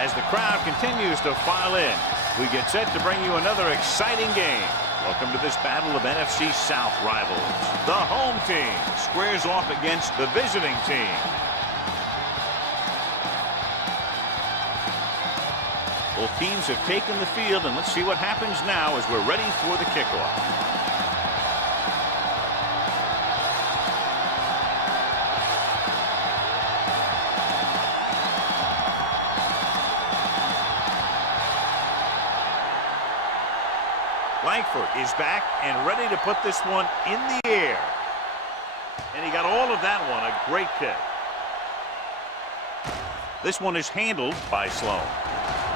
As the crowd continues to file in, we get set to bring you another exciting game. Welcome to this battle of NFC South rivals. The home team squares off against the visiting team. Both teams have taken the field, and let's see what happens now as we're ready for the kickoff. Langford is back and ready to put this one in the air. And he got all of that one, a great kick. This one is handled by Sloan.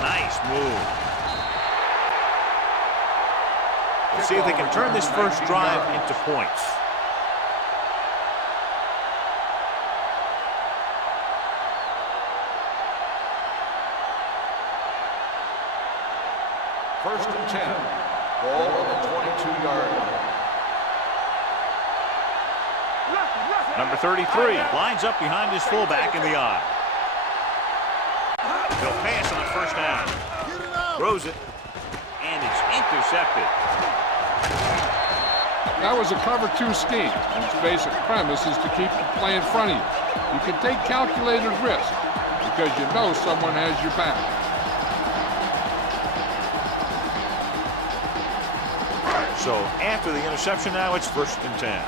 Nice move. Let's see if they can turn this first drive into points. First and 10. Ball on the 22-yard line. Number 33 lines up behind his fullback in the I. He'll pass on the first down. Throws it, and it's intercepted. That was a cover 2 scheme, and its basic premise is to keep the play in front of you. You can take calculated risk because you know someone has your back. So after the interception now, it's first and 10.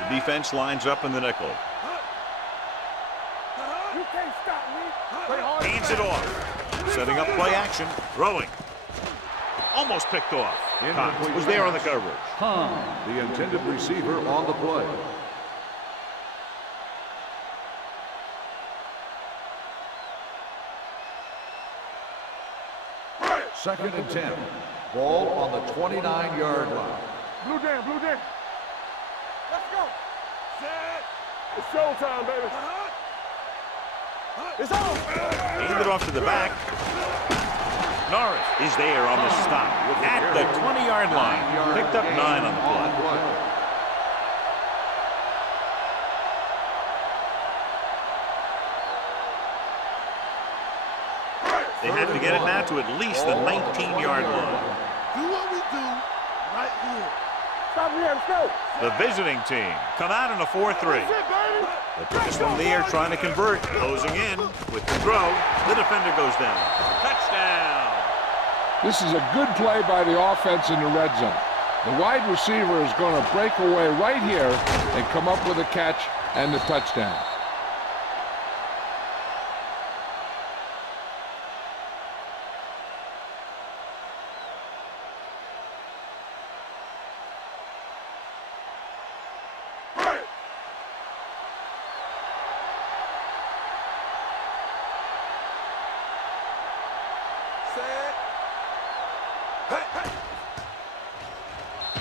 The defense lines up in the nickel. You can't stop me. Hands it off. Setting up play action. Throwing. Almost picked off. Cox was there on the coverage. The intended receiver on the play. Second and 10. Ball on the 29-yard line. Blue down, blue down. Let's go. It's showtime, baby. It's on. Handed off to the back. Norris is there on the stop at the 20-yard line. Picked up 9 on the play. They have to get it now to at least the 19-yard line. Do what we do right here. Stop here, let's go. The visiting team come out in a 4-3. They put this one in the air trying to convert. Closing in with the throw. The defender goes down. Touchdown. This is a good play by the offense in the red zone. The wide receiver is going to break away right here and come up with a catch and the touchdown.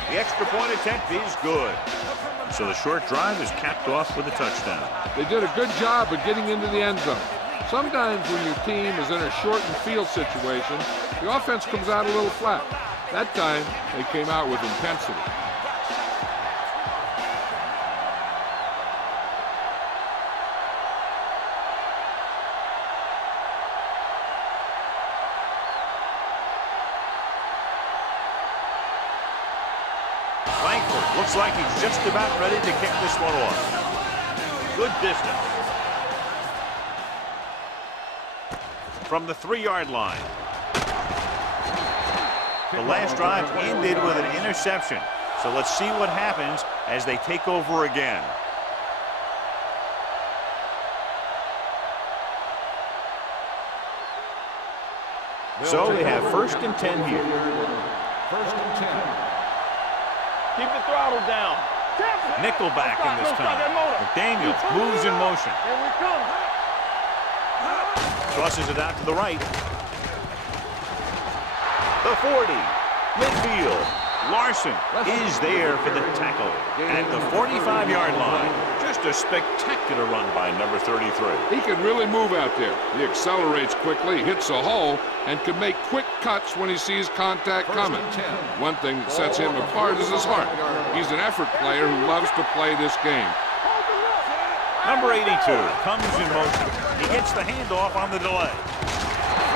The extra point attempt is good. So the short drive is capped off with a touchdown. They did a good job of getting into the end zone. Sometimes when your team is in a shortened field situation, the offense comes out a little flat. That time, they came out with intensity. Langford looks like he's just about ready to kick this one off. Good distance. From the 3-yard line. The last drive ended with an interception. So let's see what happens as they take over again. So they have first and 10 here. First and 10. Keep the throttle down. Nickelback in this time. McDaniel moves in motion. Here we come. Tosses it out to the right. The 40. Midfield. Larson is there for the tackle at the 45-yard line. Just a spectacular run by number 33. He can really move out there. He accelerates quickly, hits a hole, and can make quick cuts when he sees contact coming. One thing that sets him apart is his heart. He's an effort player who loves to play this game. Number 82 comes in motion. He gets the handoff on the delay.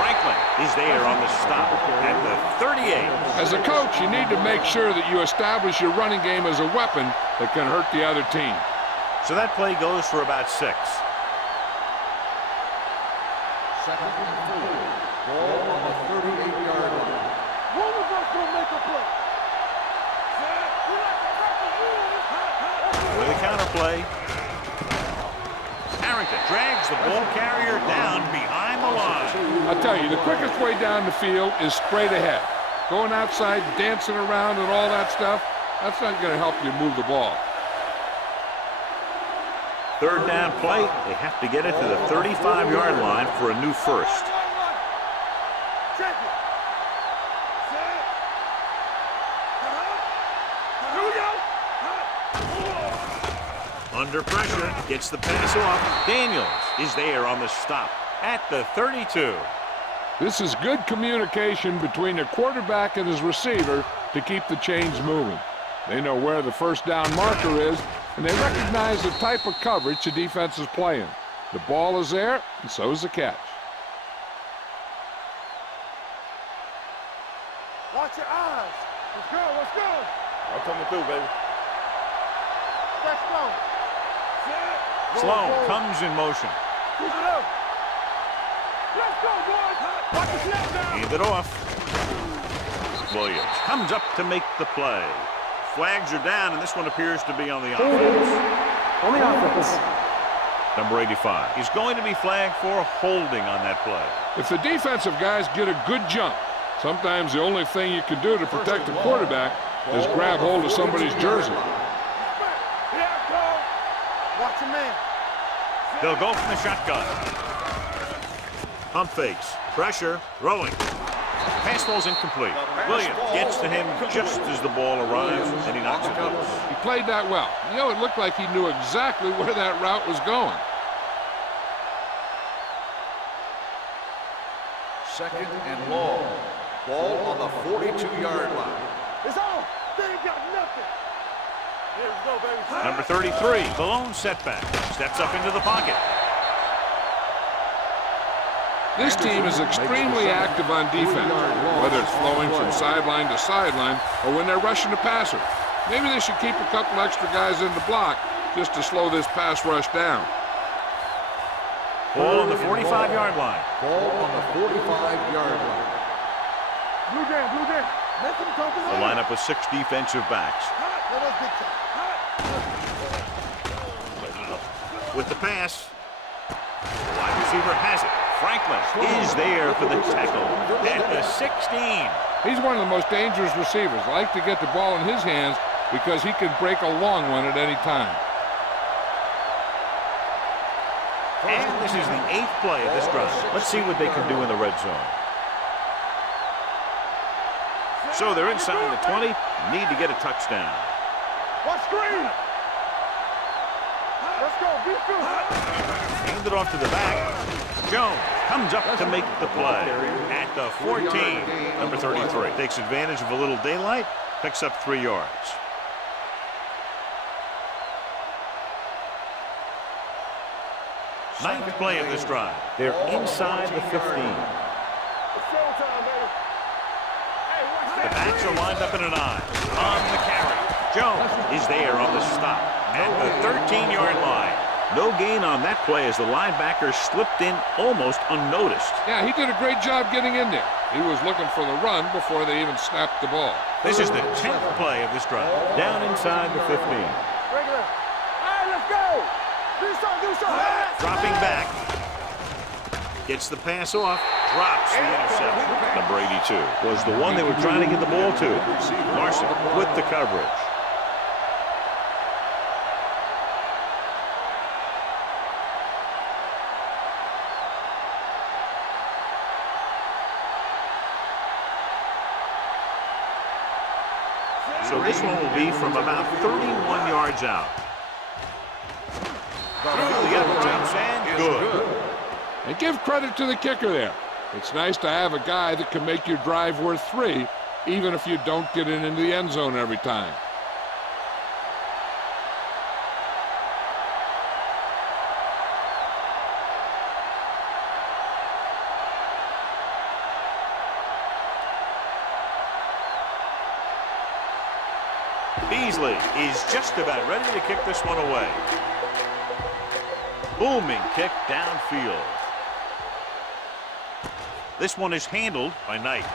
Franklin is there on the stop at the 38. As a coach, you need to make sure that you establish your running game as a weapon that can hurt the other team. So that play goes for about 6. Second and 4. Ball on the 38-yard line. One of us gonna make a play. With a counter play. Harrington drags the ball carrier down behind the line. I'll tell you, the quickest way down the field is straight ahead. Going outside, dancing around and all that stuff, that's not going to help you move the ball. Third down play. They have to get it to the 35-yard line for a new first. Check it. Set. Here we go. Under pressure, gets the pass off. Daniels is there on the stop at the 32. This is good communication between the quarterback and his receiver to keep the chains moving. They know where the first down marker is, and they recognize the type of coverage the defense is playing. The ball is there, and so is the catch. Watch your eyes. Let's go. Let's go. I'm coming through, baby. Let's go. Sloan comes in motion. Keep it up. Let's go, boys. Watch the snap now. Hand it off. Williams comes up to make the play. Flags are down, and this one appears to be on the offense. On the offense. Number 85. He's going to be flagged for holding on that play. If the defensive guys get a good jump, sometimes the only thing you can do to protect the quarterback is grab hold of somebody's jersey. Here I come. Watch your man. They'll go from the shotgun. Pump fakes. Pressure. Throwing. Pass ball's incomplete. Williams gets to him just as the ball arrives, and he knocks it loose. He played that well. You know, it looked like he knew exactly where that route was going. Second and long. Ball on the 42-yard line. It's on. They ain't got nothing. Here we go, baby. Number 33, the lone setback. Steps up into the pocket. This team is extremely active on defense, whether it's flowing from sideline to sideline or when they're rushing the passer. Maybe they should keep a couple extra guys in the block just to slow this pass rush down. Ball on the 45-yard line. Ball on the 45-yard line. Blue down, blue down. Let them talk to The lineup with 6 defensive backs. Let us get With the pass, the wide receiver has it. Franklin is there for the tackle at the 16. He's one of the most dangerous receivers. I like to get the ball in his hands because he can break a long one at any time. And this is the 8th play of this drive. Let's see what they can do in the red zone. So they're inside the 20, need to get a touchdown. Watch screen. Let's go. Be good. Hand it off to the back. Jones comes up to make the play at the 14. Number 33 takes advantage of a little daylight, picks up 3 yards. Ninth play of this drive. They're inside the 15. It's showtime, baby. Hey, watch The that. backs are lined up in an eye. On the carry. Jones is there on the stop at the 13-yard line. No gain on that play as the linebacker slipped in almost unnoticed. Yeah, he did a great job getting in there. He was looking for the run before they even snapped the ball. This is the 10th play of this drive. Down inside the 15. Regular. All right, let's go. Do something. Dropping back. Gets the pass off. Drops the interception. Number 82 was the one they were trying to get the ball to. Larson with the coverage. So this one will be from about 31 yards out. Through the uprights and good. And give credit to the kicker there. It's nice to have a guy that can make your drive worth 3, even if you don't get it into the end zone every time. Beasley is just about ready to kick this one away. Booming kick downfield. This one is handled by Knight.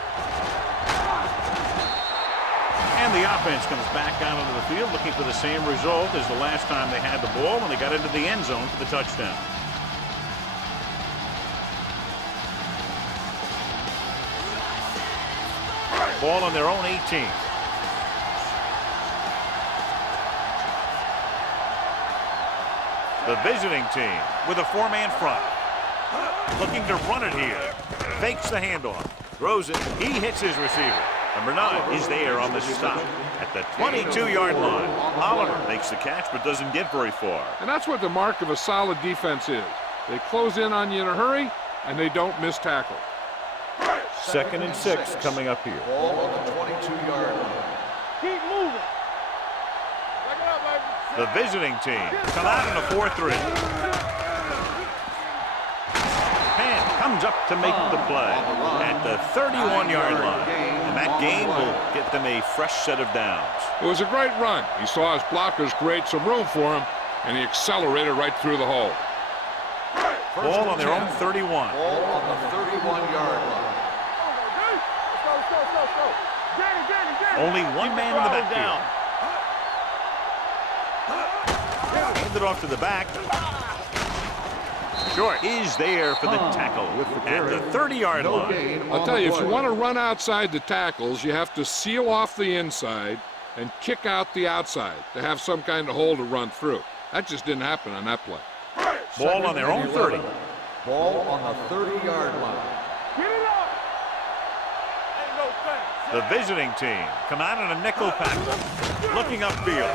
And the offense comes back out onto the field looking for the same result as the last time they had the ball when they got into the end zone for the touchdown. Ball on their own 18. The visiting team with a four-man front. Looking to run it here. Fakes the handoff. Throws it. He hits his receiver. Number 9 is there on the stop at the 22-yard line. Oliver makes the catch but doesn't get very far. And that's what the mark of a solid defense is. They close in on you in a hurry, and they don't miss tackle. 2nd and 6 coming up here. Ball on the 22-yard line. Keep moving. Back it up, baby. The visiting team come out in a 4-3. Pan comes up to make the play at the 31-yard line. And that gain will get them a fresh set of downs. It was a great run. He saw his blockers create some room for him, and he accelerated right through the hole. Ball on their own 31. Ball on the 31-yard line. Let's go. Only one man in the backfield. Hand it off to the back. Short is there for the tackle at the 30-yard line. I'll tell you, if you want to run outside the tackles, you have to seal off the inside and kick out the outside to have some kind of hole to run through. That just didn't happen on that play. Ball on their own 30. Ball on the 30-yard line. Get it up. Ain't no thing. The visiting team come out in a nickel package. Looking upfield.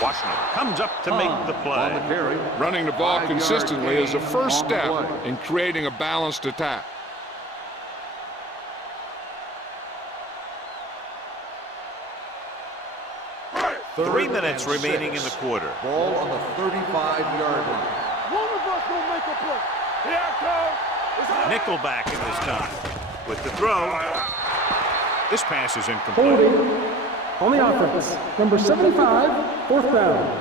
Washington comes up to make the On the play. carry. Running the ball 5-yard consistently is a gain first on the step play. in creating a balanced attack. Third 3 minutes and remaining 6. in the quarter. Ball on the 35-yard line. One of us gonna make a play. Here it comes. Nickelback in this time. With the throw. This pass is incomplete. Holding on the offense. Number 75, 4th down.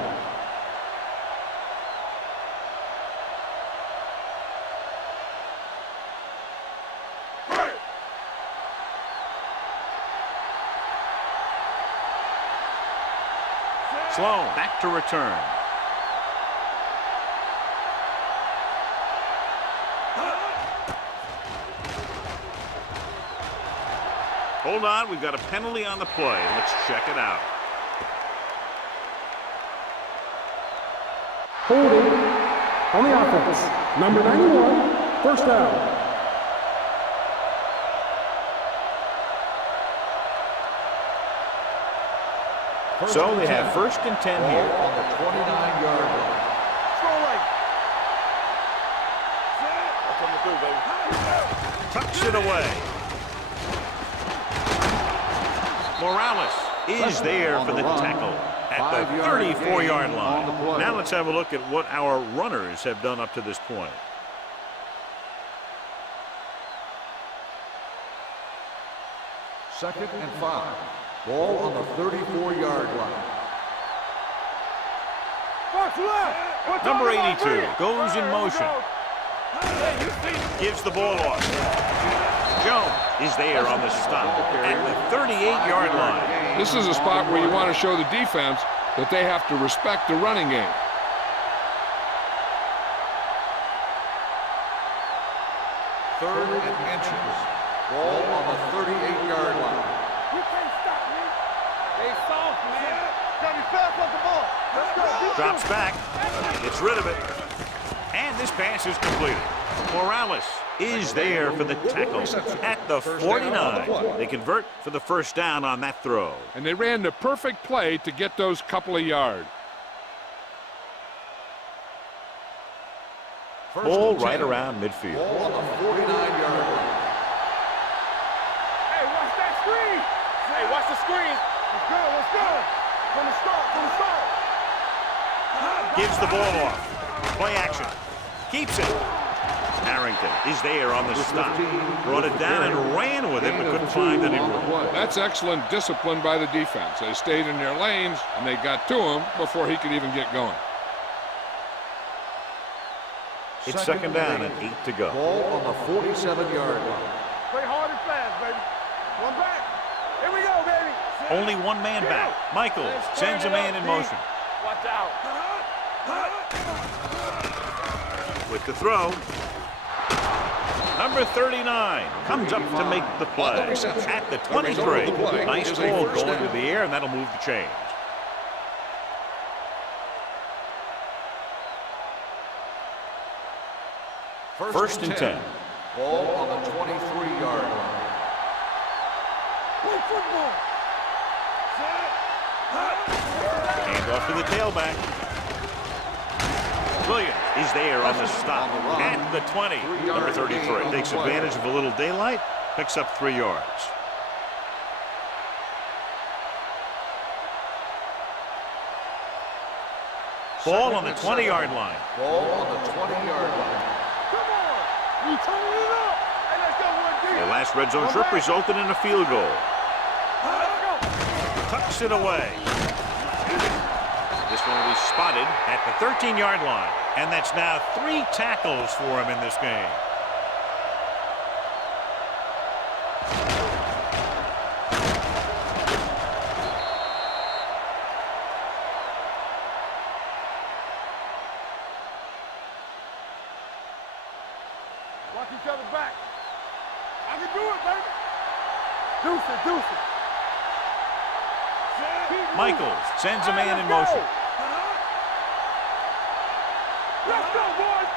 Sloan back to return. Hold on, we've got a penalty on the play. Let's check it out. Holding on the offense. Number 91, 1st down. So they have 1st and 10 Ball here. on the 29-yard line. Strong leg. That's what I'm gonna do, baby. Tucks it away. Morales is there for the tackle at the 34-yard line. Now let's have a look at what our runners have done up to this point. Second and 5. Ball on the 34-yard line. Box left. Number 82 goes in motion. Gives the ball off. Jones is there on the stop at the 38-yard line. This is a spot where you want to show the defense that they have to respect the running game. Third and inches. Ball on the 38-yard line. You can't stop me. They soft, man. Got me fast off the ball. Let's go. Drops back. Gets rid of it. And this pass is completed. Morales is there for the tackle at the 49. They convert for the 1st down on that throw. And they ran the perfect play to get those couple of yards. Ball right around midfield. Ball on the 49-yard line. Hey, watch that screen. Hey, watch the screen. Let's go. From the start. Gives the ball off. Play action. Keeps it. Harrington is there on the stop. Brought it down and ran with it, but couldn't find any room. That's excellent discipline by the defense. They stayed in their lanes, and they got to him before he could even get going. It's second down and 8 to go. Ball on the 47-yard line. Play hard and fast, baby. One back. Here we go, baby. Only one man back. Michaels sends a man in motion. Watch out. With the throw. Number 39 comes up to make the play at the 23. Nice ball going to the air, and that'll move the chains. First and 10. Ball on the 23-yard line. Play football. Hand off to the tailback. Williams is there on the stop at the 20. Number 33 takes advantage of a little daylight, picks up 3 yards. Ball on the 20-yard line. Ball on the 20-yard line. Come on. You turn it up. Hey, let's go one deep. The last red zone trip resulted in a field goal. Let's go. Tucks it away. This one will be spotted at the 13-yard line. And that's now 3 tackles for him in this game. Watch each other back. I can do it, baby. Deuce it, deuce it. Michaels sends a man in motion. Let's go, boys.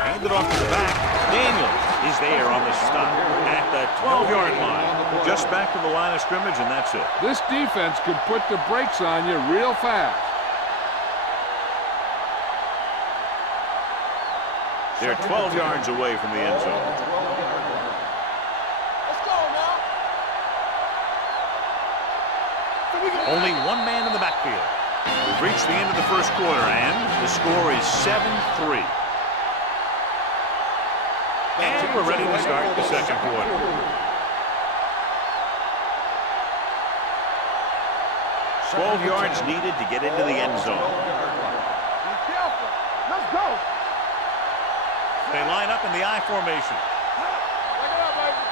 Handed off to the back. Daniels is there on the stop at the 12-yard line. Just back to the line of scrimmage, and that's it. This defense could put the brakes on you real fast. They're 12 yards away from the end zone. Let's go, now. Only one man in the backfield. We've reached the end of the first quarter, and the score is 7-3. And we're ready to start the second quarter. Twelve yards needed to get into the end zone. Be careful. Let's go. They line up in the I formation. Back it up, baby.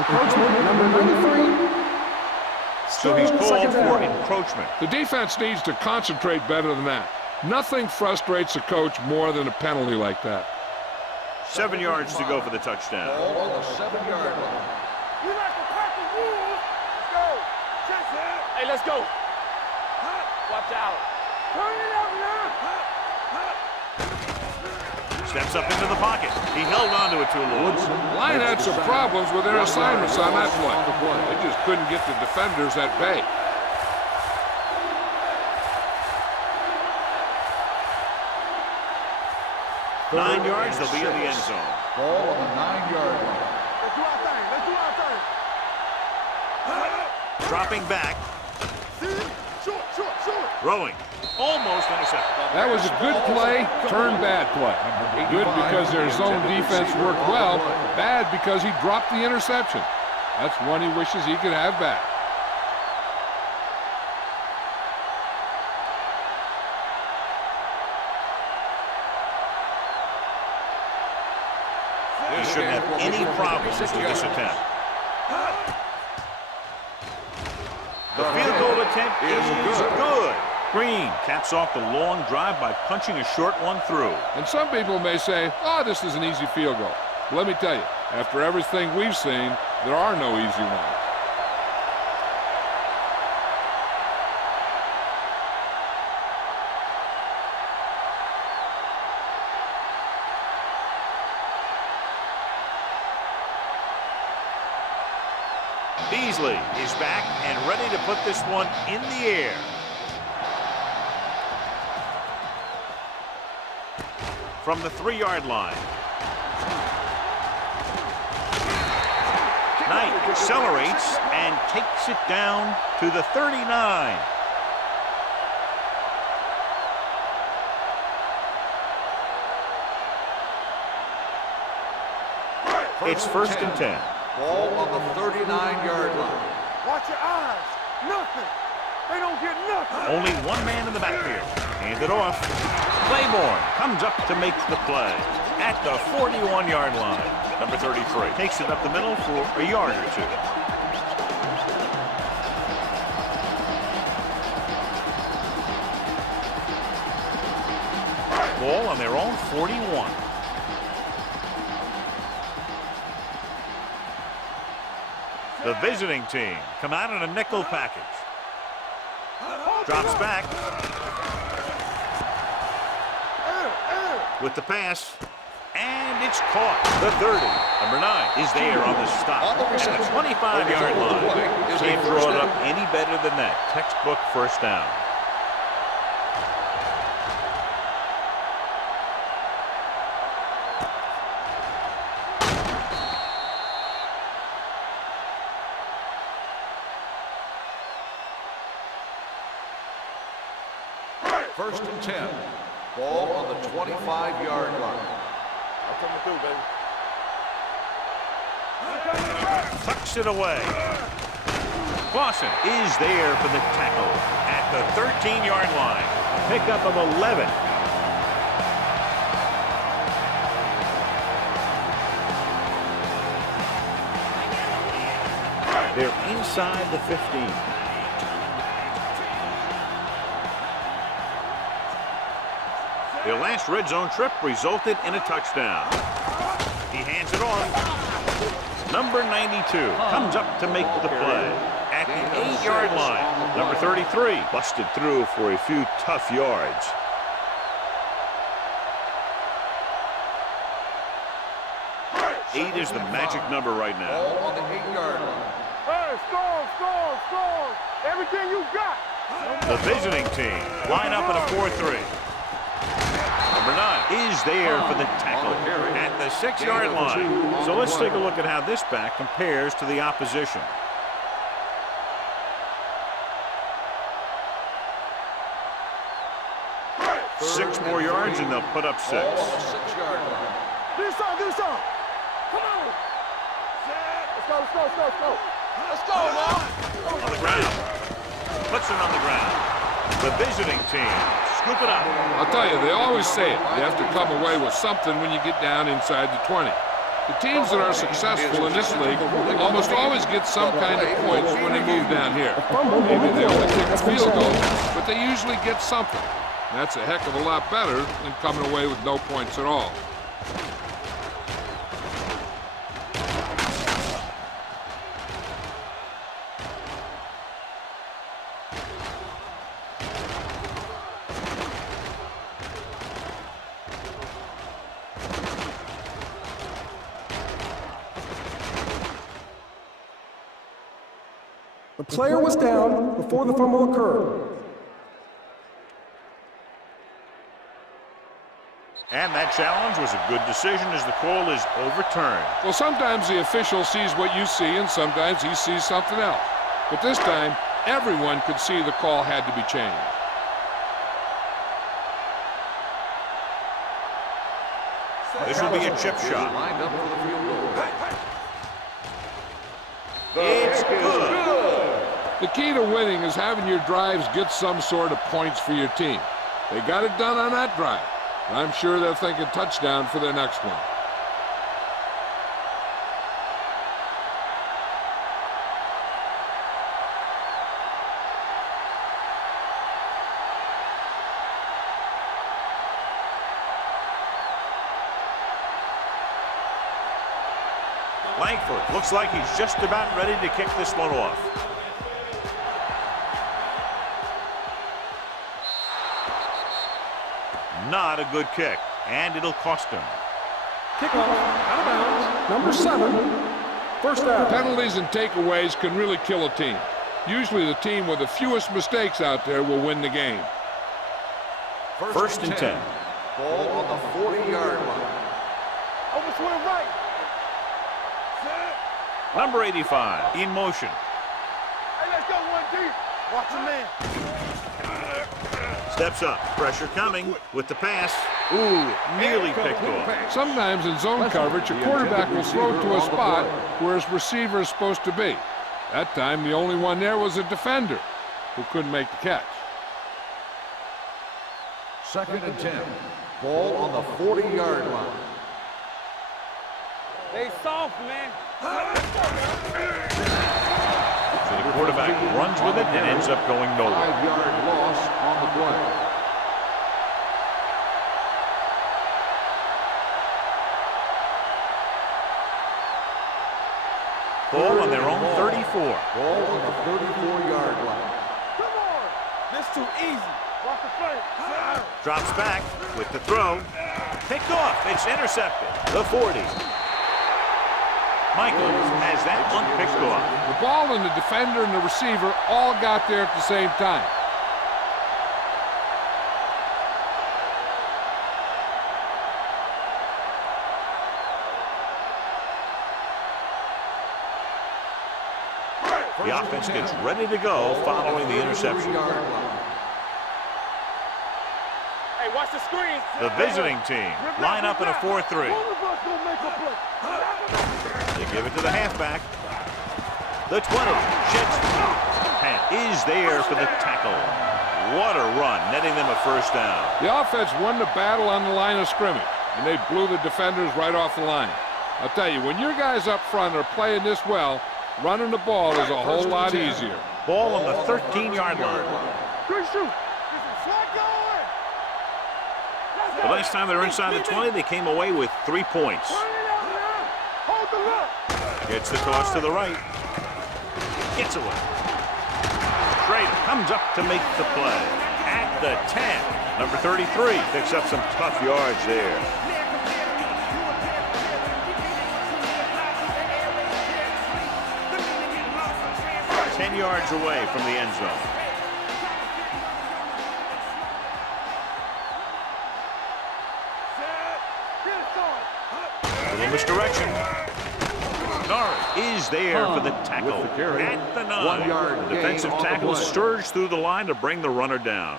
Encroachment number 93. So he's called for encroachment. The defense needs to concentrate better than that. Nothing frustrates a coach more than a penalty like that. 7 yards to go for the touchdown. Ball on the 7-yard line. We like to pack the rules. Let's go. Chase it. Hey, let's go. Watch out. Turn it up now. Steps up into the pocket. He held on to it too long. Line had some problems with their assignments on that play. They just couldn't get the defenders at bay. Nine yards, they'll be in the end zone. Ball on the 9-yard line. Let's do our thing. Let's do our thing. Dropping back. Short. Throwing. Almost intercepted. That was a good play, turned bad play. Good because their zone defense worked well, bad because he dropped the interception. That's one he wishes he could have back. He shouldn't have any problems with this attempt. The field goal attempt is good. Green caps off the long drive by punching a short one through. And some people may say, oh, this is an easy field goal. Let me tell you, after everything we've seen, there are no easy ones. Beasley is back and ready to put this one in the air. From the 3-yard line. Knight accelerates and takes it down to the 39. It's first and 10. Ball on the 39-yard line. Watch your eyes. Nothing. They don't get nothing. Only one man in the backfield. Hand it off. Claiborne comes up to make the play at the 41-yard line. Number 33 takes it up the middle for a yard or two. Ball on their own 41. The visiting team come out in a nickel package. Drops back. With the pass. And it's caught. The 30. Number 9 is there on the stop. At the 25-yard line. Can't draw it up any better than that. Textbook first down. First and 10. Ball on the 25-yard line. I'm coming through, baby. Tucks it away. Clausen is there for the tackle at the 13-yard line. Pickup of 11. They're inside the 15. Their last red zone trip resulted in a touchdown. He hands it off. Number 92 comes up to make the play at the 8-yard line. Number 33 busted through for a few tough yards. Eight is the magic number right now. Ball on the 8-yard line. Hey, score. Everything you got. The visiting team line up in a 4-3. Number 9 is there for the tackle at the 6-yard line. So let's take a look at how this back compares to the opposition. Six more yards and they'll put up 6. Ball on the 6-yard line. Do some. Come on. Let's go. Let's go now. On the ground. Puts it on the ground. The visiting team scoop it up. I'll tell you, they always say it. You have to come away with something when you get down inside the 20. The teams that are successful in this league almost always get some kind of points when they move down here. Maybe they only kick a field goal, but they usually get something. That's a heck of a lot better than coming away with no points at all. The player was down before the fumble occurred. And that challenge was a good decision as the call is overturned. Well, sometimes the official sees what you see, and sometimes he sees something else. But this time, everyone could see the call had to be changed. This will be a chip shot. Lined up for the field goal. It's good. The key to winning is having your drives get some sort of points for your team. They got it done on that drive. And I'm sure they're thinking touchdown for their next one. Langford looks like he's just about ready to kick this one off. Not a good kick, and it'll cost him. Kickoff, out of bounds, number 7, first down. Penalties and takeaways can really kill a team. Usually the team with the fewest mistakes out there will win the game. First and 10. Ball on the 40-yard line. Over to the right. Number 85 in motion. Hey, let's go, 1 deep. Watch your man. Steps up. Pressure coming with the pass. Ooh, nearly picked off. Sometimes in zone coverage, a quarterback will throw to a spot where his receiver is supposed to be. That time, the only one there was a defender who couldn't make the catch. 2nd and 10. Ball on the 40-yard line. They soft, man. So the quarterback runs with it and ends up going nowhere. 5-yard loss on the play. Ball on their own 34. Ball on the 34-yard line. Come on. This too easy. Watch the play. Drops back with the throw. Picked off. It's intercepted. The 40. Michaels has that one picked off. The ball and the defender and the receiver all got there at the same time. The offense gets ready to go following the interception. Hey, watch the screen. The visiting team line up in a 4-3. They give it to the halfback. The 20 sheds and is there for the tackle. What a run, netting them a first down. The offense won the battle on the line of scrimmage, and they blew the defenders right off the line. I'll tell you, when your guys up front are playing this well, running the ball is a whole lot easier. Ball on the 13-yard line. Good shoot. The last time they were inside the 20, they came away with 3 points. Hold the look. Gets the toss to the right. Gets away. Schrader comes up to make the play. At the 10, number 33 picks up some tough yards there. Ten yards away from the end zone. Little misdirection. Is there for the tackle at the 9. 1 yard The defensive gain on the tackle play. surged through the line to bring the runner down.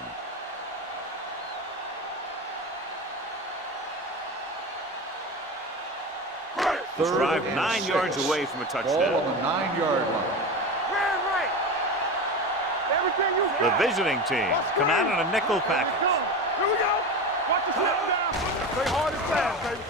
This drive 9 yards away from a Ball touchdown. on the 9-yard line. Right. Everything you The got. visiting team come out in a nickel package. Here we go. Watch the slip down. Play hard and fast, baby.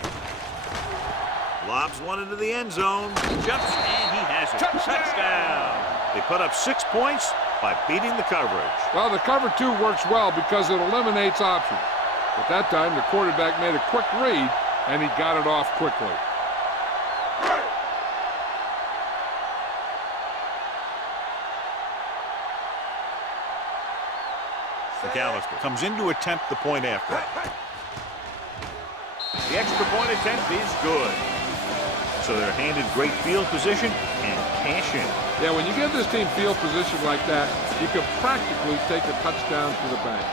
Lobs one into the end zone. Jumps, and he has it. Touchdown. They put up 6 points by beating the coverage. Well, the cover 2 works well because it eliminates options. But that time, the quarterback made a quick read, and he got it off quickly. McAllister comes in to attempt the point after. The extra point attempt is good. So they're handed great field position and cash in. Yeah, when you give this team field position like that, you can practically take a touchdown to the bank.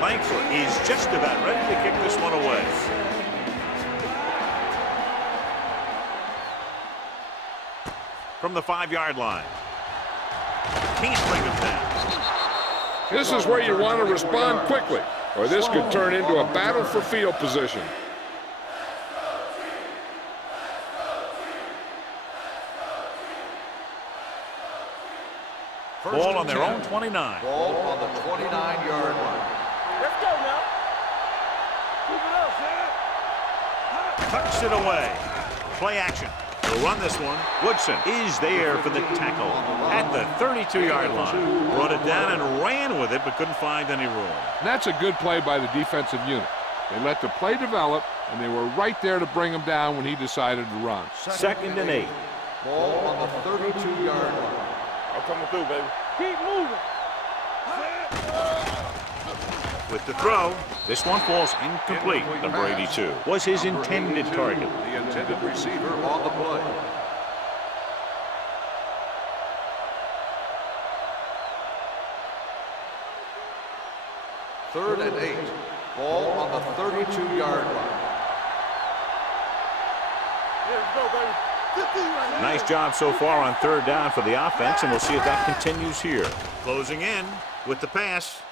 Langford is just about ready to kick this one away. From the 5-yard line. Can't bring him down. This is where you want to respond quickly, or this could turn into a battle for field position. Ball on their own 29. Ball on the 29-yard line. Let's go now. Keep it up, man. Tucks it away. Play action. They'll run this one. Woodson is there for the tackle at the 32-yard line. Brought it down and ran with it, but couldn't find any room. And that's a good play by the defensive unit. They let the play develop, and they were right there to bring him down when he decided to run. 2nd and 8. Ball on the 32-yard line. I'm coming through, baby. Keep moving. With the throw, this one falls incomplete. Number 82 was his intended target. The intended receiver on the play. 3rd and 8. Ball on the 32-yard line. Nice job so far on 3rd down for the offense, and we'll see if that continues here. Closing in with the pass.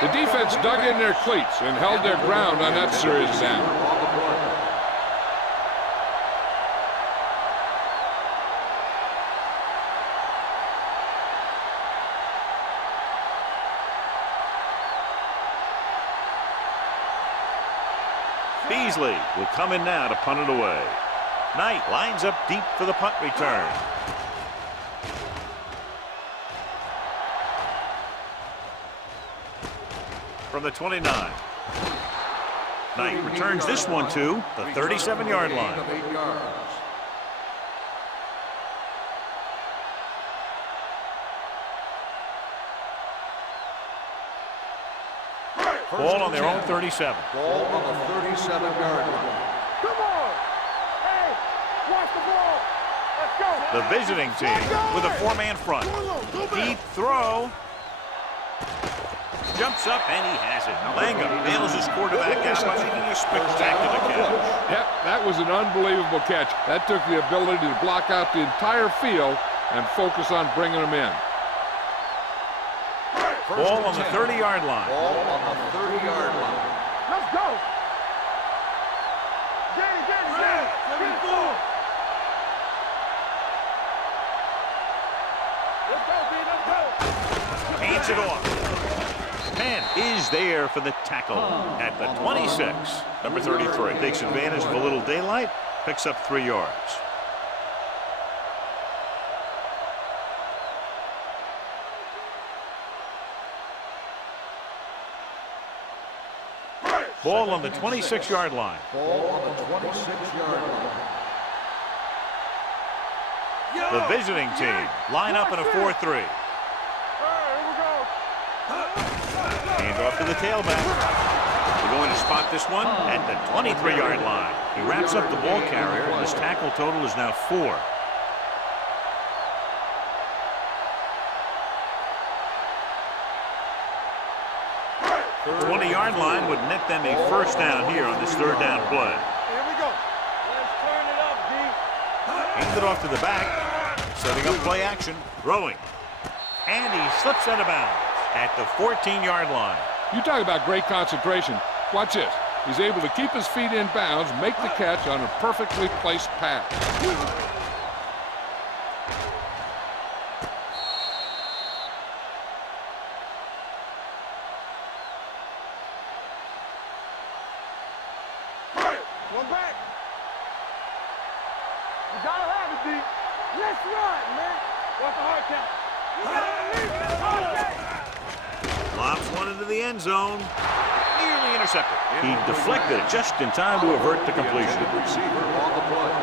The defense dug in their cleats and held their ground on that series down. Beasley will come in now to punt it away. Knight lines up deep for the punt return. From the 29. Knight returns this one to the 37-yard line. Ball on their own 37. Ball on the 37-yard line. Come on! Hey, watch the ball! Let's go! The visiting team with a 4-man front. Deep throw. Jumps up and he has it. Langham bails his quarterback out by making a spectacular catch. Yep, that was an unbelievable catch. That took the ability to block out the entire field and focus on bringing them in. Ball on the 30-yard line. Ball on the 30-yard line. Let's go! Get it! Let's go, B, let's go! Hands it off. Penn is there for the tackle at the 26. Number 33 takes advantage of a little daylight, picks up 3 yards. Ball on the 26-yard line. Ball on the 26-yard line. The visiting team line up in a 4-3. All right, here we go. Hand off to the tailback. We're going to spot this one at the 23-yard line. He wraps up the ball carrier, and his tackle total is now 4. The 20-yard line would net them a first down here on this 3rd down play. Here we go. Let's turn it up, D. Hands it off to the back. Setting up play action. Throwing. And he slips out of bounds at the 14-yard line. You talk about great concentration. Watch this. He's able to keep his feet in bounds, make the catch on a perfectly placed pass. One back. You gotta have it, D. Let's run, man. Watch the hard count. You gotta leave it. Okay. Lobs one into the end zone. Nearly intercepted. He deflected it just in time to avert the completion. Receiver on the play.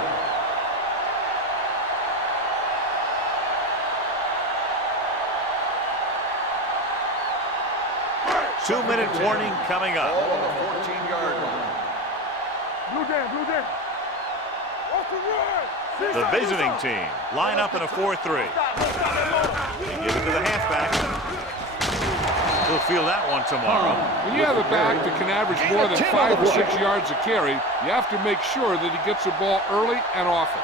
Two-minute warning coming up. Ball on the 14-yard line. Blue down, blue down. What's the run? The visiting team line up in a 4-3. They give it to the halfback. He'll feel that one tomorrow. When you have a back that can average more than 5 or 6 yards a carry, you have to make sure that he gets the ball early and often.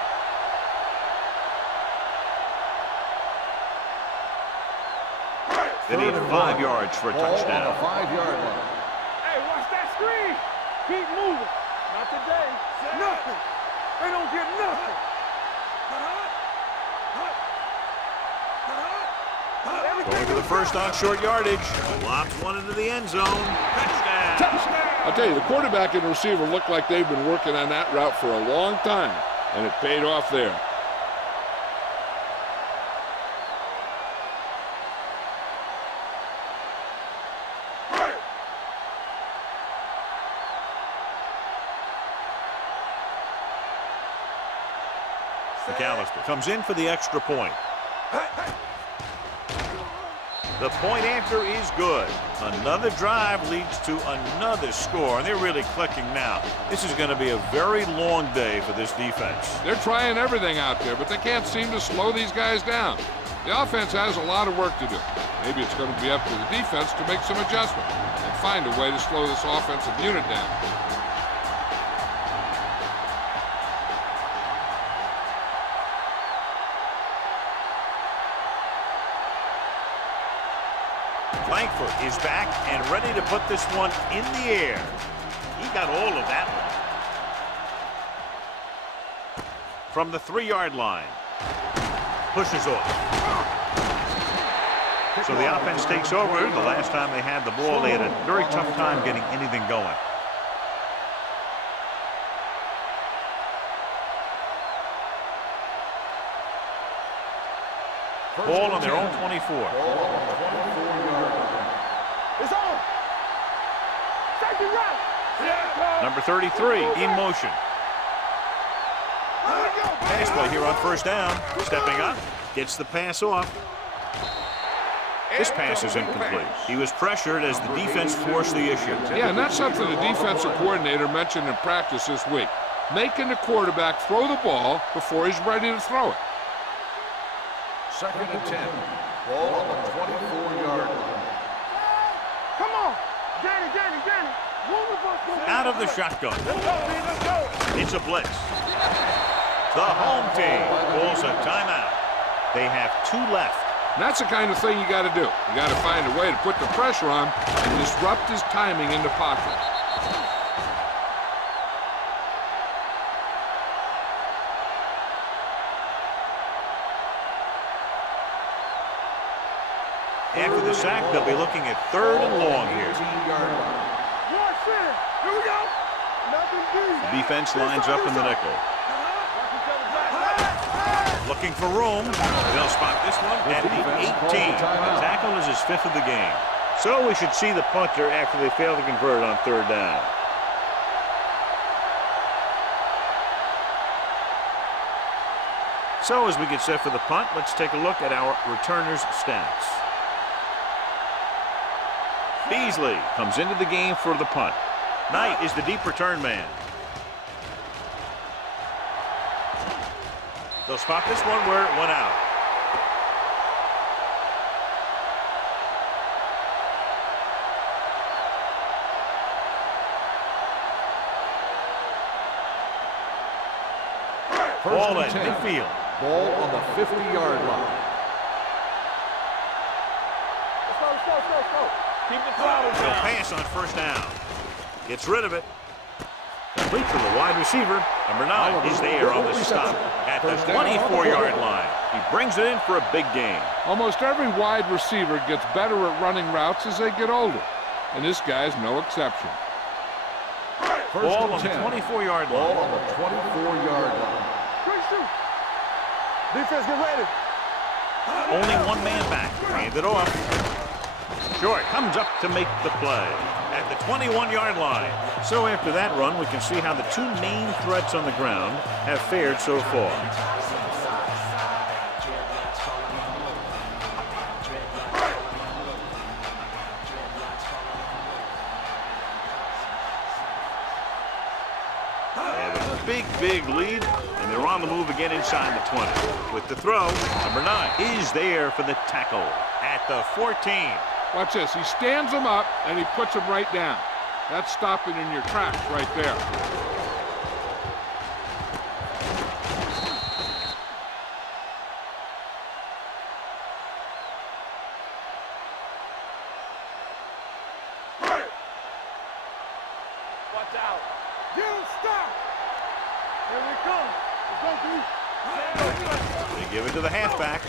They need 5 yards for a touchdown. Ball on the 5-yard line. Hey, watch that screen. Keep moving. Not today. Nothing. They don't get nothing. Going to the first on short yardage. Lobs one into the end zone. Touchdown. I'll tell you, the quarterback and the receiver look like they've been working on that route for a long time, and it paid off there. McAllister comes in for the extra point. The point answer is good. Another drive leads to another score, and they're really clicking now. This is going to be a very long day for this defense. They're trying everything out there, but they can't seem to slow these guys down. The offense has a lot of work to do. Maybe it's going to be up to the defense to make some adjustments and find a way to slow this offensive unit down. Langford is back and ready to put this one in the air. He got all of that one. From the 3-yard line. Pushes off. So the offense takes over. The last time they had the ball, they had a very tough time getting anything going. Ball on their own 24. It's on. Second right. Number 33 in motion. Pass play here on first down. Stepping up. Gets the pass off. This pass is incomplete. He was pressured as the defense forced the issue. Yeah, and that's something the defensive coordinator mentioned in practice this week. Making the quarterback throw the ball before he's ready to throw it. 2nd and 10. Ball on the 24-yard line. Come on. Danny. Out of the shotgun. Let's go. It's a blitz. The home team calls a timeout. They have 2 left. And that's the kind of thing you got to do. You got to find a way to put the pressure on and disrupt his timing in the pocket. After the sack, they'll be looking at 3rd and long here. 18-yard line. Here we go. The defense lines up in the nickel. Looking for room. They'll spot this one at the 18. The tackle is his 5th of the game. So we should see the punter after they fail to convert on 3rd down. So as we get set for the punt, let's take a look at our returners' stats. Beasley comes into the game for the punt. Knight is the deep return man. They'll spot this one where it went out. Ball at midfield. Ball on the 50-yard line. Let's go. Keep the throttle They'll down. pass on 1st down. Gets rid of it. Complete to the wide receiver. Number 9 is there on the stop at the 24-yard line. He brings it in for a big gain. Almost every wide receiver gets better at running routes as they get older, and this guy's no exception. Ball on the 24-yard Ball line. on the 24-yard line. Quick shoot. Defense, get ready. Only one man back. Hand it off. Short comes up to make the play at the 21-yard line. So after that run, we can see how the 2 main threats on the ground have fared so far. They have a big lead, and they're on the move again inside the 20. With the throw, number 9 is there for the tackle at the 14. Watch this. He stands him up, and he puts him right down. That's stopping in your tracks right there. Watch out. Get him stopped. Here we come. Let's go, They give it to the halfback.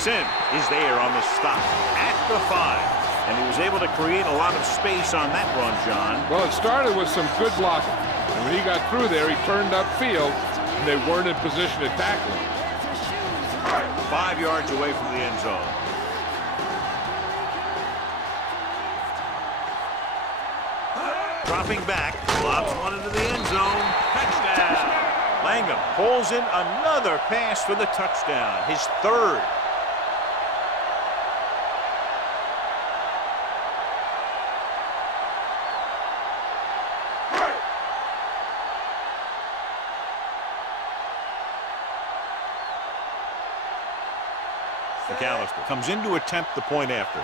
Sim is there on the stop at the 5. And he was able to create a lot of space on that run, John. Well, it started with some good blocking. And when he got through there, he turned upfield, and they weren't in position to tackle him. 5 yards away from the end zone. Dropping back, lobs one into the end zone. Touchdown! Langham pulls in another pass for the touchdown, his 3rd. McAllister comes in to attempt the point after.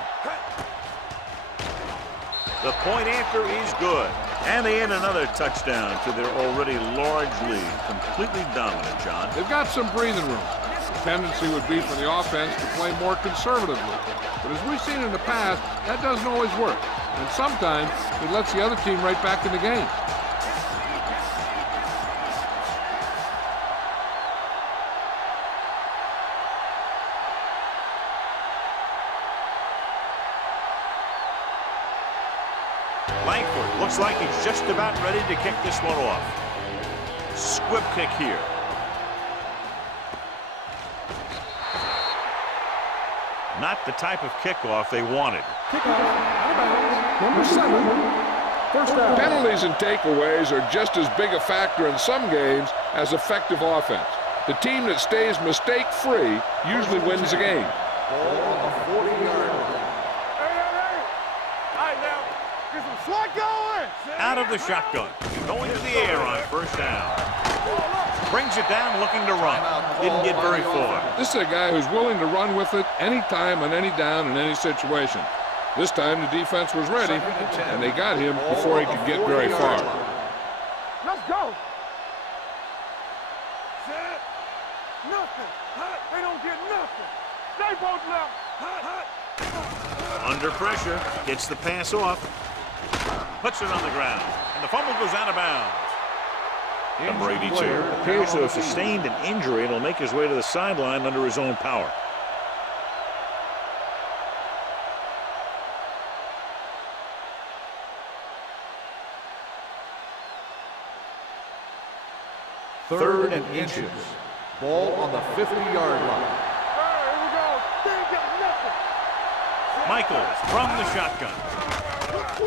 The point after is good. And they add another touchdown to their already large lead. Completely dominant, John. They've got some breathing room. The tendency would be for the offense to play more conservatively. But as we've seen in the past, that doesn't always work. And sometimes it lets the other team right back in the game. Langford looks like he's just about ready to kick this one off. Squib kick here. Not the type of kickoff they wanted. Kickoff, out of bounds, number 7, first down. Penalties and takeaways are just as big a factor in some games as effective offense. The team that stays mistake-free usually wins the game. Ball on the 40-yard line. Out of the shotgun. Going to the air on first down. Brings it down looking to run. Didn't get very far. This is a guy who's willing to run with it anytime, on any down, in any situation. This time the defense was ready, and they got him before he could get very far. Let's go. Set. Nothing. Hot. They don't get nothing. They both left. Hot. Hot. Under pressure. Gets the pass off. Puts it on the ground. And the fumble goes out of bounds. Number 82 appears to have sustained an injury and will make his way to the sideline under his own power. Third and inches. Ball on the 50-yard line. Here we go. They ain't got nothing. Michaels from the shotgun.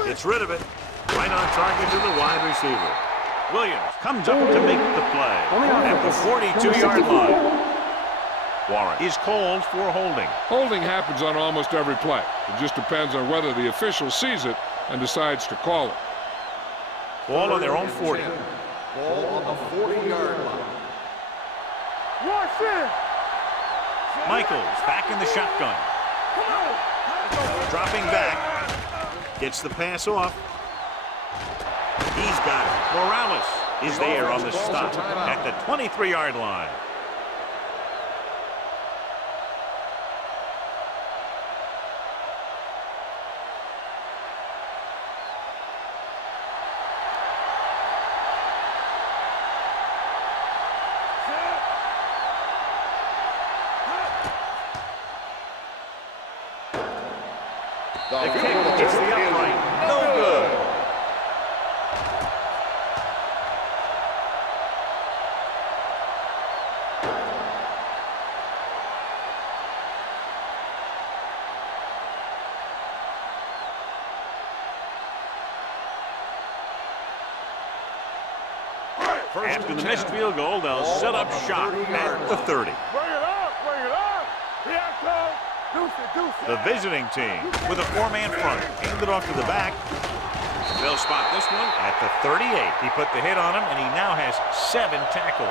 Gets rid of it. Right on target to the wide receiver. Williams comes up to make the play at the 42-yard line. Warren is called for holding. Holding happens on almost every play. It just depends on whether the official sees it and decides to call it. Ball on their own 40. Ball on the 40-yard line. Watch it. Michaels back in the shotgun. Dropping back. Gets the pass off. He's got it. Morales is there on the stop at the 23-yard line. The kick gets the upright. No good. After the missed field goal, they'll set up shop at the 30. Bring it up. Bring it up. Here I come. The visiting team with a four-man front. Hand it off to the back. They'll spot this one at the 38. He put the hit on him, and he now has 7 tackles.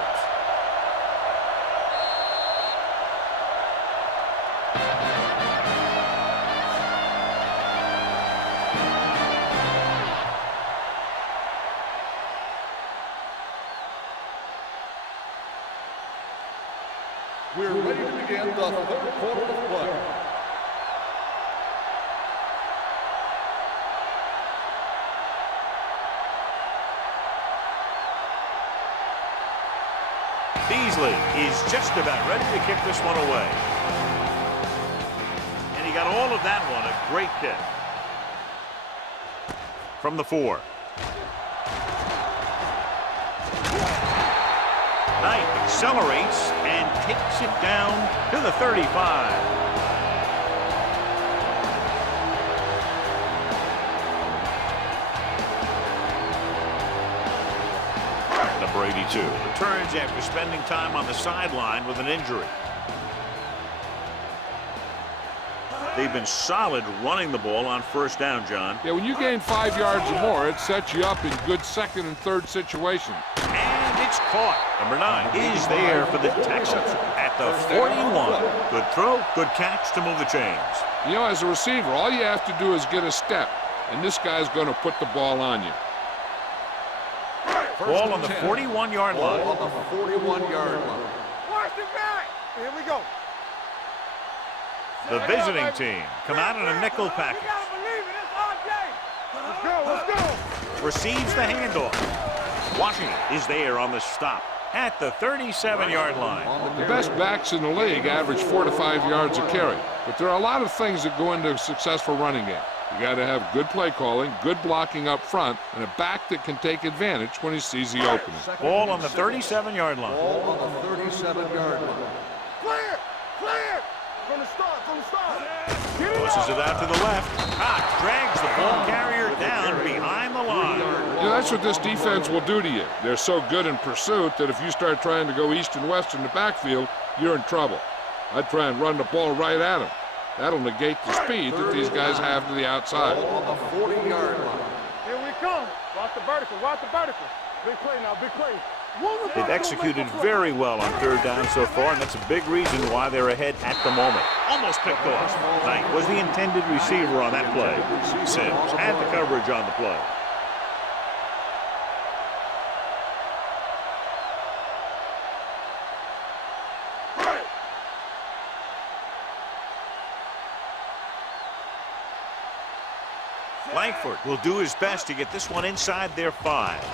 We're ready to begin the third quarter of play. Beasley is just about ready to kick this one away. And he got all of that one, a great kick. From the 4. Knight accelerates and takes it down to the 35. Number 82 returns after spending time on the sideline with an injury. They've been solid running the ball on first down, John. Yeah, when you gain 5 yards or more, it sets you up in good second and third situations. And it's caught. Number 9 is there for the tackle at the 41. Good throw, good catch to move the chains. You know, as a receiver, all you have to do is get a step, and this guy's going to put the ball on you. Ball on the 41-yard line. Ball on the 41-yard line. Watch the back. Here we go. The visiting team come out in a nickel package. You gotta believe it. It's all day. Let's go. Receives the handoff. Washington is there on the stop at the 37-yard line. The best backs in the league average 4 to 5 yards a carry, but there are a lot of things that go into a successful running game. You got to have good play calling, good blocking up front, and a back that can take advantage when he sees the opening. Ball on the 37-yard line. Ball on the 37-yard line. Clear. Clear. From the start. From the start. Pushes it out to the left. Cox drags the ball carrier down behind the line. You know, that's what this defense will do to you. They're so good in pursuit that if you start trying to go east and west in the backfield, you're in trouble. I'd try and run the ball right at them. That'll negate the speed that these guys have to the outside. Ball on the 40-yard line. Here we come. Watch the vertical. Watch the vertical. Big play now. Big play. They've executed very well on third down so far, and that's a big reason why they're ahead at the moment. Almost picked off. Knight was the intended receiver on that play. Sims had the coverage on the play. Langford will do his best to get this one inside their 5.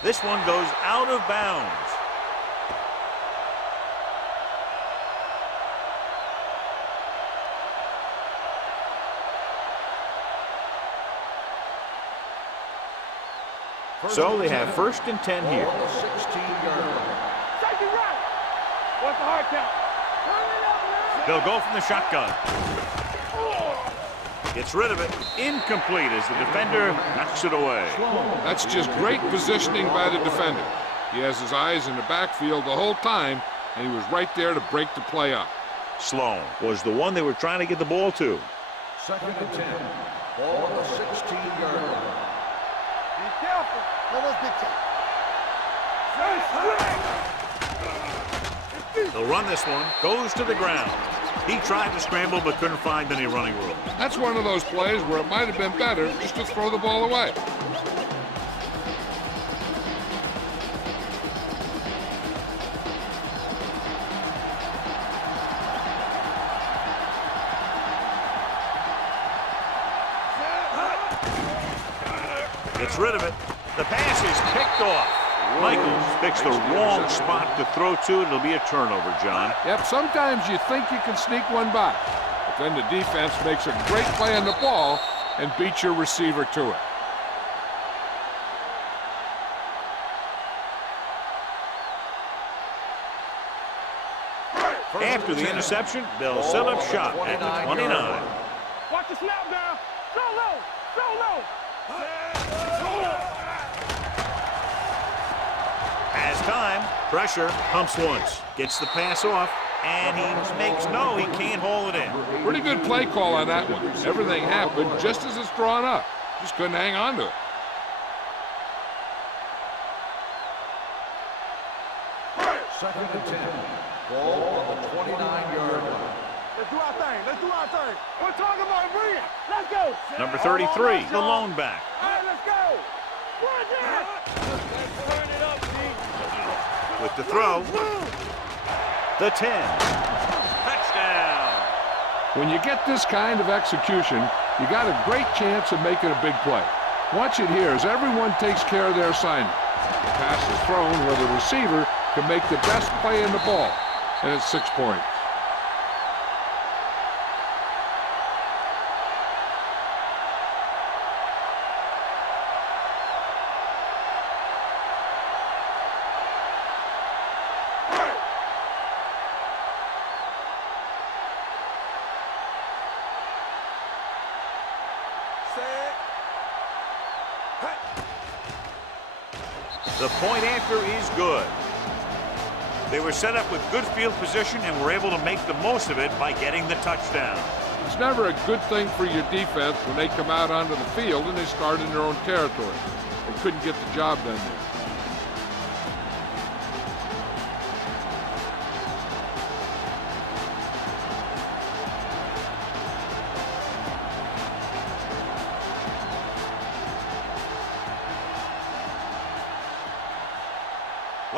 This one goes out of bounds. So they have 1st and 10 here. Ball on the 16-yard line. Take it right. What's the hard count? Turn it up now. They'll go from the shotgun. Gets rid of it. Incomplete as the defender knocks it away. That's just great positioning by the defender. He has his eyes in the backfield the whole time, and he was right there to break the play up. Sloan was the one they were trying to get the ball to. 2nd and 10. Ball on the 16-yard line. Be careful. No one's big time. They'll run this one. Goes to the ground. He tried to scramble but couldn't find any running room. That's one of those plays where it might have been better just to throw the ball away. Gets rid of it. The pass is picked off. Michaels picks the wrong spot to throw to. It'll be a turnover, John. Yep, sometimes you think you can sneak one by, but then the defense makes a great play on the ball and beats your receiver to it. After the interception, they'll set up shop at the 29. Watch the snap down. Go low. Go low. Has time. Pressure. Pumps once. Gets the pass off. And he makes no. He can't hold it in. Pretty good play call on that one. Everything happened just as it's drawn up. Just couldn't hang on to it. Second and 10. Ball on the 29-yard line. Let's do our thing. Let's do our thing. We're talking about bringing. Let's go. Number 33, the lone back. All right, let's go. Run it. Turn it up, D. With the throw. The 10. Touchdown. When you get this kind of execution, you got a great chance of making a big play. Watch it here as everyone takes care of their assignment. The pass is thrown where the receiver can make the best play in the ball, and it's 6 points. The point after is good. They were set up with good field position and were able to make the most of it by getting the touchdown. It's never a good thing for your defense when they come out onto the field and they start in their own territory. They couldn't get the job done there.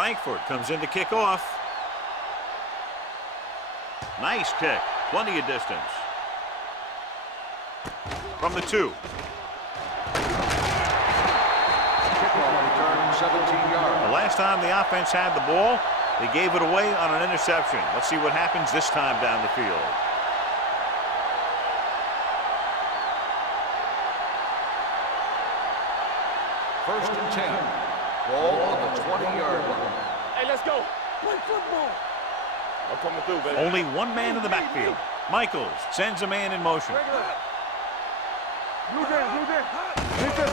Langford comes in to kick off. Nice kick. Plenty of distance. From the 2. Kickoff return 17 yards. The last time the offense had the ball, they gave it away on an interception. Let's see what happens this time down the field. First and 10. Ball on the 20-yard line. Hey, let's go. Play football. I'm coming through, baby. Only one man in the backfield. Michaels sends a man in motion.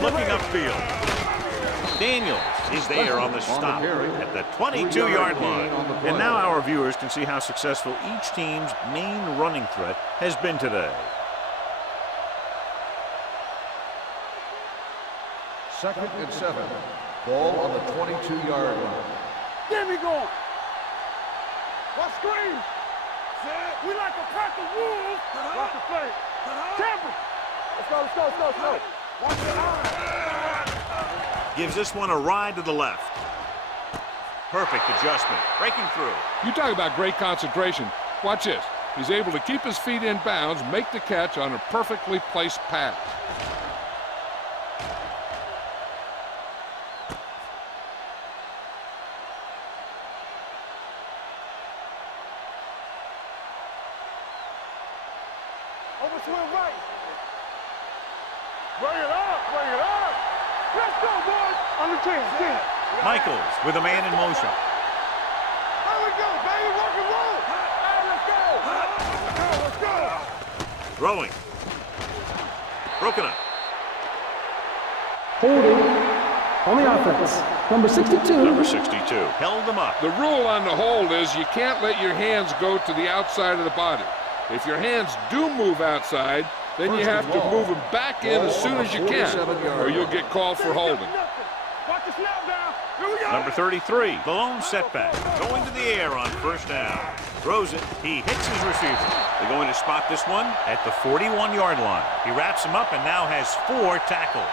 Looking upfield. Daniels is there on the stop at the 22-yard line. And now our viewers can see how successful each team's main running threat has been today. Second and 7. Ball on the 22-yard line. Get me going. What screen? We like a pack of wolves. Watch the play. Tampa. Let's go, let's go, let's go, let's go. Watch the line. Gives this one a ride to the left. Perfect adjustment. Breaking through. You talk about great concentration. Watch this. He's able to keep his feet in bounds, make the catch on a perfectly placed pass. Over to the right. Bring it up, bring it up. Let's go, boys. On the 10. Michaels with a man in motion. There we go, baby. Rock and roll. Hey, let's go. Let's go. Throwing. Broken up. Holding on the offense. Number 62. Number 62. Held them up. The rule on the hold is you can't let your hands go to the outside of the body. If your hands do move outside, then you have to move them back in as soon as you can, or you'll get called for holding. Watch the snap down. Here we go. Number 33, the lone setback. Going to the air on first down. Throws it. He hits his receiver. They're going to spot this one at the 41-yard line. He wraps him up and now has 4 tackles.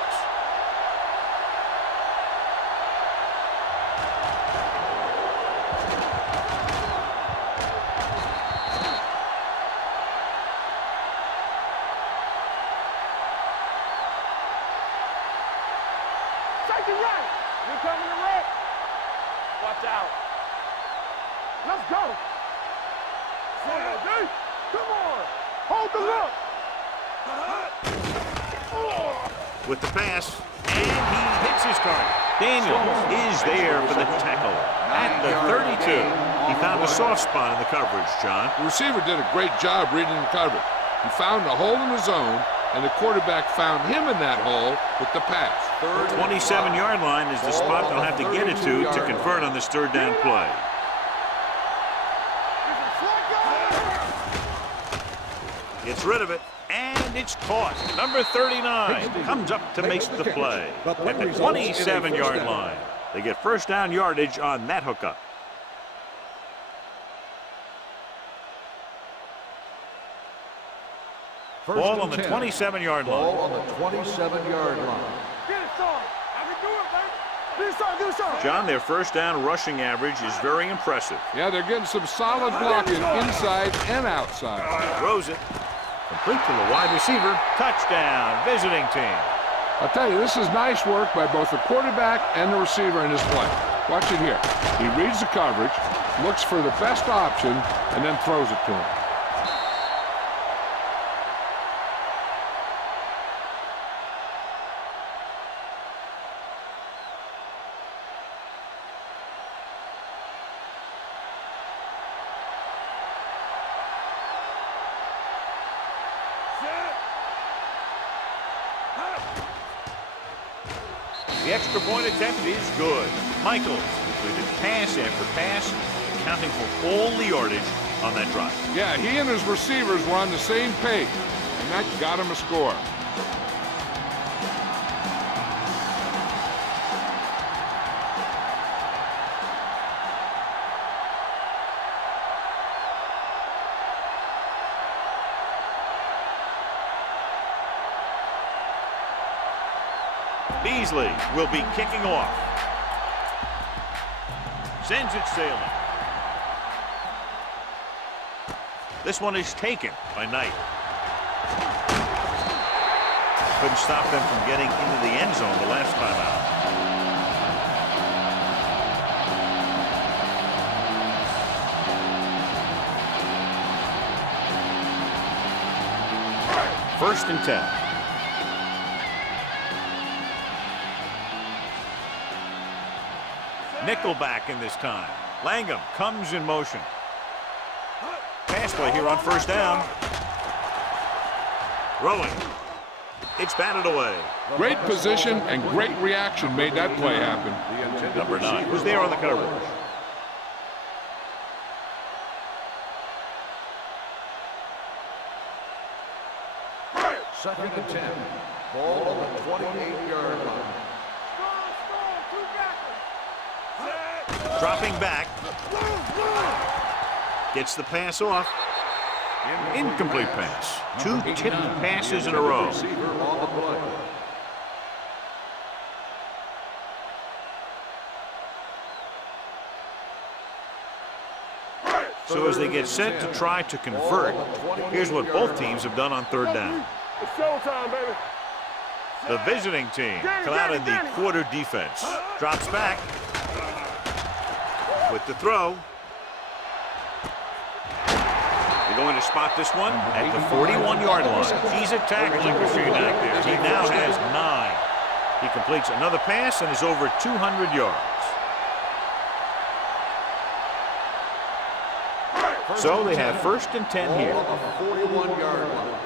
Take it right. You're coming to right. Watch out. Let's go. Come on, D. Come on. Hold the look. With the pass, and he hits his target. Daniels is there for the tackle at the 32. He found a soft spot in the coverage, John. The receiver did a great job reading the coverage. He found a hole in his zone, and the quarterback found him in that hole with the pass. The 27-yard line is the spot they'll have to get it to convert on this third down play. Gets rid of it, and it's caught. Number 39 comes up to make the play at the 27-yard line. They get first down yardage on that hookup. Ball on the 27-yard line. Ball on the 27-yard line. Get it, son. I can do it, baby. Get it, son. Get it, son. John, their first down rushing average is very impressive. Yeah, they're getting some solid blocking inside and outside. Throws it. Complete to the wide receiver. Touchdown, visiting team. I'll tell you, this is nice work by both the quarterback and the receiver in his play. Watch it here. He reads the coverage, looks for the best option, and then throws it to him. The extra point attempt is good. Michaels completed pass after pass, accounting for all the yardage on that drive. Yeah, he and his receivers were on the same page, and that got him a score. Beasley will be kicking off. Sends it sailing. This one is taken by Knight. Couldn't stop them from getting into the end zone the last time out. First and 10. Nickelback in this time. Langham comes in motion. Pass play here on first down. Throwing. It's batted away. Great position and great reaction made that play happen. Number 9 was there on the coverage. Second and 10. Ball on the 28-yard line. Dropping back. Gets the pass off. Incomplete pass. 2 tipped passes in a row. Receiver on the play. So as they get set to try to convert, here's what both teams have done on third down. It's showtime, baby. The visiting team come out in the quarter defense. Drops back. With the throw. They're going to spot this one at the 41-yard line. He's a tackling machine out there. He now has 9. He completes another pass and is over 200 yards. So they have first and 10 here. On the 41-yard line.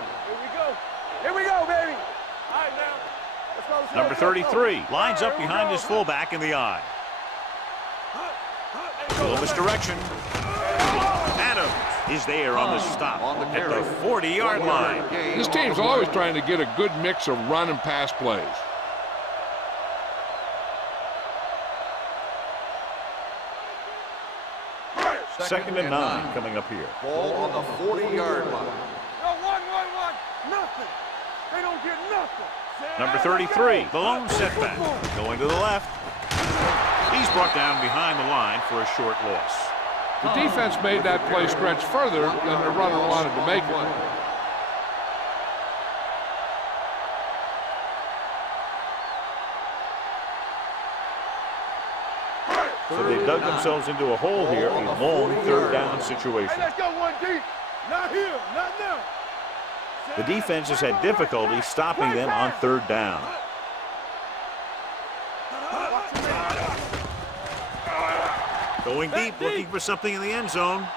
Here we go, baby. All right, now. Let's go. Number 33 lines up behind his fullback in the eye. Little misdirection. Adams is there on the stop at the 40-yard line. This team's always trying to get a good mix of run and pass plays. Second and 9 coming up here. Ball on the 40-yard line. No, one. Nothing. They don't get nothing. Number 33, the lone setback. Going to the left. He's brought down behind the line for a short loss. The defense made that play stretch further than the runner wanted to make it. So they dug themselves into a hole here, a long third down situation. Hey, let's go one deep. Not here, not now. The defense has had difficulty stopping them on third down. Going deep, looking for something in the end zone.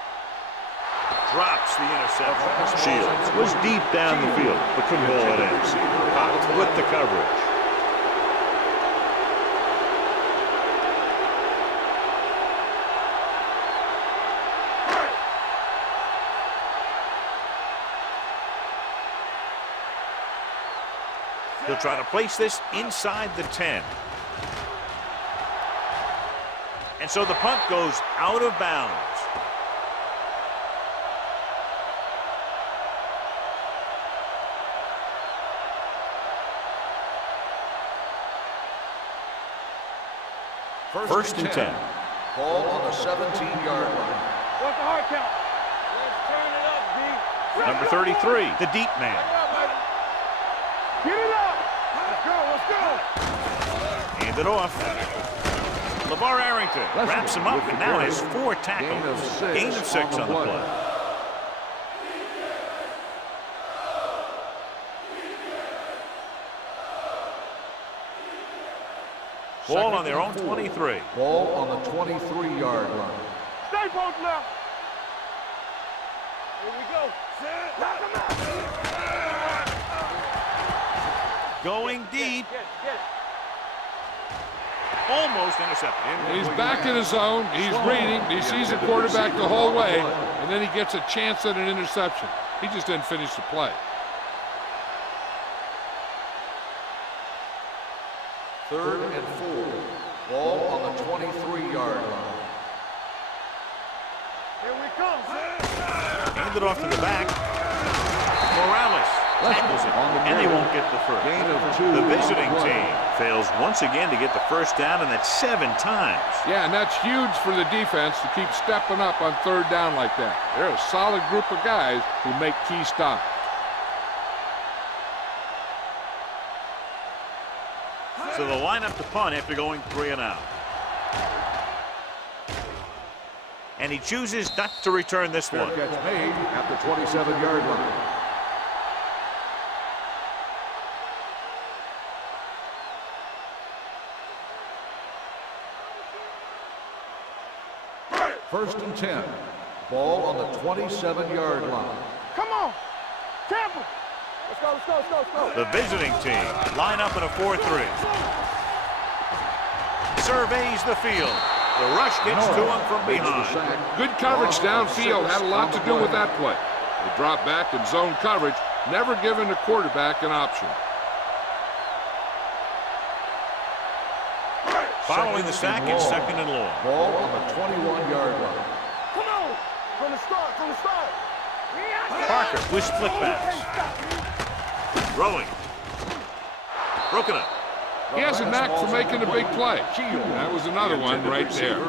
Drops the interception. Shields was deep down the field, but couldn't haul it in. Caught with the coverage. He'll try to place this inside the 10. And so the punt goes out of bounds. First and 10. Ball on the 17-yard line. What's the hard count? Let's turn it up, D. Number 33, the deep man. Get it up. Let's go. Hand it off. LeVar Arrington wraps him up and now has 4 tackles. Gain of 6 on the play. Ball on their own 23. Ball on the 23-yard line. Stay both left. Here we go. Lock him up. Going deep. Get it. Almost intercepted. He's back in his zone. He's reading. He sees the quarterback the whole way, and then he gets a chance at an interception. He just didn't finish the play. Third and 4. Ball on the 23-yard line. Here we come. Hand it off to the back. Morales tackles it, and they won't get the first. Gain of 2. The visiting team fails once again to get the first down, and that's 7 times. Yeah, and that's huge for the defense to keep stepping up on third down like that. They're a solid group of guys who make key stops. So they'll line up to punt after going 3 and out. And he chooses not to return this one. Fair catch made at the 27-yard line. First and 10. Ball on the 27-yard line. Come on. Tampa. Let's go, let's go, let's go, let's go. The visiting team line up in a 4-3. Surveys the field. The rush gets to him from behind. Good coverage downfield had a lot to do with that play. They drop back in zone coverage, never giving the quarterback an option. Following the sack, it's 2nd and long. Ball on the 21-yard line. Come on. From the start, from the start. Parker with split backs. Throwing. Broken up. He has a knack for making a big play. That was another one right there.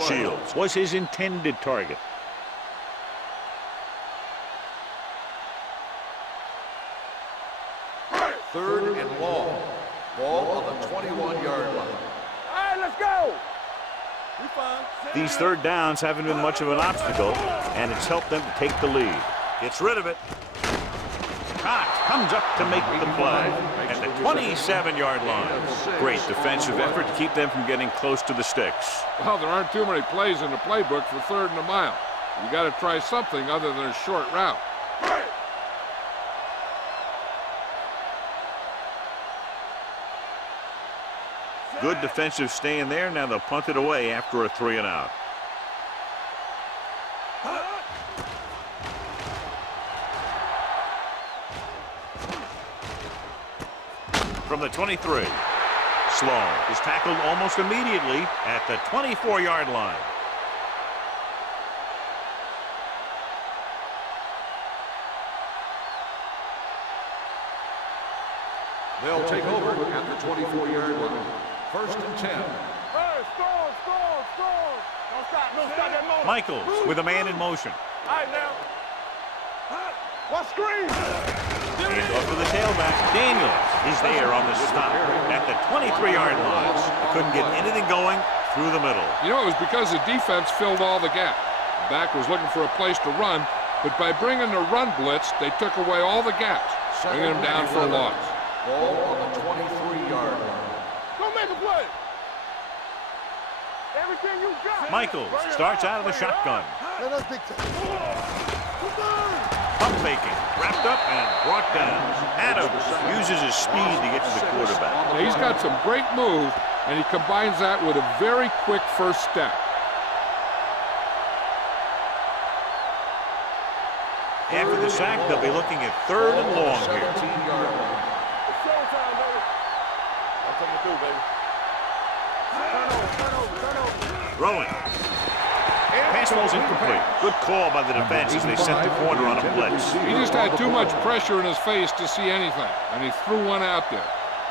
Shields was his intended target. Third and long. Ball on the 21-yard line. All right, let's go. We fine. These third downs haven't been much of an obstacle, and it's helped them to take the lead. Gets rid of it. Cox comes up to make the play at the 27-yard line. Great defensive effort to keep them from getting close to the sticks. Well, there aren't too many plays in the playbook for 3rd and a mile. You got to try something other than a short route. Good defensive stand there. Now they'll punt it away after a 3 and out. From the 23, Sloan is tackled almost immediately at the 24-yard line. They'll take over at the 24-yard line. First and 10. Hey, score. Don't stop that moment. Michaels with a man in motion. All right, now. What screen? And off to the tailback. Daniels is there on the stop at the 23-yard line. Couldn't get anything going through the middle. You know, it was because the defense filled all the gaps. The back was looking for a place to run, but by bringing the run blitz, they took away all the gaps, bringing them down for a loss. Ball on the 23-yard line. Go make a play. Everything you got. Michaels starts out of the shotgun. Let us dictate. Pump faking, wrapped up and brought down. Adams uses his speed to get to the quarterback. Now, he's got some great moves, and he combines that with a very quick first step. After the sack, they'll be looking at 3rd and long here. 17-yard line. It's showtime, baby. That's what we do, baby. Turn over. Throwing. Pass ball's incomplete. Good call by the defense as they sent the corner on a blitz. He just had too much pressure in his face to see anything, and he threw one out there.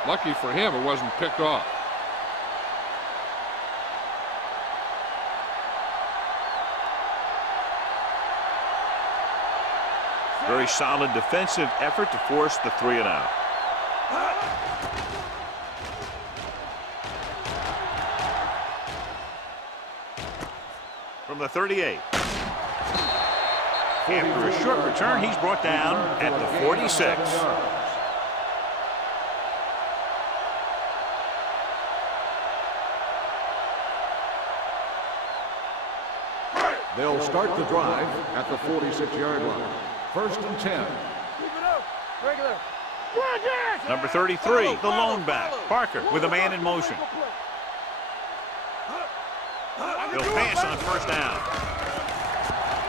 Lucky for him, it wasn't picked off. Very solid defensive effort to force the 3 and out. From the 38. After a short return, he's brought down at the 46. They'll start the drive at the 46-yard line. First and 10. Keep it up. Regular. Number 33, the lone back. Parker with a man in motion. He'll pass on first down.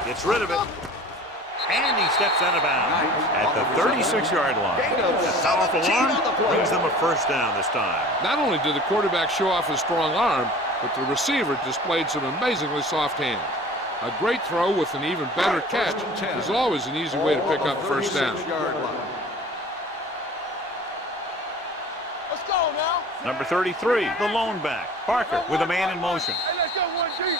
Gets rid of it. And he steps out of bounds at the 36-yard line. A powerful arm brings them a first down this time. Not only did the quarterback show off his strong arm, but the receiver displayed some amazingly soft hands. A great throw with an even better catch is always an easy way to pick up first down. Let's go now. Number 33, the lone back. Parker with a man in motion. Hey, let's go one deep.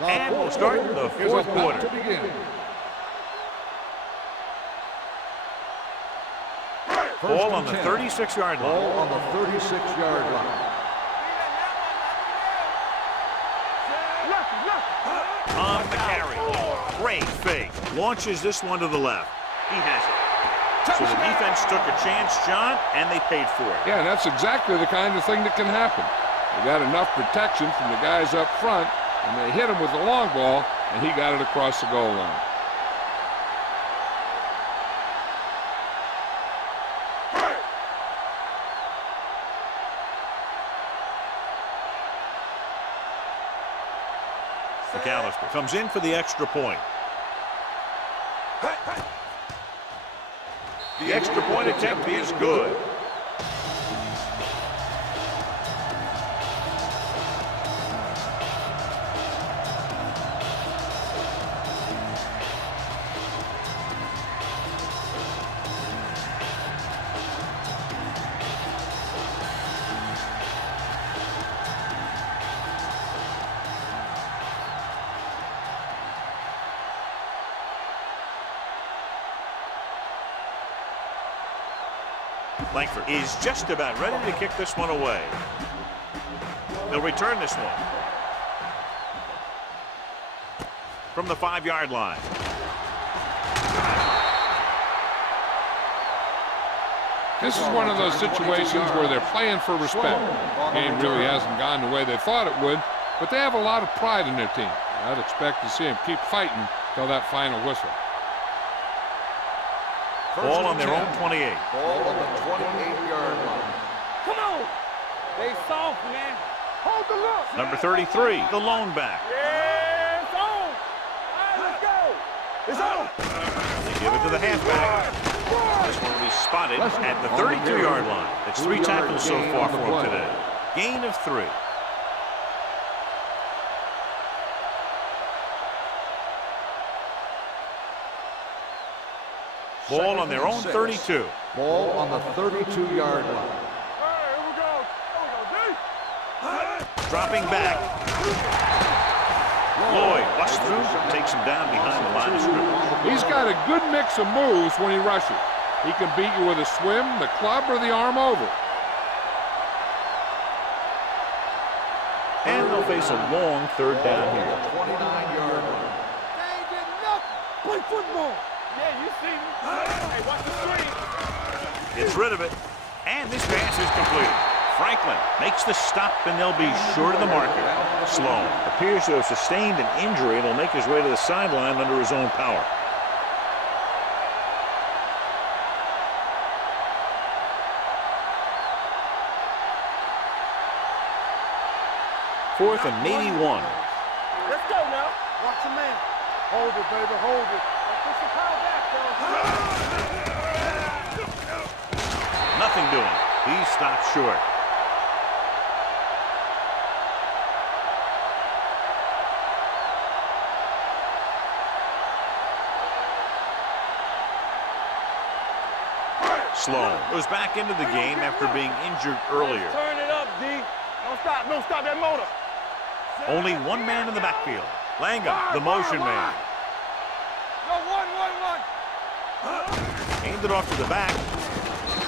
And we'll start the fourth quarter. To begin. Ball on the 36-yard line. Ball on the 36-yard line. On the carry. Great fake. Launches this one to the left. He has it. So the defense took a chance, John, and they paid for it. Yeah, that's exactly the kind of thing that can happen. They got enough protection from the guys up front, and they hit him with the long ball, and he got it across the goal line. McAllister comes in for the extra point. The extra point attempt is good. Langford is just about ready to kick this one away. They'll return this one from the 5-yard line. This is one of those situations where they're playing for respect. The game really hasn't gone the way they thought it would, but they have a lot of pride in their team. I'd expect to see them keep fighting till that final whistle. Ball on their own 28. Ball on the 28-yard line. Come on. They soft, man. Hold the look. Number 33, the lone back. Yeah, it's on. All right, let's go. It's on. They give it to the halfback. This one will be spotted at the 32-yard line. That's 3 tackles so far for him today. Gain of 3. Ball on their own 32. Ball on the 32-yard line. All right, here we go. Dropping back. Lloyd busts through, takes him down behind the line of scrimmage. He's got a good mix of moves when he rushes. He can beat you with a swim, the club, or the arm over. And they'll face a long 3rd down here. 29-yard line. They ain't getting nothing. Play football. Yeah, you see me. Hey, watch the screen. Gets rid of it. And this pass is complete. Franklin makes the stop, and they'll be short of the marker. Sloan appears to have sustained an injury and will make his way to the sideline under his own power. Fourth and maybe 1. Let's go now. Watch the man. Hold it, baby. Hold it. Push the power back, though. Nothing doing. He stopped short. Sloan goes back into the game after being injured earlier. Turn it up, D. Don't stop that motor. Only one man in the backfield. Langham, the motion man. Go, one. Aimed it off to the back.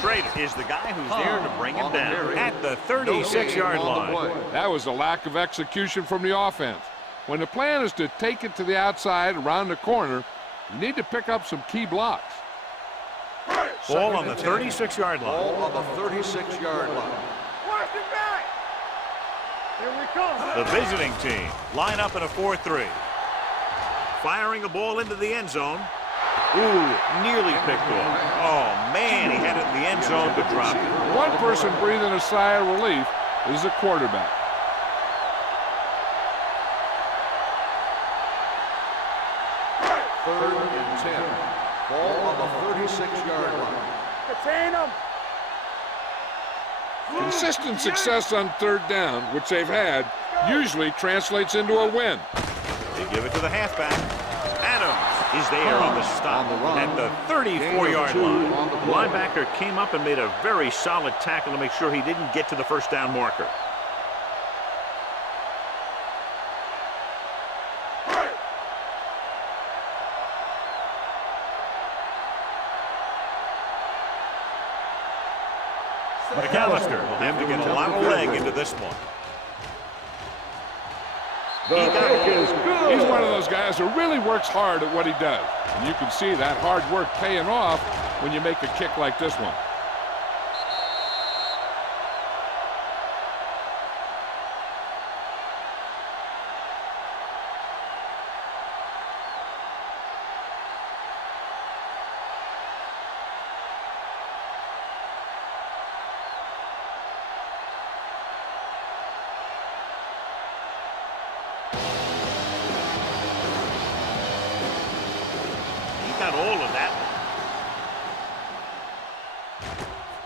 Schrader is the guy who's there to bring him down at the 36-yard line. That was a lack of execution from the offense. When the plan is to take it to the outside around the corner, you need to pick up some key blocks. Ball on the 36-yard line. Ball on the 36-yard line. Watch it back. Here we come. The visiting team line up in a 4-3. Firing a ball into the end zone. Ooh, nearly picked off. Oh, man, he had it in the end zone but dropped it. One person breathing a sigh of relief is the quarterback. Third and 10. Ball on the 36-yard line. Contain them. Consistent success on 3rd down, which they've had, usually translates into a win. They give it to the halfback. Adams is there on the stop at the 34-yard line. The linebacker came up and made a very solid tackle to make sure he didn't get to the first down marker. McAllister will have to get a lot of leg into this one. He's one of those guys who really works hard at what he does. And you can see that hard work paying off when you make a kick like this one. Got all of that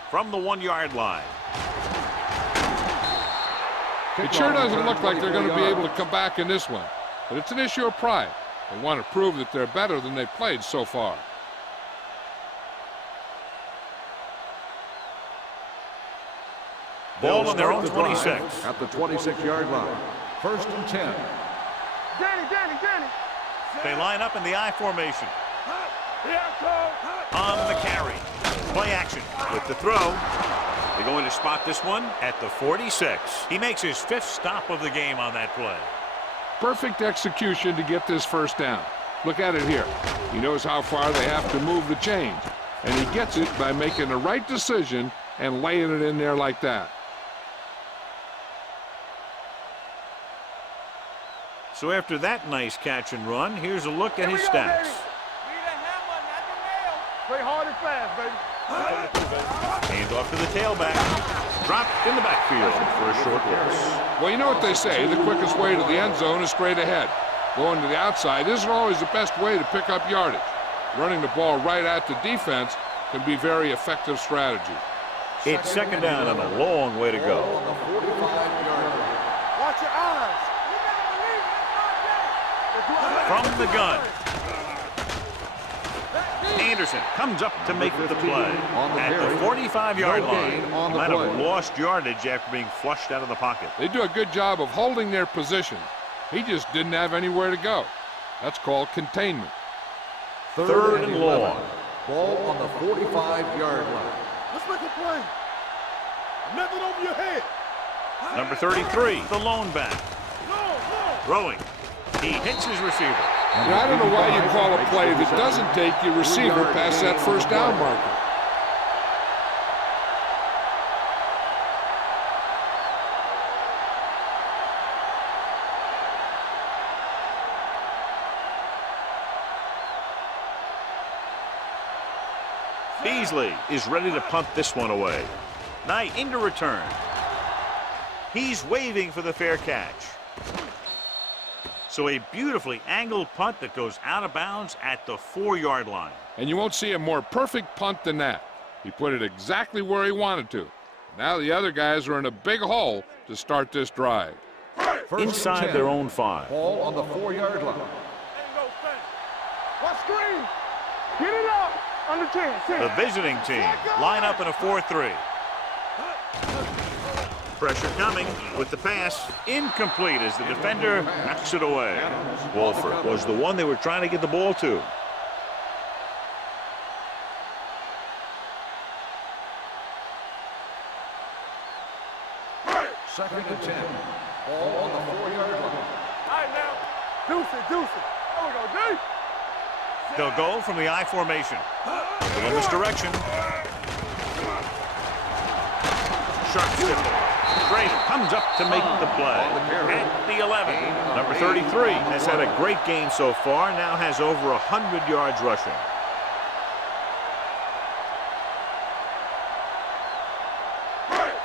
from the 1-yard line. It sure doesn't look like they're going to be able to come back in this one, but it's an issue of pride. They want to prove that they're better than they've played so far. Ball on their own 26. At the 26-yard line. 1st and 10. Danny. They line up in the I formation. On the carry. Play action with the throw. They're going to spot this one at the 46. He makes his 5th stop of the game on that play. Perfect execution to get this first down. Look at it here. He knows how far they have to move the chains, and he gets it by making the right decision and laying it in there like that. So after that nice catch and run, here's a look at his stats. Play hard and fast, baby. Hand off to the tailback. Dropped in the backfield for a short loss. Well, you know what they say, the quickest way to the end zone is straight ahead. Going to the outside isn't always the best way to pick up yardage. Running the ball right at the defense can be very effective strategy. It's 2nd down and a long way to go. Watch your eyes. From the gun. Anderson comes up to make the play at the 45-yard line. Might have lost yardage after being flushed out of the pocket. They do a good job of holding their position. He just didn't have anywhere to go. That's called containment. 3rd and long. Ball on the 45-yard line. Let's make a play. Nothing over your head. Number 33, the lone back. Throwing. He hits his receiver. Now, I don't know why you call a play that doesn't take your receiver past that first down marker. Beasley is ready to punt this one away. Knight into return. He's waving for the fair catch. So a beautifully angled punt that goes out of bounds at the 4-yard line. And you won't see a more perfect punt than that. He put it exactly where he wanted to. Now the other guys are in a big hole to start this drive. Inside their own 5. Ball on the 4-yard line. Watch screen. Get it up. Under 10. The visiting team line up in a 4-3. Pressure coming with the pass. Incomplete as the defender knocks it away. Wolford was the one they were trying to get the ball to. Second and 10. Ball on the 4-yard line. All right, now. Deuce it. There we go, deep. They'll go from the I formation. In this direction. Sharp stipple. Trader comes up to make the play at the 11. Number 33 has had a great game so far, now has over 100 yards rushing.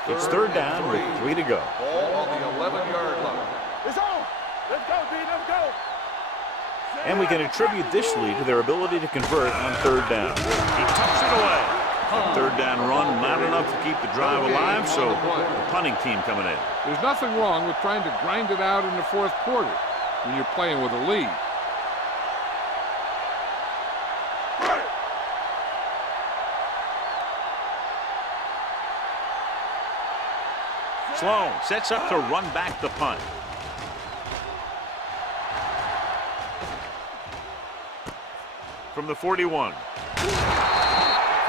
It's 3rd down with 3 to go. Ball on the 11-yard line. It's on. Let's go, D. Let's go. And we can attribute this lead to their ability to convert on 3rd down. He tucks it away. 3rd down run, not enough to keep the drive alive, so the punting team coming in. There's nothing wrong with trying to grind it out in the 4th quarter. when you're playing with a lead. Sloan sets up to run back the punt. From the 41.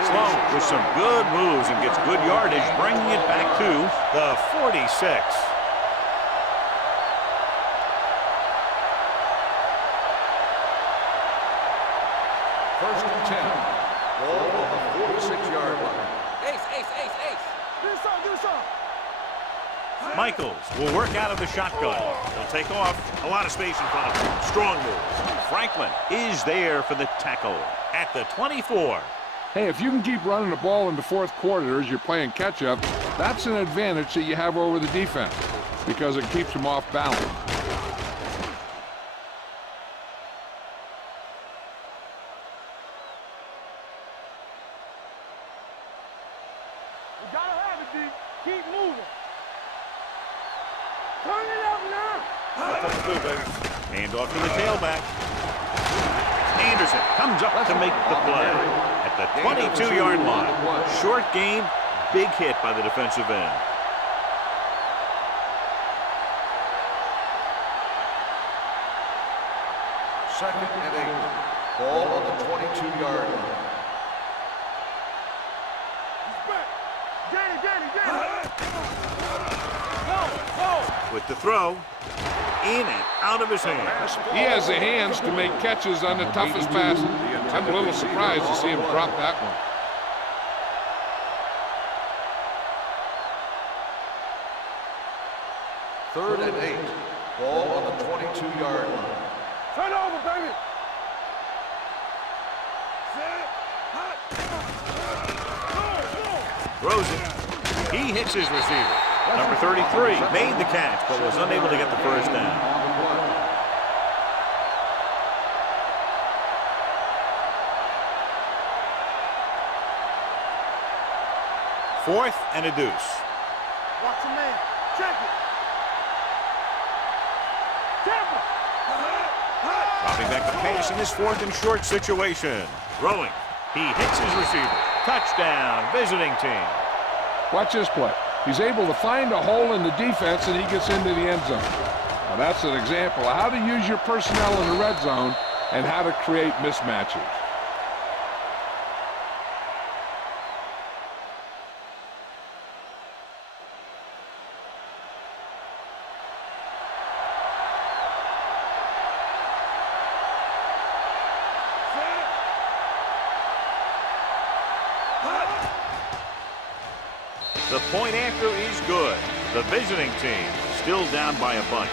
Sloan with some good moves and gets good yardage, bringing it back to the 46. First and 10. Ball on the 46-yard line. Ace, ace, ace, ace. Give us some, give us some. Michaels will work out of the shotgun. He'll take off. A lot of space in front of him. Strong move. Franklin is there for the tackle at the 24. Hey, if you can keep running the ball in the fourth quarter as you're playing catch-up, that's an advantage that you have over the defense because it keeps them off balance. We gotta have it, D. Keep moving. Turn it up now. Hand off to the tailback. Anderson comes up to make the play at the 22-yard line. Short game, big hit by the defensive end. Second and 8. Ball on the 22-yard line. Get it. Go. With the throw, in and out of his hands. He has the hands to make catches on the toughest passes. I'm a little surprised to see him drop that one. Third and 8. Ball on the 22-yard line. Turn over, baby. Set. Hot. Go. Throws it. He hits his receiver. Number 33 made the catch, but was unable to get the first down. Fourth and a deuce. Watch your man. Check it. Temple. Dropping back the pass in this fourth and short situation. Throwing. He hits his receiver. Touchdown, visiting team. Watch this play. He's able to find a hole in the defense and he gets into the end zone. Now that's an example of how to use your personnel in the red zone and how to create mismatches. The point after is good. The visiting team still down by a bunch.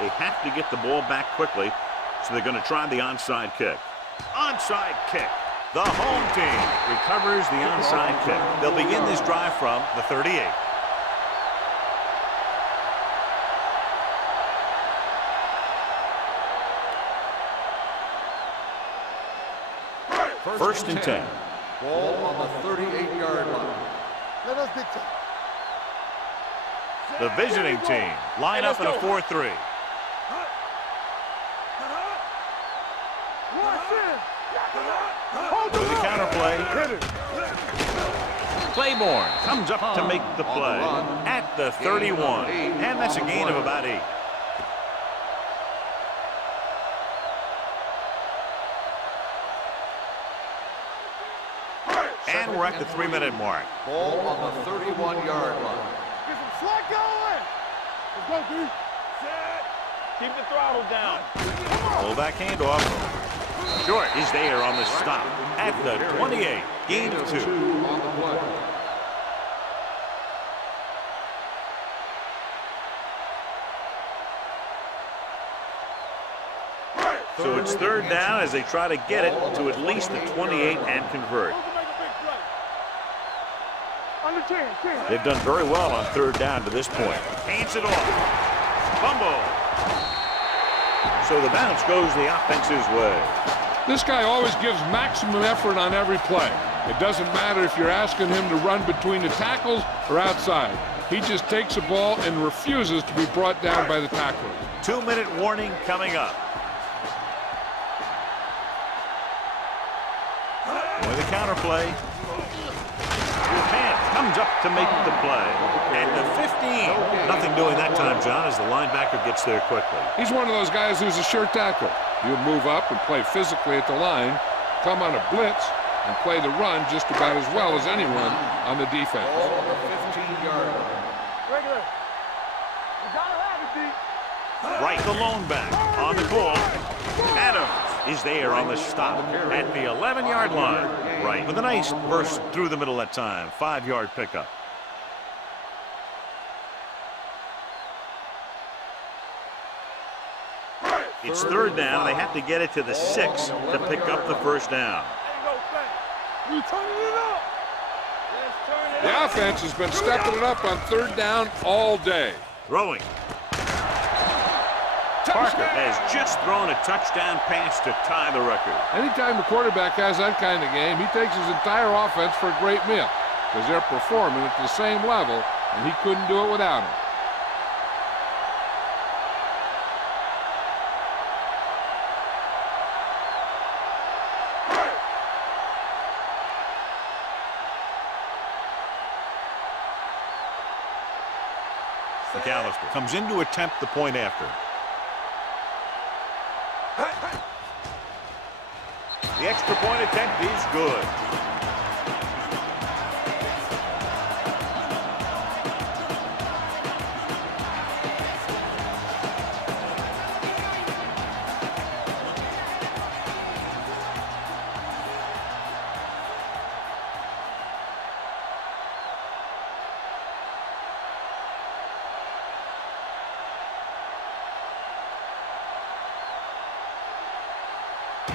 They have to get the ball back quickly, so they're going to try the onside kick. Onside kick. The home team recovers the onside kick. They'll begin this drive from the 38. First and 10. Ball on the 38-yard line. Let us dictate. The visiting team line up in a 4-3. With the counterplay, Claiborne comes up to make the play at the 31, and that's a gain of about 8. And we're at the 3-minute mark. Ball on the 31-yard line. Get some slack going. Let's go, D. Set. Keep the throttle down. Pull back handoff. Short is there on the stop at the 28. Gain of 2. On the play. So it's third down as they try to get it to at least the 28 and convert. Those will make a big Under 10. They've done very well on third down to this point. Hands it off. Fumble. So the bounce goes the offense's way. This guy always gives maximum effort on every play. It doesn't matter if you're asking him to run between the tackles or outside. He just takes the ball and refuses to be brought down by the tackler. 2-minute warning coming up. With a counter play. Hand comes up to make the play. At the 15. Nothing doing that time, John, as the linebacker gets there quickly. He's one of those guys who's a sure tackler. He'll move up and play physically at the line, come on a blitz, and play the run just about as well as anyone on the defense. Ball on the 15-yard line. Regular. You gotta have it, D. Right, the lone back on the call. Adams is there on the stop at the 11-yard line. Right, with a nice burst through the middle that time. 5-yard pickup. It's third down. They have to get it to the 6 to pick up the first down. We turning it up. The offense has been stepping it up on third down all day. Throwing. Parker has just thrown a touchdown pass to tie the record. Anytime the quarterback has that kind of game, he takes his entire offense for a great meal because they're performing at the same level, and he couldn't do it without him. McAllister comes in to attempt the point after. The extra point attempt is good.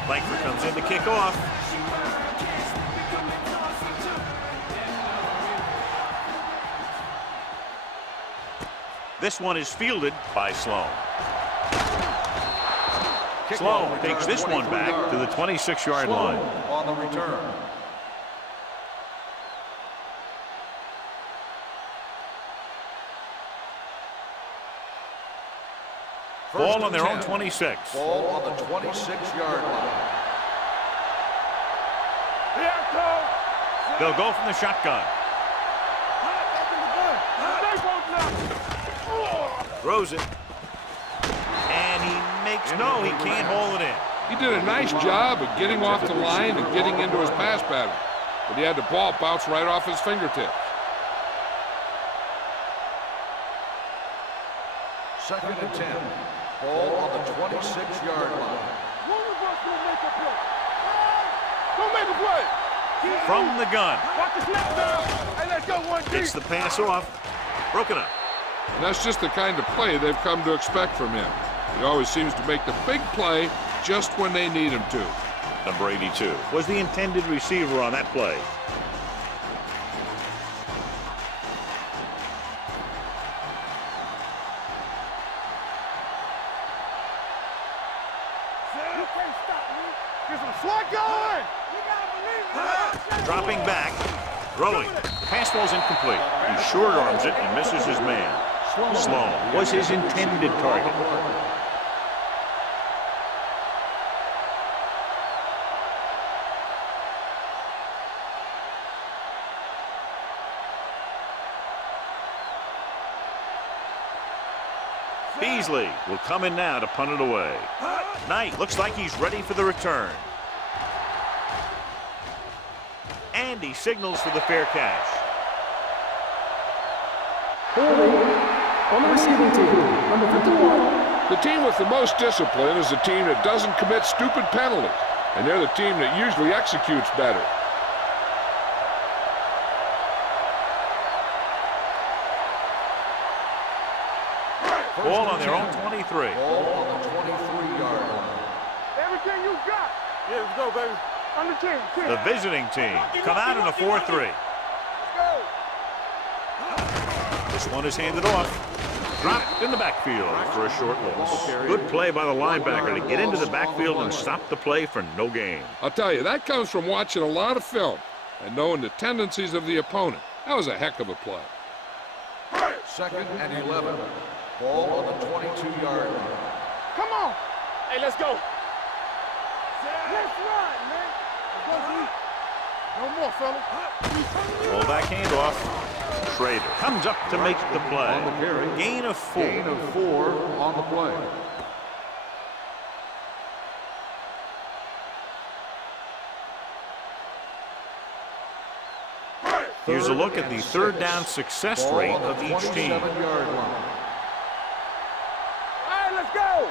Langford comes in to kick off. This one is fielded by Sloan. Sloan takes this one back to the 26-yard line. On the return. Ball on their own 26. Ball on the 26-yard line. They'll go from the shotgun. Throws it. And he makes no, he can't hold it in. He did a nice job of getting off the line and getting into his pass pattern, but he had the ball bounce right off his fingertips. Second and 10. Ball on the 26-yard line. One of us will make a play. Don't make a play. From the gun. Watch the snap down. Hey, let's go one deep. Gets the pass off. Broken up. And that's just the kind of play they've come to expect from him. He always seems to make the big play just when they need him to. Number 82 was the intended receiver on that play. You can't stop me. Get some slot going. You gotta believe it. Dropping back. Throwing. The pass falls incomplete. He short arms it and misses his man. Sloan was his intended target. Beasley will come in now to punt it away. Knight looks like he's ready for the return. And he signals for the fair catch. On the receiving team, number 51. The team with the most discipline is the team that doesn't commit stupid penalties, and they're the team that usually executes better. Ball on their own 23. Ball on the 23-yard line. Everything you got. Yeah, let's go, baby. Under 10. The visiting team come out in a 4-3. Go. This one is handed off. Dropped in the backfield for a short loss. Good play by the linebacker to get into the backfield and stop the play for no gain. I'll tell you, that comes from watching a lot of film and knowing the tendencies of the opponent. That was a heck of a play. 2nd and 11. Ball on the 22-yard line. Come on. Hey, let's go. Let's run, man. Let's go, D. No more, fellas. Roll back handoff. Schrader comes up to make the play. On the carry. Gain of 4. Gain of 4 on the play. Here's a look at the 3rd down success rate of each team. 27-yard line. All right, let's go.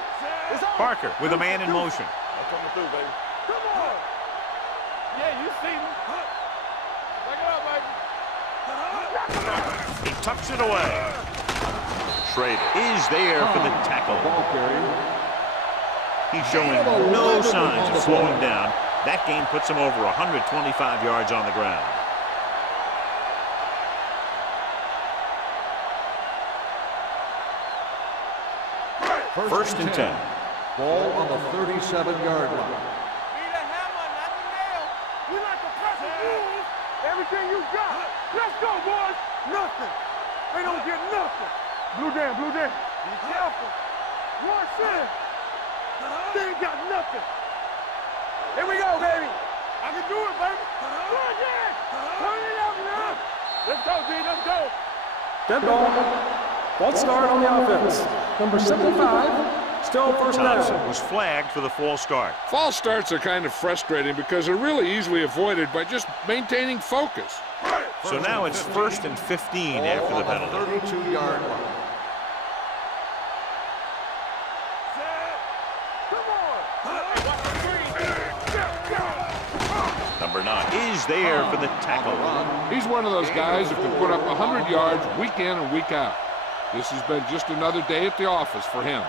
It's on. Parker with a man in motion. I'm coming through, baby. Come on. Yeah, you see me. Back it up, baby. He tucks it away. Schrader is there for the tackle. Ball carry. He's showing no signs of slowing down. That gain puts him over 125 yards on the ground. First and 10. Ball on the 37-yard line. Need a hammer, not the nail. We like to press the rules. Everything you got. Let's go, boys. Nothing. They don't get nothing. Blue down, blue down. Be careful. One sin. They ain't got nothing. Here we go, baby. I can do it, baby. Good, yeah. Turn it up now. Let's go, D. Let's go. Dead ball. False start on the offense. Number 75, still first Thompson down. was flagged for the false start. False starts are kind of frustrating because they're really easily avoided by just maintaining focus. So now it's 1st and 15 after the penalty. 32-yard line. Number 9 is there for the tackle. He's one of those guys who can put up 100 yards week in and week out. This has been just another day at the office for him.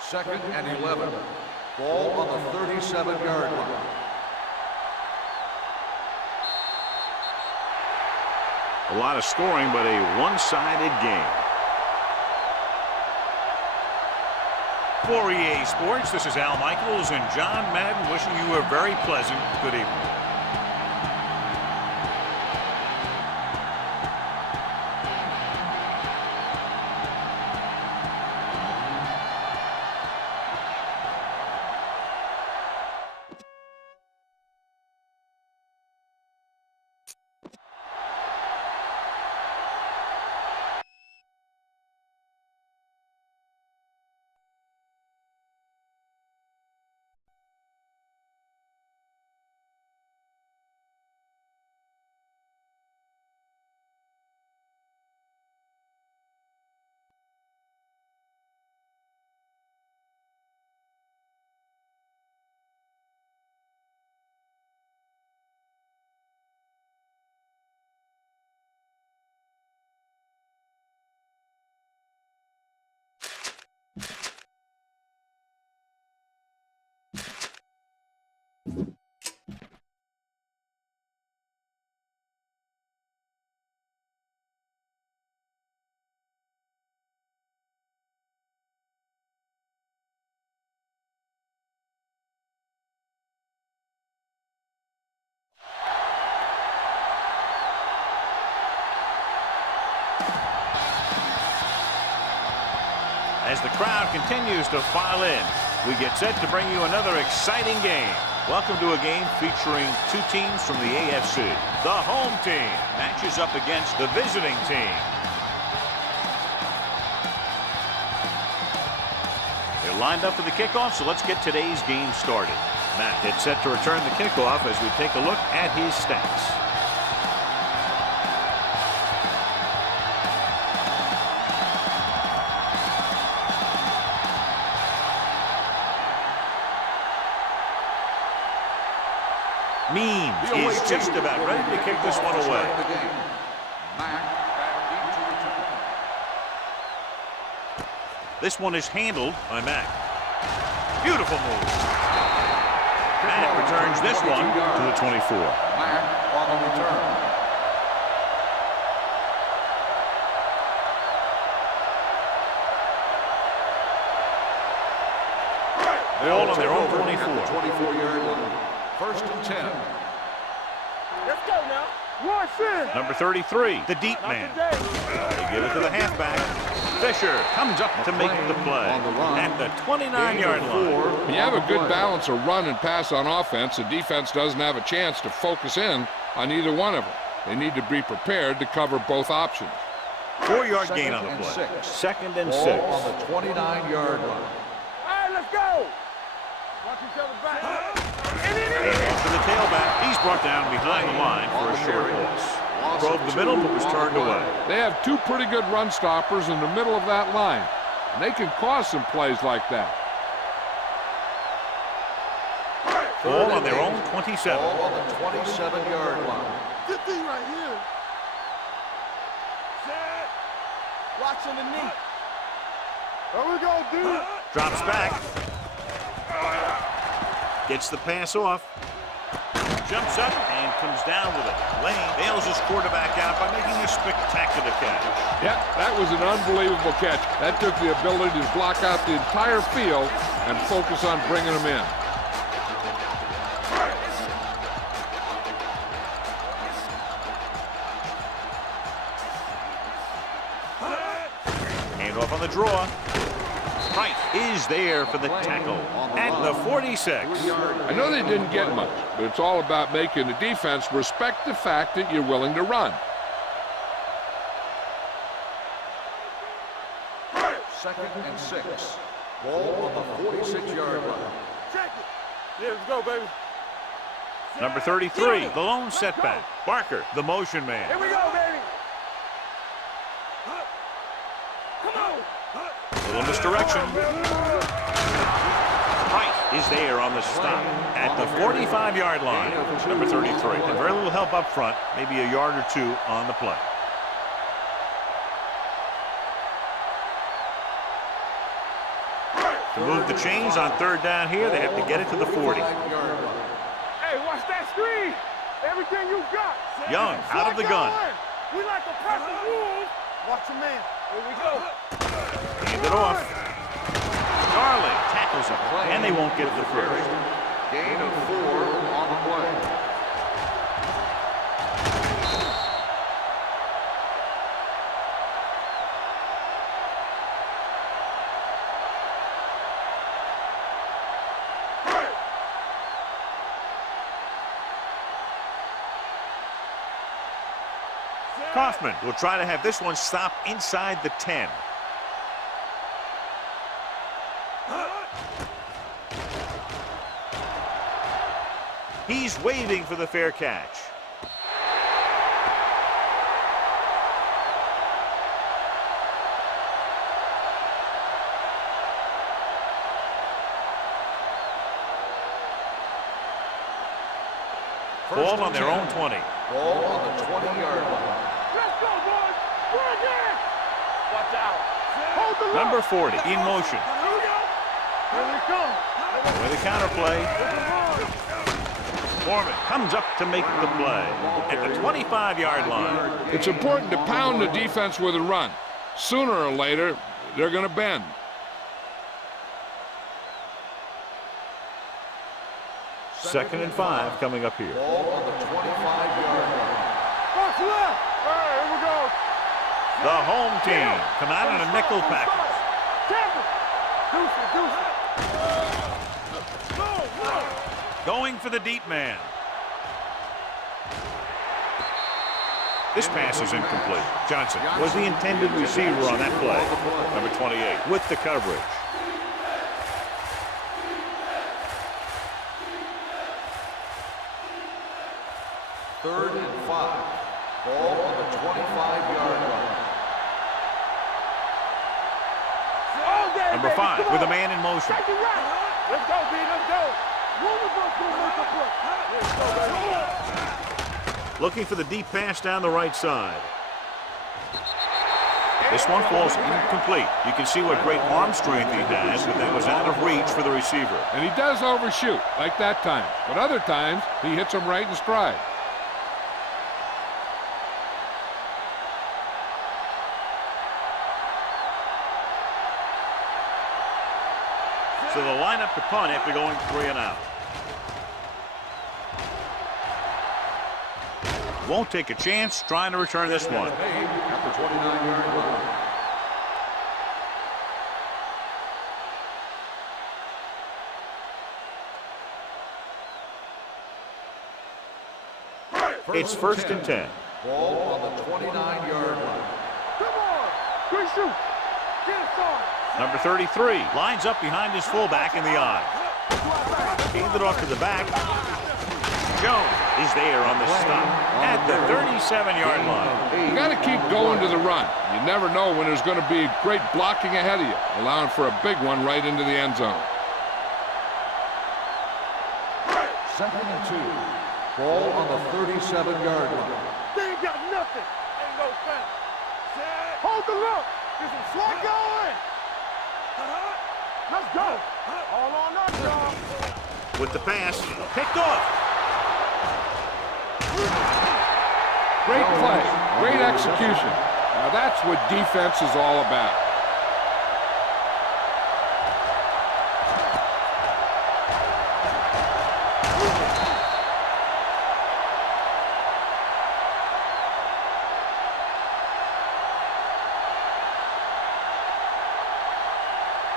2nd and 11. Ball on the 37-yard line. A lot of scoring, but a one-sided game. For EA Sports, this is Al Michaels and John Madden wishing you a very pleasant good evening. As the crowd continues to file in, we get set to bring you another exciting game. Welcome to a game featuring 2 teams from the AFC. The home team matches up against the visiting team. They're lined up for the kickoff, so let's get today's game started. Matt gets set to return the kickoff as we take a look at his stats. Means is just about ready to kick this one away. This one is handled by Mack. Beautiful move. Matt returns this one to the 24. Matt on the return. Ball on their own 24. 24-yard line. First and 10. Let's go now. Rush in. Number 33, the deep man. They give it to the halfback. Fisher comes up to make the play at the 29-yard line. When you have a good balance of run and pass on offense, the defense doesn't have a chance to focus in on either one of them. They need to be prepared to cover both options. 4-yard gain on the play. Second and 6. Ball on the 29-yard line. All right, let's go. Watch each other back. To the tailback, he's brought down behind the line for a short loss. Probed the middle, but was turned away. They have two pretty good run stoppers in the middle of that line, and they can cause some plays like that. Ball on their own 27. Ball on the 27-yard line. Good thing right here. Set. Watch underneath. There we go, dude. Drops back. Gets the pass off. Jumps up and comes down with it. Lane bails his quarterback out by making a spectacular catch. Yeah, that was an unbelievable catch. That took the ability to block out the entire field and focus on bringing them in. Hand off on the draw. Price is there for the tackle at the 46. I know they didn't get much, but it's all about making the defense respect the fact that you're willing to run. Second and 6. Ball on the 46-yard line. Check it. Yeah, let's go, baby. Number 33, the lone setback. Barker, the motion man. Here we go, baby. Come on. Little misdirection. Price is there on the stop at the 45-yard line. Number 33. And very little help up front, maybe a yard or two on the play. To move the chains on third down here, they have to get it to the 40. Hey, watch that screen. Everything you got. Young out of the gun. We like a pack of wolves. Watch your man. Here we go. Hand it off. Darling tackles him, and they won't get the first. Gain of 4 on the play. Kaufman will try to have this one stop inside the 10. He's waiting for the fair catch. Ball on their own 20. Ball on the 20-yard line. Let's go, boys. We're again. Watch out. Hold the Number 40 in motion. Here we go. Here we come. With a counterplay. Foreman comes up to make the play at the 25-yard line. It's important to pound the defense with a run. Sooner or later, they're going to bend. Second and 5 coming up here. Ball on the 25-yard line. Box left. All right, here we go. The home team come out in a nickel package. Tampa. Deuce it. Going for the deep man. This pass is incomplete. Johnson was the intended receiver on that play. Number 28 with the coverage. Third and 5. Ball on the 25-yard line. Number 5 with a man in motion. Let's go, B. Let's go. Looking for the deep pass down the right side. This one falls incomplete. You can see what great arm strength he has, but that was out of reach for the receiver. And he does overshoot, like that time. But other times, he hits them right in stride. So the lineup to punt after going 3 and out. Won't take a chance trying to return this one. At the 29-yard line. It's 1st and 10. Ball on the 29-yard line. Come on. Quick shoot. Get it started. Number 33 lines up behind his fullback in the eye. Handed off to the back. Jones is there on the stop at the 37-yard line. You got to keep going to the run. You never know when there's going to be great blocking ahead of you, allowing for a big one right into the end zone. 2nd and 2. Ball on the 37-yard line. They ain't got nothing. Ain't no fence. Hold the look. Get some slack going. Let's go. All on us, y'all. With the pass, picked off. Great play, great execution. Now that's what defense is all about.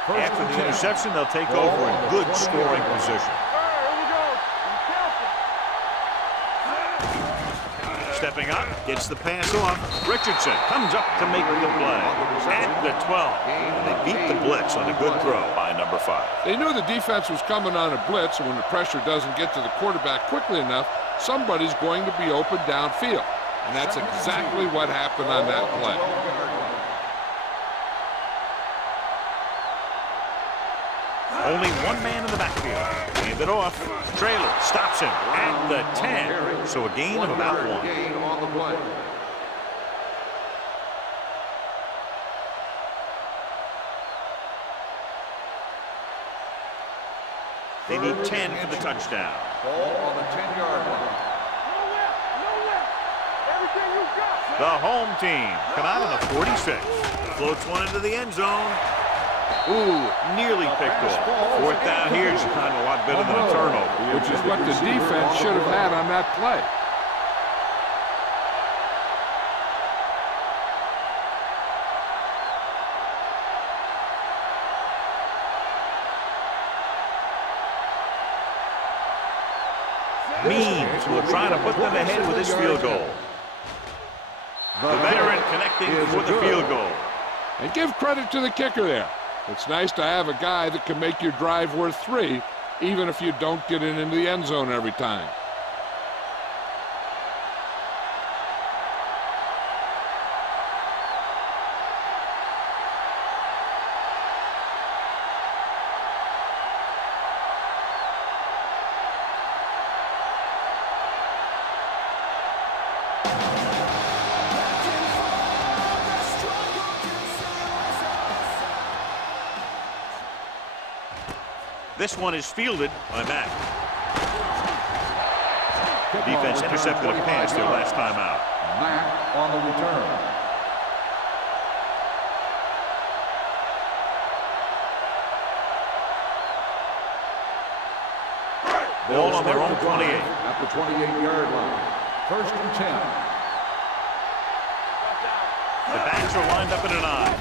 After the interception, they'll take over in good scoring position. Stepping up, gets the pass off. Richardson comes up to make the play. At the 12. And they beat the blitz on a good throw by number 5. They knew the defense was coming on a blitz, and when the pressure doesn't get to the quarterback quickly enough, somebody's going to be open downfield. And that's exactly what happened on that play. Only one man in the backfield. Hand it off. Trailer stops him at the 10. So a gain of about 1. Gain on the play. They need 10 for the touchdown. Ball on the 10-yard line. Everything you got. The home team come out of the 46. Floats one into the end zone. Ooh, nearly picked off. 4th down here is kind of a lot better than a turnover. Which is what the defense should have had on that play. Means will try to put them ahead with this field goal. The veteran connecting for the field goal. And give credit to the kicker there. It's nice to have a guy that can make your drive worth 3, even if you don't get it into the end zone every time. This one is fielded by Madden. Defense intercepted a pass their last time out. Mack on the return. Ball on their own 28. At the 28-yard line. 1st and 10. The backs are lined up in an eye.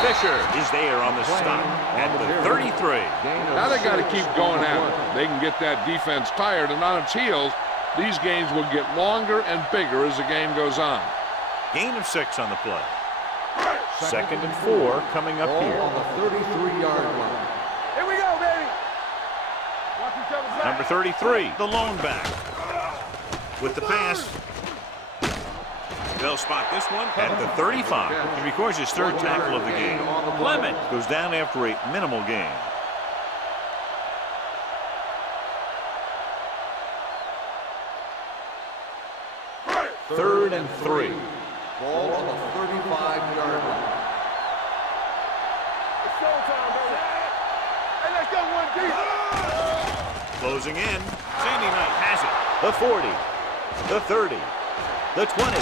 Fisher is there on the stop at the 33. Now they got to keep going at it. They can get that defense tired, and on its heels, these games will get longer and bigger as the game goes on. Gain of 6 on the play. 2nd and 4 coming up Ball here. on the 33-yard line. Here we go, baby. Watch each other's back. Number 33, the lone back. With the pass. They'll spot this one at the 35. He records his 3rd tackle of the game. Lemon goes down after a minimal gain. 3rd and 3. Ball on the 35-yard line. It's showtime, baby. Hey, let's go one deep. Closing in. Sandy Knight has it. The 40, the 30, the 20.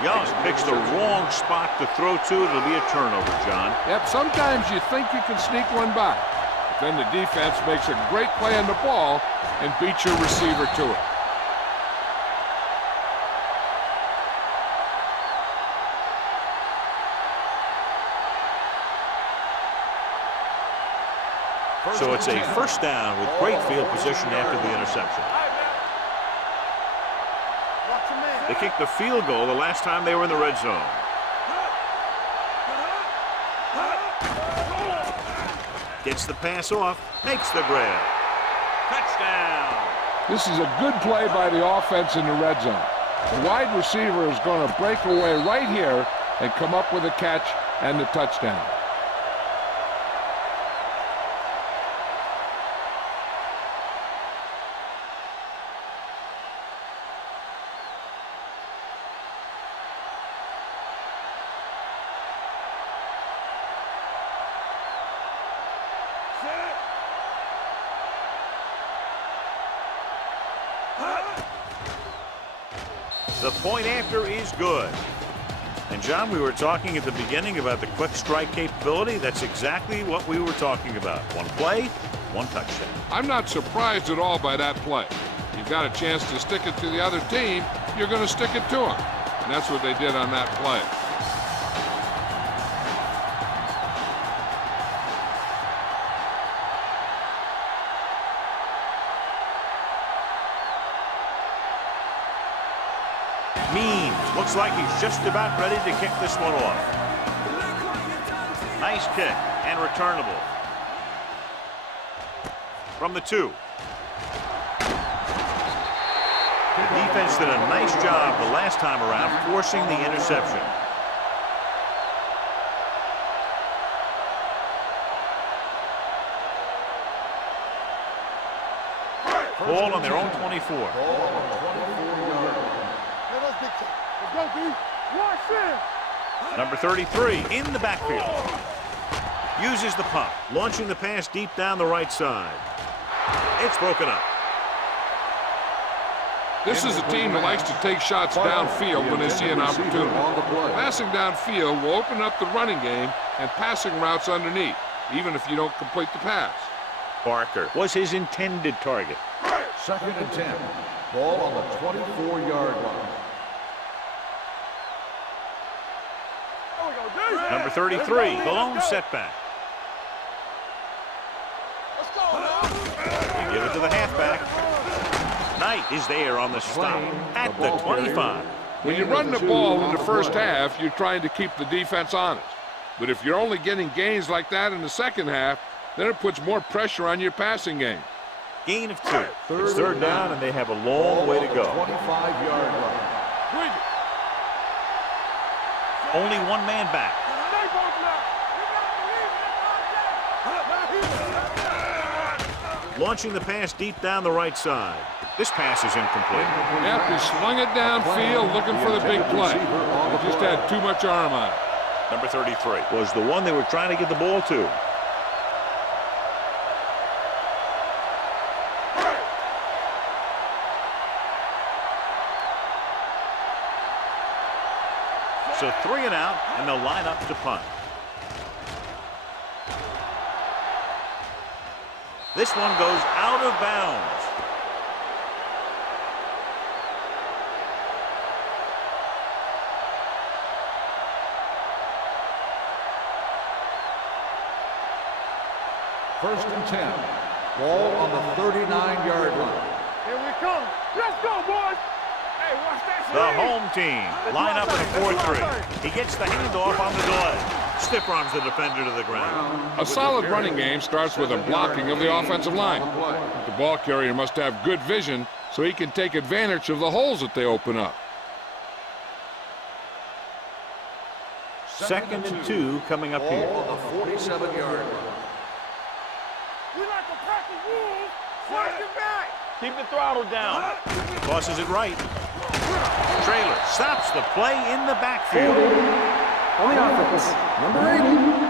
Young picks the wrong spot to throw to. It'll be a turnover, John. Yep, sometimes you think you can sneak one by. But then the defense makes a great play on the ball and beats your receiver to it. So it's a first down with great field position after the interception. They kicked the field goal the last time they were in the red zone. Gets the pass off, makes the grab. Touchdown. This is a good play by the offense in the red zone. The wide receiver is going to break away right here and come up with a catch and the touchdown. The point after is good. And John, we were talking at the beginning about the quick strike capability. That's exactly what we were talking about. One play, one touchdown. I'm not surprised at all by that play. You've got a chance to stick it to the other team, you're going to stick it to them. And that's what they did on that play. Looks like he's just about ready to kick this one off. Nice kick and returnable. From the 2. The defense did a nice job the last time around forcing the interception. Ball on their own 24. Go, B. Watch in. Number 33 in the backfield. Uses the pump, launching the pass deep down the right side. It's broken up. This is a team that likes to take shots downfield when they see an opportunity. Passing downfield will open up the running game and passing routes underneath, even if you don't complete the pass. Barker was his intended target. 2nd and 10. Ball on the 24-yard line. Number 33, the lone setback. You give it to the halfback. Knight is there on the stop at the 25. When you run the ball in the first half, you're trying to keep the defense honest. But if you're only getting gains like that in the second half, then it puts more pressure on your passing game. Gain of 2. It's third down, and they have a long way to go. 25-yard line. Only one man back. Launching the pass deep down the right side. This pass is incomplete. Yep, he slung it downfield looking for the big play. He just had too much arm on it. Number 33 was the one they were trying to get the ball to. So 3 and out, and they'll line up to punt. This one goes out of bounds. First and 10. Ball on the 39-yard line. Here we come. Let's go, boys. Hey, watch that. The home team line up in a 4-3. He gets the handoff on the delay. Stiff arms the defender to the ground. A solid running game starts with a blocking of the offensive line. The ball carrier must have good vision so he can take advantage of the holes that they open up. 2nd and 2 coming up here. Ball on the 47-yard line. We like a pack of wolves. Watch it back. Keep the throttle down. Tosses it right. Trailer stops the play in the backfield. On the offense, number 80.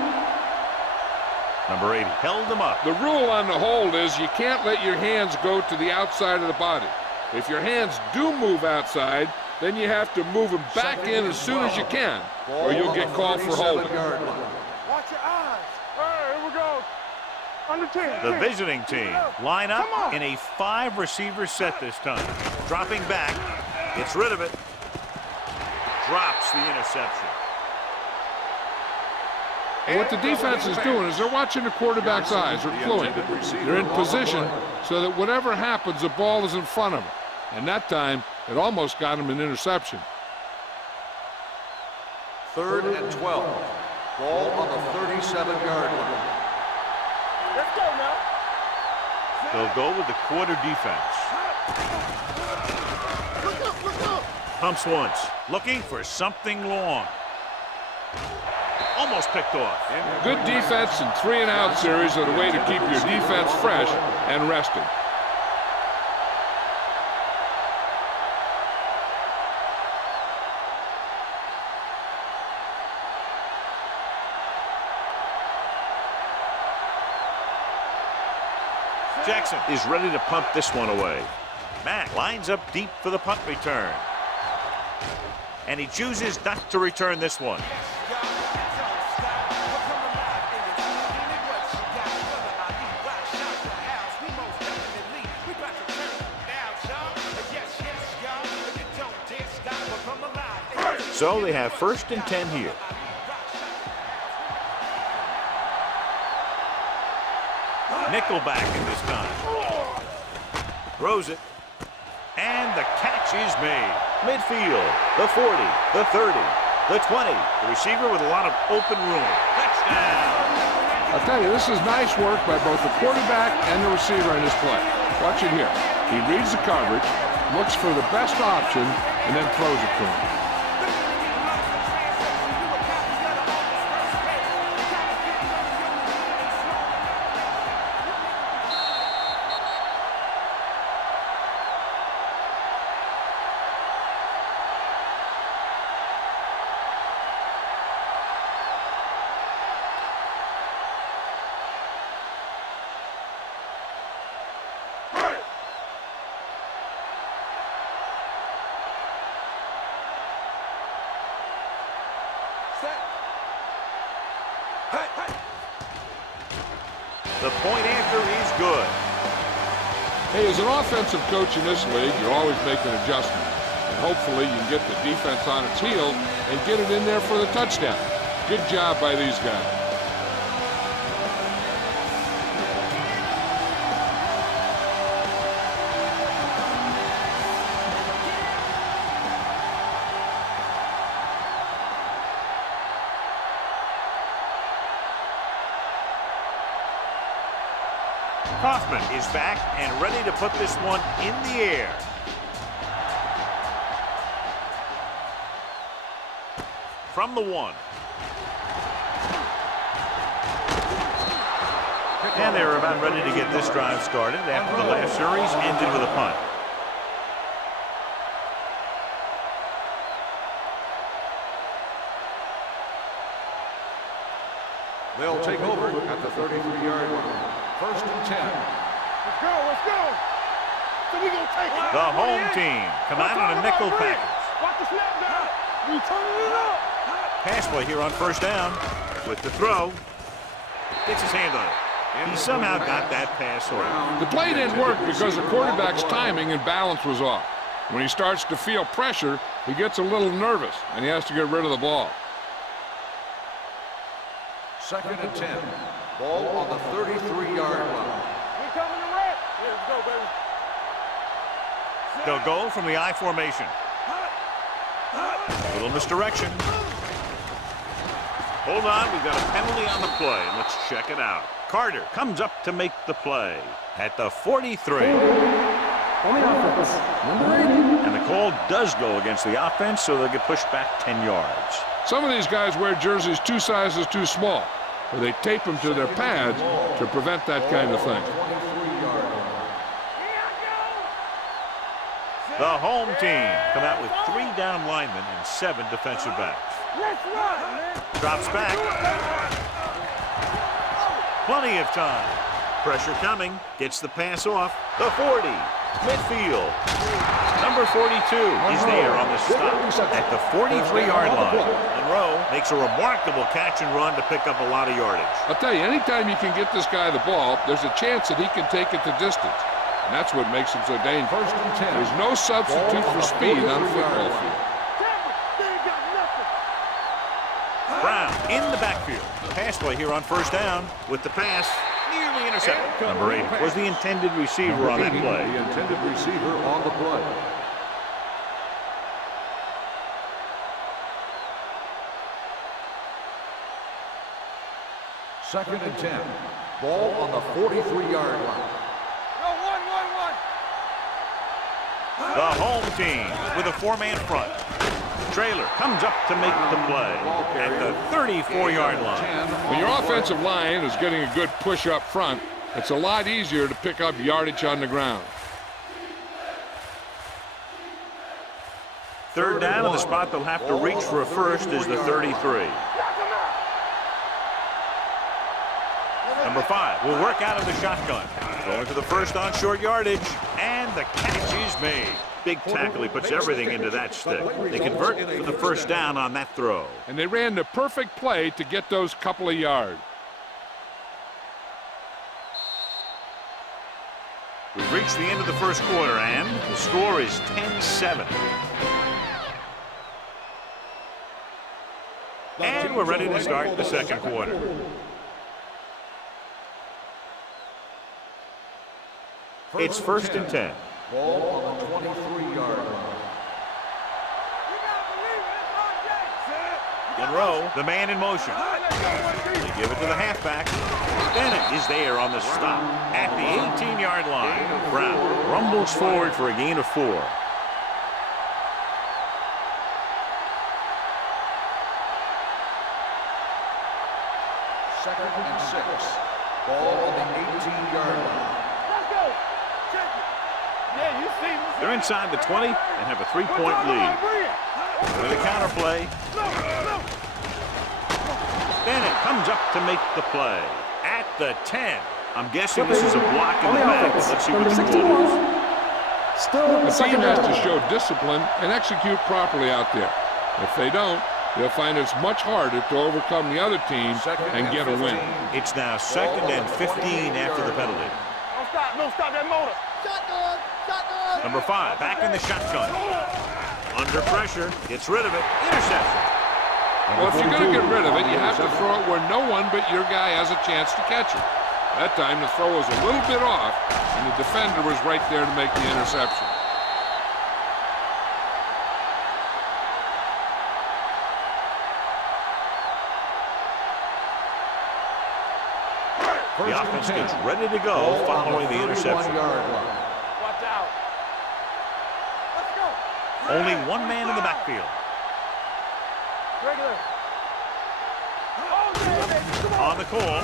Number 80 held him up. The rule on the hold is you can't let your hands go to the outside of the body. If your hands do move outside, then you have to move them back in as soon as you can, or you'll get called for holding. Watch your eyes. All right, here we go. Under 10. The visiting team line up in a 5-receiver set this time. Dropping back, gets rid of it, drops the interception. And what the defense is doing is they're watching the quarterback's eyes. They're cluing. They're in position so that whatever happens, the ball is in front of them. And that time, it almost got him an interception. 3rd and 12. Ball on the 37-yard line. Let's go now. They'll go with the quarter defense. Pumps once, looking for something long. Almost picked off. Good defense and 3-and-out series are the way to keep your defense fresh and rested. Jackson is ready to pump this one away. Mack lines up deep for the punt return. And he chooses not to return this one. So they have 1st and 10 here. Nickelback in this time. Throws it. And the catch is made. Midfield, the 40, the 30, the 20. The receiver with a lot of open room. Touchdown. I'll tell you, this is nice work by both the quarterback and the receiver in this play. Watch it here. He reads the coverage, looks for the best option, and then throws it to him. The point after is good. Hey, as an offensive coach in this league, you're always making adjustments. And hopefully you can get the defense on its heels and get it in there for the touchdown. Good job by these guys. Kaufman is back and ready to put this one in the air. From the 1. And they're about ready to get this drive started after the last series ended with a punt. They'll take over at the 33-yard line. 1st and 10. Let's go. So we gonna take it. The home team come out on a nickel package. Watch the snap down. We turning it up. Pass play here on 1st down with the throw. Gets his hand on it. He somehow got that pass over. The play didn't work because the quarterback's timing and balance was off. When he starts to feel pressure, he gets a little nervous, and he has to get rid of the ball. 2nd and 10. Ball on the 33-yard line. We coming to wreck. Yeah, let's go, baby. They'll go from the I formation. A little misdirection. Hold on, we've got a penalty on the play. Let's check it out. Carter comes up to make the play at the 43. On the offense, number 80. And the call does go against the offense, so they'll get pushed back 10 yards. Some of these guys wear jerseys 2 sizes too small, or they tape them to their pads to prevent that kind of thing. The home team come out with 3 down linemen and 7 defensive backs. Let's run, man. Drops back. Plenty of time. Pressure coming. Gets the pass off. The 40. Midfield. Number 42 is there on the stop at the 43-yard line. Monroe makes a remarkable catch and run to pick up a lot of yardage. I'll tell you, anytime you can get this guy the ball, there's a chance that he can take it the distance. And that's what makes him so dangerous. There's no substitute for speed on a football field. Brown in the backfield. Pass play here on first down with the pass. Nearly intercepted. Number 8 was the intended receiver on that play. The intended receiver on the play. Second and 10. Ball on the 43-yard line. The home team with a 4-man front. Trailer comes up to make the play at the 34-yard line. When your offensive line is getting a good push up front, it's a lot easier to pick up yardage on the ground. Third down, and the spot they'll have to reach for a first is the 33. Number 5 will work out of the shotgun. Going to the first on short yardage, and the catch is made. Big tackle. He puts everything into that stick. They convert for the first down on that throw. And they ran the perfect play to get those couple of yards. We've reached the end of the first quarter, and the score is 10-7. And we're ready to start the second quarter. It's first and 10. Ball on the 23-yard line. Monroe, the man in motion. They give it to the halfback. Bennett is there on the stop at the 18-yard line. Brown rumbles forward for a gain of 4. Second and 6. Ball on the 18-yard line. They're inside the 20 and have a 3-point lead. With a counterplay. Bennett comes up to make the play at the 10. I'm guessing this is a block in the back. Let's see what the score is. The team has to show discipline and execute properly out there. If they don't, they'll find it's much harder to overcome the other team and get a win. It's now 2nd and 15 after the penalty. Don't stop that motor. Number 5 back in the shotgun. Under pressure, gets rid of it, interception. Well, if you're going to get rid of it, you have to throw it where no one but your guy has a chance to catch it. That time the throw was a little bit off, and the defender was right there to make the interception. The offense gets ready to go following the interception. Watch out. Let's go. Only one man in the backfield. Regular. On the call,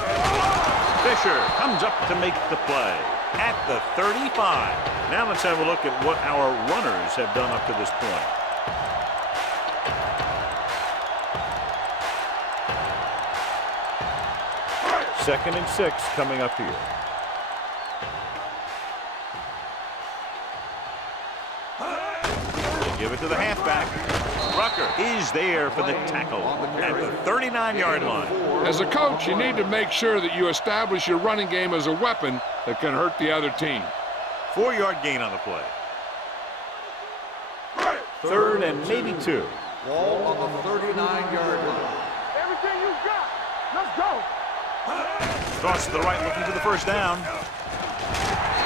Fisher comes up to make the play at the 35. Now let's have a look at what our runners have done up to this point. Second and 6 coming up here. They give it to the halfback. Rucker is there for the tackle at the 39-yard line. As a coach, you need to make sure that you establish your running game as a weapon that can hurt the other team. 4-yard gain on the play. 3rd and maybe 2. Ball on the 39-yard line. Everything you got. Let's go. Toss to the right, looking for the first down.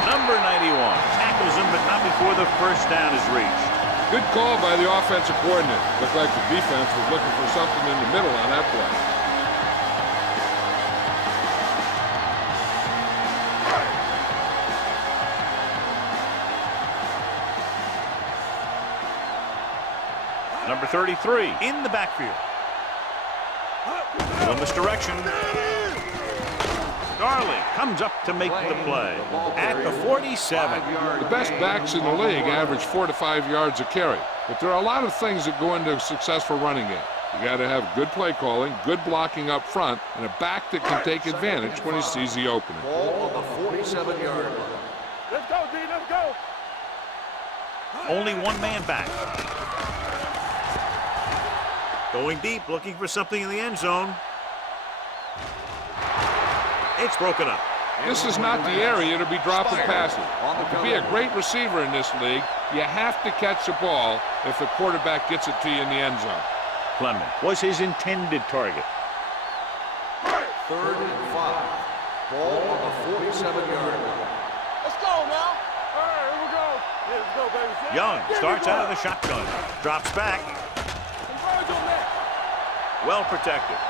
Number 91 tackles him, but not before the first down is reached. Good call by the offensive coordinator. Looked like the defense was looking for something in the middle on that play. Number 33 in the backfield. Columbus direction. Darling comes up to make the play at the 47. The best backs in the league average 4 to 5 yards a carry. But there are a lot of things that go into a successful running game. You got to have good play calling, good blocking up front, and a back that can take advantage when he sees the opening. Ball on the 47-yard line. Let's go, D, let's go. Only one man back. Going deep, looking for something in the end zone. It's broken up. This is not the area to be dropping passes. To be a great receiver in this league, you have to catch the ball if the quarterback gets it to you in the end zone. Clement was his intended target. 3rd and 5. Ball on the 47-yard line. Let's go now. All right, here we go. Yeah, let's go, baby. Young starts out of the shotgun. Drops back. Converge on that. Well protected.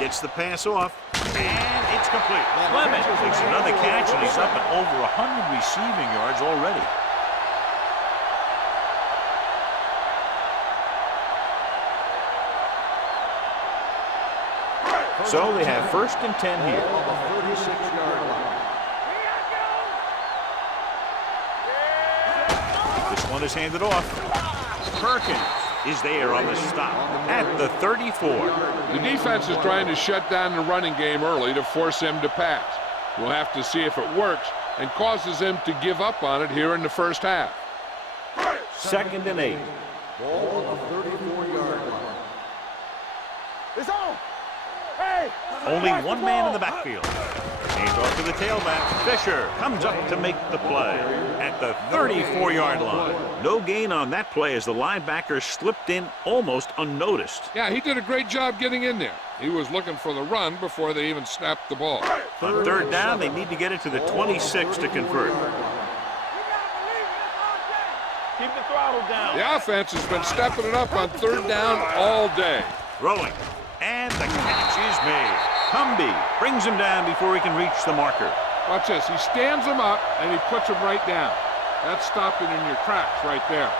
Gets the pass off. And it's complete. Clement takes another catch, and he's up at over 100 receiving yards already. So they have 1st and 10 here. On the 36-yard line. This one is handed off. Perkins is there on the stop at the 34. The defense is trying to shut down the running game early to force him to pass. We'll have to see if it works and causes him to give up on it here in the first half. 2nd and 8. Ball on the 34-yard line. It's on. Hey. Only one man in the backfield. Hands off to the tailback. Fisher comes up to make the play at the 34-yard line. No gain on that play as the linebacker slipped in almost unnoticed. Yeah, he did a great job getting in there. He was looking for the run before they even snapped the ball. On 3rd down, they need to get it to the 26 to convert. Keep the throttle down. The offense has been stepping it up on 3rd down all day. Throwing. And the catch is made. Humby brings him down before he can reach the marker. Watch this. He stands him up, and he puts him right down. That's stopping in your tracks right there.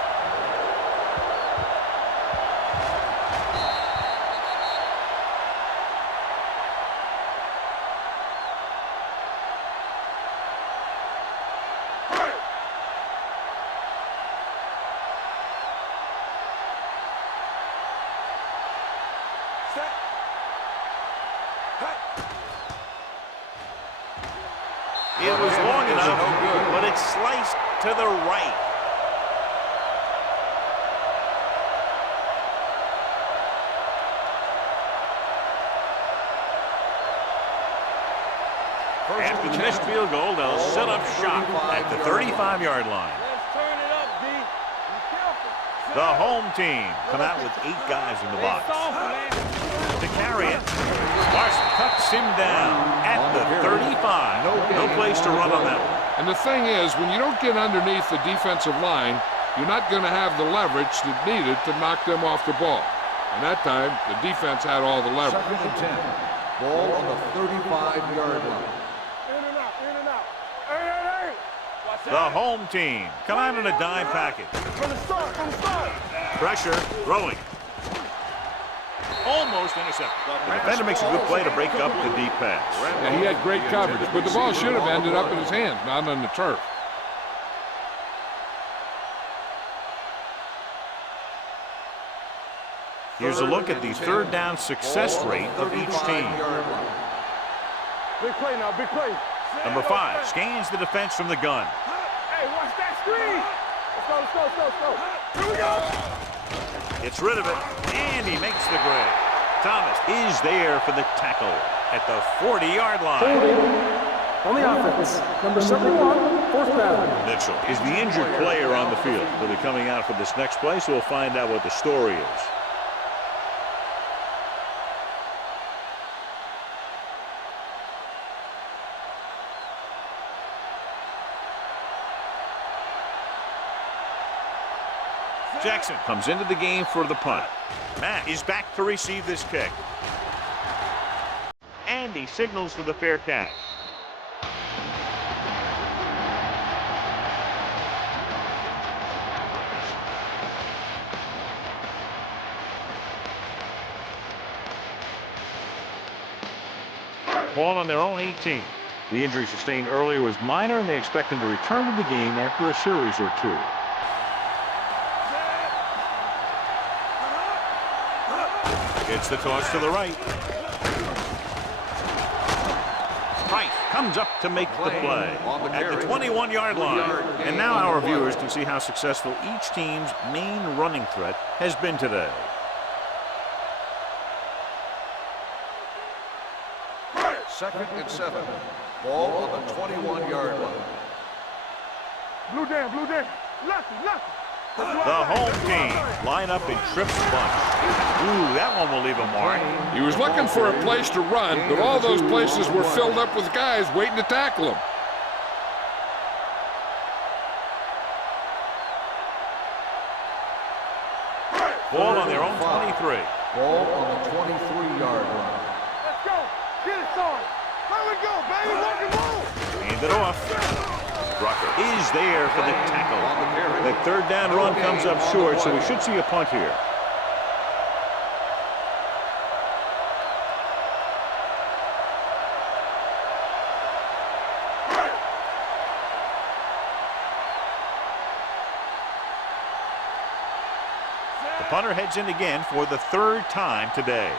It was long enough, but it's sliced to the right. After the missed field goal, they'll set up shop at the 35-yard line. Let's turn it up, D. Be careful. The home team come out with 8 guys in the box. To carry it, Larson cuts him down at the 35. No place to run on that one. And the thing is, when you don't get underneath the defensive line, you're not going to have the leverage that's needed to knock them off the ball. And that time, the defense had all the leverage. 2nd and 10. Ball on the 35-yard line. In and out, in and out. Hey. The home team come out in a dime package. From the start, from the start. Pressure, throwing. Almost intercepted. The defender makes a good play to break up the deep pass. Yeah, he had great coverage, but the ball should have ended up in his hands, not on the turf. Here's a look at the 3rd down success rate of each team. Big play now, big play. Number 5 scans the defense from the gun. Hey, watch that screen. Let's go. Here we go. Gets rid of it, and he makes the grab. Thomas is there for the tackle at the 40-yard line. On the offense, number 71, 4th down. Mitchell is the injured player on the field. He'll be coming out for this next play, so we'll find out what the story is. Jackson comes into the game for the punt. Matt is back to receive this kick. And he signals for the fair catch. Ball on their own 18. The injury sustained earlier was minor, and they expect him to return to the game after a series or two. It's the toss to the right. Price comes up to make the play at the 21-yard line. And now our viewers can see how successful each team's main running threat has been today. Second and 7. Ball on the 21-yard line. Blue down. Lucky. The home team line up in trips bunch. Ooh, that one will leave a mark. He was looking for a place to run, but all those places were filled up with guys waiting to tackle him. Ball on their own 23. Ball on the 23-yard line. Let's go. Get it, son. There we go, baby. Rock and roll. Hand it off. Rucker is there for the tackle. The third down run comes up short, so we should see a punt here. The punter heads in again for the third time today.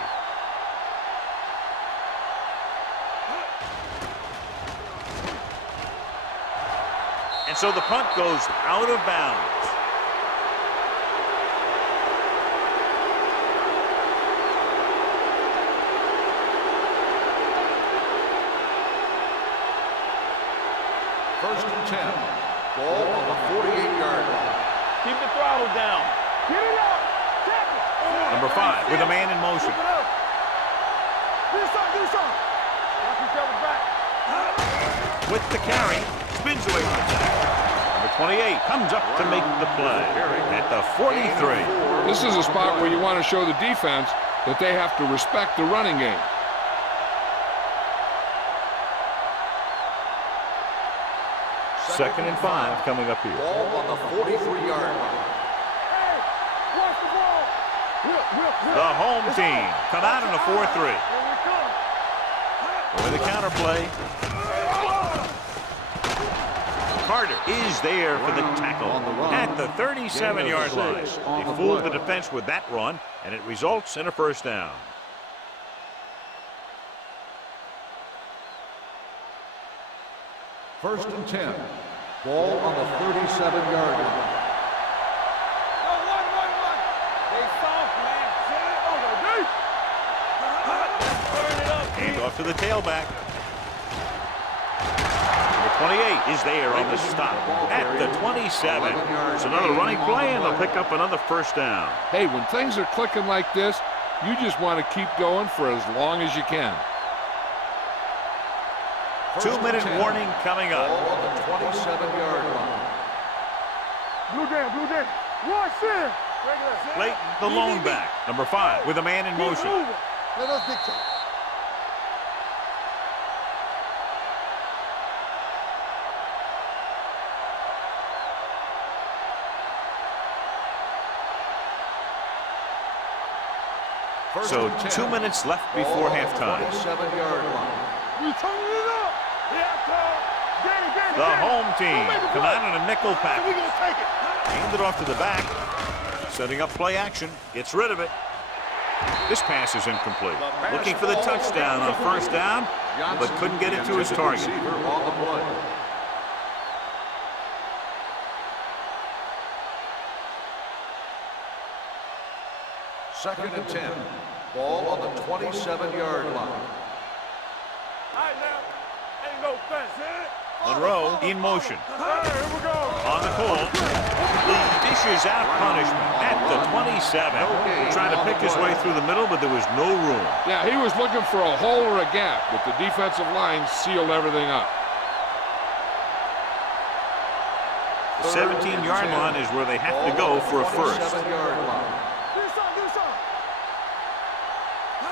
And so the punt goes out of bounds. First and 10. Ball on the 48-yard line. Keep the throttle down. Get it up. Tackle. Number 5 with a man in motion. Keep it up. Do something. Knock each other back. With the carry, spins away from the tackle. Number 28 comes up to make the play at the 43. This is a spot where you want to show the defense that they have to respect the running game. Second and 5 coming up here. Ball on the 43-yard line. Hey, watch the ball. The home team come out in a 4-3. Here we come. With a counter play. Carter is there for the tackle at the 37-yard line. They fooled the defense with that run, and it results in a first down. First and 10. Ball on the 37-yard line. Stay soft, man. Turn it up. Hand off to the tailback. Number 28 is there on the stop at the 27. It's another running play, and they'll pick up another first down. Hey, when things are clicking like this, you just want to keep going for as long as you can. 2-minute warning coming Ball up. on the 27-yard line. Blue down. Watch this. Clayton, the lone back. Number 5 with a man in motion. Let us dictate. So 2 minutes left before halftime. 27-yard line. We turning it up. The home team come out in a nickel We package. gonna take it. Hand it off to the back. Setting up play action. Gets rid of it. This pass is incomplete. Looking for the touchdown on first down, but couldn't get it to his target. Receiver on the play. Second and 10. Ball on the 27-yard line. All right, now. Ain't no fence. Monroe in motion. Hey, here we go. On the call. He dishes out punishment at the 27. Trying to pick his way through the middle, but there was no room. Yeah, he was looking for a hole or a gap, but the defensive line sealed everything up. The 17-yard line is where they have to go for a first. 27-yard line. Do something.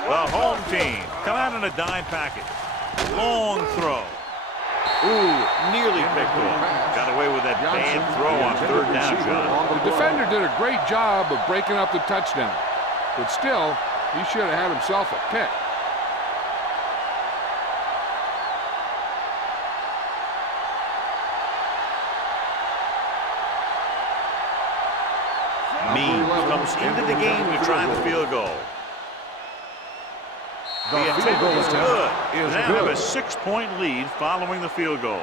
The home team come out in a dime package. Long throw. Ooh, nearly picked off. Got away with that bad throw on third down, John. The defender did a great job of breaking up the touchdown, but still, he should have had himself a pick. Means comes into the game to try the field goal. The attempt is good. They now have a 6-point lead following the field goal.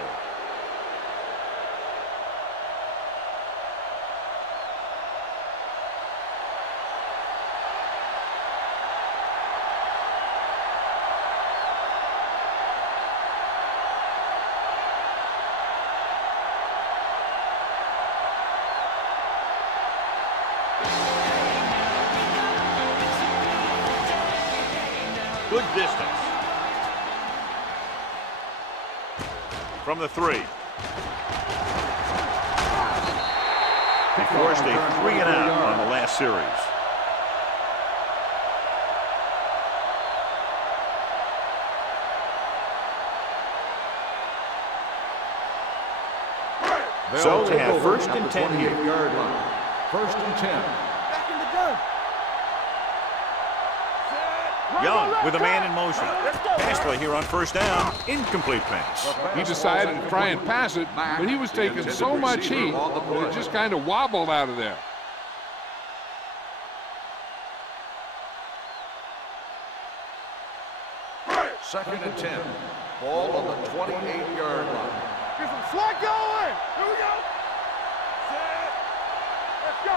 Good distance. From the 3. They forced a 3-and-out on the last series. So they have 1st and 10 here. 1st and 10. Back in the gun. Young with a man in motion. Pass play here on 1st down. Incomplete pass. He decided to try and pass it, but he was taking so much heat that it just kind of wobbled out of there. Second and 10. Ball on the 28-yard line. Get some slug going. Here we go. Set. Let's go.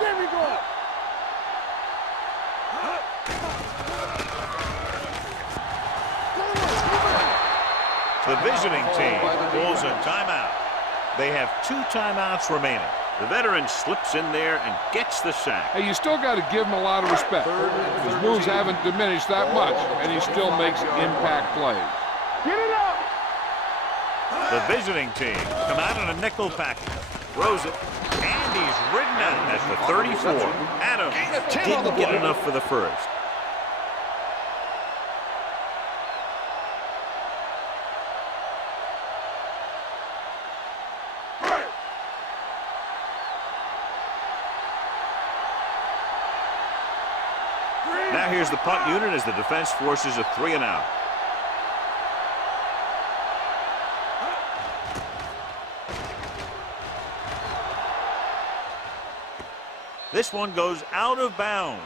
There we go. The visiting team pulls a timeout. They have 2 timeouts remaining. The veteran slips in there and gets the sack. Hey, you still got to give him a lot of respect. His moves haven't diminished that much, and he still makes impact plays. Get it up. The visiting team come out in a nickel package. Throws it, and he's ridden out at the 34. Adams didn't get enough for the first. Now here's the punt unit as the defense forces a 3-and-out. This one goes out of bounds.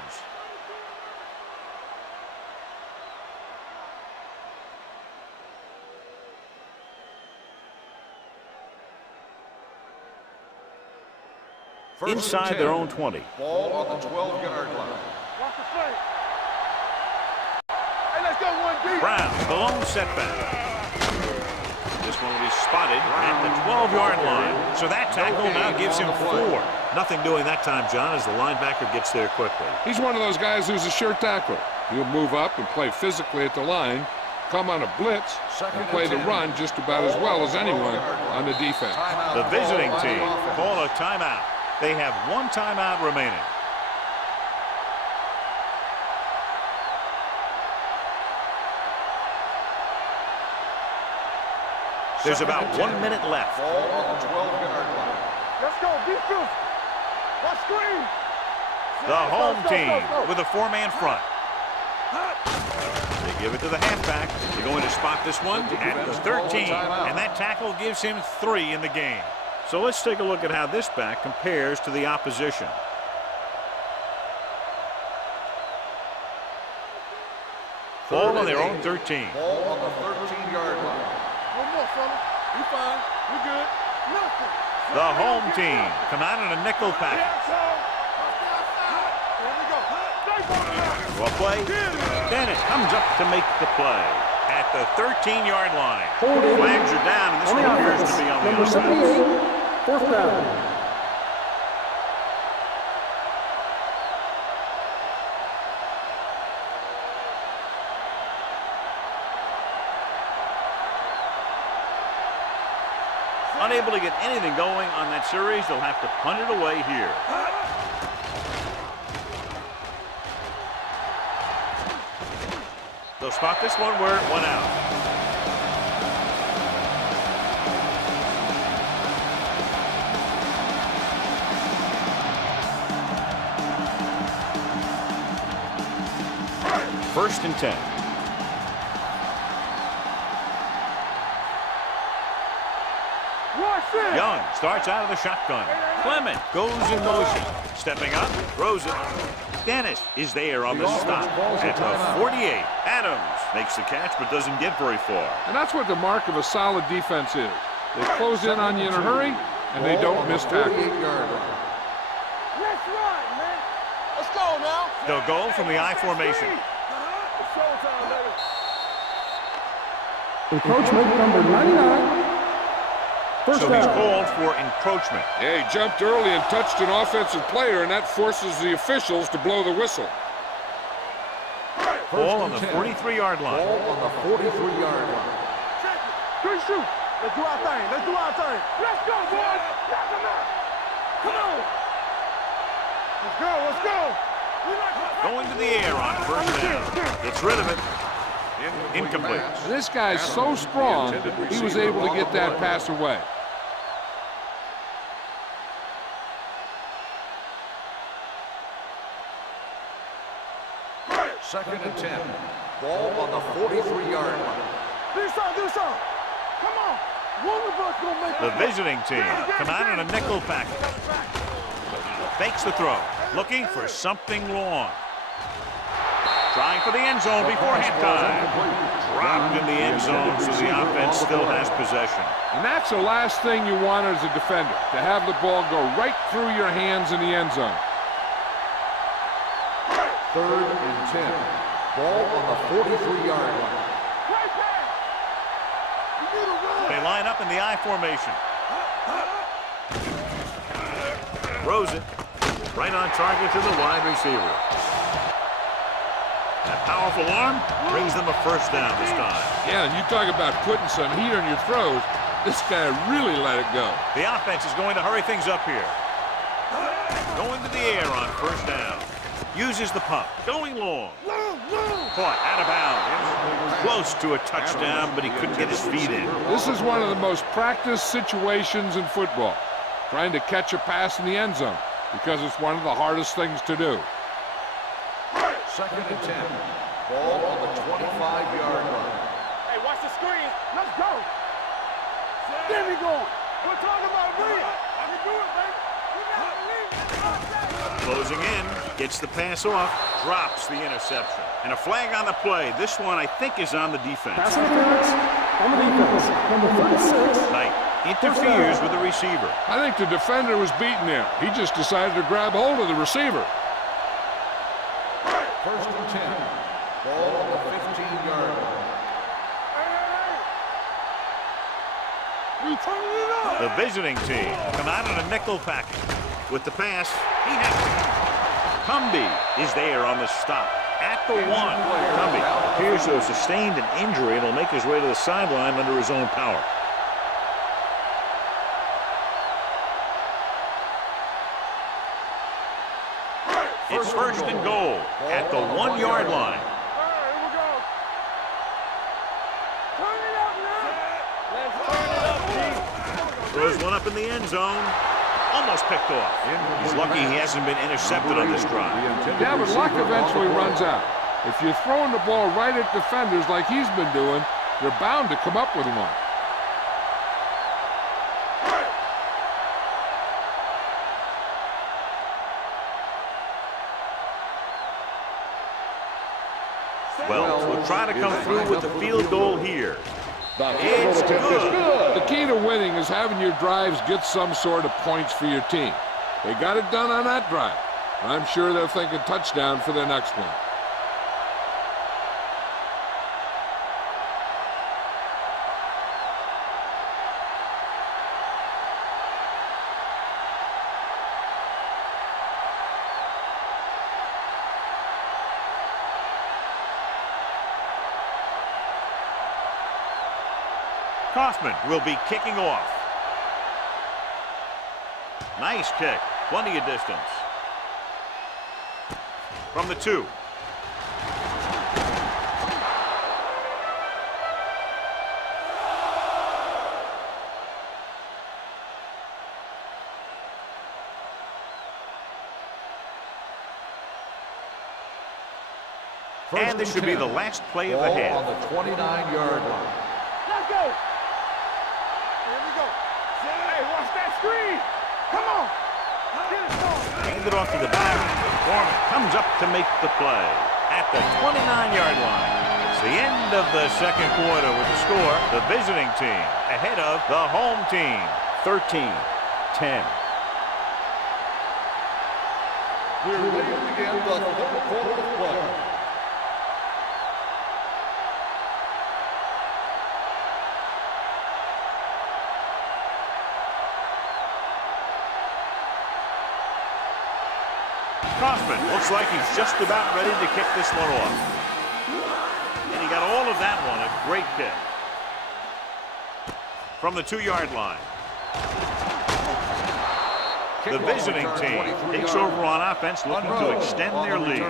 Inside their own 20. Ball on the 12-yard line. Watch the play. Hey, let's go 1 deep. Brown, the lone setback. This one will be spotted at the 12-yard line. So that tackle now gives him 4. Nothing doing that time, John, as the linebacker gets there quickly. He's one of those guys who's a sure tackler. He'll move up and play physically at the line, come on a blitz, and play the run just about as well as anyone on the defense. The visiting team call a timeout. They have 1 timeout remaining. There's about 1 minute left. Ball on the 12-yard line. Let's go. Defense. Watch screen. The home team with a 4-man front. They give it to the halfback. They're going to spot this one at the 13, and that tackle gives him 3 in the game. So let's take a look at how this back compares to the opposition. Ball on their own 13. Ball on the 13-yard line. One more, fella. We fine. We good. Nothing. The home team come out in a nickel package. Well play. Bennett comes up to make the play at the 13-yard line. Flags are down, and this one appears to be on the Number offense. 78, 4th down. Unable to get anything going on that series, they'll have to punt it away here. They'll spot this one where it went out. First and 10. Young starts out of the shotgun. Clement goes in motion. Stepping up, throws it. Dennis is there on the stop at the 48. Adams makes the catch but doesn't get very far. And that's what the mark of a solid defense is. They close in on you in a hurry, and they don't miss tackle. Let's run, man. Let's go now. They'll go from the I formation. It's showtime, baby. Encroachment number 99. First So he's down. called for encroachment. Yeah, he jumped early and touched an offensive player, and that forces the officials to blow the whistle. Ball on the 43-yard line. Ball on the 43-yard line. Good shoot. Let's do our thing. Let's do our thing. Let's go, boys. Knock them out. Come on. Let's go. Let's go. Going to the air on first down. Gets rid of it. Incomplete. And this guy's so strong, he was able to get that pass away. Second and 10. Ball on the 43-yard line. Do something. Come on. One of us gonna make The visiting team come out in a nickel package. Fakes the throw. Looking for something long. Trying for the end zone before halftime. Dropped in the end zone, so the offense still has possession. And that's the last thing you want as a defender, to have the ball go right through your hands in the end zone. Third and 10. Ball on the 43-yard line. They line up in the I formation. Throws it. Right on target to the wide receiver. That powerful arm brings them a first down this time. Yeah, and you talk about putting some heat on your throws. This guy really let it go. The offense is going to hurry things up here. Going to the air on first down. Uses the pump. Going long. Caught out of bounds. Close to a touchdown, but he couldn't get his feet in. This is one of the most practiced situations in football, trying to catch a pass in the end zone, because it's one of the hardest things to do. Second and 10. Ball on the 25-yard line. Hey, watch the screen. Let's go. There we go. We're talking about real. I can do it, baby. We gotta believe. Closing in, gets the pass off, drops the interception. And a flag on the play. This one, I think, is on the defense. Pass interference on the defense. Number 36. Knight interferes with the receiver. I think the defender was beaten there. He just decided to grab hold of the receiver. First and 10. Ball on the 15-yard line. We turning it up. The visiting team come out in a nickel package. With the pass, he has it. Cumby is there on the stop at the 1. Cumby appears to have sustained an injury and will make his way to the sideline under his own power. It's first and goal at the 1-yard line. All right, here we go. Turn it up now. Let's turn it up, G. Throws one up in the end zone. Almost picked off. He's lucky he hasn't been intercepted on this drive. Yeah, but luck eventually runs out. If you're throwing the ball right at defenders like he's been doing, you're bound to come up with one. Well, we'll try to come through with the field goal here. It's good. The key to winning is having your drives get some sort of points for your team. They got it done on that drive. I'm sure they'll think a touchdown for their next one. Kaufman will be kicking off. Nice kick. Plenty of distance. From the 2. And this should be the last play of the Ball half. on the 29-yard line. Let's go. Here we go. Set. it off to the back. Foreman comes up to make the play at the 29-yard line. It's the end of the second quarter with the score. The visiting team ahead of the home team. 13-10. We're ready to begin the third quarter of play. Kaufman looks like he's just about ready to kick this one off. And he got all of that one, a great kick. From the 2-yard line. The visiting team takes over on offense, looking to extend their lead.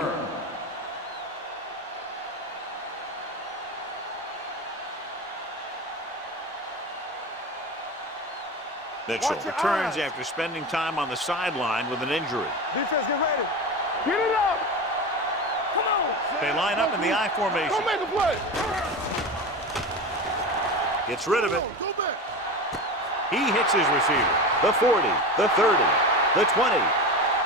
Mitchell returns after spending time on the sideline with an injury. Defense, get ready. Get it up. Come on. They line up in the I formation. Go make a play. Gets rid of it. Go back. He hits his receiver. The 40, the 30, the 20.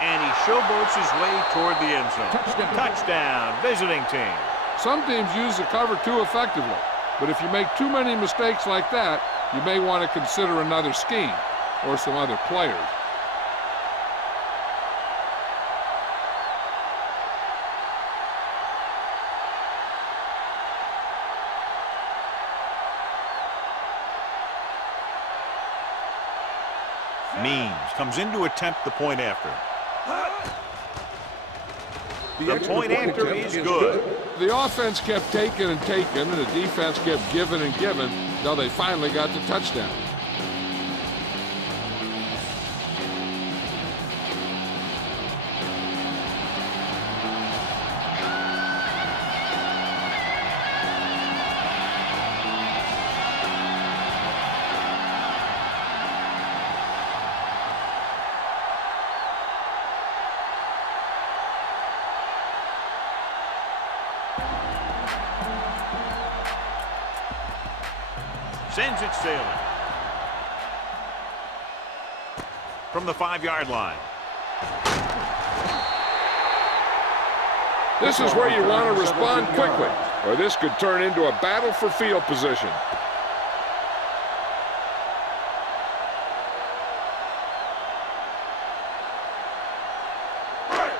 And he showboats his way toward the end zone. Touchdown, visiting team. Some teams use the cover too effectively, but if you make too many mistakes like that, you may want to consider another scheme or some other players. Means comes in to attempt the point after. The point after is good. The offense kept taking and taking, and the defense kept giving and giving until they finally got the touchdown. Sends it sailing. From the 5-yard line. This is where you want to respond quickly, or this could turn into a battle for field position.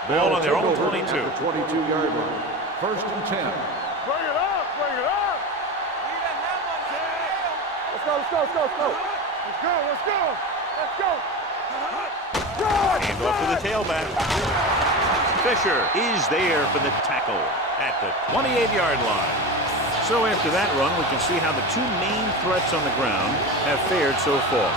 Ball on their own 22. 22-yard line. First and 10. Bring it up. Bring it up. Let's go. Let's go. Let's go. Let's go. Let's go. Let's go. Let's go. Hand off to the tailback. Fisher is there for the tackle at the 28-yard line. So after that run, we can see how the two main threats on the ground have fared so far.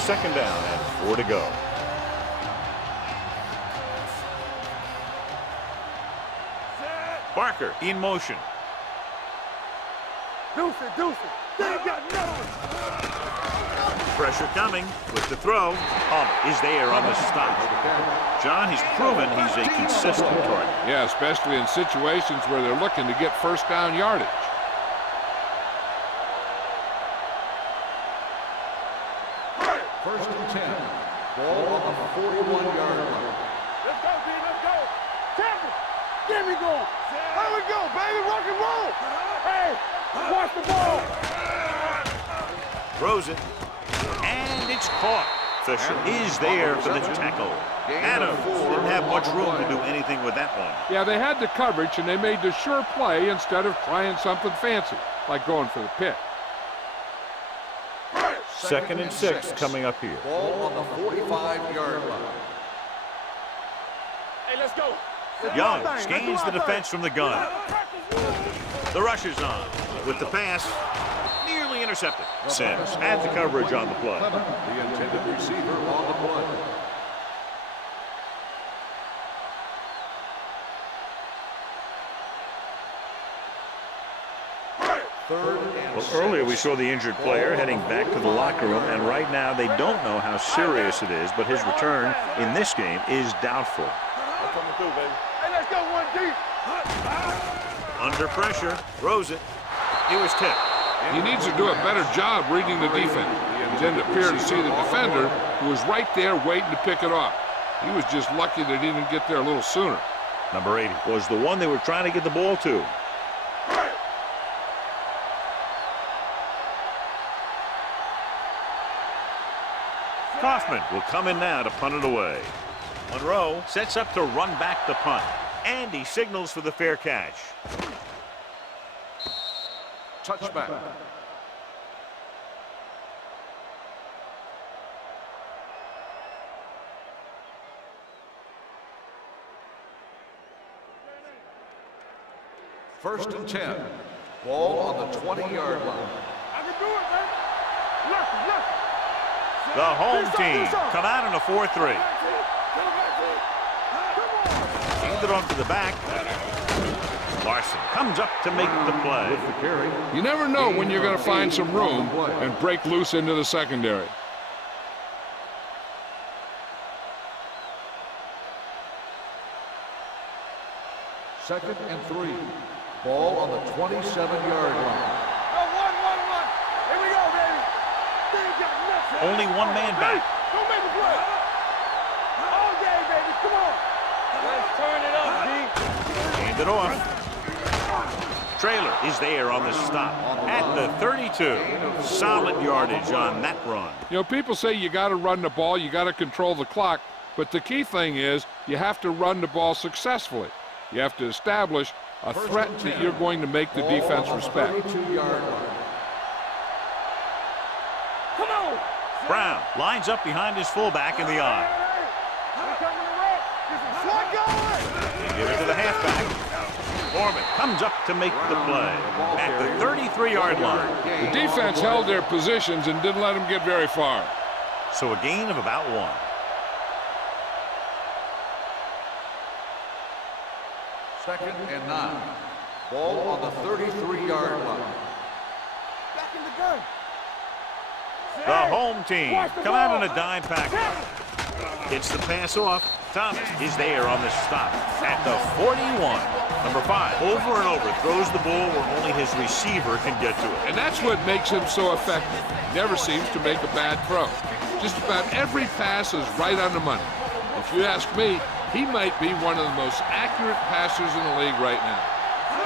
Second down and 4 to go. Barker in motion. Deuce it. Deuce it. They ain't got nothing. Pressure coming with the throw. Is there on the stop. John, he's proven he's a consistent target. Yeah, especially in situations where they're looking to get first down yardage. First and 10. Ball on the 41-yard line. Let's go, D. Let's go. Tampa. Get me going. There we go, baby. Rock and roll. Hey, watch the ball. Throws it. And it's caught. Fisher is there for the tackle. Adams didn't have much room to do anything with that one. Yeah, they had the coverage, and they made the sure play instead of trying something fancy, like going for the pick. Second and 6 coming up here. Ball on the 45-yard line. Hey, let's go. Young scans the defense from the gun. The rush is on with the pass. Nearly intercepted. Sims had the coverage on the play. The intended receiver on the play. Well, earlier we saw the injured player heading back to the locker room, and right now they don't know how serious it is, but his return in this game is doubtful. Coming through, baby. Hey, let's go 1 deep. Under pressure, throws it. It was tipped. He needs to do a better job reading the defense. He didn't appear to see the defender, who was right there waiting to pick it off. He was just lucky that he didn't get there a little sooner. Number 80 was the one they were trying to get the ball to. Kaufman will come in now to punt it away. Monroe sets up to run back the punt. And he signals for the fair catch. Touchback. First and 10. Ball on the 20-yard line. I can do it, man. Left. The home team come out in a 4-3. Handed off to the back. Larson comes up to make the play. You never know when you're going to find some room and break loose into the secondary. Second and 3. Ball on the 27-yard line. One. Here we go, baby. Only one man back. Don't make a play. All day, baby. Come on. Let's turn it up, D. Hand it off. Trailer is there on the stop at the 32. Solid yardage on that run. You know, people say you got to run the ball, you got to control the clock, but the key thing is you have to run the ball successfully. You have to establish a threat that you're going to make the defense respect. 32-yard line. Come on. Brown lines up behind his fullback in the eye. They give it to the halfback. Foreman comes up to make the play at the 33-yard line. The defense held their positions and didn't let them get very far. So a gain of about 1. Second and 9. Ball on the 33-yard line. Back in the gun. The home team come out in a dime package. Gets the pass off. Thomas is there on the stop at the 41. Number 5 over and over throws the ball where only his receiver can get to it. And that's what makes him so effective. He never seems to make a bad throw. Just about every pass is right on the money. If you ask me, he might be one of the most accurate passers in the league right now.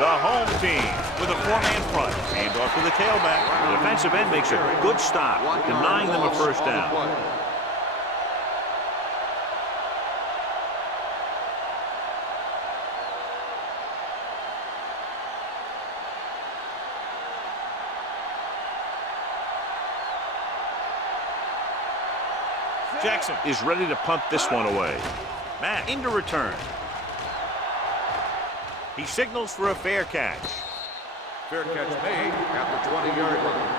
The home team with a 4-man front. Hand off to the tailback. The defensive end makes a good stop, denying them a first down. Jackson is ready to punt this one away. Matt into return. He signals for a fair catch. Fair catch made at the 20-yard line.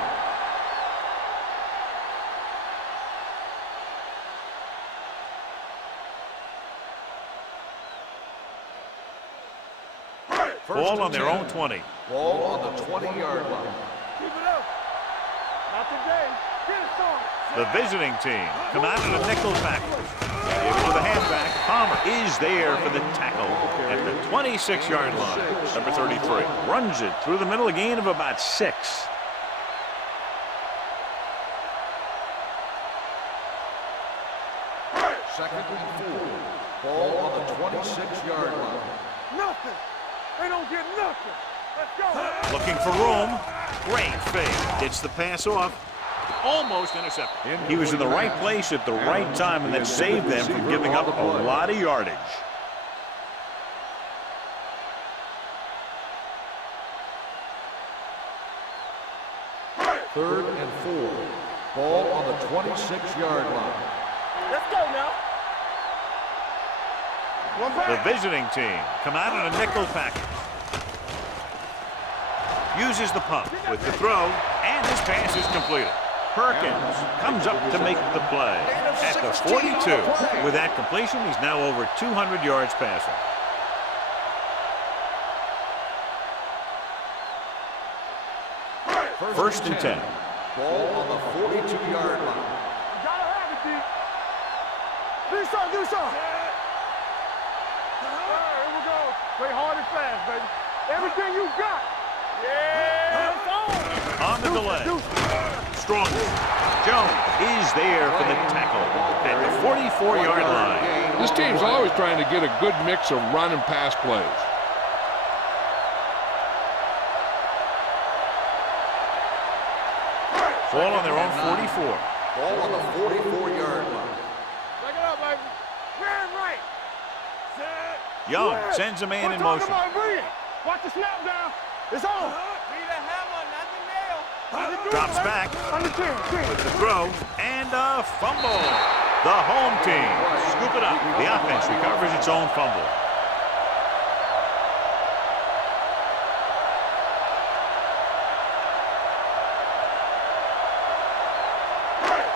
Ball on their own 20. Ball on the 20-yard line. Keep it up. Not today. Get it, son. The visiting team come out in a nickel tackle. Give it to the halfback. Palmer is there for the tackle at the 26-yard line. Number 33 runs it through the middle, a gain of about 6. Second and 4. Ball on the 26-yard line. Nothing. They don't get nothing. Let's go. Looking for room. Great fake. Gets the pass off. Almost intercepted. He was in the right place at the right time, and that saved them from giving up a lot of yardage. Third and 4. Ball on the 26-yard line. Let's go now. The visiting team come out in a nickel package. Uses the pump with the throw, and his pass is completed. Perkins comes up to make the play at the 42. With that completion, he's now over 200 yards passing. First and 10. Ball on the 42-yard line. Gotta have it, D. Do something. All right, here we go. Play hard and fast, baby. Everything you got. Yeah, it's on. On the with the leg. Strong. Jones is there for the tackle at the 44-yard line. This team's always trying to get a good mix of run and pass plays. Ball on their own 44. Ball on the 44-yard line. Back it up, baby. Rear right. Set. Young Left. sends a man in We're motion. talking about rear. Watch the snap down. It's on. Be the hammer, not the nail. Drops back. Under 10. With the throw and a fumble. The home team scoop it up. The offense recovers its own fumble.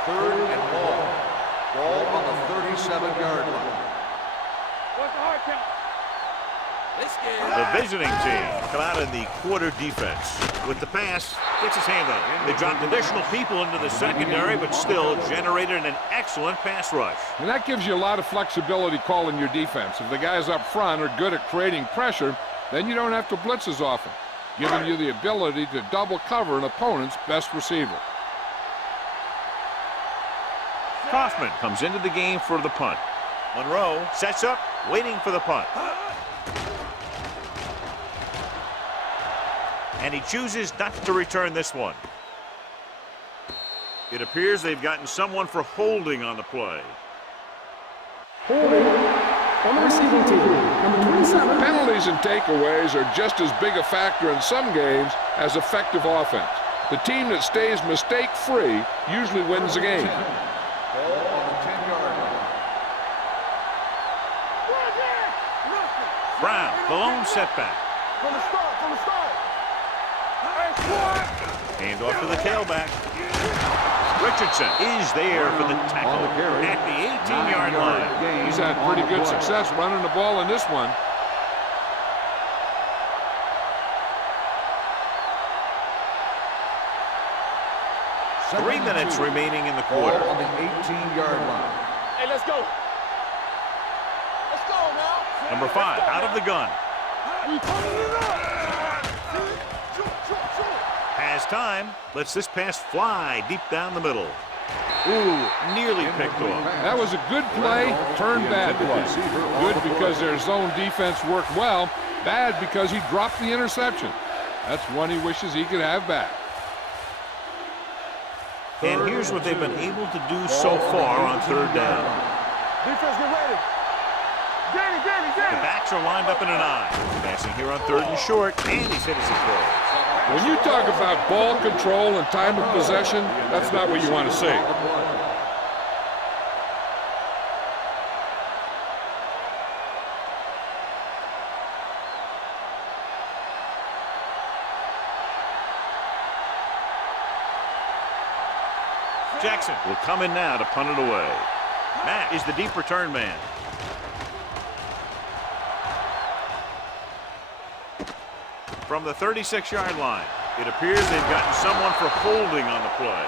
Third and long. Ball on the 37-yard line. What's the hard count? This game. The visiting team come out in the quarter defense. With the pass, gets his hand on it. They dropped additional people into the secondary, but still generated an excellent pass rush. And that gives you a lot of flexibility calling your defense. If the guys up front are good at creating pressure, then you don't have to blitz as often, giving you the ability to double cover an opponent's best receiver. Kaufman comes into the game for the punt. Monroe sets up, waiting for the punt. And he chooses not to return this one. It appears they've gotten someone for holding on the play. Holding on the receiving team, number 27. Penalties and takeaways are just as big a factor in some games as effective offense. The team that stays mistake-free usually wins the game. Ball on the 10-yard line. Brown, the lone setback. From the start, from the start. Hand off to the tailback. Richardson is there for the tackle at the 18-yard line. He's had pretty good success running the ball in this one. Three minutes remaining in the Ball quarter. on the 18-yard line. Hey, let's go. Let's go now. Number 5 out of the gun. We pulling it up. Has time. Lets this pass fly deep down the middle. Ooh, nearly picked off. That was a good play, turned bad play. Good because their zone defense worked well. Bad because he dropped the interception. That's one he wishes he could have back. And here's what they've been able to do so far on third down. Defense, get ready. Get The it. backs are lined up in an I. Passing here on third and short, and he's hit as he throws. When you talk about ball control and time of possession, that's not what you want to see. Jackson will come in now to punt it away. Matt is the deep return man. From the 36-yard line, it appears they've gotten someone for holding on the play.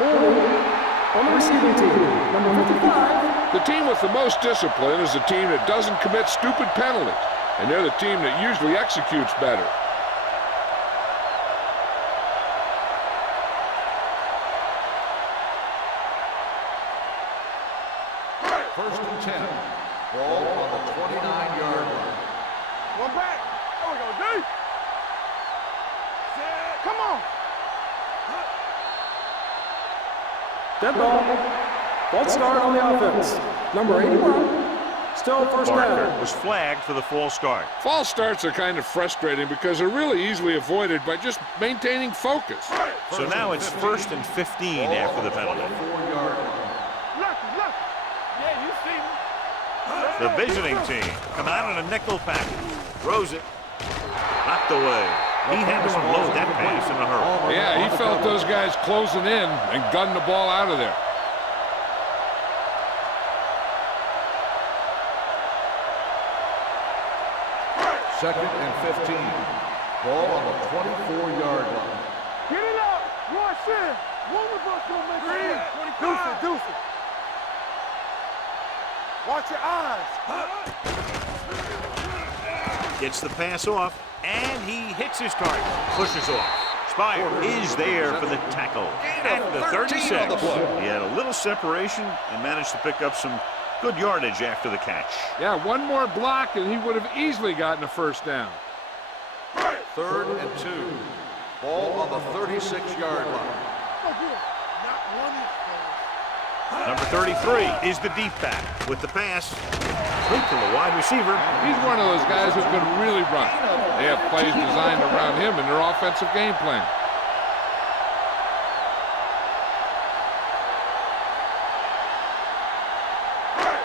Holding on the receiving team, number 55. The team with the most discipline is the team that doesn't commit stupid penalties, and they're the team that usually executes better. First and 10. Ball on the 29-yard line. One back. There we go, D. Come on. Dead ball. False start on the offense. Number 81. Still first Barker down. was flagged for the false start. False starts are kind of frustrating because they're really easily avoided by just maintaining focus. So now it's 1st and 15 after the penalty. 4-yard line. Look. Yeah, you see me. The visiting team come out in a nickel package. Throws it. Knocked away. He had to unload that pass in a hurry. Yeah, he felt those guys closing in and gunned the ball out of there. Second and 15. Ball on the 24-yard line. Get it up. Rush in. One of us gonna make it. Deuce it. Watch your eyes. Gets the pass off. And he hits his target. Pushes off. Spire is there for the tackle at the 36. He had a little separation and managed to pick up some good yardage after the catch. Yeah, one more block and he would have easily gotten a first down. 3rd and 2. Ball on the 36-yard line. Number 33 is the deep back with the pass. Complete to the wide receiver. He's one of those guys who can really run. They have plays designed around him in their offensive game plan.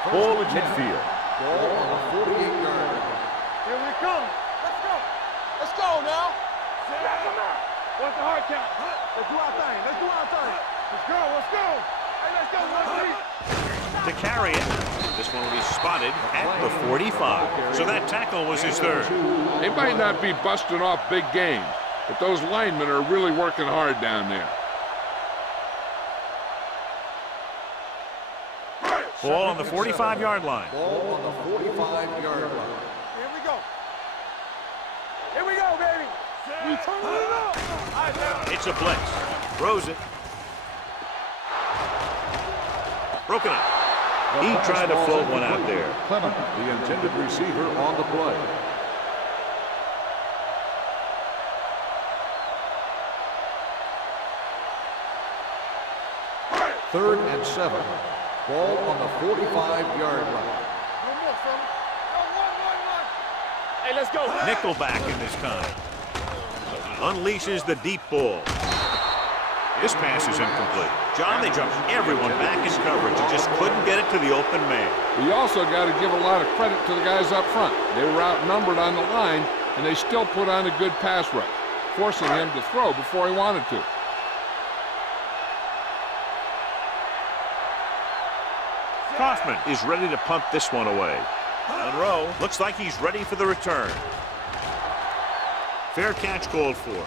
Ball at midfield. Ball on the 48-yard line. Here we come. Let's go. Let's go now. What's the hard count? Let's do our thing. Let's do our thing. Let's go. Let's go. Hey, let's go. To carry it. This one will be spotted at the 45. So that tackle was his 3rd. They might not be busting off big games, but those linemen are really working hard down there. Ball on the 45-yard line. Ball on the 45-yard line. Here we go. Here we go, baby. We turn it up. It's a blitz. Throws it. Broken up. He tried to float one out there. Clement, the intended receiver on the play. Third and 7. Ball on the 45-yard line. Hey, let's go. Nickelback in this time. Unleashes the deep ball. This pass is incomplete. John, they dropped everyone back in coverage. He just couldn't get it to the open man. We also got to give a lot of credit to the guys up front. They were outnumbered on the line, and they still put on a good pass rush, forcing him to throw before he wanted to. Kaufman is ready to punt this one away. Monroe looks like he's ready for the return. Fair catch called for.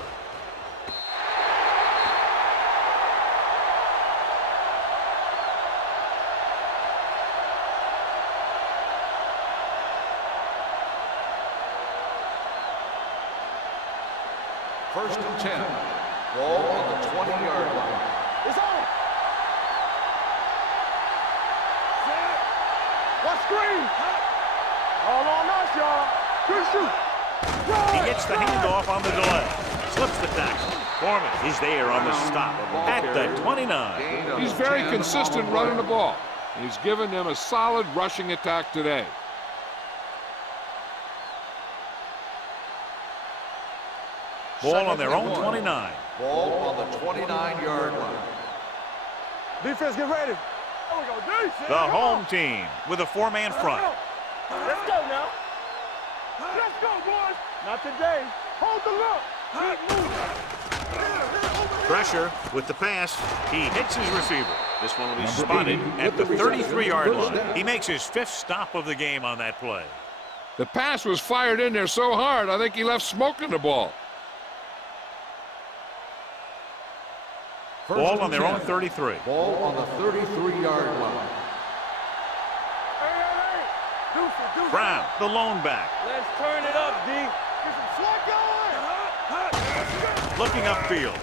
First and 10. Ball on the 20-yard line. It's on. What screen? All on us, y'all. Good shoot. He gets the handoff on the delay. Slips the tackle. Foreman is there on the stop at the 29. He's very consistent running the ball. He's given them a solid rushing attack today. Ball on their own 29. Ball on the 29-yard line. Defense, get ready. There we go, defense. The home team with a 4-man front. Let's go now. Let's go, boys. Not today. Hold the look. Keep moving. Pressure with the pass. He hits his receiver. This one will be spotted at the 33-yard line. He makes his 5th stop of the game on that play. The pass was fired in there so hard, I think he left smoke in the ball. Ball on their own 33. Ball on the 33-yard line. Brown, the lone back. Let's turn it up, D. Get some slack going. Looking upfield.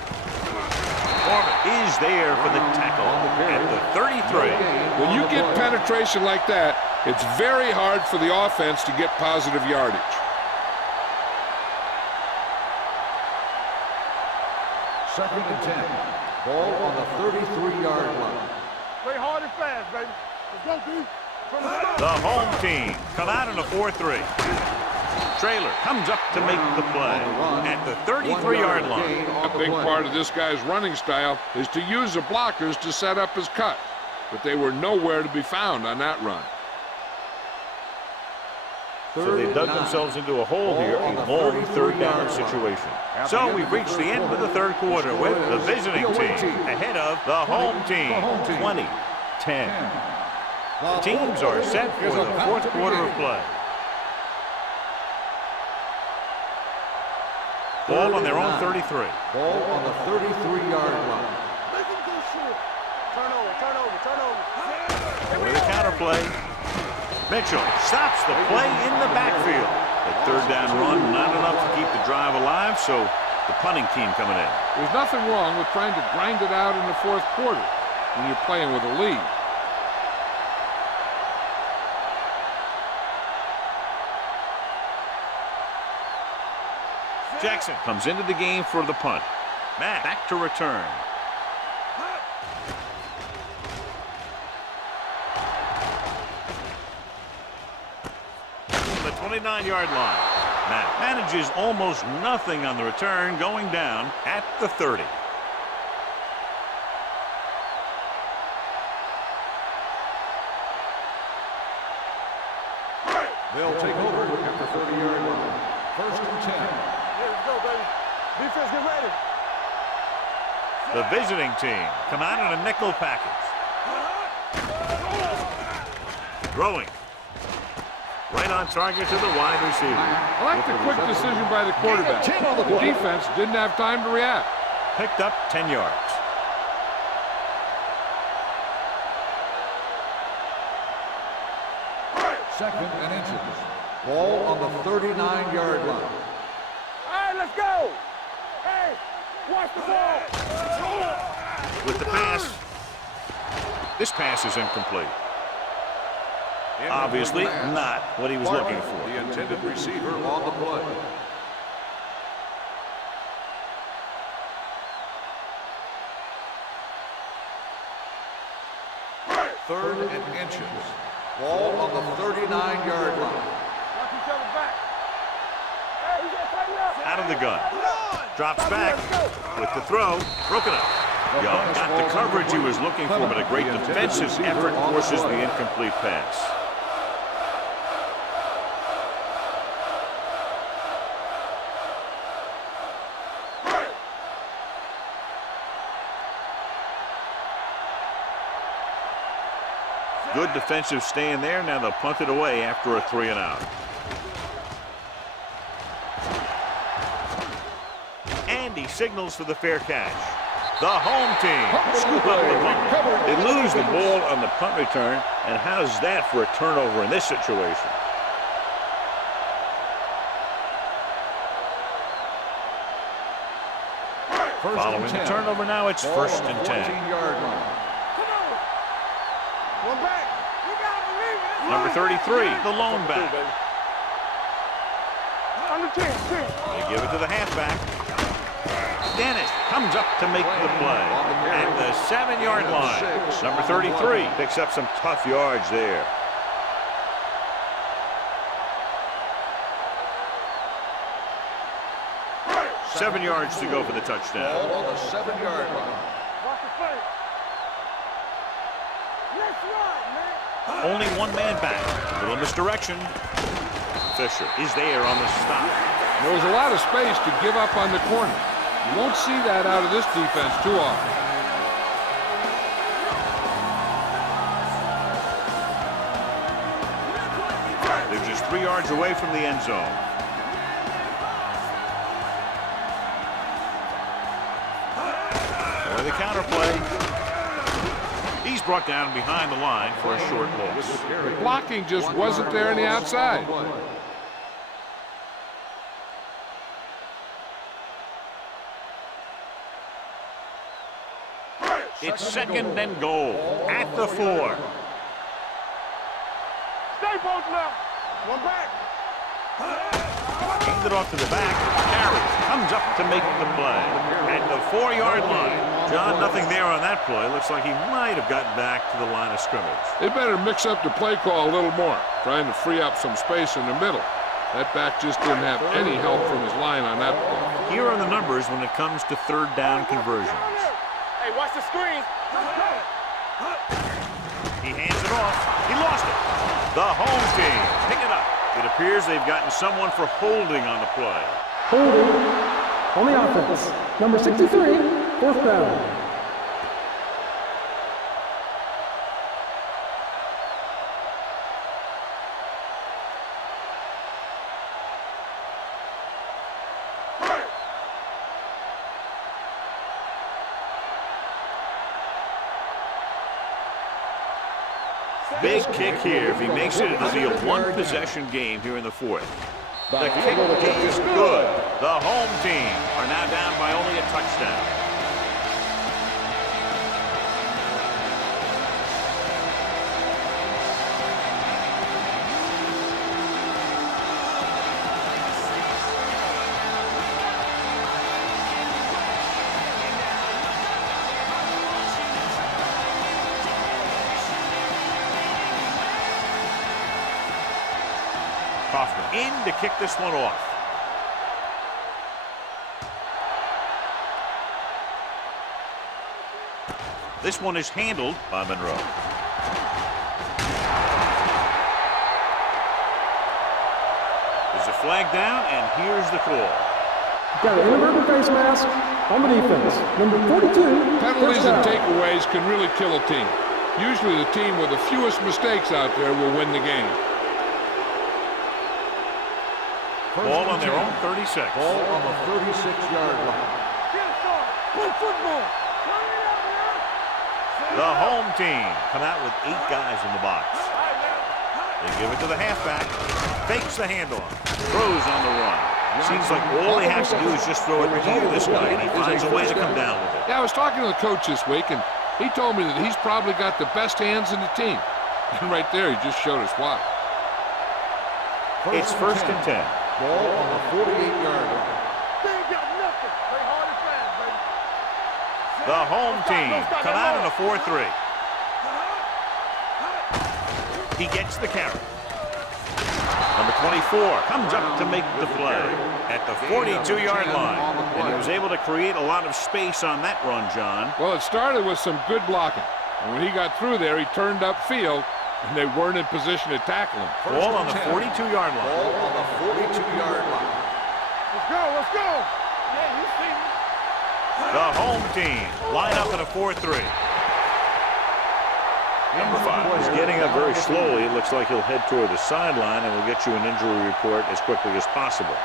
Foreman is there for the tackle at the 33. When you get penetration like that, it's very hard for the offense to get positive yardage. Second and 10. Ball on the 33-yard line. Play hard and fast, baby. Let's go, D. From the start. The home team come out in a 4-3. Trailer comes up to make the play at the 33-yard line. A big part of this guy's running style is to use the blockers to set up his cut, but they were nowhere to be found on that run. So they dug themselves into a hole here, a home 3rd down situation. So we've reached the end of the 3rd quarter with the visiting team ahead of the home team, 20-10. The teams are set for the 4th quarter of play. Ball on their own 33. Ball on the 33-yard line. Make him go short. Turn over. With a counter play. Mitchell stops the play in the backfield. The 3rd down run, not enough to keep the so the punting team coming in. There's nothing wrong with trying to grind it out in the fourth quarter when you're playing with a lead. Jackson comes into the game for the punt. Matt back to return. From the 29-yard line. Matt manages almost nothing on the return, going down at the 30. They'll take over at the 30-yard line. First and 10. Let's go, baby. Defense, get ready. The visiting team come out in a nickel package. Throwing. Right on target to the wide receiver. I like the quick decision by the quarterback. The defense didn't have time to react. Picked up 10 yards. Second and inches. Ball on the 39-yard line. All right, let's go. Hey, watch the ball. With the pass. This pass is incomplete. Obviously not what he was looking for. The intended receiver on the play. Third and inches. Ball on the 39-yard line. Watch each other back. Hey, you gotta tighten up. Out of the gun. Drops back with the throw. Broken up. Young got the coverage he was looking for, but a great defensive effort forces the incomplete pass. Good defensive stand there. Now they'll punt it away after a 3-and-out. And he signals for the fair catch. The home team scoop up the punt. They lose the ball on the punt return, and how's that for a turnover in this situation? Following the turnover now, it's first and 10. 14-yard line. One back. You gotta believe it. Number 33, the lone back. Under 10, 10. They give it to the halfback. Dennis comes up to make the play at the 7-yard line. Number 33 picks up some tough yards there. Seven yards to go for the touchdown. Ball on the 7-yard line. Watch the play. Let's run, man. Only one man back. A little misdirection. Fisher is there on the stop. There was a lot of space to give up on the corner. You won't see that out of this defense too often. They're just 3 yards away from the end zone. Or the counter play. He's brought down behind the line for a short loss. The blocking just wasn't there on the outside. It's second and goal at the 4. Stay both now. One back. Hand it off to the back. Harris comes up to make the play at the 4-yard line. John, nothing there on that play. Looks like he might have gotten back to the line of scrimmage. They better mix up the play call a little more, trying to free up some space in the middle. That back just didn't have any help from his line on that play. Here are the numbers when it comes to third down conversions. Hey, watch the screen. He hands it off. He lost it. The home team pick it up. It appears they've gotten someone for holding on the play. Holding on the offense. Number 63, fourth down. Big kick here. If he makes it, it'll be a one-possession game here in the fourth. The kick is good. The home team are now down by only a touchdown. Kaufman in to kick this one off. This one is handled by Monroe. There's a flag down, and here's the call. Got an inadvertent face mask on the defense. Number 42. Penalties and takeaways can really kill a team. Usually the team with the fewest mistakes out there will win the game. Ball on their own 36. Ball on the 36-yard line. Play football. The home team come out with 8 guys in the box. They give it to the halfback. Fakes the handoff. Throws on the run. Seems like all he has to do is just throw it to this guy, and he finds a way to come down with it. Yeah, I was talking to the coach this week, and he told me that he's probably got the best hands in the team. And right there, he just showed us why. It's 1st and 10. Ball on the 48-yard line. They ain't got nothing. Play hard and fast, baby. The home team come out in a 4-3. He gets the carry. Number 24 comes up to make the play at the 42-yard line. And he was able to create a lot of space on that run, John. Well, it started with some good blocking. And when he got through there, he turned upfield, and they weren't in position to tackle him. Ball on the 42-yard line. Ball on the 42-yard line. Let's go, let's go. Yeah, you see me. The home team line up in a 4-3. Number 5 is getting up very slowly. It looks like he'll head toward the sideline, and we'll get you an injury report as quickly as possible.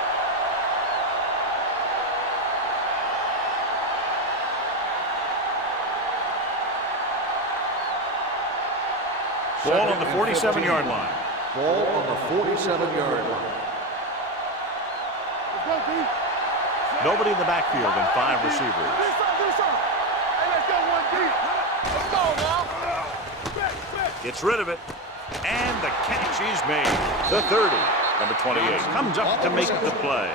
Ball on the 47-yard line. Ball on the 47-yard line. Let's go, D. Nobody in the backfield and 5 receivers. Do something. Hey, let's go, 1D. Let's go now. Gets rid of it. And the catch is made. The 30. Number 28 comes up to make the play.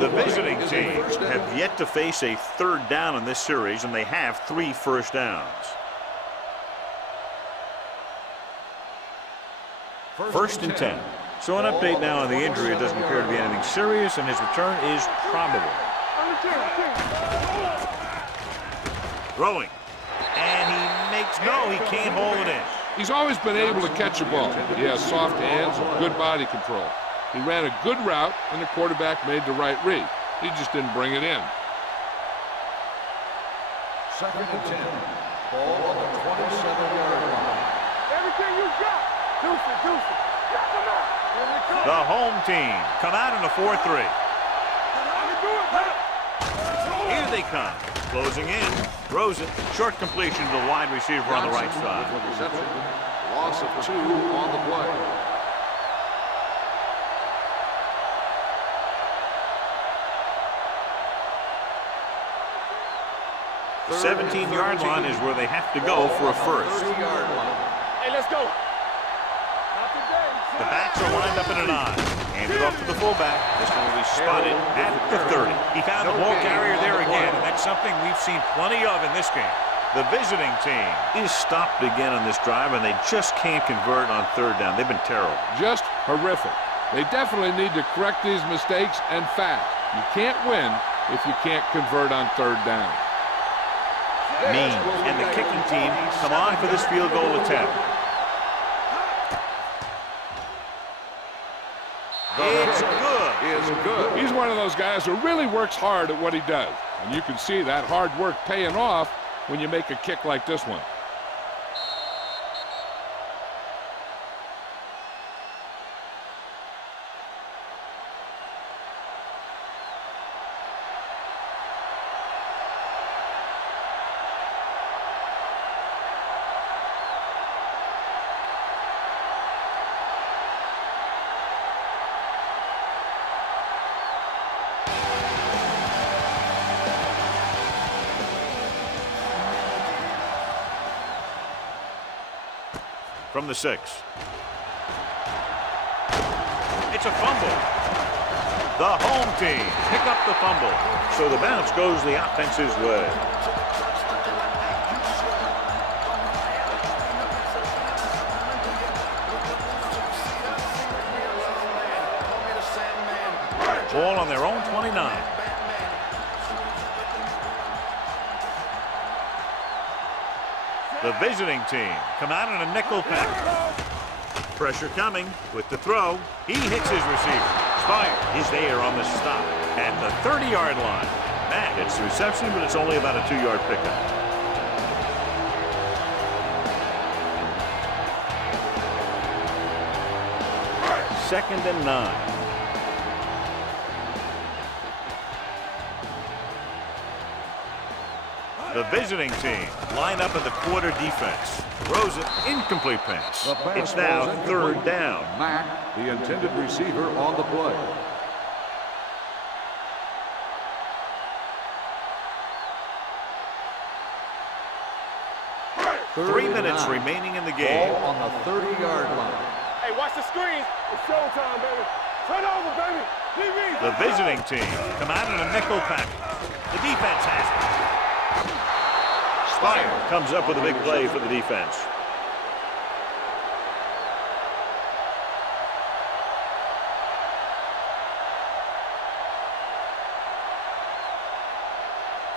The visiting team have yet to face a 3rd down in this series, and they have 3 first downs. 1st and 10. So an update now on the injury. It doesn't appear to be anything serious, and his return is probable. Throwing. And he makes no, he can't hold it in. He's always been able to catch a ball. He has soft hands and good body control. He ran a good route, and the quarterback made the right read. He just didn't bring it in. 2nd and 10. Ball on the 27-yard line. Everything you got. Deuce it. Got them out. Here we come. The home team come out in a 4-3. Here they come. Closing in. Throws it. Short completion to the wide receiver on the right side. Reception. Loss of 2 on the play. The 17-yard line is where they have to go for a first. 30-yard line. Hey, let's go. The backs are lined up in an I. Handed off to the fullback. This one will be spotted at the 30. He found the ball carrier there again, and that's something we've seen plenty of in this game. The visiting team is stopped again on this drive, and they just can't convert on 3rd down. They've been terrible. Just horrific. They definitely need to correct these mistakes, and fast. You can't win if you can't convert on 3rd down. Mean and the kicking team come on for this field goal attempt. It's good. He's one of those guys who really works hard at what he does. And you can see that hard work paying off when you make a kick like this one. from the 6. It's a fumble. The home team pick up the fumble. So the bounce goes the offense's way. Ball on their own 29. The visiting team come out in a nickel package. Pressure coming with the throw. He hits his receiver. Spire is there on the stop at the 30-yard line. Matt gets the reception, but it's only about a 2-yard pickup. Second and 9. The visiting team line up in the quarter defense. Throws it, incomplete pass. It's now 3rd down. Mack, the intended receiver, on the play. Three minutes remaining in the game. Ball on the 30-yard line. Hey, watch the screen. It's showtime, baby. Turn over, baby. TV. The visiting team come out in a nickel package. The defense has it. Spire comes up with a big play for the defense.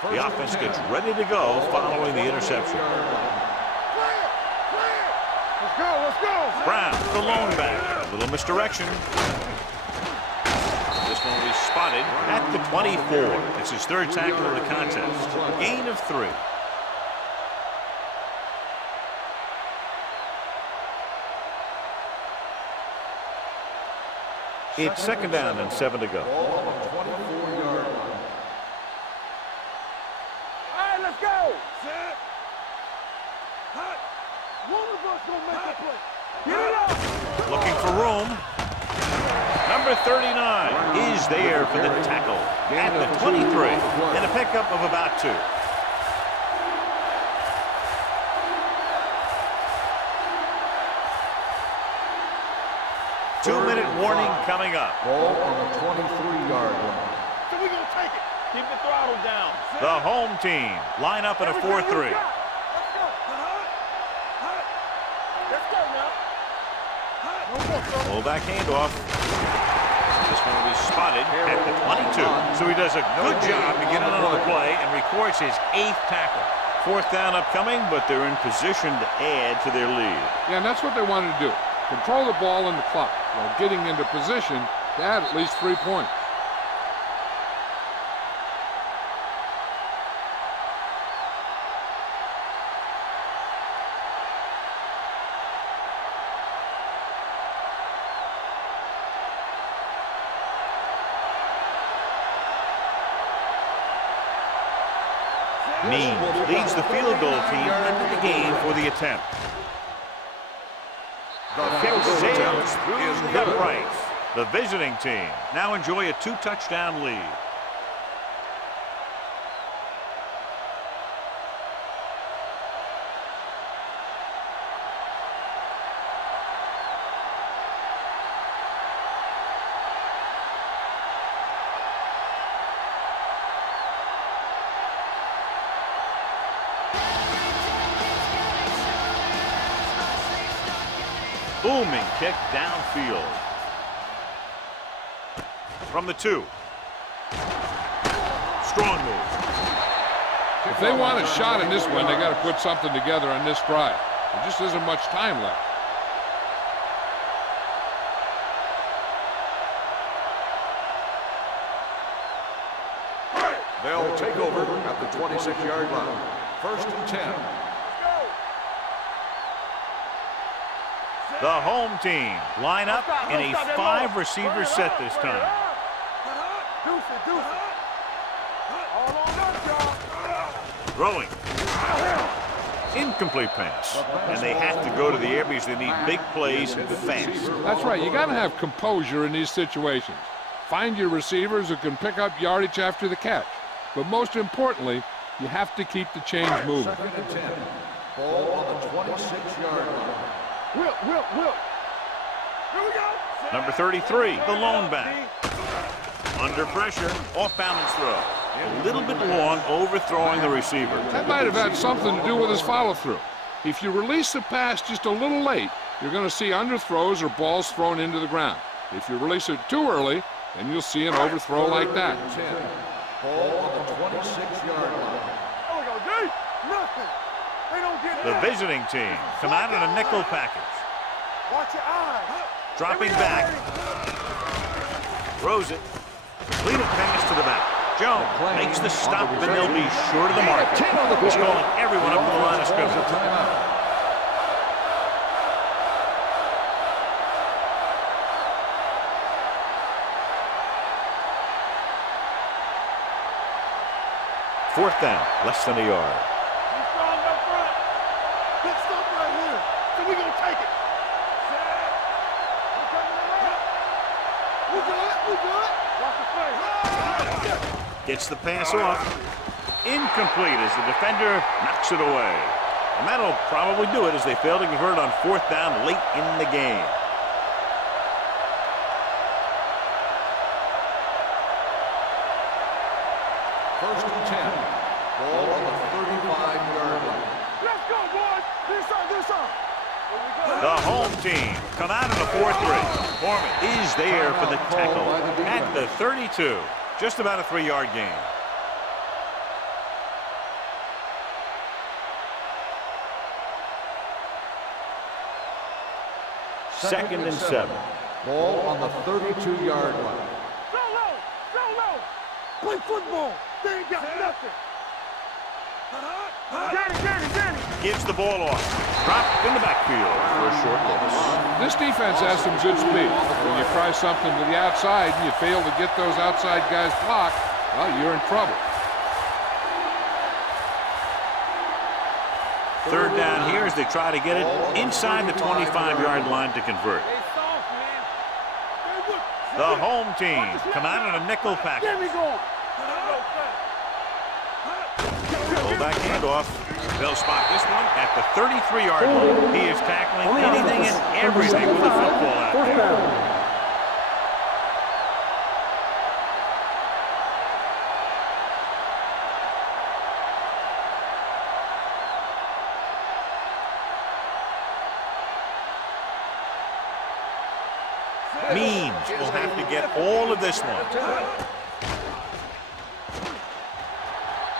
The offense gets ready to go following the interception. Let's go, let's go. Brown, the lone back. A little misdirection. This one will be spotted at the 24. It's his 3rd tackle of the contest. Gain of 3. It's 2nd down and 7 to go. Ball on the 24-yard line. All right, let's go. Set. Hot. One of us gonna make a play. Get it up. Looking for room. Number 39 is there for the tackle at the 23. And a pickup of about 2. Two-minute warning coming up. Ball on the 23-yard line. So we gonna take it. Keep the throttle down. The home team line up in a 4-3. Let's go. Hot. Let's go now. Fullback handoff. This one will be spotted at the 22. So he does a good job to get in on the play and records his 8th tackle. 4th down upcoming, but they're in position to add to their lead. Yeah, and that's what they wanted to do. Control the ball and the clock while getting into position to add at least 3 points. Means leads the field goal team into the game for the attempt. The Kick field goal sails attempt through is the good. uprights. The visiting team now enjoy a 2-touchdown lead. Booming kick downfield. From the 2. Strong move. If they want a shot in this one, they got to put something together on this drive. There just isn't much time left. They'll take over at the 26-yard line. 1st and 10. The home team line up in a 5-receiver set this time. Deuce it, deuce it. All on us, y'all. Throwing. Incomplete pass. And they have to go to the air because they need big plays fast. That's right. You got to have composure in these situations. Find your receivers who can pick up yardage after the catch. But most importantly, you have to keep the chains moving. 2nd and 10. Ball on the 26-yard line. Will. Here we go. Number 33, the lone back. Under pressure, off balance throw. A little bit long, overthrowing the receiver. That might have had something to do with his follow-through. If you release the pass just a little late, you're going to see underthrows or balls thrown into the ground. If you release it too early, then you'll see an overthrow like that. 10. Ball on the 26-yard line. There we go, D. Nothing. They don't get The that. visiting team come out in a nickel package. Watch your eyes. Dropping back. Throws it. Completed pass to the back. Jones makes the stop, and they'll be short of the mark. He's calling everyone up to the line of scrimmage. Fourth down, less than a yard. He's strong up front. Big stop right here. So we're going to take it. Set. We're coming around. We good. Watch the play. Gets the pass off. Incomplete as the defender knocks it away. And that'll probably do it as they fail to convert on fourth down late in the game. First and 10. Ball on the 35-yard line. Let's go, boys. This side. Here we go. The home team come out in a 4-3. Foreman is there for the tackle at the 32. Just about a 3-yard gain. Second and 7. Ball on the 32-yard line. So low. Play football. They ain't got nothing. Danny. Gives the ball off. Dropped in the backfield for a short loss. This defense has some good speed. When you try something to the outside and you fail to get those outside guys blocked, well, you're in trouble. Third down here as they try to get it inside the 25-yard line to convert. The home team come out in a nickel package. Get me going. Fullback handoff. They'll spot this one at the 33-yard line. He is tackling anything and everything with the football out Fourth there. down. Means will have to get all of this one.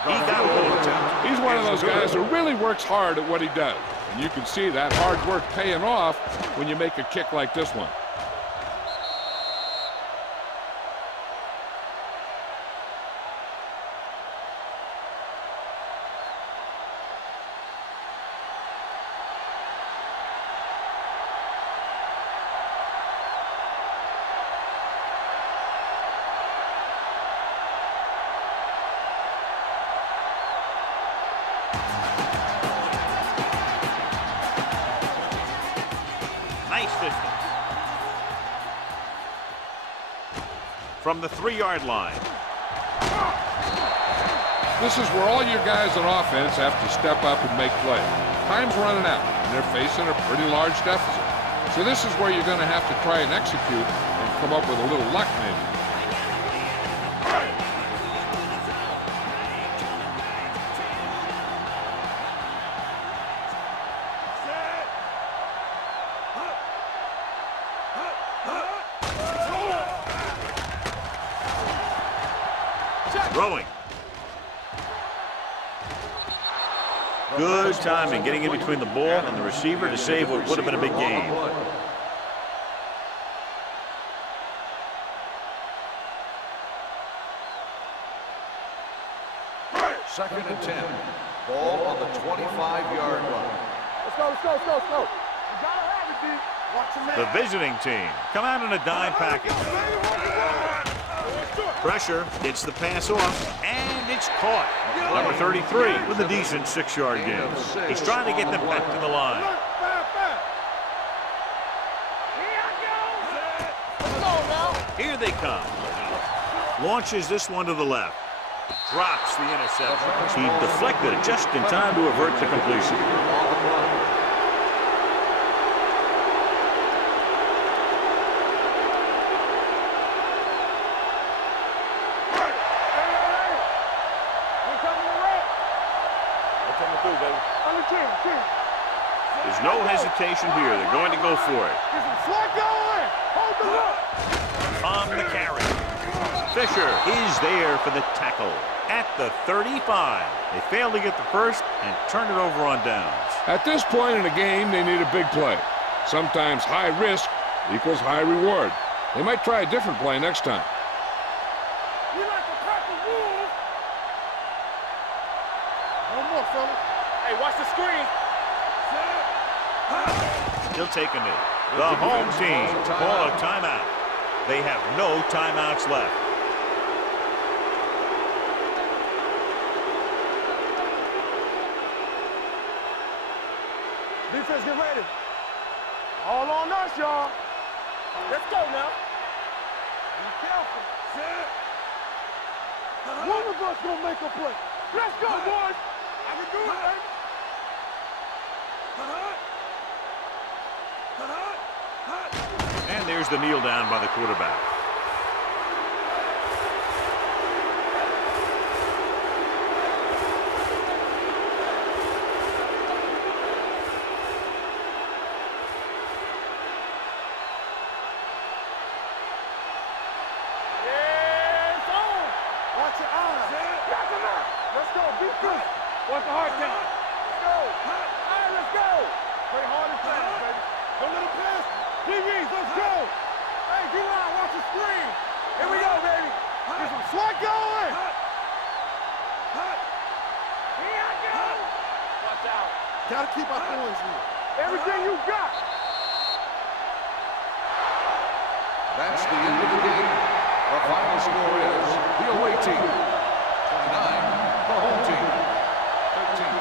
He got a little attempt. He's one of those guys who really works hard at what he does. And you can see that hard work paying off when you make a kick like this one. Nice distance. From the 3-yard line. This is where all your guys on offense have to step up and make plays. Time's running out, and they're facing a pretty large deficit. So this is where you're going to have to try and execute and come up with a little luck maybe. Throwing. Good timing, getting in between the ball and the receiver to save what would have been a big gain. Second and 10. Ball on the 25-yard line. Let's go. You gotta have it, D. Watch your man. The visiting team come out in a dime package. Pressure, gets the pass off, and it's caught. Number 33 with a decent 6-yard gain. He's trying to get them back to the line. Here they come. Launches this one to the left. Drops the interception. He deflected it just in time to avert the completion. There's no hesitation here. They're going to go for it. Slide going! Hold the look! On the carry. Fisher is there for the tackle at the 35. They failed to get the first and turn it over on downs. At this point in the game, they need a big play. Sometimes high risk equals high reward. They might try a different play next time. We like to pack the wolves! No more, fella. Hey, watch the screen. He'll take a knee. The home team call a timeout. They have no timeouts left. Defense, get ready. All on us, y'all. Let's go now. Be careful. Set. One of us gonna make a play. Let's go, boys. I can do it, baby. And there's the kneel down by the quarterback. Yes, on. Watch your eyes. Got them out. Let's go. Be quick. Watch the heart count. Let's go. All right, let's go. Play hard and fast, baby. Don't let them pass. TVs, let's go. Hey, D-line, watch the screen. Here we go, baby. Get some swat going. Here I go. Watch out. Gotta keep our points here. Everything you got. That's the end of the game. The final score is the away team 29, the home team 13.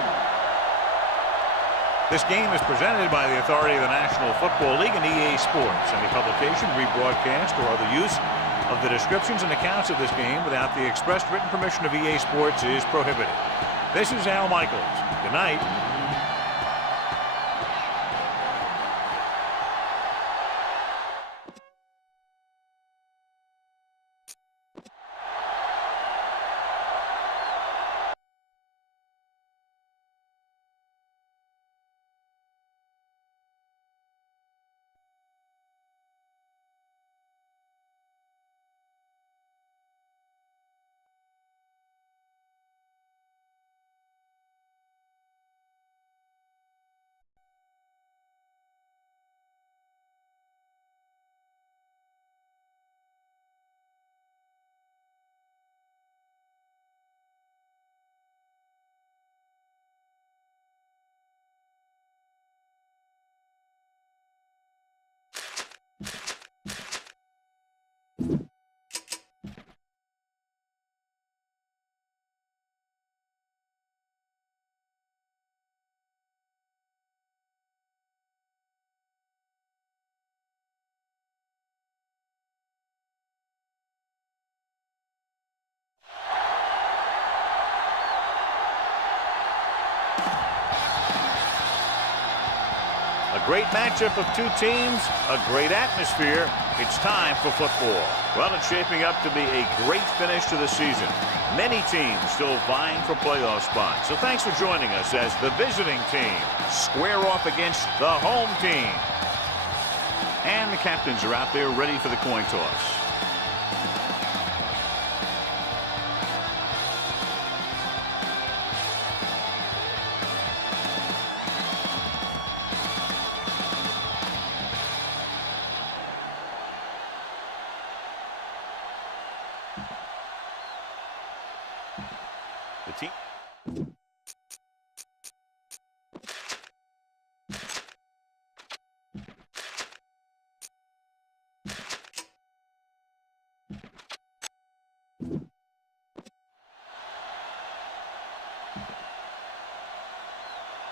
This game is presented by the authority of the National Football League and EA Sports. Any publication, rebroadcast, or other use of the descriptions and accounts of this game without the express written permission of EA Sports is prohibited. This is Al Michaels. Good night. A great matchup of two teams, a great atmosphere. It's time for football. Well, it's shaping up to be a great finish to the season. Many teams still vying for playoff spots. So thanks for joining us as the visiting team square off against the home team. And the captains are out there ready for the coin toss. The team.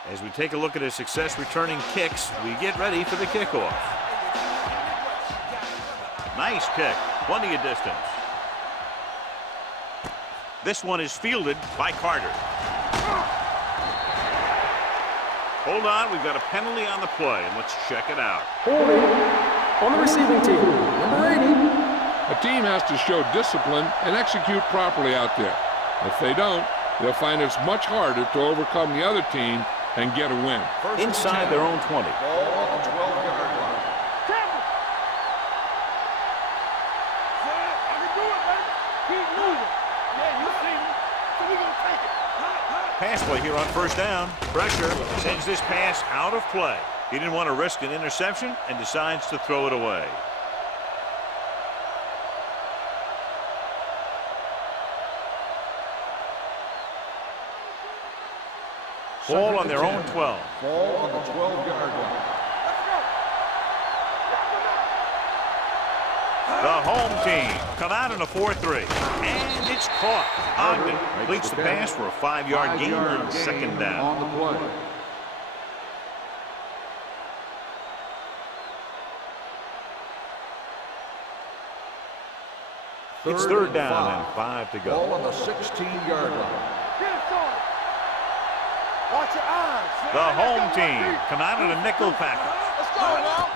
As we take a look at his success returning kicks, we get ready for the kickoff. Nice kick, plenty of distance. This one is fielded by Carter. Hold on, we've got a penalty on the play, and let's check it out. Holding on the receiving team, number 80. A team has to show discipline and execute properly out there. If they don't, they'll find it's much harder to overcome the other team and get a win. Inside their own 20. Ball on the 12-yard line. Campbell. I can do it, baby. Keep moving. Yeah, you see me. So we gonna take it. Pass play here on first down. Pressure sends this pass out of play. He didn't want to risk an interception and decides to throw it away. Ball on their own 12. Ball on the 12-yard line. The home team come out in a 4-3. And it's caught. Ogden completes the pass for a 5-yard gain on second down. On the play. It's third down and 5 to Ball go. on the 16-yard line. Get it, son. Watch your eyes. The home team come out in a nickel package. Let's go now.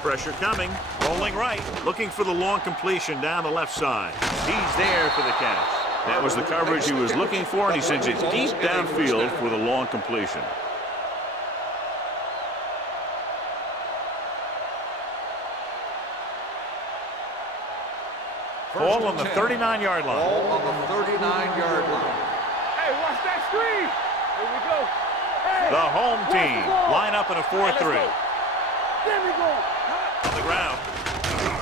Pressure coming, rolling right, looking for the long completion down the left side. He's there for the catch. That was the coverage he was looking for, and he sends it deep downfield for the long completion. Ball on the 39-yard line. Ball on the 39-yard line. Hey, watch that screen. Here we go. Hey, The home watch team the ball. line up in a 4-3. There we go. On the ground,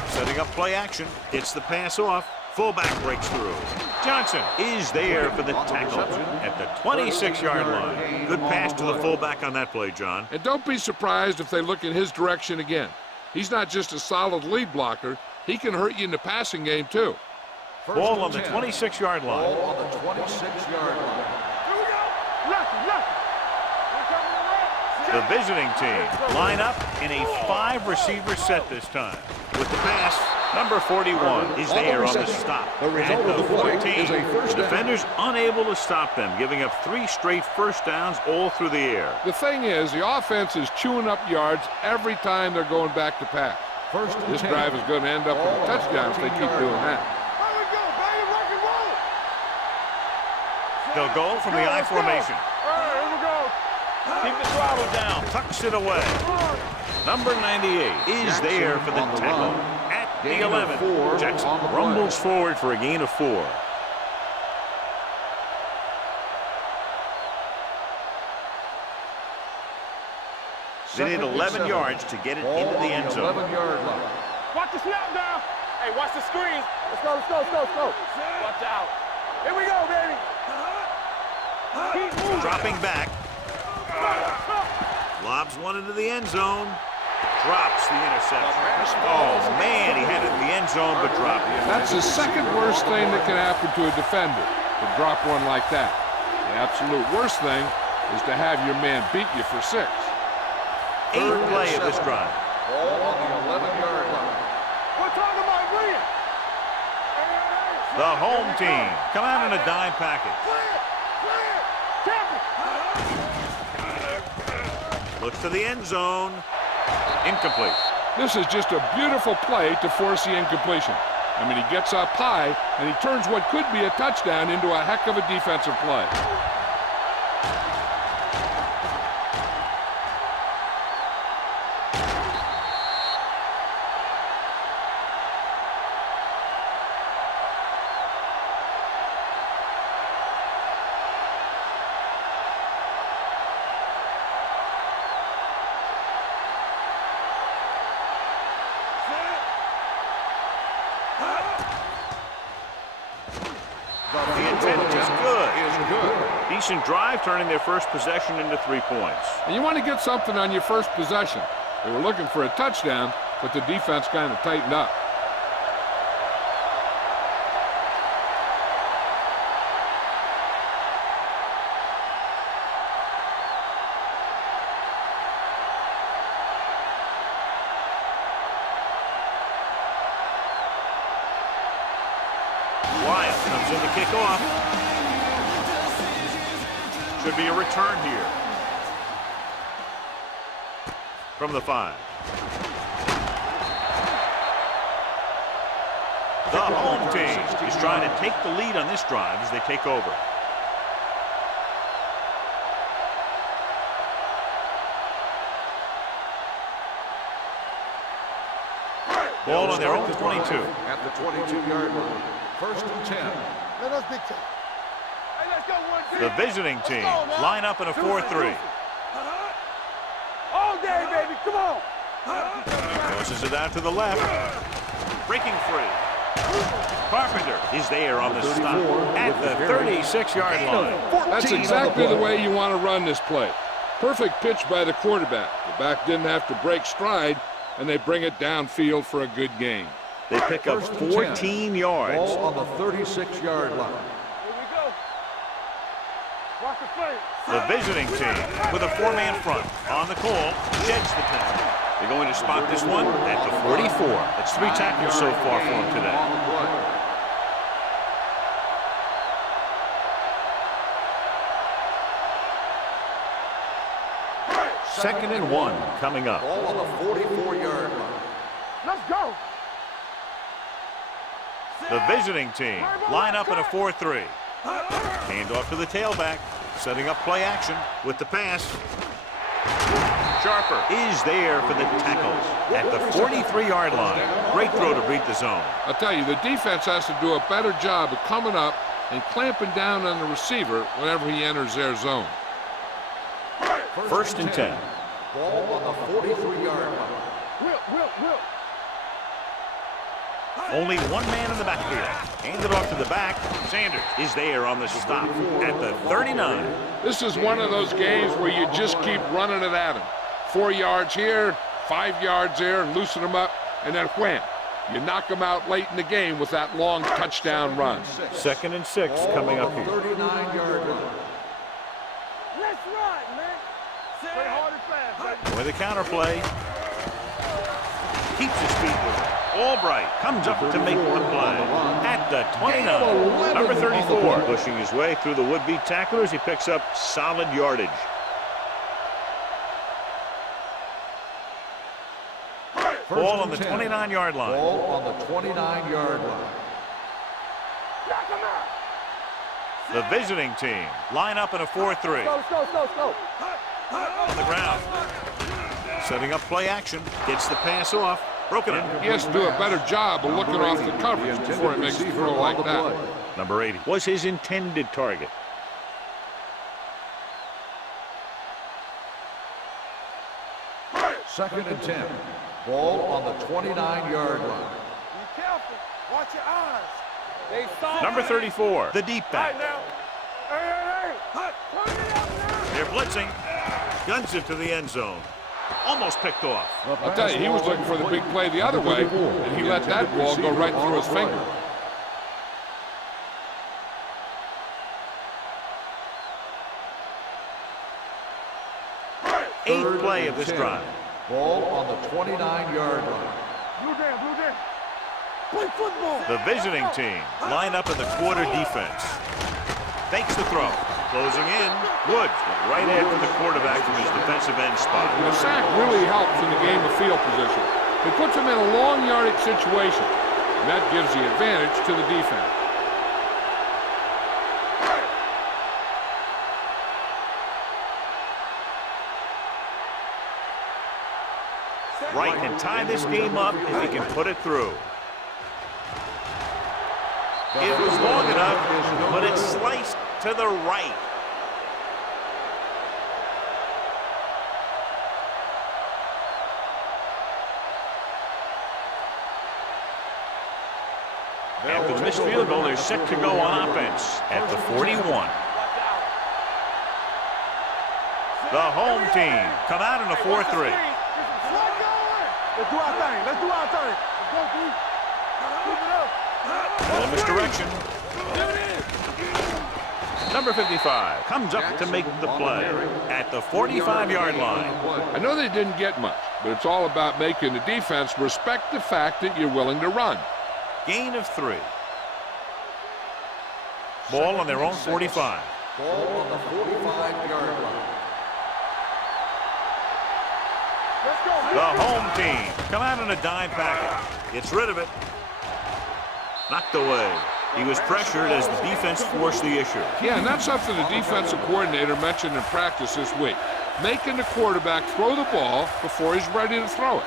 setting up play action, gets the pass off. Fullback breaks through. Johnson is there for the tackle at the 26-yard line. Good pass to the fullback on that play, John. And don't be surprised if they look in his direction again. He's not just a solid lead blocker. He can hurt you in the passing game, too. Ball on the 26-yard line. Ball on the 26-yard line. Here we go. Lucky. The visiting team line up in a 5-receiver set this time. With the pass, number 41 is there on the stop. At the 14, the defenders unable to stop them, giving up 3 straight first downs all through the air. The thing is, the offense is chewing up yards every time they're going back to pass. This drive is going to end up with a touchdown if they keep doing that. Here we go, baby. Rock and roll. They'll go from the I formation. All right, here we go. Keep the throttle down. Tucks it away. Number 98 is there for the tackle at the 11. Jackson rumbles forward for a gain of 4. They need 11 yards to get it into the end zone. 11-yard line. Watch the snap down. Hey, watch the screen. Let's go. Watch out. Here we go, baby. Keep moving. Dropping back. Lobs one into the end zone. Drops the interception. Oh, man, he had it in the end zone, but dropped it. That's the second worst thing that can happen to a defender, to drop one like that. The absolute worst thing is to have your man beat you for 6. 8th play of this drive. Ball on the 11-yard line. We're talking about Green. The home team come out in a dime package. Looks to the end zone. Incomplete. This is just a beautiful play to force the incompletion. I mean, he gets up high, and he turns what could be a touchdown into a heck of a defensive play. The intent is good. Decent drive, turning their first possession into 3 points. And you want to get something on your first possession. They were looking for a touchdown, but the defense kind of tightened up. Wyatt comes in to kick off. Should be a return here. From the 5. The home team is trying to take the lead on this drive as they take over. Ball on their own 22. At the 22-yard line. 1st and 10. Let us big time. Hey, let's go one deep. The visiting team line up in a 4-3. All day, baby. Come on. Tosses it out to the left. Breaking free. Carpenter is there on the stop at the 36-yard line. That's exactly the way you want to run this play. Perfect pitch by the quarterback. The back didn't have to break stride, and they bring it downfield for a good gain. They pick up 14 yards. Ball on the 36-yard line. Here we go. Watch the play. The visiting team with a 4-man front on the call sheds the penalty. They're going to spot this one at the 44. That's 3 tackles so far for him today. On the play. Second and 1 coming up. Ball on the 44-yard line. Let's go. The visiting team line up in a 4-3. Hand off to the tailback, setting up play action with the pass. Sharper is there for the tackles at the 43-yard line. Great throw to beat the zone. I'll tell you, the defense has to do a better job of coming up and clamping down on the receiver whenever he enters their zone. 1st and 10. Ball on the 43-yard line. Will. Only one man in the backfield. Handed off to the back. Sanders is there on the stop at the 39. This is one of those games where you just keep running it at him. 4 yards here, 5 yards there, and loosen them up, and then wham. You knock them out late in the game with that long touchdown run. 2nd and 6 coming up here. 39-yard line. Let's run, man. Play hard and fast, baby. With a counter play. Keeps his feet moving. Albright comes up to make the play at the 29. Number 34 pushing his way through the would-be tacklers. He picks up solid yardage. Ball on the 29-yard line. Ball on the 29-yard line. The visiting team line up in a 4-3. Go. On the ground. Setting up play action. Gets the pass off. Broken up. He has to do a better job of looking off the coverage before he makes a throw like that. Number 80 was his intended target. Second and 10. Ball on the 29-yard line. Be careful. Watch your eyes. They saw Number 34, the deep back. Right now. Hey. Turn it up now. They're blitzing. Guns it to the end zone. Almost picked off. I'll tell you, he was looking for the big play the other way, and he let that ball go right through his finger. Eighth play of this drive. Ball on the 29-yard line. Blue down. Play football. The visiting team line up in the quarter defense. Fakes the throw. Closing in. Woods right after the quarterback from his defensive end spot. The sack really helps in the game of field position. It puts him in a long yardage situation, and that gives the advantage to the defense. Wright can tie this game up if he can put it through. It was long enough, but it sliced to the right. After the missed field goal, they're set to go on offense at the 41. The home team come out in a 4-3. Let's do our thing. Keep it up. Ball misdirection. Number 55 comes up to make the play at the 45-yard line. I know they didn't get much, but it's all about making the defense respect the fact that you're willing to run. Gain of 3. Ball on their own 45. Ball on the 45-yard line. The home team come out in a dime package. Gets rid of it. Knocked away. He was pressured as the defense forced the issue. Yeah, and that's something the defensive coordinator mentioned in practice this week. Making the quarterback throw the ball before he's ready to throw it.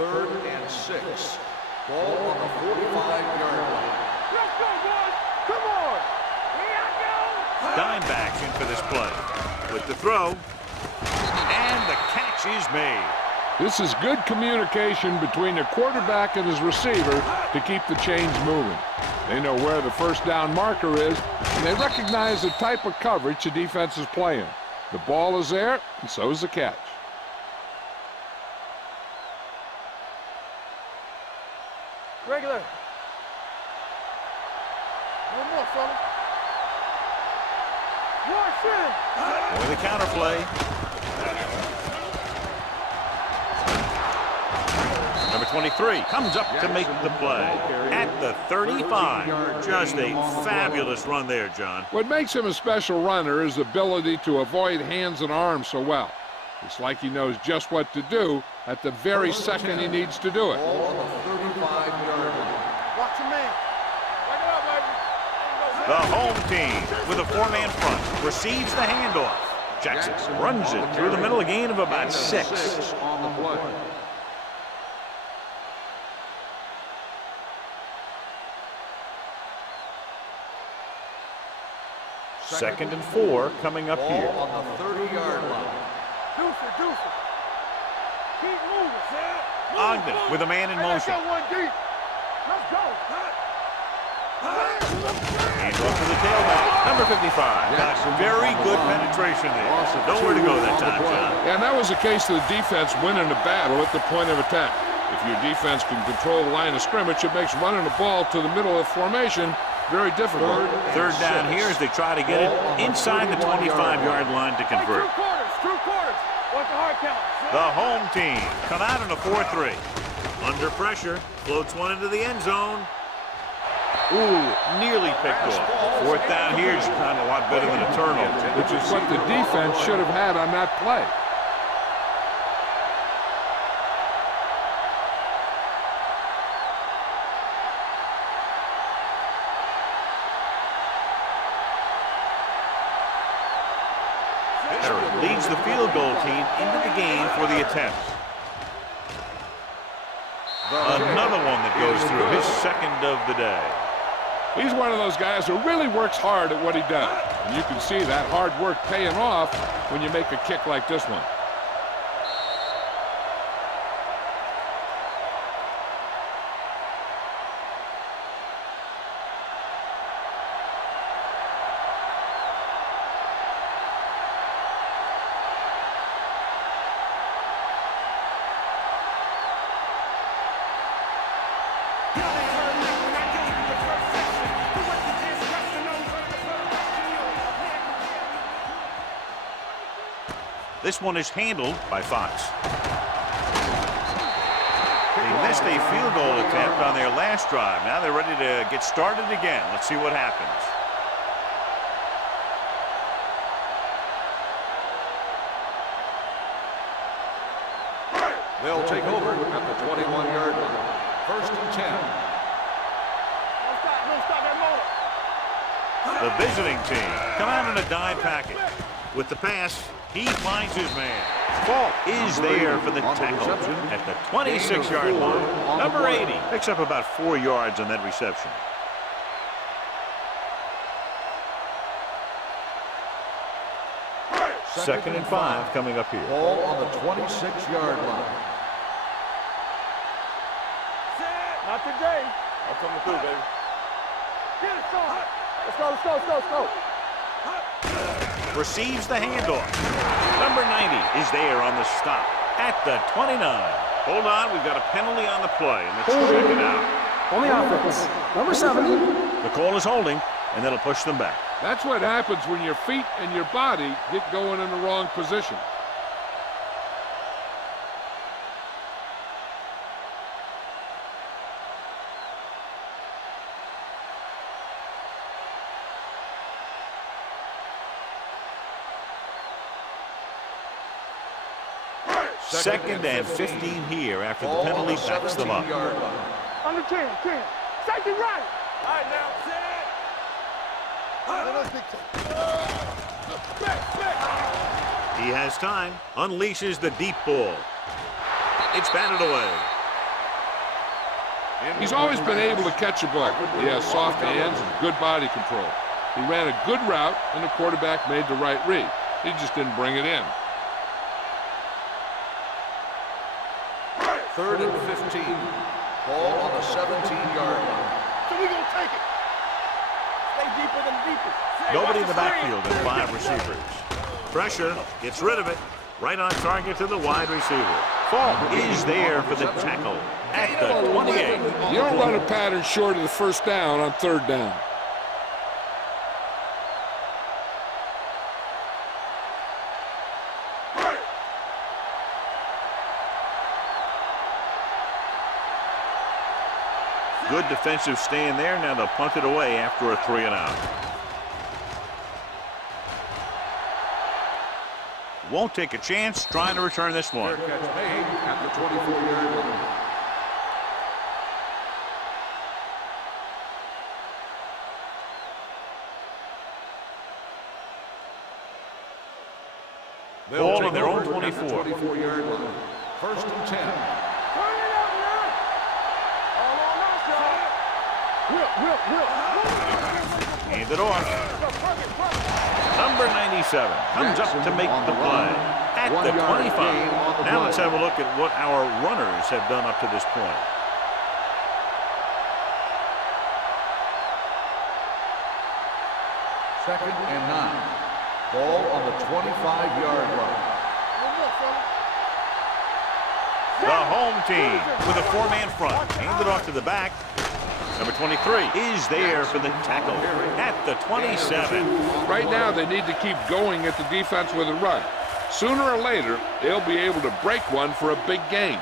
3rd and 6. Ball on the 45-yard line. Let's go, boys. Come on. Here I go. Dime backs in for this play. With the throw. And the catch is made. This is good communication between the quarterback and his receiver to keep the chains moving. They know where the first down marker is, and they recognize the type of coverage the defense is playing. The ball is there, and so is the catch. Regular. No more, fellas. Rush in. With a counter play. Number 23 comes up to make the play at the 35. Just a fabulous run there, John. What makes him a special runner is the ability to avoid hands and arms so well. It's like he knows just what to do at the very second he needs to do it. Ball on the 35-yard line. Watch your man. Back it up, baby. The home team with a four-man front receives the handoff. Jackson runs it through the middle, a gain of about 6. On the play. Second and 4 coming up here. Ball on the 30-yard line. Deuce it. Keep moving, Sam. Ogden with a man in motion. Let's go one deep. Let's go. Hands off to the tailback. Number 55. Got very good penetration there. Nowhere to go that time, John. And that was the case of the defense winning the battle at the point of attack. If your defense can control the line of scrimmage, it makes running the ball to the middle of the formation very difficult. Third down here as they try to get it inside the 25-yard line to convert. True quarters. Watch the hard count. The home team come out in a 4-3. Under pressure, floats one into the end zone. Ooh, nearly picked off. Fourth down here is kind of a lot better than a turnover. Which is what the defense should have had on that play. Leads the field goal team into the game for the attempt. Another one that goes through, his second of the day. He's one of those guys who really works hard at what he does. And you can see that hard work paying off when you make a kick like this one. This one is handled by Fox. They missed a field goal attempt on their last drive. Now they're ready to get started again. Let's see what happens. They'll take over at the 21-yard line. 1st and 10. Don't stop that motor. The visiting team come out in a dime package. With the pass, he finds his man. Fault is there for the tackle at the 26-yard line. Number 80 picks up about 4 yards on that reception. Second and 5 coming up here. Ball on the 26-yard line. Not today. I'm coming through, baby. Get it, son. Let's go. Receives the handoff. Number 90 is there on the stop at the 29. Hold on, we've got a penalty on the play. Let's check it out. On the offense, number 70. The call is holding, and that'll push them back. That's what happens when your feet and your body get going in the wrong position. Second and 15 here after the penalty backs them up. Under 10. Safety right. All right, now. He has time, unleashes the deep ball. It's batted away. He's always been able to catch a ball. He has soft hands and good body control. He ran a good route, and the quarterback made the right read. He just didn't bring it in. 3rd and 15. Ball on the 17-yard line. So we're going to take it. Stay deeper than deepest. Nobody in the backfield and 5 receivers. Pressure, gets rid of it. Right on target to the wide receiver. Fall is there for the tackle at the 28. You don't run a pattern short of the first down on 3rd down. Good defensive stand there. Now they'll punt it away after a 3-and-out. Won't take a chance trying to return this one. Fair catch made at the 24-yard line. Ball on their own over at the 24. 24-yard line. 1st and 10. Hand it off. Number 97 comes up to make the play at the 25. Now let's have a look at what our runners have done up to this point. Second and 9. Ball on the 25-yard line. The home team with a 4-man front. Hand it off to the back. Number 23 is there for the tackle at the 27. Right now, they need to keep going at the defense with a run. Sooner or later, they'll be able to break one for a big gain.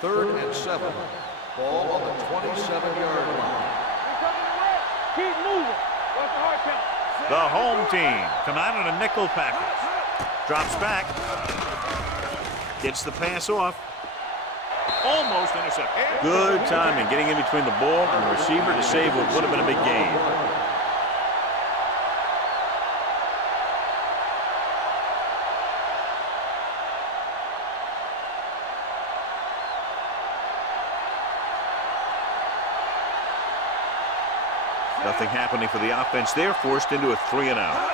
3rd and 7. Ball on the 27-yard line. Keep moving. What's the hard count? The home team come out in a nickel package. Drops back. Gets the pass off. Almost intercepted. Good timing getting in between the ball and the receiver to save what would have been a big gain. Nothing happening for the offense there, forced into a 3-and-out.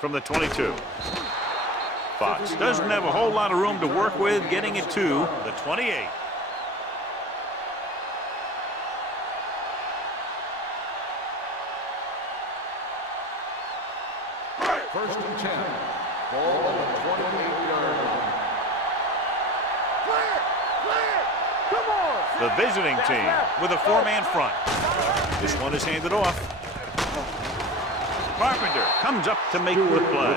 From the 22. Fox doesn't have a whole lot of room to work with, getting it to the 28. First and 10. Ball on the 28-yard line. Come on. The visiting team with a 4-man front. This one is handed off. Carpenter comes up to make the play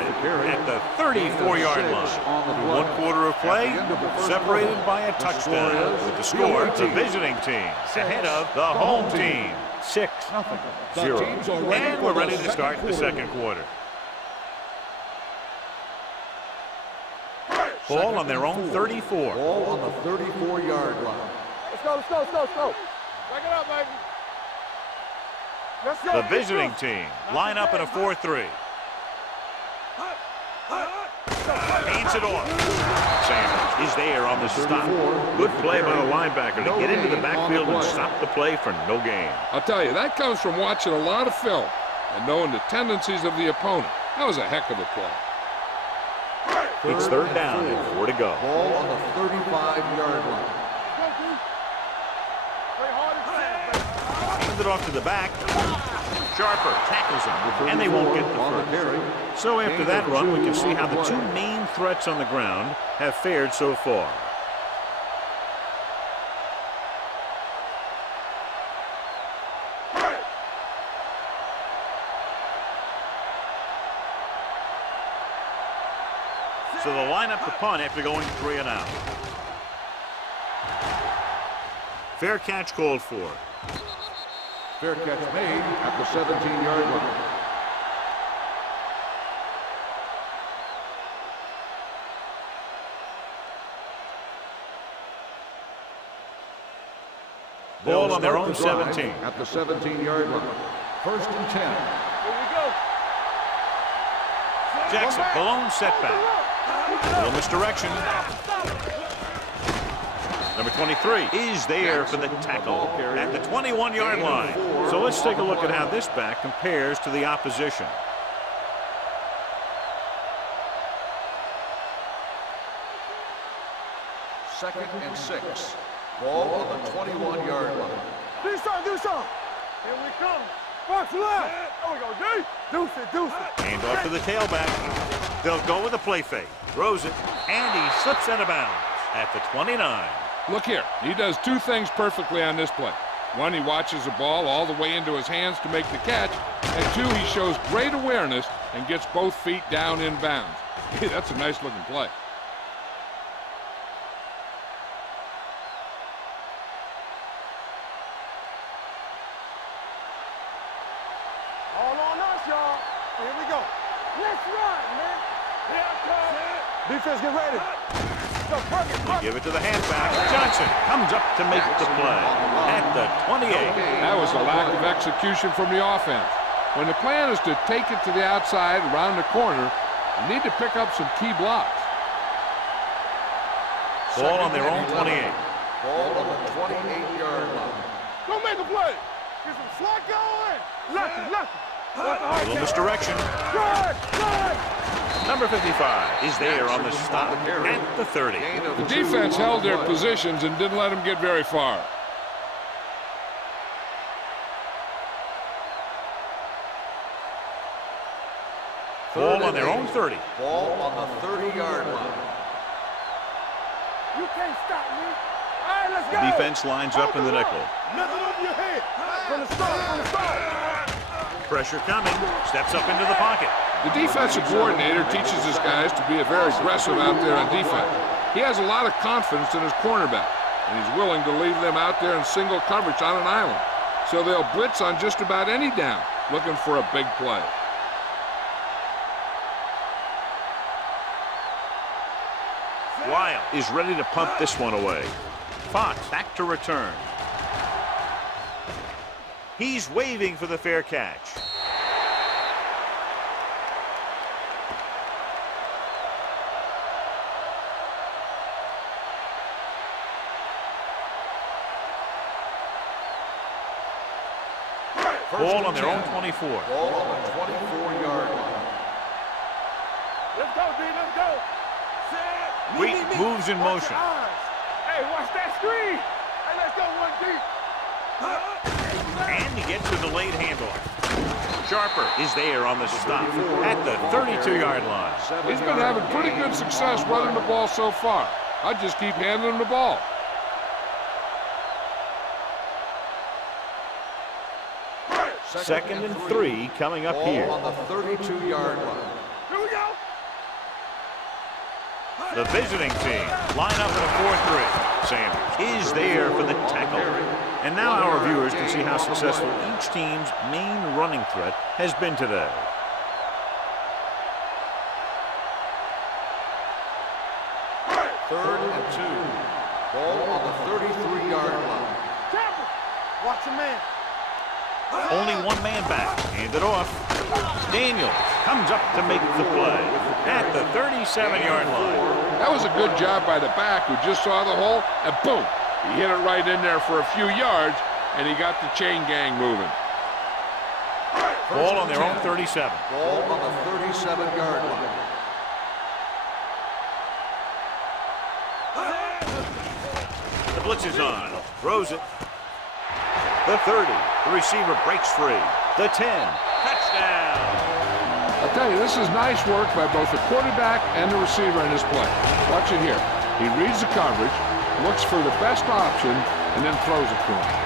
at the 34-yard line. 1 quarter of play, separated by a touchdown. With the score, the visiting team ahead of the home team. 6-0. And we're ready to start the 2nd quarter. Ball on their own 34. Ball on the 34-yard line. Let's go, let's go, let's go, let's go. Back it up, baby. Let's go. The visiting team line up in a 4-3. Hands it off. Sanders is there on the stop. Good play by the linebacker to get into the backfield and stop the play for no gain. I'll tell you, that comes from watching a lot of film and knowing the tendencies of the opponent. That was a heck of a play. It's 3rd down and 4 to go. Ball on the 35-yard line. Hand it off to the back. Sharper tackles him, and they won't get the first. So after that run, we can see how the 2 main threats on the ground have fared so far. So they'll line up the punt after going 3-and-out. Fair catch called for. Fair catch made at the 17-yard line. Ball on their own 17. At the 17-yard line. 1st and 10. Here we go. Jackson, blown setback. A little misdirection. Number 23 is there for the tackle at the 21-yard line. So let's take a look at how this back compares to the opposition. Second and 6. Ball on the 21-yard line. Do something, do something. Here we come. Box left. There we go, D. Deuce it, deuce it. Hand off to the tailback. They'll go with a play fake. Throws it, and he slips out of bounds at the 29. Look here. He does two things perfectly on this play. One, he watches the ball all the way into his hands to make the catch. And two, he shows great awareness and gets both feet down in bounds. Hey, that's a nice-looking play. All on us, y'all. Here we go. Let's run, man. Here I come. Defense, get ready. They give it to the halfback. Johnson comes up to make the play at the 28. That was a lack of execution from the offense. When the plan is to take it to the outside around the corner, you need to pick up some key blocks. Ball on their own 28. Ball on the 28-yard line. Go make a play. Get some slack going. Lucky. A little misdirection. Good. Number 55 is there on the stop at the 30. The defense held their positions and didn't let them get very far. Ball on their own 30. Ball on the 30-yard line. You can't stop me. All right, let's go. Defense lines up in the nickel. Nothing over your head. From the start. Pressure coming. Steps up into the pocket. The defensive coordinator teaches his guys to be very aggressive out there on defense. He has a lot of confidence in his cornerback, and he's willing to leave them out there in single coverage on an island. So they'll blitz on just about any down, looking for a big play. Lyle is ready to punt this one away. Fox back to return. He's waving for the fair catch. Ball on their own 24. Ball on the 24-yard line. Let's go, D. Let's go. Set. Wheat moves in motion. Hey, watch that screen. Hey, let's go one deep. And he gets a delayed handoff. Sharper is there on the stop at the 32-yard line. He's been having pretty good success running the ball so far. I just keep handing him the ball. Second and 3 coming up here. Ball on the 32-yard line. Here we go. The visiting team line up in a 4-3. Sanders is there for the tackle. And now our viewers can see how successful each team's main running threat has been today. Third and 2. Ball on the 33-yard line. Tampa. Watch your man. Only one man back. Hand it off. Daniels comes up to make the play at the 37-yard line. That was a good job by the back who just saw the hole, and boom, he hit it right in there for a few yards, and he got the chain gang moving. Ball on their own 37. Ball on the 37-yard line. The blitz is on. Throws it. The 30. The receiver breaks free. The 10. Touchdown. I'll tell you, this is nice work by both the quarterback and the receiver in this play. Watch it here. He reads the coverage, looks for the best option, and then throws it to him.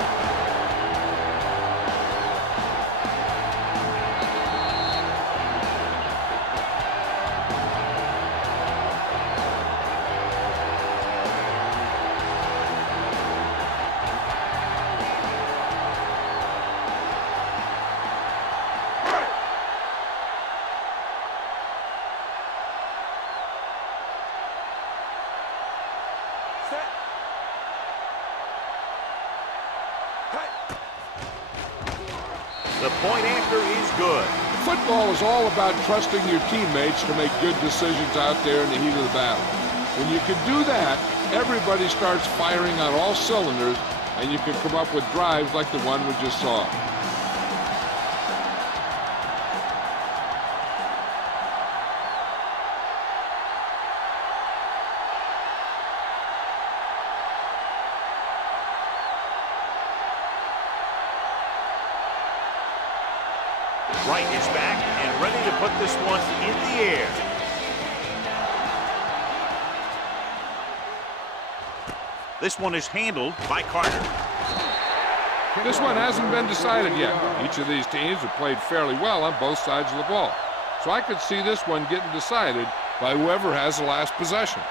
The point after is good. Football is all about trusting your teammates to make good decisions out there in the heat of the battle. When you can do that, everybody starts firing on all cylinders, and you can come up with drives like the one we just saw. Wright is back and ready to put this one in the air. This one is handled by Carter. This one hasn't been decided yet. Each of these teams have played fairly well on both sides of the ball. So I could see this one getting decided by whoever has the last possession.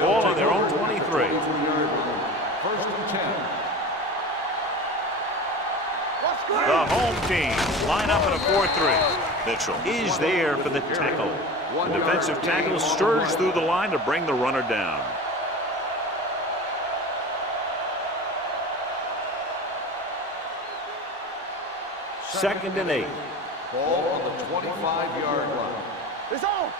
Ball on their own 23. First and 10. The home team line up in a 4-3. Mitchell is there for the tackle. The defensive tackle stirs through the line to bring the runner down. Second and 8. Ball on the 25-yard line. It's on.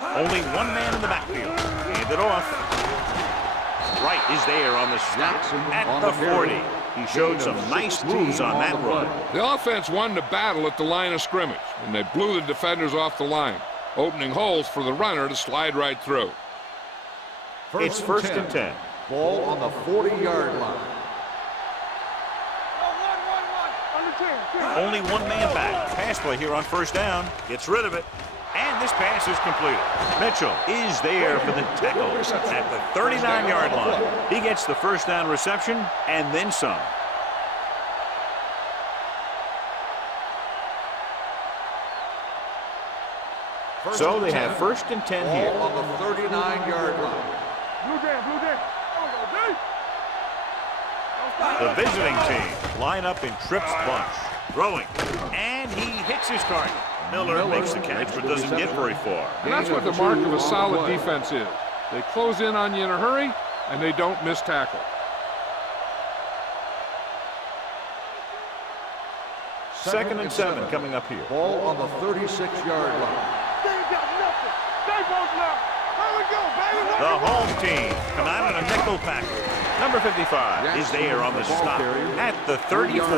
Only one man in the backfield. Hand it off. Wright is there on the snap at the 40. He showed some nice moves on that run. The offense won the battle at the line of scrimmage, and they blew the defenders off the line, opening holes for the runner to slide right through. It's first and 10. Ball on the 40-yard line. Only one man back. Pass play here on first down. Gets rid of it. And this pass is completed. Mitchell is there for the tackle at the 39-yard line. He gets the first down reception and then some. So they have first and 10 here. Ball on the 39-yard line. Blue jam. The visiting team line up in trips bunch. Throwing. And he hits his target. Miller makes the catch but doesn't get very far. And that's what the mark of a solid defense is. They close in on you in a hurry, and they don't miss tackle. Second and 7 coming up here. Ball on the 36-yard line. They ain't got nothing. They both left. There we go, baby. The home team come out in a nickel package. Number 55 is there on the stop at the 34.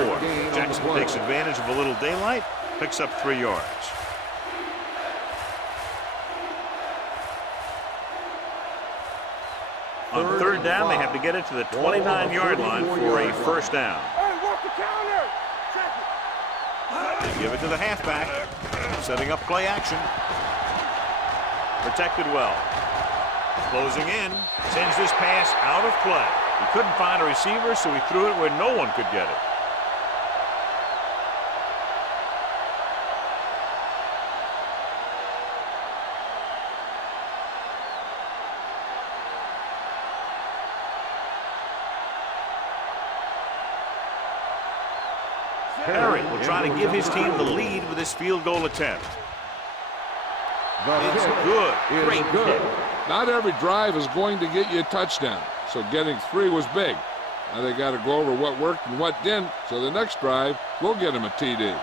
Jackson takes advantage of a little daylight, picks up 3 yards. On third down, they have to get it to the 29-yard line for a first down. Hey, work the counter. Check it. They give it to the halfback, setting up play action. Protected well. Closing in, sends this pass out of play. He couldn't find a receiver, so he threw it where no one could get it. Perry will try to give his team the lead with this field goal attempt. It's good. Great kick. Not every drive is going to get you a touchdown, so getting 3 was big. Now they got to go over what worked and what didn't, so the next drive will get him a TD.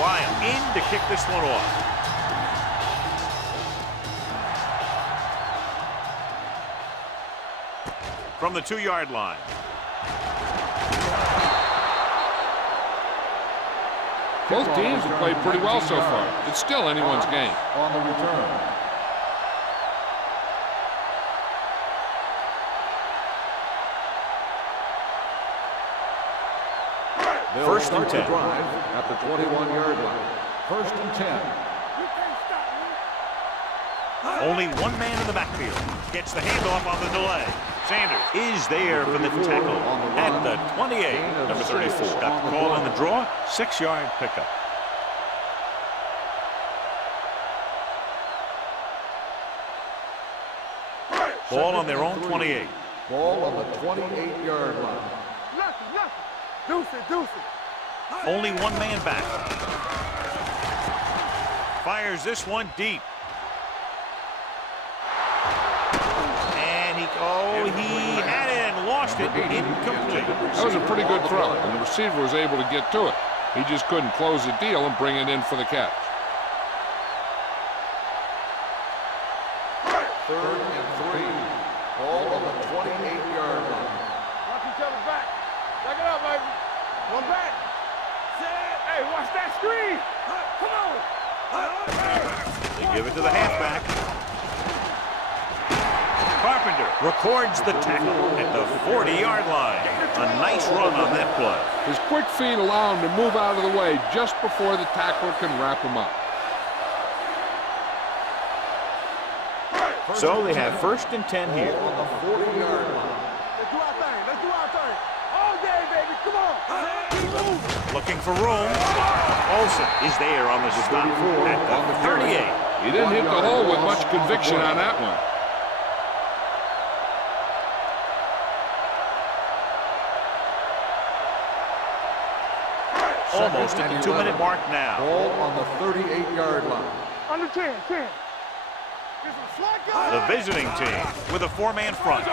Lyle in to kick this one off. From the 2-yard line. Both teams have played pretty well so far. It's still anyone's game. On the return. First and 10. Drive at the 21-yard line. First and 10. You can't stop me. Only one man in the backfield. Gets the handoff on the delay. Sanders is there for the tackle at the 28. Number 34. Got the call on the draw. 6-yard pickup. Ball on their own 28. Ball on the 28-yard line. Nothing. Deuce it, deuce it. Only one man back. Fires this one deep. And he had it and lost it. Incomplete. That was a pretty good throw, and the receiver was able to get to it. He just couldn't close the deal and bring it in for the catch. 3rd and 3. Ball on the 28-yard line. Watch each other back. Back it up, baby. One back. Hey, watch that screen. Come on. They give it to the halfback. Carpenter records the tackle at the 40-yard line. A nice run on that play. His quick feet allow him to move out of the way just before the tackler can wrap him up. So they have 1st and 10 here. On the 40-yard line. Let's do our thing. Let's do our thing. All day, baby. Come on. Keep moving. Looking for room. Olsen is there on the stop at the 38. He didn't hit the hole with much conviction on that one. Almost at the 2-minute mark now. Ball on the 38-yard line. Under 10, 10. The visiting team with a 4-man front.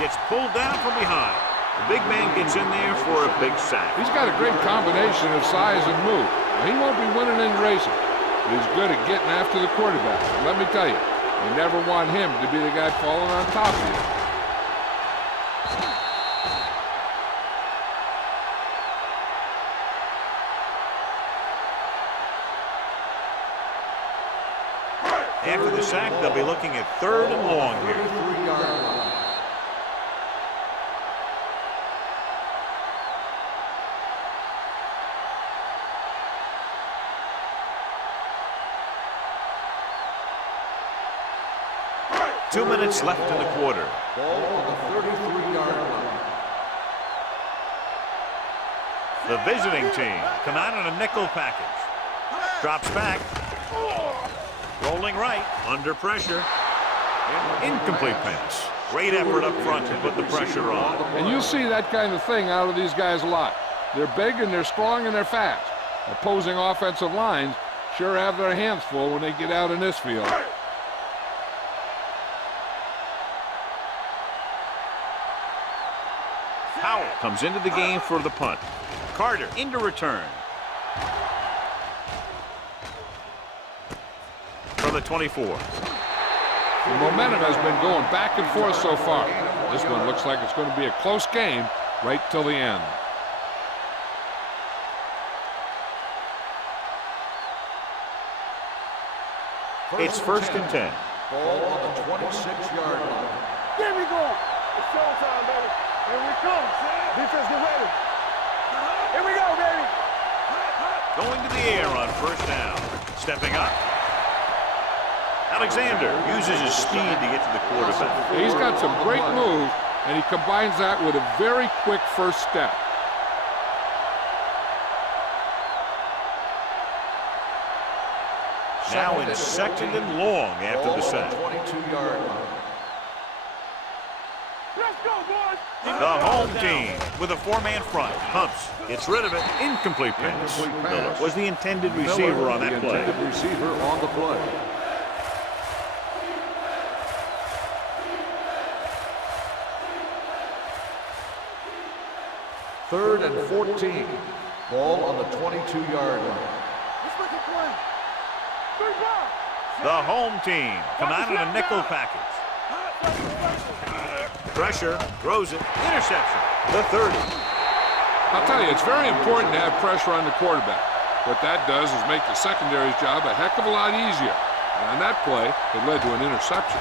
Gets pulled down from behind. The big man gets in there for a big sack. He's got a great combination of size and move. Now, he won't be winning any races, but he's good at getting after the quarterback. And let me tell you, you never want him to be the guy falling on top of you. After the sack, they'll be looking at 3rd and long here. 33-yard line. Two minutes left in the quarter. Ball on the 33-yard line. The visiting team come out in a nickel package. Drops back. Rolling right, under pressure. Incomplete pass. Great effort up front to put the pressure on. And you'll see that kind of thing out of these guys a lot. They're big and they're strong and they're fast. Opposing offensive lines sure have their hands full when they get out in this field. Powell comes into the game for the punt. Carter into return. For the 24. The momentum has been going back and forth so far. This one looks like it's going to be a close game right till the end. It's 1st and 10. Ball on the 26-yard line. Get me going. It's showtime, baby. Here we come. Defense, get ready. Here we go, baby. Going to the air on 1st down. Stepping up. Alexander uses his speed to get to the quarterback. He's got some great moves, and he combines that with a very quick first step. Now in 2nd and long after the sack. 22-yard line. Let's go, boys. The home team with a 4-man front. Pumps. Gets rid of it. Incomplete pass. Miller was the intended receiver on that play. Intended receiver on the play. Third and 14. Ball on the 22-yard line. Let's make it play. 3 ball. The home team come out in a nickel package. Pressure, throws it, interception. The 30. I'll tell you, it's very important to have pressure on the quarterback. What that does is make the secondary's job a heck of a lot easier. And on that play, it led to an interception.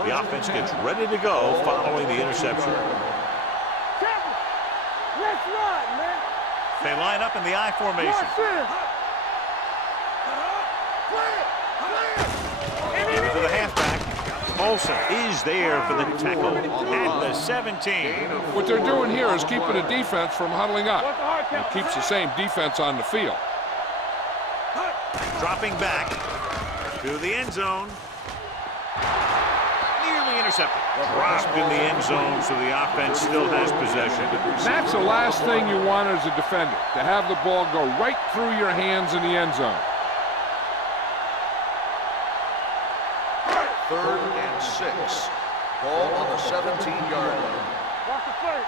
The offense gets ready to go following the interception. Let's run, man. They line up in the I formation. Give it to the halfback. Olsen is there for the tackle at the 17. What they're doing here is keeping the defense from huddling up. It keeps the same defense on the field. Dropping back to the end zone. Nearly intercepted. Dropped in the end zone, so the offense still has possession. That's the last thing you want as a defender, to have the ball go right through your hands in the end zone. 3rd and 6. Ball on the 17-yard line. Watch the play.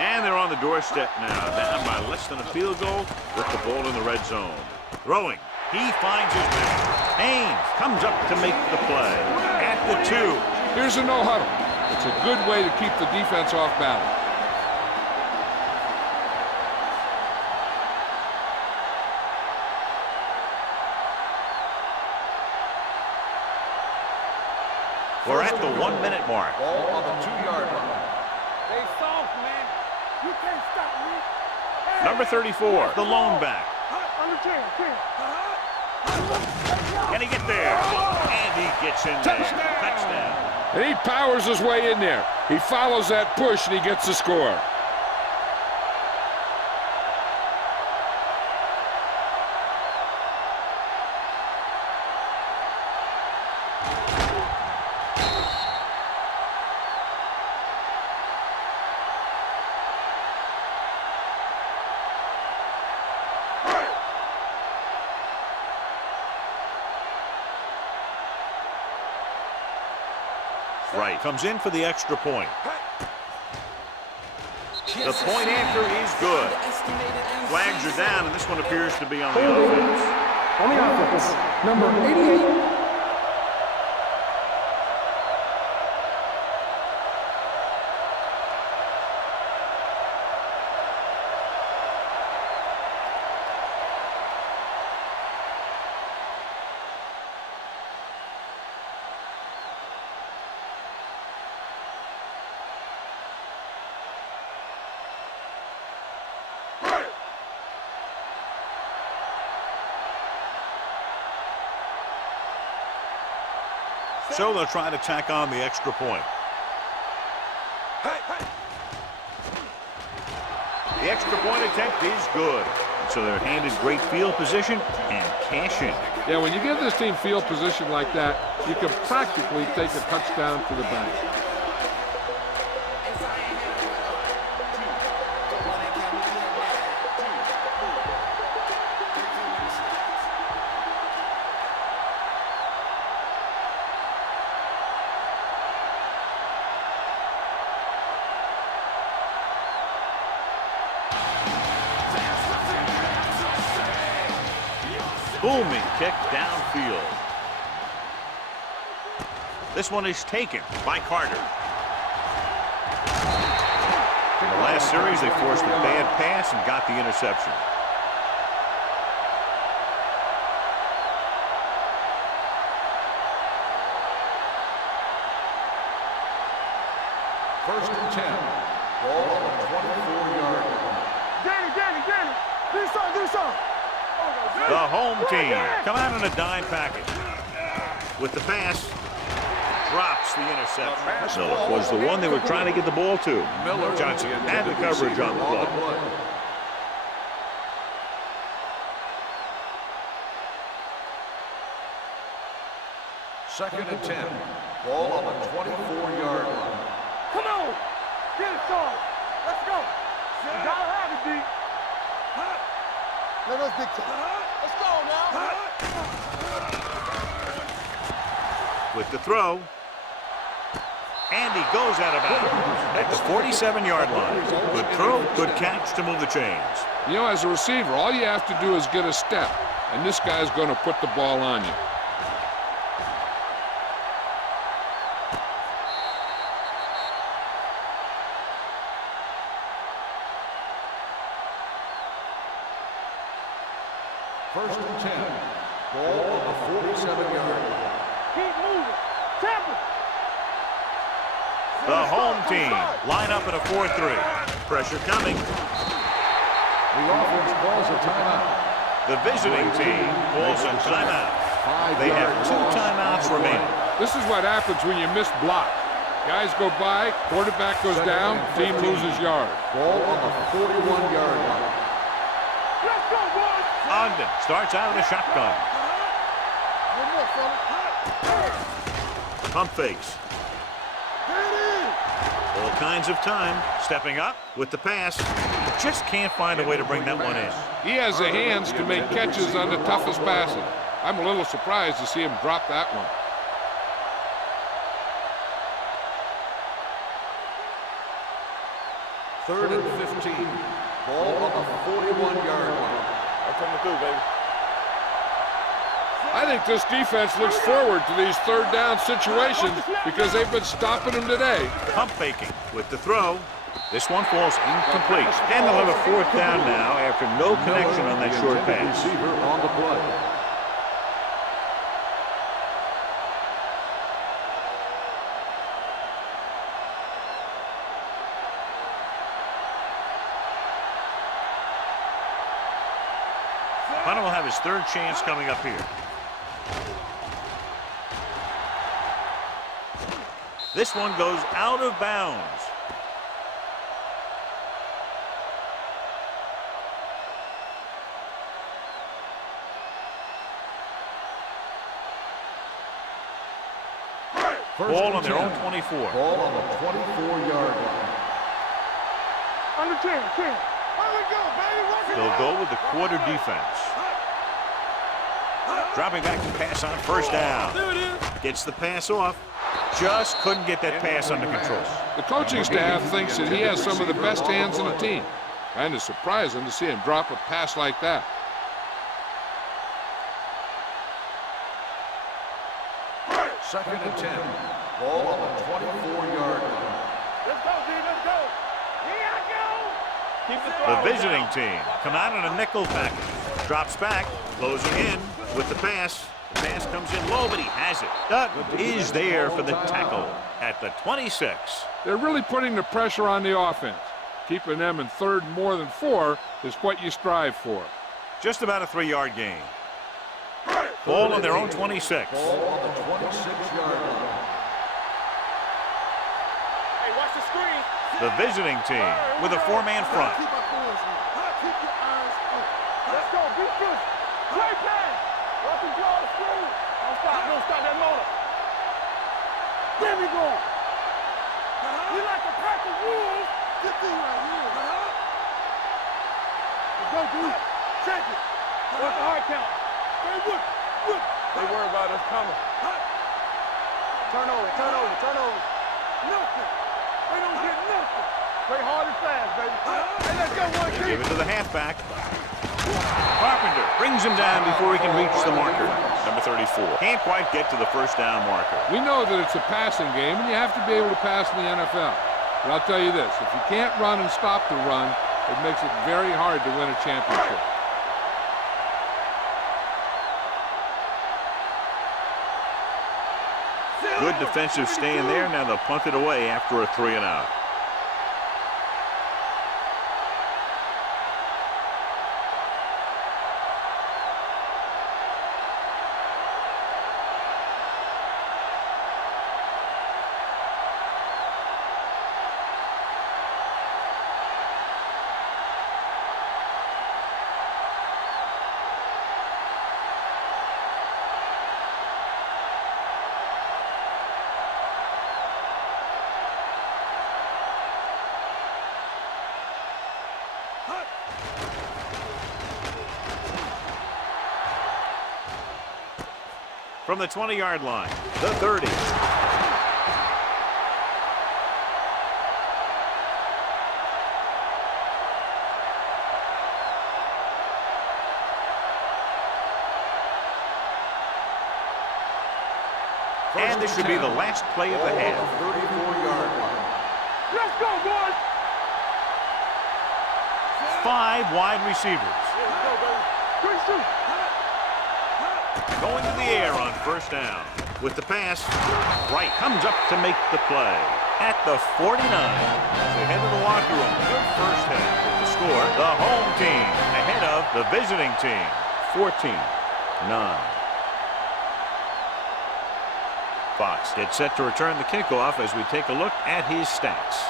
And they're on the doorstep now, down by less than a field goal with the ball in the red zone. Throwing. He finds his man. Haynes comes up to make the play. At the 2. Here's a no-huddle. It's a good way to keep the defense off balance. We're at the 1-minute mark. Ball on the 2-yard line. Stay soft, man. You can't stop me. Hey. Number 34, the lone back. Under 10. Can he get there? And he gets in there. Touchdown. And he powers his way in there. He follows that push, and he gets the score. Right, comes in for the extra point. The point after is good. Flags are down, and this one appears to be on the offense. On the offense, number 88. So they'll try to tack on the extra point. The extra point attempt is good. So they're handed great field position and cash in. Yeah, when you give this team field position like that, you can practically take a touchdown to the bank. Booming kick downfield. This one is taken by Carter. In the last series, they forced a bad pass and got the interception. First and 10. Ball on the 24-yard line. Danny. Do something. The home team come out in a dime package. With the pass, drops the interception. Miller was the one they were trying to get the ball to. Johnson had the coverage on the play. Second and 10. Ball on the 24-yard line. Come on. Get it, Saul. Let's go. You gotta have it, D. Let us dictate. Let's go now. With the throw. And he goes out of bounds at the 47-yard line. Good throw, good catch to move the chains. You know, as a receiver, all you have to do is get a step, and this guy's going to put the ball on you. First and 10. Ball on the 47-yard line. Keep moving. Temple. The home team line up in a 4-3. Pressure coming. The offense calls a timeout. The visiting team calls a timeout. They have 2 timeouts remaining. This is what happens when you miss block. Guys go by, quarterback goes down, team loses yard. Ball on the 41-yard line. Let's go, boys. A Ogden starts out of the shotgun. Pump fakes. All kinds of time. Stepping up with the pass. Just can't find a way to bring that one in. He has the hands to make catches on the toughest passes. I'm a little surprised to see him drop that one. Third and 15. Ball on the 41-yard line. I'm coming through, baby. I think this defense looks forward to these third down situations because they've been stopping them today. Pump faking with the throw. This one falls incomplete. And they'll have a fourth down now after no connection on that short pass. Receiver on the play. Hunter will have his third chance coming up here. This one goes out of bounds. Ball on their own 24. Ball on the 24-yard line. Under 10. Where we go, baby? They'll go with the quarter defense. Dropping back to pass on first down. Gets the pass off. Just couldn't get that pass under control. The coaching staff thinks that he has some of the best hands in the team. Kind of surprising to see him drop a pass like that. Second and 10. Ball on the 24-yard line. Let's go, D. Let's go. Here I go. Keep the The visiting team come out in a nickel package. Drops back, closing in with the pass. The pass comes in low, but he has it. Duck is there for the tackle at the 26. They're really putting the pressure on the offense. Keeping them in third and more than 4 is what you strive for. Just about a 3-yard gain. Ball on their own 26. Ball on the 26-yard line. Hey, watch the screen. The visiting team with a 4-man front. Keep my hands on. Keep your eyes on. Let's go. Be good. Great pass. Watch him draw the screen. Don't stop that motor. There we go. We like a pack of wolves. Get through right here. Let's go, dude. Check it. What's the hard count? Hey, look. They worry about us coming. Turn over. Nothing. They don't get nothing. Play hard and fast, baby. Hey, let's go, one Give team. it to the halfback. Carpenter brings him down before he can reach the marker. Number 34. Can't quite get to the first down marker. We know that it's a passing game, and you have to be able to pass in the NFL. But I'll tell you this, if you can't run and stop the run, it makes it very hard to win a championship. Good defensive stand there. Now they'll punt it away after a 3-and-out. From the 20-yard line, the 30. And this should be the last play of the half. 34-yard line. Let's go, boys. 5 wide receivers. Quick shoot. Going to the air on first down. With the pass, Wright comes up to make the play. At the 49, they head to the locker room. Good first half with the score. The home team ahead of the visiting team. 14-9. Fox gets set to return the kickoff as we take a look at his stats.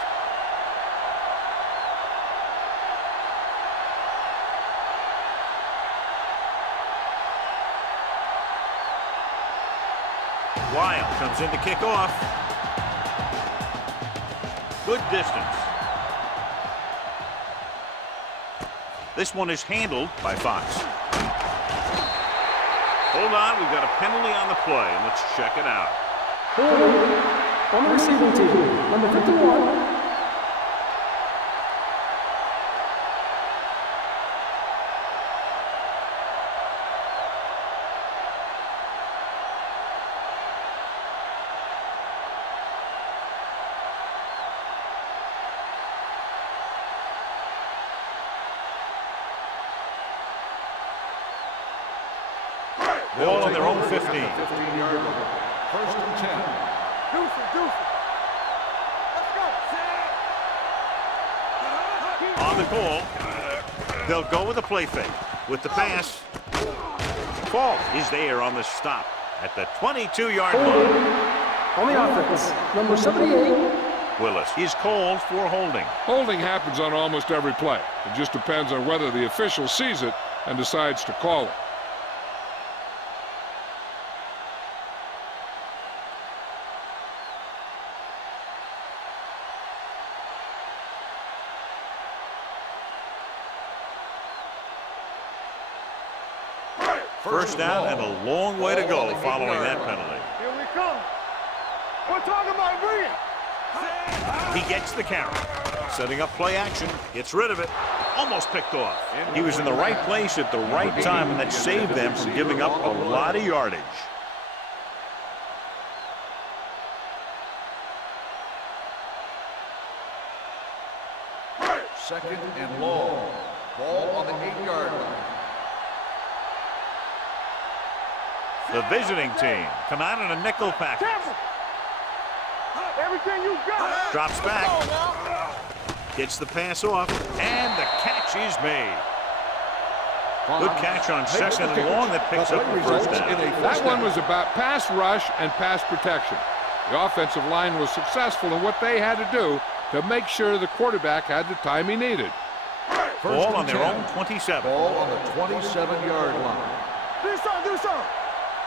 Comes in to kick off. Good distance. This one is handled by Fox. Hold on, we've got a penalty on the play, and let's check it out. Holding on the receiving team, number 51. Ball on their own 15. 15-yard line. First and 10. Deuce. Let's go. On the call, they'll go with a play fake. With the pass, Falk is there on the stop at the 22-yard line. On the offense, number 78. Willis is called for holding. Holding happens on almost every play. It just depends on whether the official sees it and decides to call it. First down and a long way to go following that penalty. Here we come. We're talking about bringing. He gets the carry. Setting up play action. Gets rid of it. Almost picked off. He was in the right place at the right time, and that saved them from giving up a lot of yardage. Second and long. Ball on the 8-yard line. The visiting team come out in a nickel package. Everything you got. Drops back. Gets the pass off, and the catch is made. Good catch on second and long that picks up the first down. That one was about pass rush and pass protection. The offensive line was successful in what they had to do to make sure the quarterback had the time he needed. Ball on their own 27. Ball on the 27-yard line. Do something.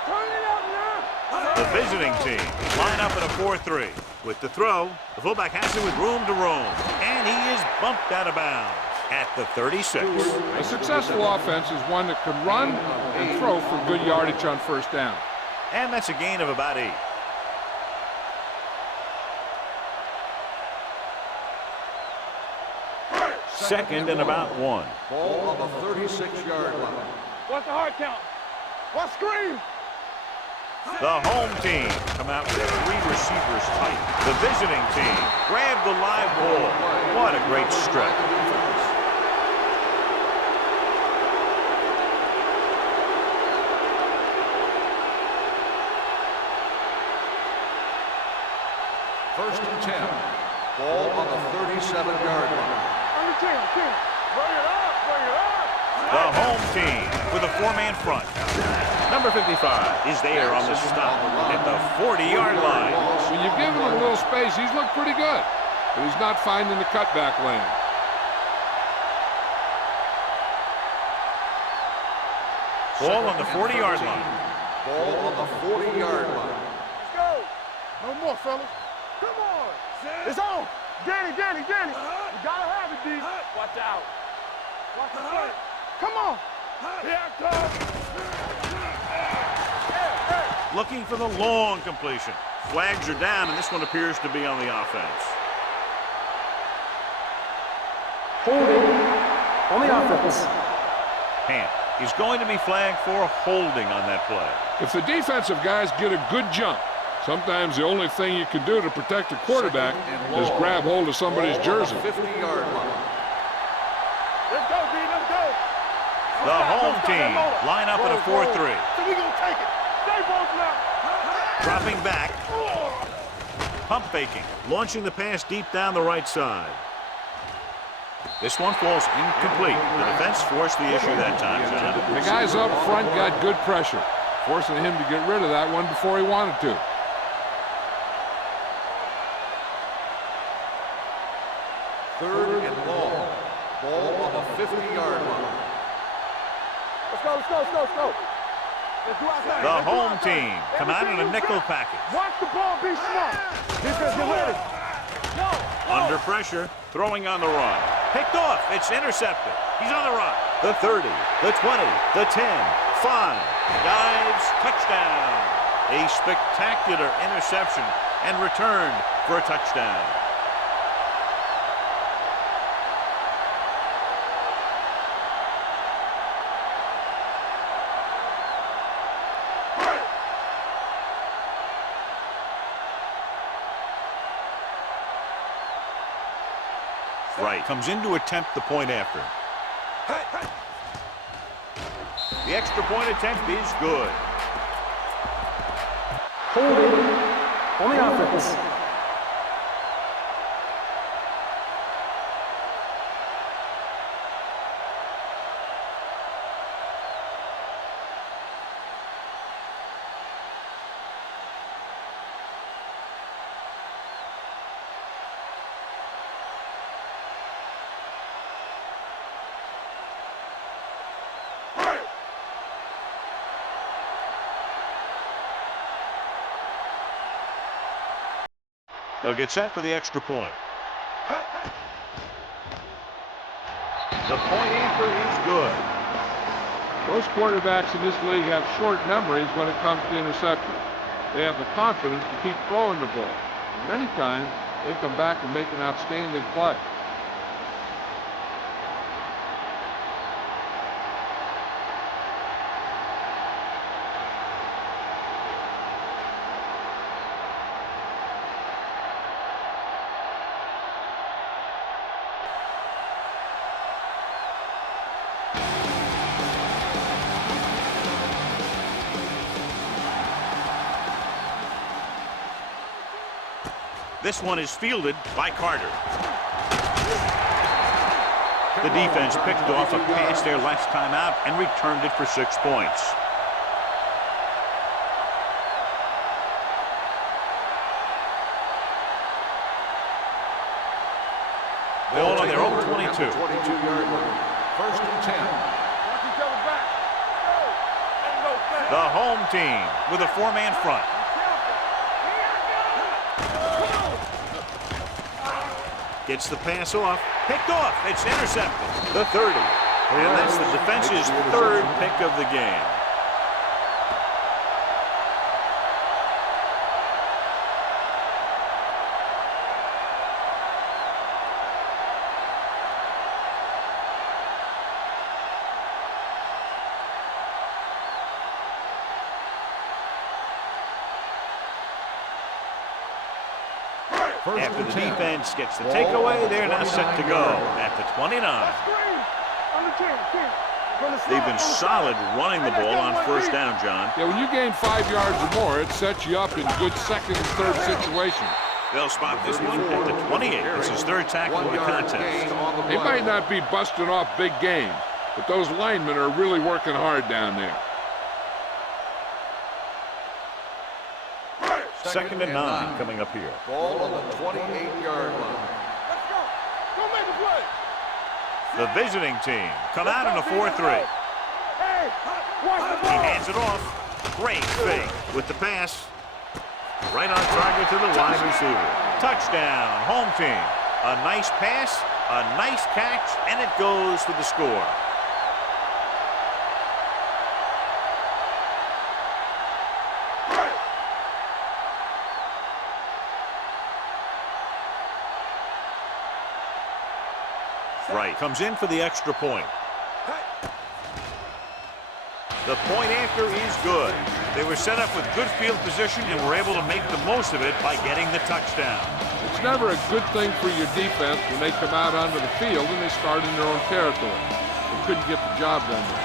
Turn it up now. The visiting team line up in a 4-3. With the throw, the fullback has it with room to roam, and he is bumped out of bounds at the 36. A successful offense is one that can run and throw for good yardage on first down. And that's a gain of about 8. Second and about 1. Ball on the 36-yard line. What's the hard count? What screen? The home team come out with 3 receivers tight. The visiting team grab the live ball. What a great stretch. First and 10. Ball on the 37-yard line. Under 10. Bring it up. The home team with a 4-man front. Number 55 is there on the stop at the 40-yard line. When you give him a little space, he's looked pretty good, but he's not finding the cutback lane. Ball on the 40-yard line. Ball on the 40-yard line. Let's go. No more, fellas. Come on. It's on. Danny. You gotta have it, D. Watch out. Watch the play. Come on. Here it comes. Looking for the long completion. Flags are down, and this one appears to be on the offense. Holding on the offense. Hamp is going to be flagged for holding on that play. If the defensive guys get a good jump, sometimes the only thing you can do to protect a quarterback is grab hold of somebody's jersey. 50-yard line. Let's go, D. Let's go. The home team line up in a 4-3. So we gonna take it. Stay both now. Dropping back. Pump faking. Launching the pass deep down the right side. This one falls incomplete. The defense forced the issue that time, John. The guys up front got good pressure, forcing him to get rid of that one before he wanted to. Third and long. Ball on the 50-yard line. Let's go. The home team come out in a nickel package. Watch the ball be smart. Defense, get ready. Under pressure, throwing on the run. Picked off, it's intercepted. He's on the run. The 30, the 20, the 10, 5. Dives, touchdown. A spectacular interception and returned for a touchdown. Right, comes in to attempt the point after. The extra point attempt is good. Holding on the offense. They'll get set for the extra point. The point anchor is good. Most quarterbacks in this league have short memories when it comes to interceptions. They have the confidence to keep throwing the ball. Many times, they come back and make an outstanding play. This one is fielded by Carter. The defense picked off a pass their last time out and returned it for 6 points. Ball on their own 22. 22-yard line. First and 10. Watch each other back. Ain't no fence. The home team with a 4-man front. Gets the pass off. Picked off. It's intercepted. The 30. And that's the defense's 3rd pick of the game. After the defense gets the takeaway, they're now set to go at the 29. They've been solid running the ball on first down, John. Yeah, when you gain 5 yards or more, it sets you up in good second and third situations. They'll spot this one at the 28. It's his 3rd tackle of the contest. They might not be busting off big games, but those linemen are really working hard down there. Second and 9 coming up here. Ball on the 28-yard line. Let's go. Go make a play. The visiting team come out in a 4-3. Hey, watch the He ball. hands it off. Great fake with the pass. Right on target to the wide receiver. Touchdown, home team. A nice pass, a nice catch, and it goes for the score. Right, comes in for the extra point. The point after is good. They were set up with good field position and were able to make the most of it by getting the touchdown. It's never a good thing for your defense when they come out onto the field and they start in their own territory. They couldn't get the job done there.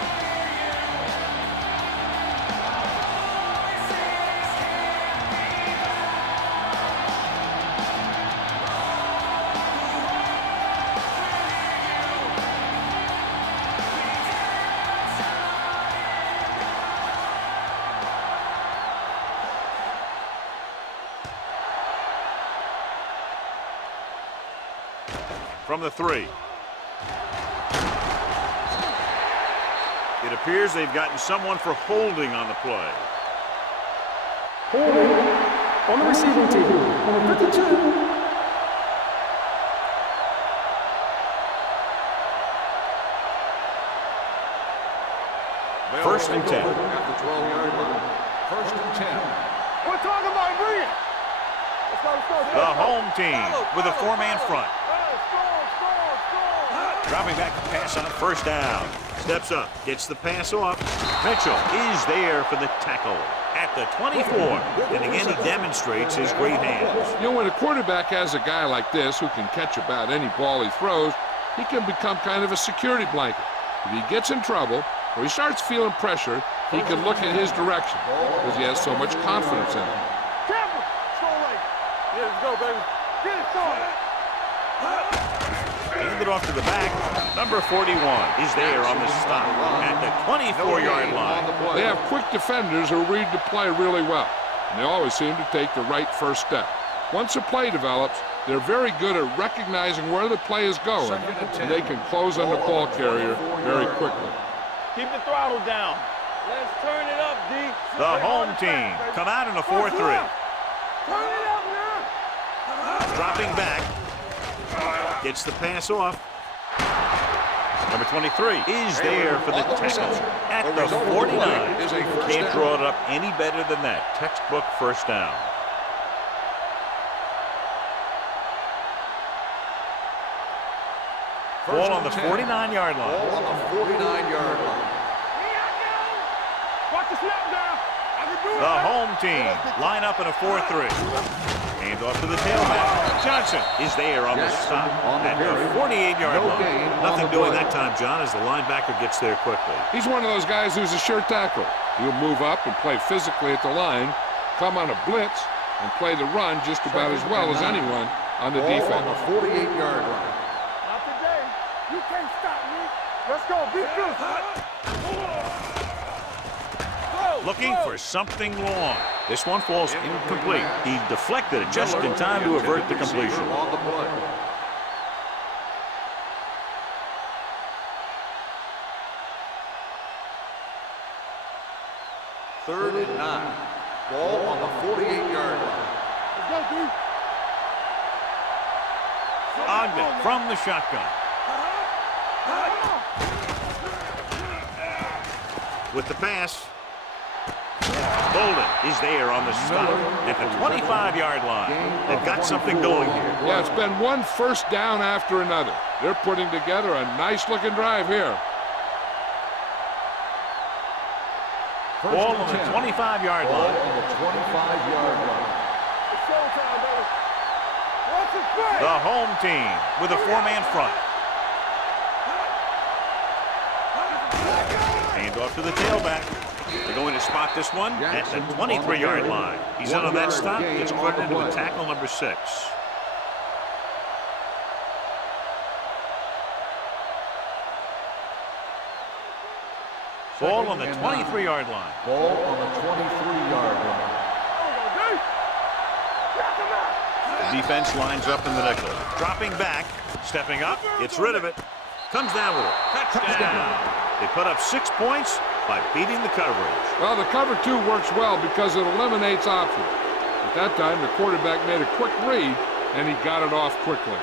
From the 3. It appears they've gotten someone for holding on the play. Holding on the receiving team. Number 52. First and 10. At the 12-yard line. First and 10. We're talking about Green. Let's go. The home team with a four-man front. Score. Dropping back to pass on first down. Steps up, gets the pass off. Mitchell is there for the tackle at the 24. And again, he demonstrates his great hands. You know, when a quarterback has a guy like this who can catch about any ball he throws, he can become kind of a security blanket. If he gets in trouble or he starts feeling pressure, he can look in his direction because he has so much confidence in him. Campbell, score right. Yeah, let's go, baby. Get it started. Hand it off to the back. Number 41 is there on the stop at the 24-yard line. They have quick defenders who read the play really well, and they always seem to take the right first step. Once a play develops, they're very good at recognizing where the play is going, and they can close on the ball carrier very quickly. Keep the throttle down. Let's turn it up, D. The home team come out in a 4-3. Turn it up now. Dropping back. Gets the pass off. Number 23 is there for the tackle at the 49. Can't draw it up any better than that. Textbook first down. Ball on the 49-yard line. Ball on the 49-yard line. Watch the snap down. I can do it. The home team line up in a 4-3. Hand off to the tailback. Johnson is there on the stop at the 48-yard line. Nothing doing that time, John, as the linebacker gets there quickly. He's one of those guys who's a sure tackle. He'll move up and play physically at the line, come on a blitz, and play the run just about as well as anyone on the defense. On the 48-yard line. Not today. You can't stop me. Let's go. Be good. Looking for something long. This one falls incomplete. He deflected it just in time to avert the completion. On the play. Third and 9. Ball on the 48-yard line. Let's go, D. Ogden from the shotgun. With the pass. Bolden is there on the stop at the 25-yard line. They've got something going here. Yeah, it's been one first down after another. They're putting together a nice-looking drive here. Ball on the 25-yard line. On the 25-yard line. It's showtime, baby. Watch it play. The home team with a four-man front. Hand off to the tailback. They're going to spot this one at the 23-yard line. He's in on that stop. Gets credited with tackle number 6. Ball on the 23-yard line. Ball on the 23-yard line. The defense lines up in the nickel. Dropping back, stepping up, gets rid of it, comes down with it. Touchdown. They put up 6 points by beating the coverage. Well, the cover 2 works well because it eliminates options. At that time, the quarterback made a quick read, and he got it off quickly.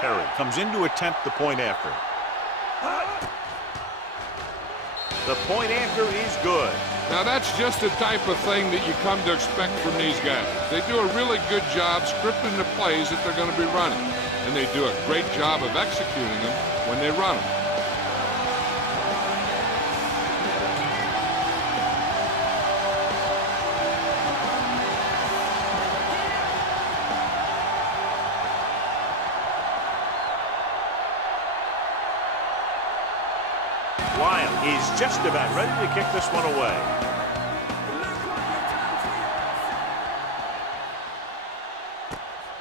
Perry comes in to attempt the point after. The point after is good. Now, that's just the type of thing that you come to expect from these guys. They do a really good job scripting the plays that they're going to be running, and they do a great job of executing them when they run them. Lyon is just about ready to kick this one away.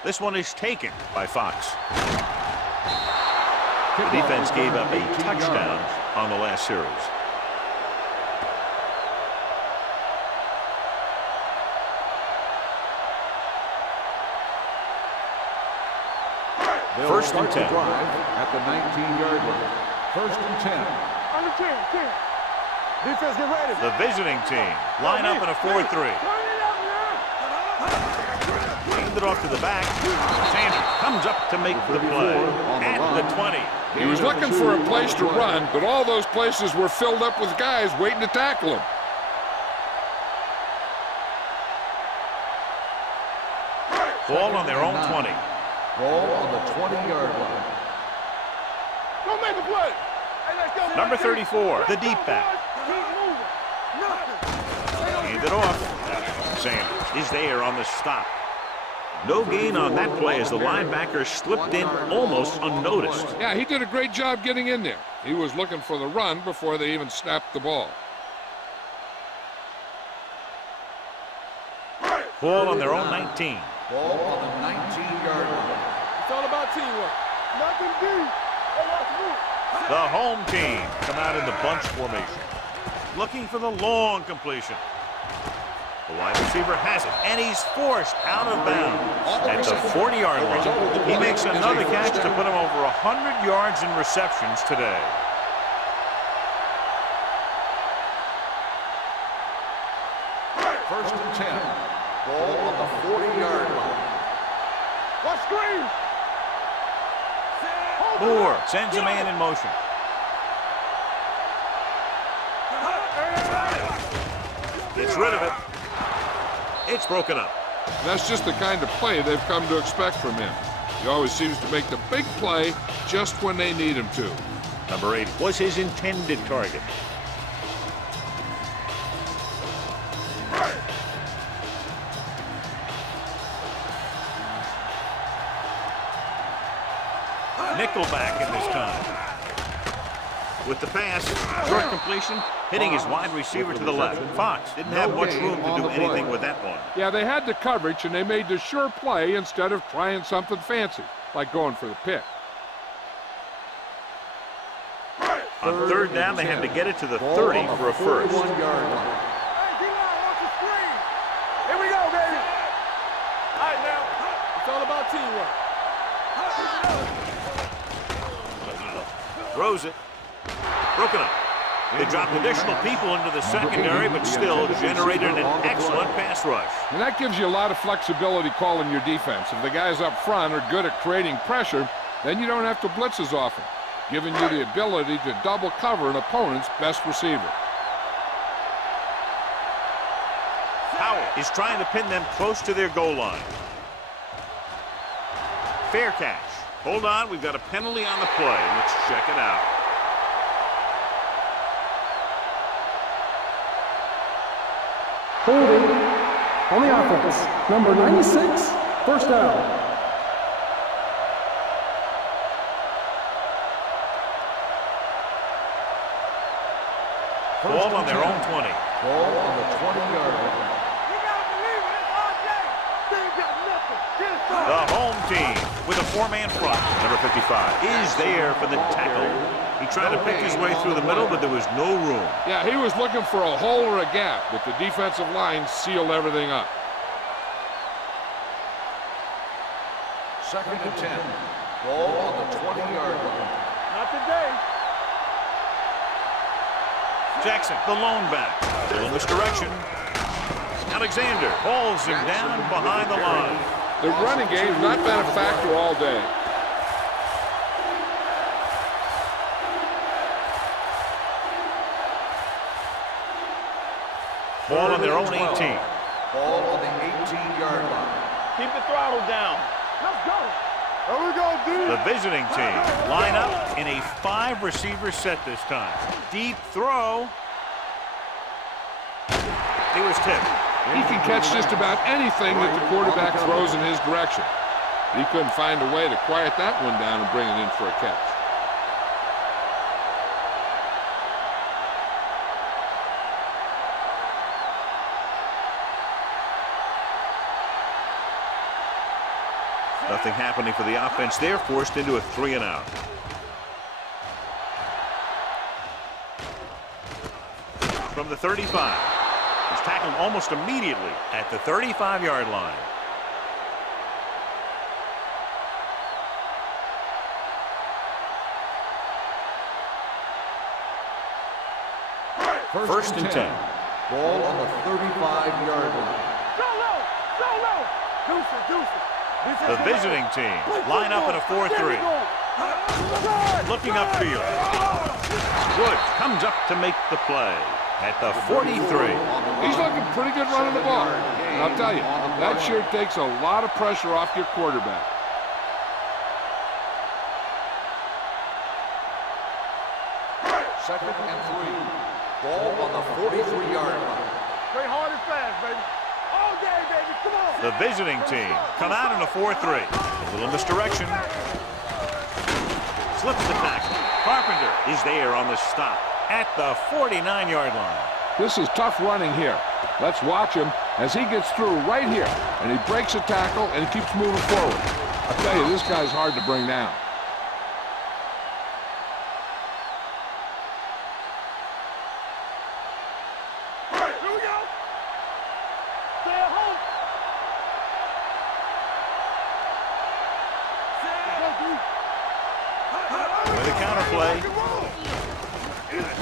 This one is taken by Fox. The defense gave up a touchdown on the last series. They'll First and start the 10. drive at the 19-yard line. First and 10. Under 10, 10. Defense, get ready. The visiting team line up in a 4-3. Turn it up now. Hand it off to the back. Sanders comes up to make the play at the 20. He was looking for a place to run, but all those places were filled up with guys waiting to tackle him. Ball on their own 20. Ball on the 20-yard line. Don't make a play. Hey, let's go. Number 34, the deep back. Keep moving. Nothing. Hand it off. Sanders is there on the stop. No gain on that play as the linebacker slipped in almost unnoticed. Yeah, he did a great job getting in there. He was looking for the run before they even snapped the ball. Ball on their own 19. Ball on the 19-yard line. It's all about teamwork. Nothing deep. Hey, let's move. The home team come out in the bunch formation, looking for the long completion. The wide receiver has it, and he's forced out of bounds at the 40-yard line. He makes another catch to put him over 100 yards in receptions today. First and 10. Ball on the 40-yard line. What screen? Moore sends a man in motion. Gets rid of it. It's broken up. That's just the kind of play they've come to expect from him. He always seems to make the big play just when they need him to. Number 8 was his intended target. Nickelback in this time. With the pass, short completion, hitting his wide receiver to the left. Fox didn't have much room to do anything with that one. Yeah, they had the coverage, and they made the sure play instead of trying something fancy, like going for the pick. On third down, they had to get it to the 30 for a first. 41-yard line. Hey, D-line, watch the screen. Here we go, baby. All right, now. It's all about teamwork. Throws it. Broken up. They dropped additional people into the secondary, but still generated an excellent pass rush. And that gives you a lot of flexibility calling your defense. If the guys up front are good at creating pressure, then you don't have to blitz as often, giving you the ability to double cover an opponent's best receiver. Howell is trying to pin them close to their goal line. Fair catch. Hold on, we've got a penalty on the play. Let's check it out. Holding on the offense. Number 96, first down. Ball on their own 20. Ball on the 20-yard line. You gotta believe it. It's RJ. They ain't got nothing. Get it started. The home team with a four-man front. Number 55 is there for the tackle. He tried to pick his way through the middle, but there was no room. Yeah, he was looking for a hole or a gap, but the defensive line sealed everything up. Second and 10. Ball on the 20-yard line. Not today. Jackson, the lone back. Little misdirection. Alexander hauls him down behind the line. The running game's not been a factor all day. Ball on their own 18. Ball on the 18-yard line. Keep the throttle down. Let's go. There we go, dude. The visiting team line up in a 5-receiver set this time. Deep throw. He was tipped. He can catch just about anything that the quarterback throws in his direction. He couldn't find a way to quiet that one down and bring it in for a catch. Nothing happening for the offense. They're forced into a 3-and-out. From the 35. He's tackled almost immediately at the 35-yard line. First and 10. Ball on the 35-yard line. Solo! Solo! Deuce it, deuce it. The visiting team line up in a 4-3. Looking upfield. Woods comes up to make the play at the 43. He's looking pretty good running the ball. And I'll tell you, that sure takes a lot of pressure off your quarterback. Second and 3. Ball on the 43-yard line. Play hard and fast, baby. All day, baby. Come on. The visiting team come out in a 4-3. A little misdirection. Slips the tackle. Carpenter is there on the stop at the 49-yard line. This is tough running here. Let's watch him as he gets through right here. And he breaks a tackle and he keeps moving forward. I'll tell you, this guy's hard to bring down. Here we go. Stay at home. With a counterplay.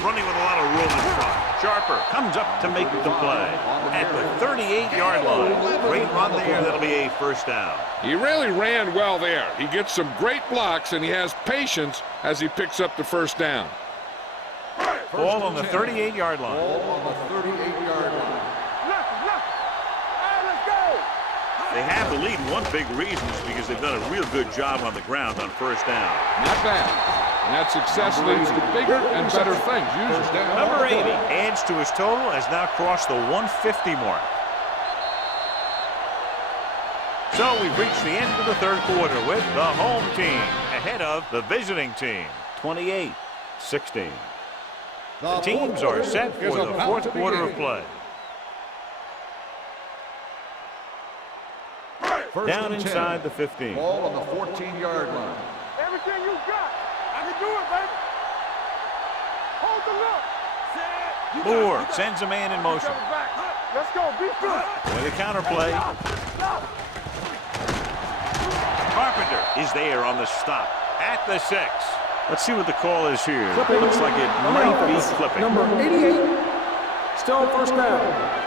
Running with a lot of room in front. Sharper comes up to make the play at the 38-yard line. Great run there. That'll be a first down. He really ran well there. He gets some great blocks and he has patience as he picks up the first down. Ball on the 38-yard line. Ball on the 38-yard line. They have the lead, and one big reason is because they've done a real good job on the ground on first down. Not bad. And that success leads to bigger and better things usually. Number 80 adds to his total, has now crossed the 150 mark. So we've reached the end of the third quarter with the home team ahead of the visiting team, 28-16. The teams are set for the fourth quarter of play. Down inside the 15. Ball on the 14-yard line. Everything you got. I can do it, baby. Hold the look. Moore sends a man in motion. Let's go. Be good. With a counterplay. Carpenter is there on the stop at the 6. Let's see what the call is here. Clipping. Looks like it might be clipping. Number 88. Still first down.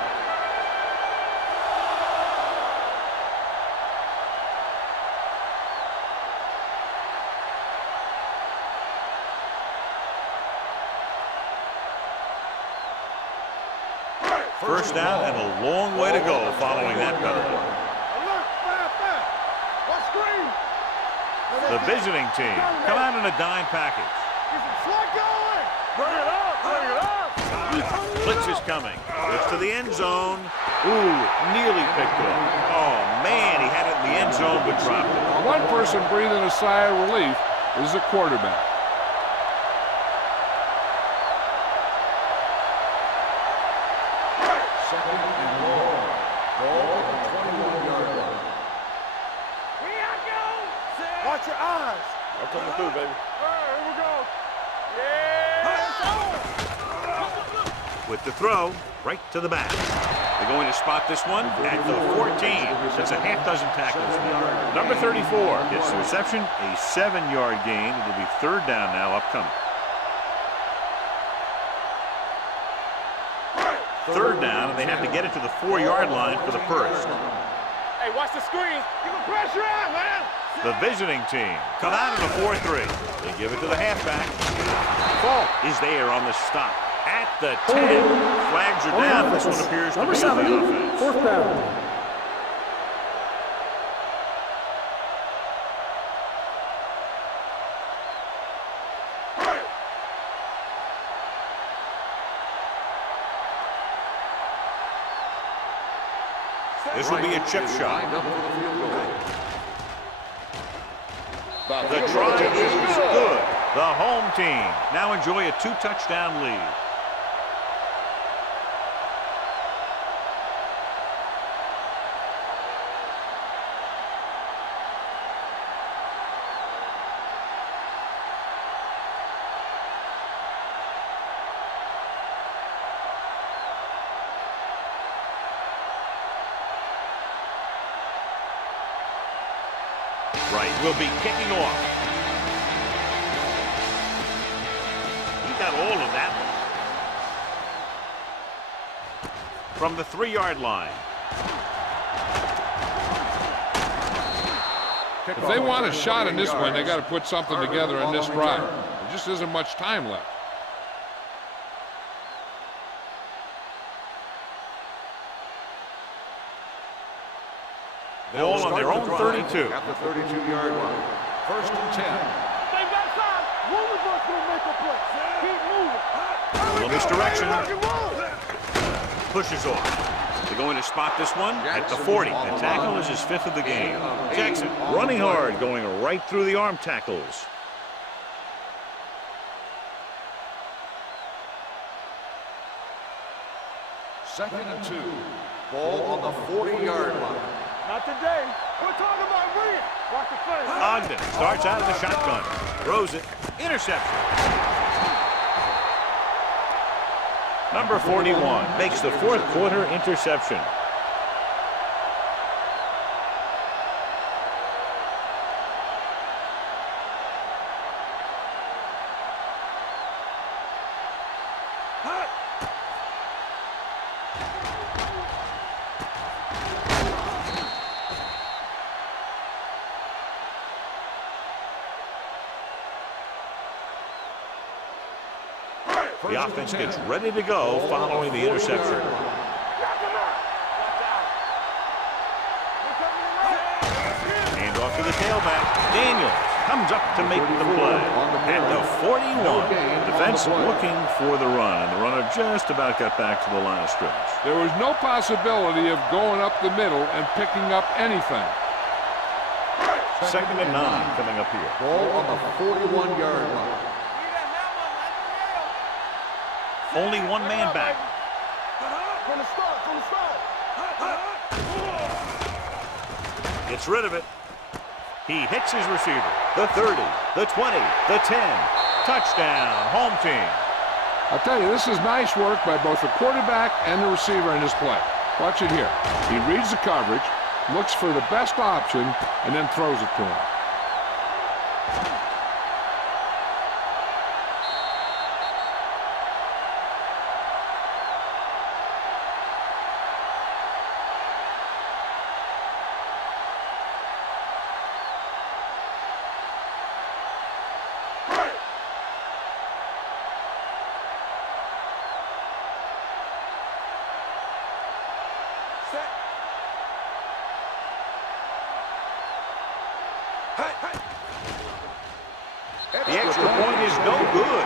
First down and a long way to go following that penalty. Alert, fire, fire. What screen? The visiting team come out in a dime package. Get some slug going. Bring it up, bring it up. Blitz is coming. Blitz to the end zone. Ooh, nearly picked up. Oh, man, he had it in the end zone but dropped it. One person breathing a sigh of relief is the quarterback. Second and long. Ball on the 21-yard line. Here I go. Watch your eyes. I'm coming through, baby. Here we go. Yeah. With the throw, right to the back. They're going to spot this one at the 14. That's a half dozen tackles. Number 34 gets the reception, a 7-yard gain. It'll be third down now upcoming. Third down, and they have to get it to the 4-yard line for the first. Hey, watch the screen. Keep the pressure on, man. The visiting team come out in a 4-3. They give it to the halfback. Falk is there on the stop at the 10. Flags are down. This one appears to Number be 70, the offense. fourth down. This will be a chip shot. Lined up for the field goal. The try is good. The home team now enjoy a 2-touchdown lead. Right, will be kicking off. He got all of that one. from the 3-yard line. If they want a shot in this one, they got to put something together in this drive. There just isn't much time left. Ball on their own 32. At the 32-yard line. First and 10. Stay backside. Ruler's going to make a play. Keep moving. Little misdirection. Pushes off. They're going to spot this one at the 40. The tackle is his 5th of the game. Jackson running hard, going right through the arm tackles. Second and 2. Ball on the 40-yard line. Not today. We're talking about Rhea. Watch the face. Ogden starts out of the shotgun. Throws it. Interception. Number 41 makes the 4th quarter interception. The offense gets ready to go following the interception. Hand off to the tailback. Daniels comes up to make the play. At the 41, the defense looking for the run, and the runner just about got back to the line of scrimmage. There was no possibility of going up the middle and picking up anything. Second and 9 coming up here. Ball on the 41-yard line. Only one man back. From the start. Gets rid of it. He hits his receiver. The 30, the 20, the 10. Touchdown, home team. I'll tell you, this is nice work by both the quarterback and the receiver in this play. Watch it here. He reads the coverage, looks for the best option, and then throws it to him. The extra point is no good.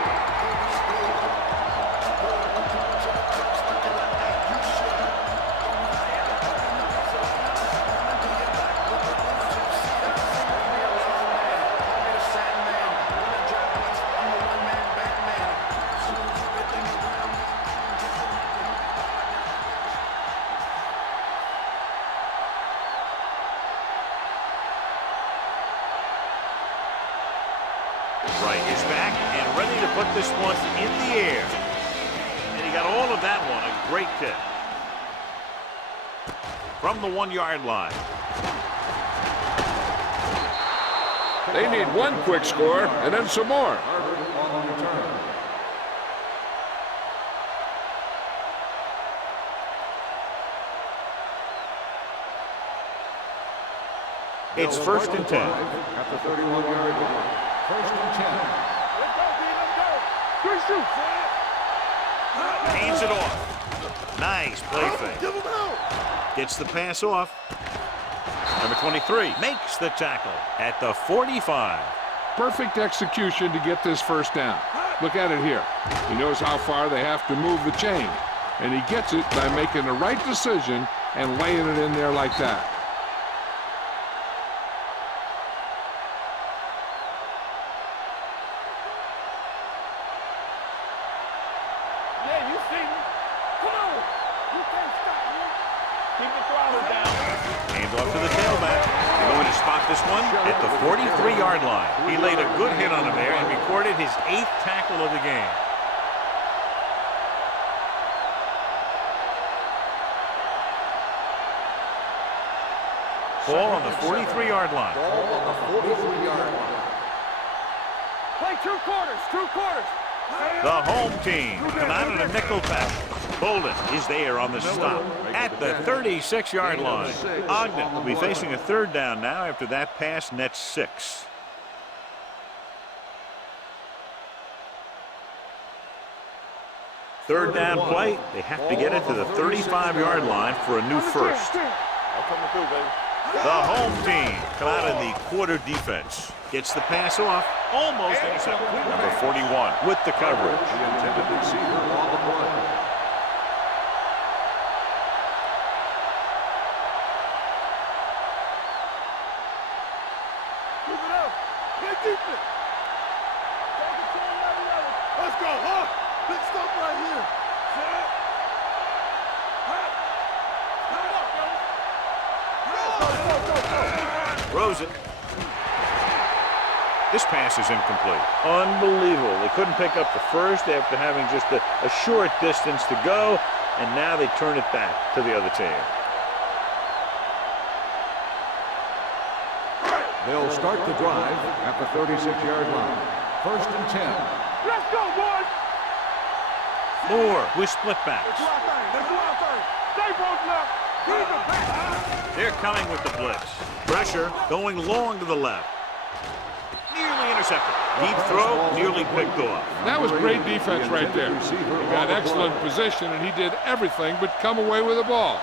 Right is back and ready to put this one in the air. And he got all of that one. A great kick. From the 1-yard line. They need one quick score and then some more. It's first and 10. At the 31-yard line. First and 10. Let's go, D. Let's go. Three shoots. Hands it off. Nice play fake. Give him out. Gets the pass off. Number 23 makes the tackle at the 45. Perfect execution to get this first down. Look at it here. He knows how far they have to move the chain, and he gets it by making the right decision and laying it in there like that. Yeah, you see me. Come on. You can't stop me. Keep the throttle down. Hands off to the tailback. They're going to spot this one at the 43-yard line. He laid a good hit on him there and recorded his 8th tackle of the game. Ball on the 43-yard line. Ball on the 43-yard line. Play 2 quarters. 2 quarters. The home team come out in a nickel package. Bolden is there on the stop at the 36-yard line. Ogden will be facing a third down now after that pass nets 6. Third down play. They have to get it to the 35-yard line for a new first. I'm coming through, baby. The home team come out in the quarter defense. Gets the pass off. Almost intercepted. Number 41 with the coverage. The intended receiver on the play. Keep it up. Play defense. Let's go, huh? Big stuff right here. Set. Throws it. This pass is incomplete. Unbelievable. They couldn't pick up the first after having just a short distance to go, and now they turn it back to the other team. They'll start the drive at the 36-yard line. First and 10. Let's go, boys. Moore with split backs. Let's do our thing. Let's do our thing. Stay both left. Keep it back. They're coming with the blitz. Pressure going long to the left. Nearly intercepted. Deep throw, nearly picked off. That was great defense right there. He got excellent position, and he did everything but come away with the ball.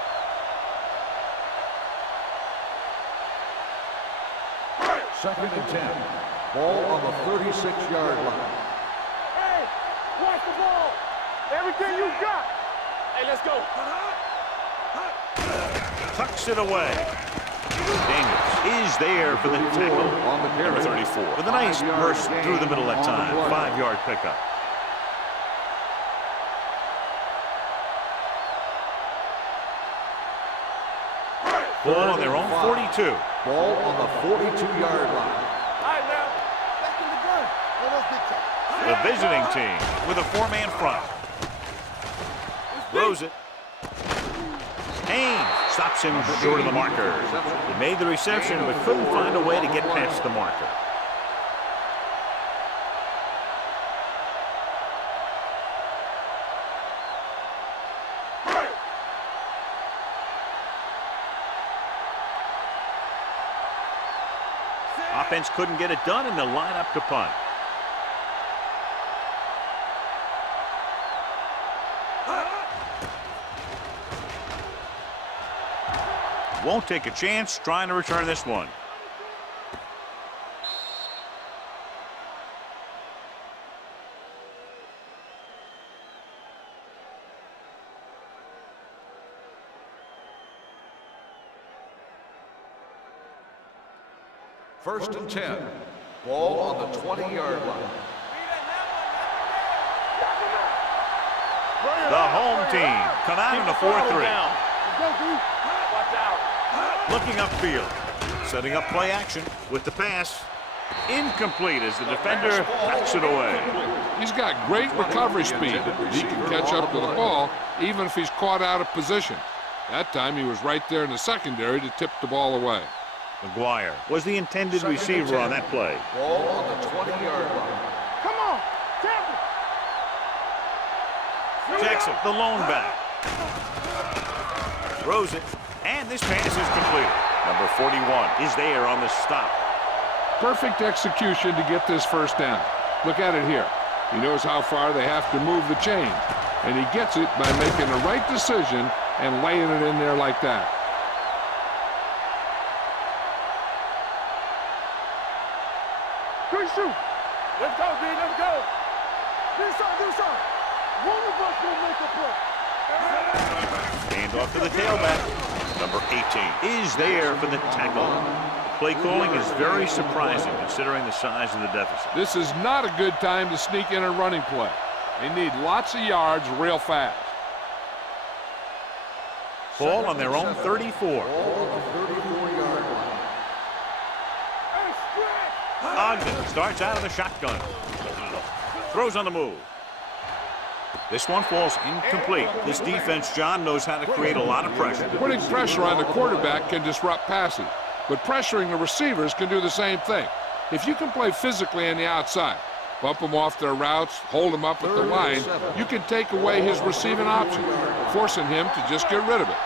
Second and 10. Ball on the 36-yard line. Hey, watch the ball. Everything you got. Hey, let's go. Tucks it away. Daniels is there for the tackle. On the carry. Number 34 with a nice burst through the middle that time. 5-yard pickup. Ball on their own 42. Ball on the 42-yard line. All right, now. Back in the gun. Let us get you. The visiting team with a 4-man front. Throws it. Haynes stops him short of the marker. He made the reception but couldn't find a way to get past the marker. Offense couldn't get it done, and they'll line up to punt. Won't take a chance trying to return this one. First and 10. Ball on the 20-yard line. The home team come out in a 4-3. Watch out. Looking upfield. Setting up play action with the pass. Incomplete as the defender backs it away. He's got great recovery speed. He can catch up to the ball even if he's caught out of position. That time he was right there in the secondary to tip the ball away. McGuire was the intended receiver on that play. Ball on the 20-yard line. Come on. Tampa. Jackson, the lone back. Throws it, and this pass is completed. Number 41 is there on the stop. Perfect execution to get this first down. Look at it here. He knows how far they have to move the chain, and he gets it by making the right decision and laying it in there like that. Good shoot. Let's go, D. Let's go. Do something. One of us will make a play. Hand off to the tailback. Number 18 is there for the tackle. Play calling is very surprising considering the size of the deficit. This is not a good time to sneak in a running play. They need lots of yards real fast. Ball on their own 34. Ball on the 34-yard line. Ogden starts out of the shotgun. Throws on the move. This one falls incomplete. This defense, John, knows how to create a lot of pressure. Putting pressure on the quarterback can disrupt passing, but pressuring the receivers can do the same thing. If you can play physically on the outside, Bump them off their routes, hold them up at the line. You can take away his receiving option, forcing him to just get rid of it.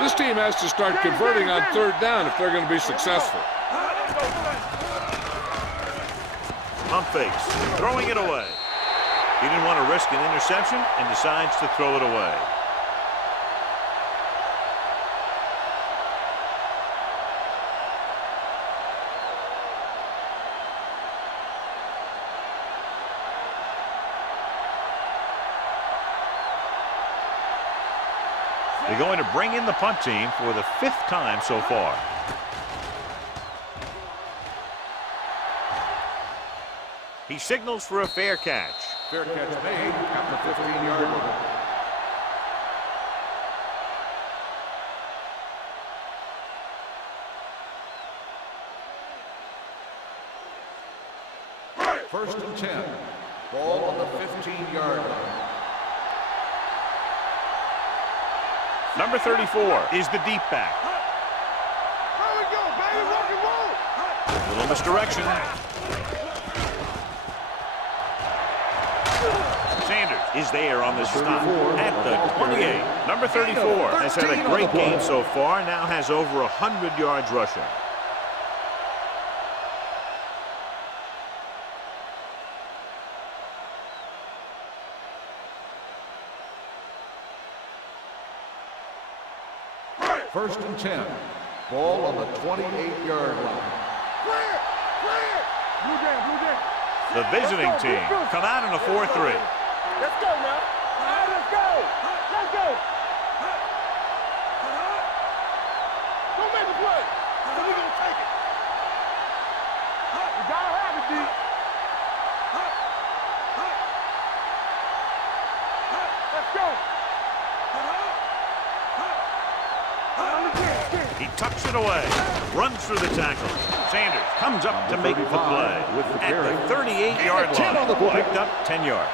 This team has to start converting on third down if they're going to be successful. Pump fakes, throwing it away. He didn't want to risk an interception and decides to throw it away. They're going to bring in the punt team for the 5th time so far. He signals for a fair catch. Fair catch made at the 15-yard line. First and 10. Ball on the 15-yard line. Number 34 is the deep back. There we go, baby, rock and roll. A little misdirection. Sanders is there on the stop at the 28. Number 34 has had a great game so far, now has over 100 yards rushing. First and 10. Ball on the 28-yard line. Clear, clear. Blue jam, blue jam. The visiting team come out in a 4-3. Let's go now. Let's go. Let's go. Don't make a play. So we're going to take it. You got to have it, D. Let's go. He tucks it away, runs through the tackle. Sanders comes up to make the play at the 38-yard line. Picked up 10 yards.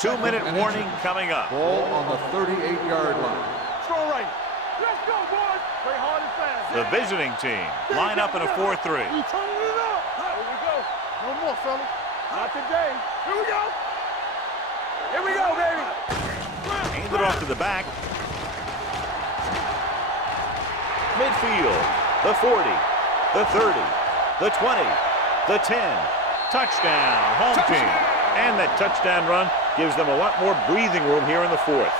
Two-minute warning coming up. Ball on the 38-yard line. Strong right. Let's go, boys. Play hard and fast. The visiting team line up in a 4-3. You turning it up. Here we go. No more, fella. Not today. Here we go. Here we go, baby. Hand it off to the back. Midfield. The 40. The 30. The 20. The 10. Touchdown. Home team. And that touchdown run gives them a lot more breathing room here in the 4th.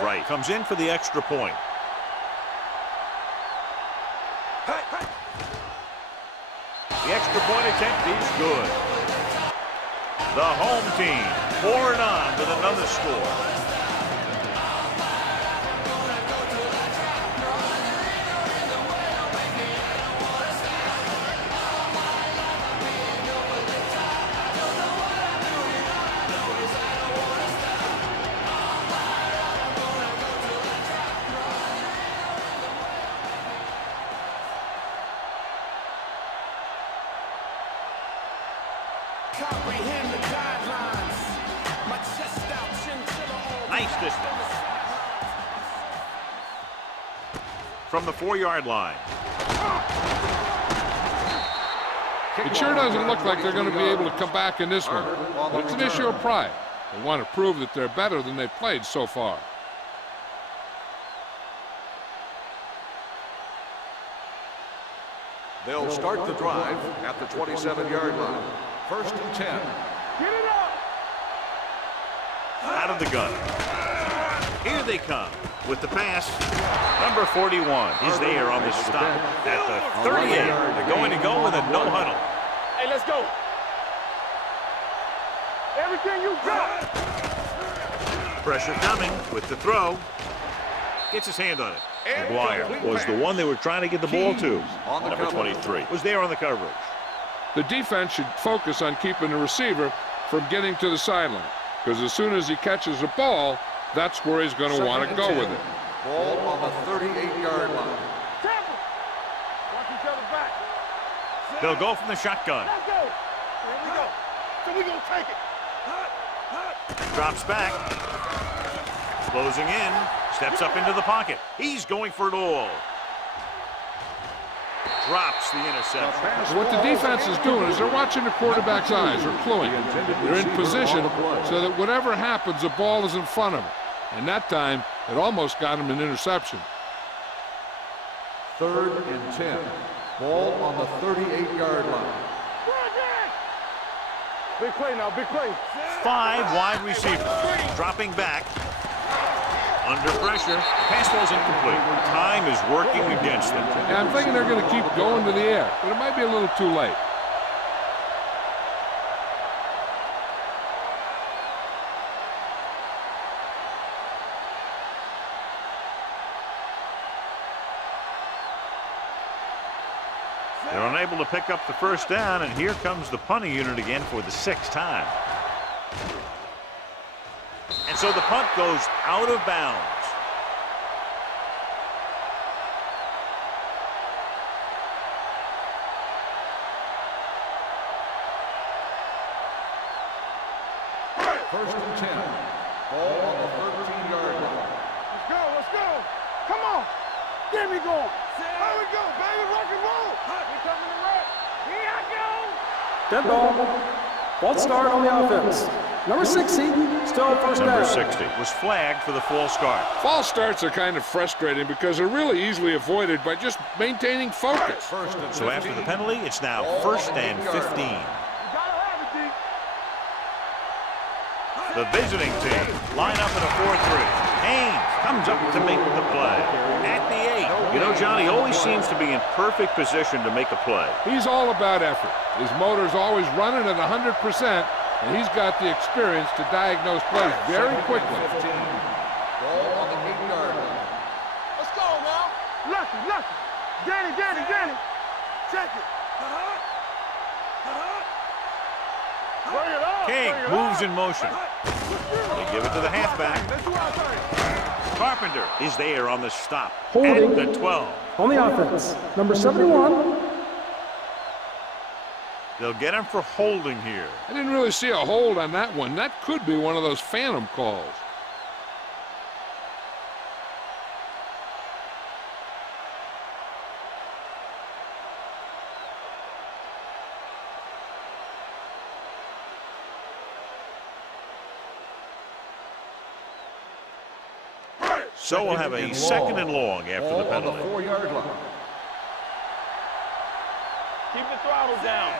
Right, comes in for the extra point. The extra point attempt is good. The home team pouring on with another score. Nice distance. From the 4-yard line. It sure doesn't look like they're going to be able to come back in this one, but it's an issue of pride. They want to prove that they're better than they've played so far. They'll start the drive at the 27-yard line. First and 10. Get it up. Out of the gun. Here they come with the pass. Number 41 is there on the stop at the 38. They're going to go with a no huddle. Hey, let's go. everything you got. Pressure coming with the throw. Gets his hand on it. McGuire was the one they were trying to get the ball to. On the Number cover. 23 was there on the coverage. The defense should focus on keeping the receiver from getting to the sideline, because as soon as he catches the ball, that's where he's going to want to go with it. Ball on the 38-yard line. Tampa. Watch each other back. They'll go from the shotgun. Let's go. Here we go. So we gonna take it. Drops back. Closing in. Steps up into the pocket. He's going for it all. Drops the interception. What the defense is doing is they're watching the quarterback's eyes. They're cluing. They're in position so that whatever happens, the ball is in front of him. And that time, it almost got him an interception. 3rd and 10. Ball on the 38-yard line. Big play now, big play. 5 wide receivers. Dropping back. Under pressure. Pass ball's incomplete. Time is working against them. And I'm thinking they're going to keep going to the air, but it might be a little too late. They're unable to pick up the first down, and here comes the punting unit again for the 6th time. And so the punt goes out of bounds. First and 10. Ball on the 13-yard line. Let's go, let's go. Come on. Get me going. There we go, baby. Rock and roll. We coming to rock. Here I go. Dead ball. False start on the offense. Number 60, still first down. Number 60 was flagged for the false start. False starts are kind of frustrating because they're really easily avoided by just maintaining focus. First and 15. So after the penalty, it's now 1st and 15. You gotta have it, D. The visiting team line up in a 4-3. Haynes comes up to make the play. At the 8. You know, Johnny always seems to be in perfect position to make a play. He's all about effort. His motor's always running at 100%, and he's got the experience to diagnose plays very quickly. 15. Ball on the 8-yard line. Let's go now. Lucky, lucky. Danny. Check it. Bring it on. King moves in motion. They give it to the halfback. Let's do our thing. Carpenter is there on the stop. Holding. At the 12. On the offense, number 71. They'll get him for holding here. I didn't really see a hold on that one. That could be one of those phantom calls. So we'll have a 2nd and long after the Ball on the penalty. 4-yard line. Keep the throttle down.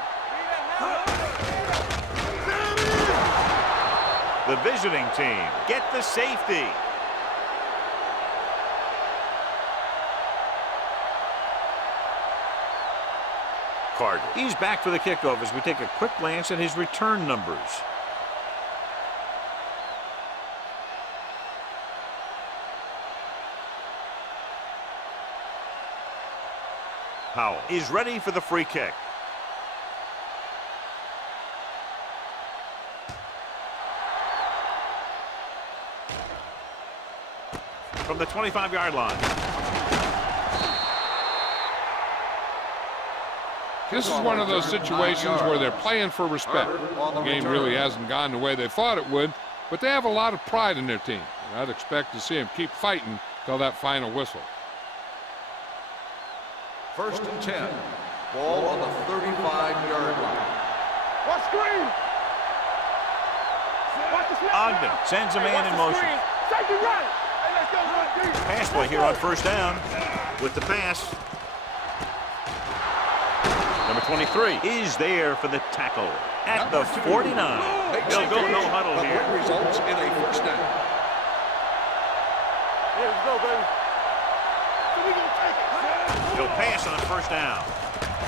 The visiting team get the safety. Carter. He's back for the kickoff as we take a quick glance at his return numbers. Powell is ready for the free kick. From the 25-yard line. This is one of those situations where they're playing for respect. The game really hasn't gone the way they thought it would, but they have a lot of pride in their team. And I'd expect to see them keep fighting till that final whistle. First and 10. Ball on the 35-yard line. Watch screen. Watch the snap. Ogden sends a man in motion. Safety right. Hey, let's go, run, D. Pass play here on first down with the pass. Number 23 is there for the tackle at the 49. They'll go no huddle The here. play results in a first down. Yeah, let's go, baby. So we gonna take it. He'll pass on first down.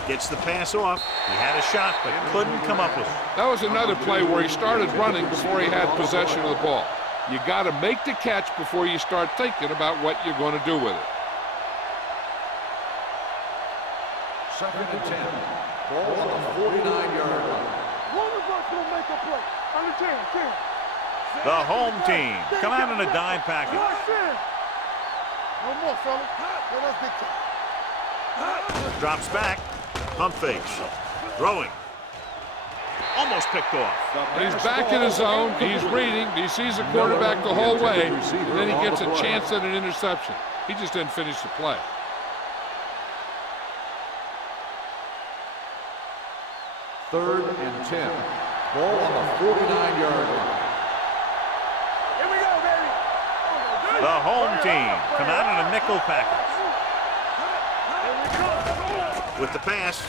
Gets the pass off. He had a shot, but couldn't come up with it. That was another play where he started running before he had possession of the ball. You got to make the catch before you start thinking about what you're going to do with it. 2nd and 10. Ball on the 49-yard line. One of us will make a play. On the 10. The home team come out in a dime package. One more, fella. Let us dictate. Drops back. Pump fakes. Throwing. Almost picked off. He's back in his zone. He's reading. He sees the quarterback the whole way, and then he gets a chance at an interception. He just didn't finish the play. 3rd and 10. Ball on the 49-yard line. Here we go, baby. The home team come out in a nickel package. With the pass.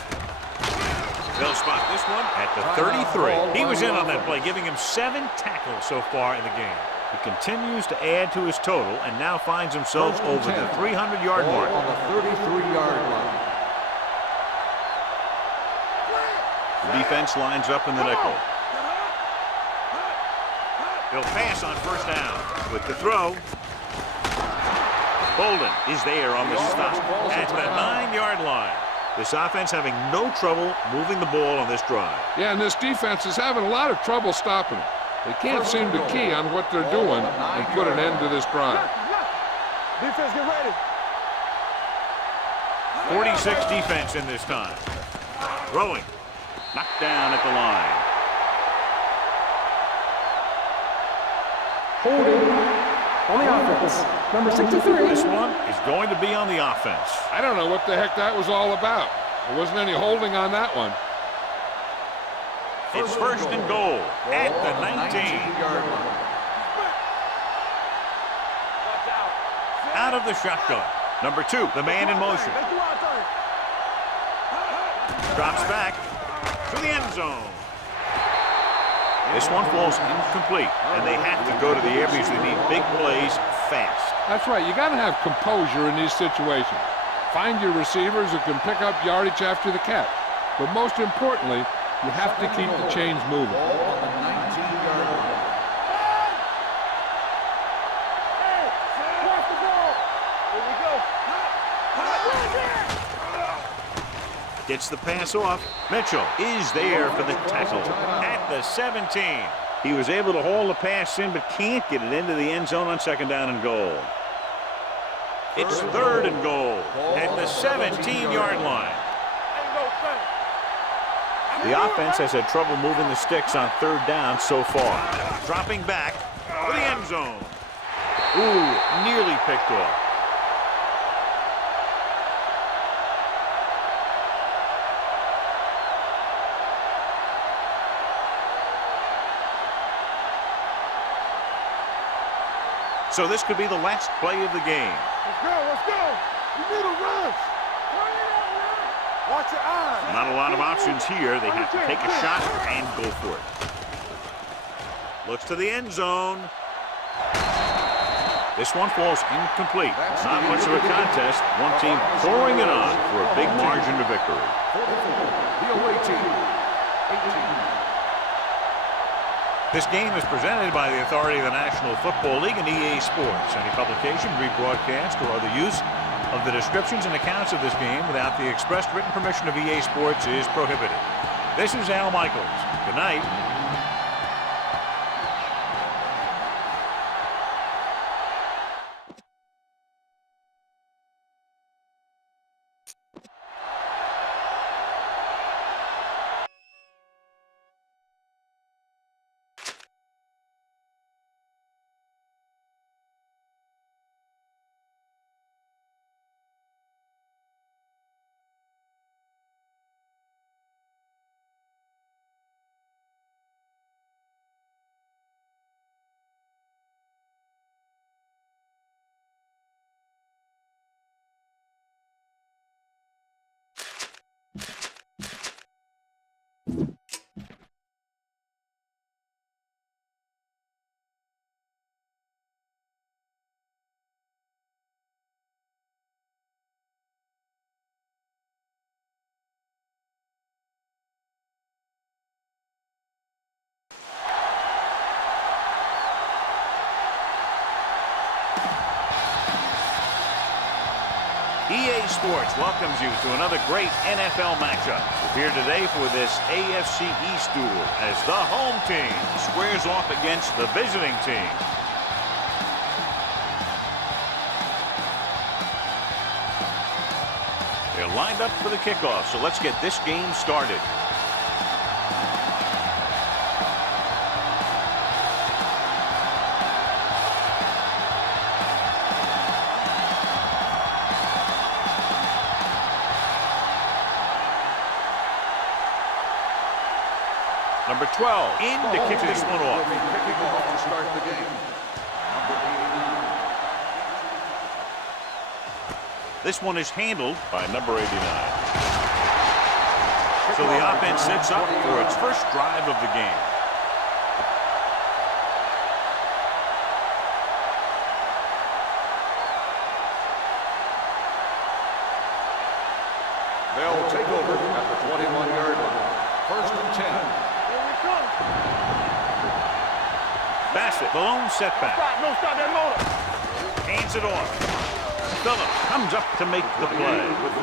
They'll spot this one at the 33. He was in on that play, giving him 7 tackles so far in the game. He continues to add to his total and now finds himself over the 300-yard mark. On the 33-yard line. The defense lines up in the nickel. He'll pass on 1st down. With the throw. Bolden is there on the stop at the 9-yard line. This offense having no trouble moving the ball on this drive. Yeah, and this defense is having a lot of trouble stopping it. They can't seem to key on what they're doing and put an end to this drive. Defense, get ready. 46 defense in this time. Throwing. Knocked down at the line. Holding on the offense. Number 63. This one is going to be on the offense. I don't know what the heck that was all about. There wasn't any holding on that one. It's 1st and goal at the 19-yard line. Out of the shotgun. Number 2, the man in motion. Drops back to the end zone. This one falls incomplete, and they have to go to the air because they need big plays fast. That's right. You got to have composure in these situations. Find your receivers who can pick up yardage after the catch. But most importantly, you have to keep the chains moving. Ball on the 19-yard line. Watch the ball. Here we go. Gets the pass off. Mitchell is there for the tackle at the 17. He was able to haul the pass in, but can't get it into the end zone on 2nd down and goal. It's 3rd and goal at the 17-yard line. The offense has had trouble moving the sticks on 3rd down so far. Dropping back to the end zone. Ooh, nearly picked off. So this could be the last play of the game. Let's go. You need a rush. Watch your eyes. Not a lot of options here. They have to take a shot and go for it. Looks to the end zone. This one falls incomplete. Not much of a contest. One team pouring it on for a big margin of victory. The away team. 18. This game is presented by the authority of the National Football League and EA Sports. Any publication, rebroadcast, or other use of the descriptions and accounts of this game without the expressed written permission of EA Sports is prohibited. This is Al Michaels. Good night. EA Sports welcomes you to another great NFL matchup. We're here today for this AFC East duel as the home team squares off against the visiting team. They're lined up for the kickoff, so let's get this game started. Number 12 in to kick this one off. Kicking off to start the game. Number 89. This one is handled by number 89. So the offense sets up for its first drive of the game. They'll take over at the 21-yard line. First and 10. Bassett, the lone setback. No, stop that motor. Hands it off. Phillips comes up to make the play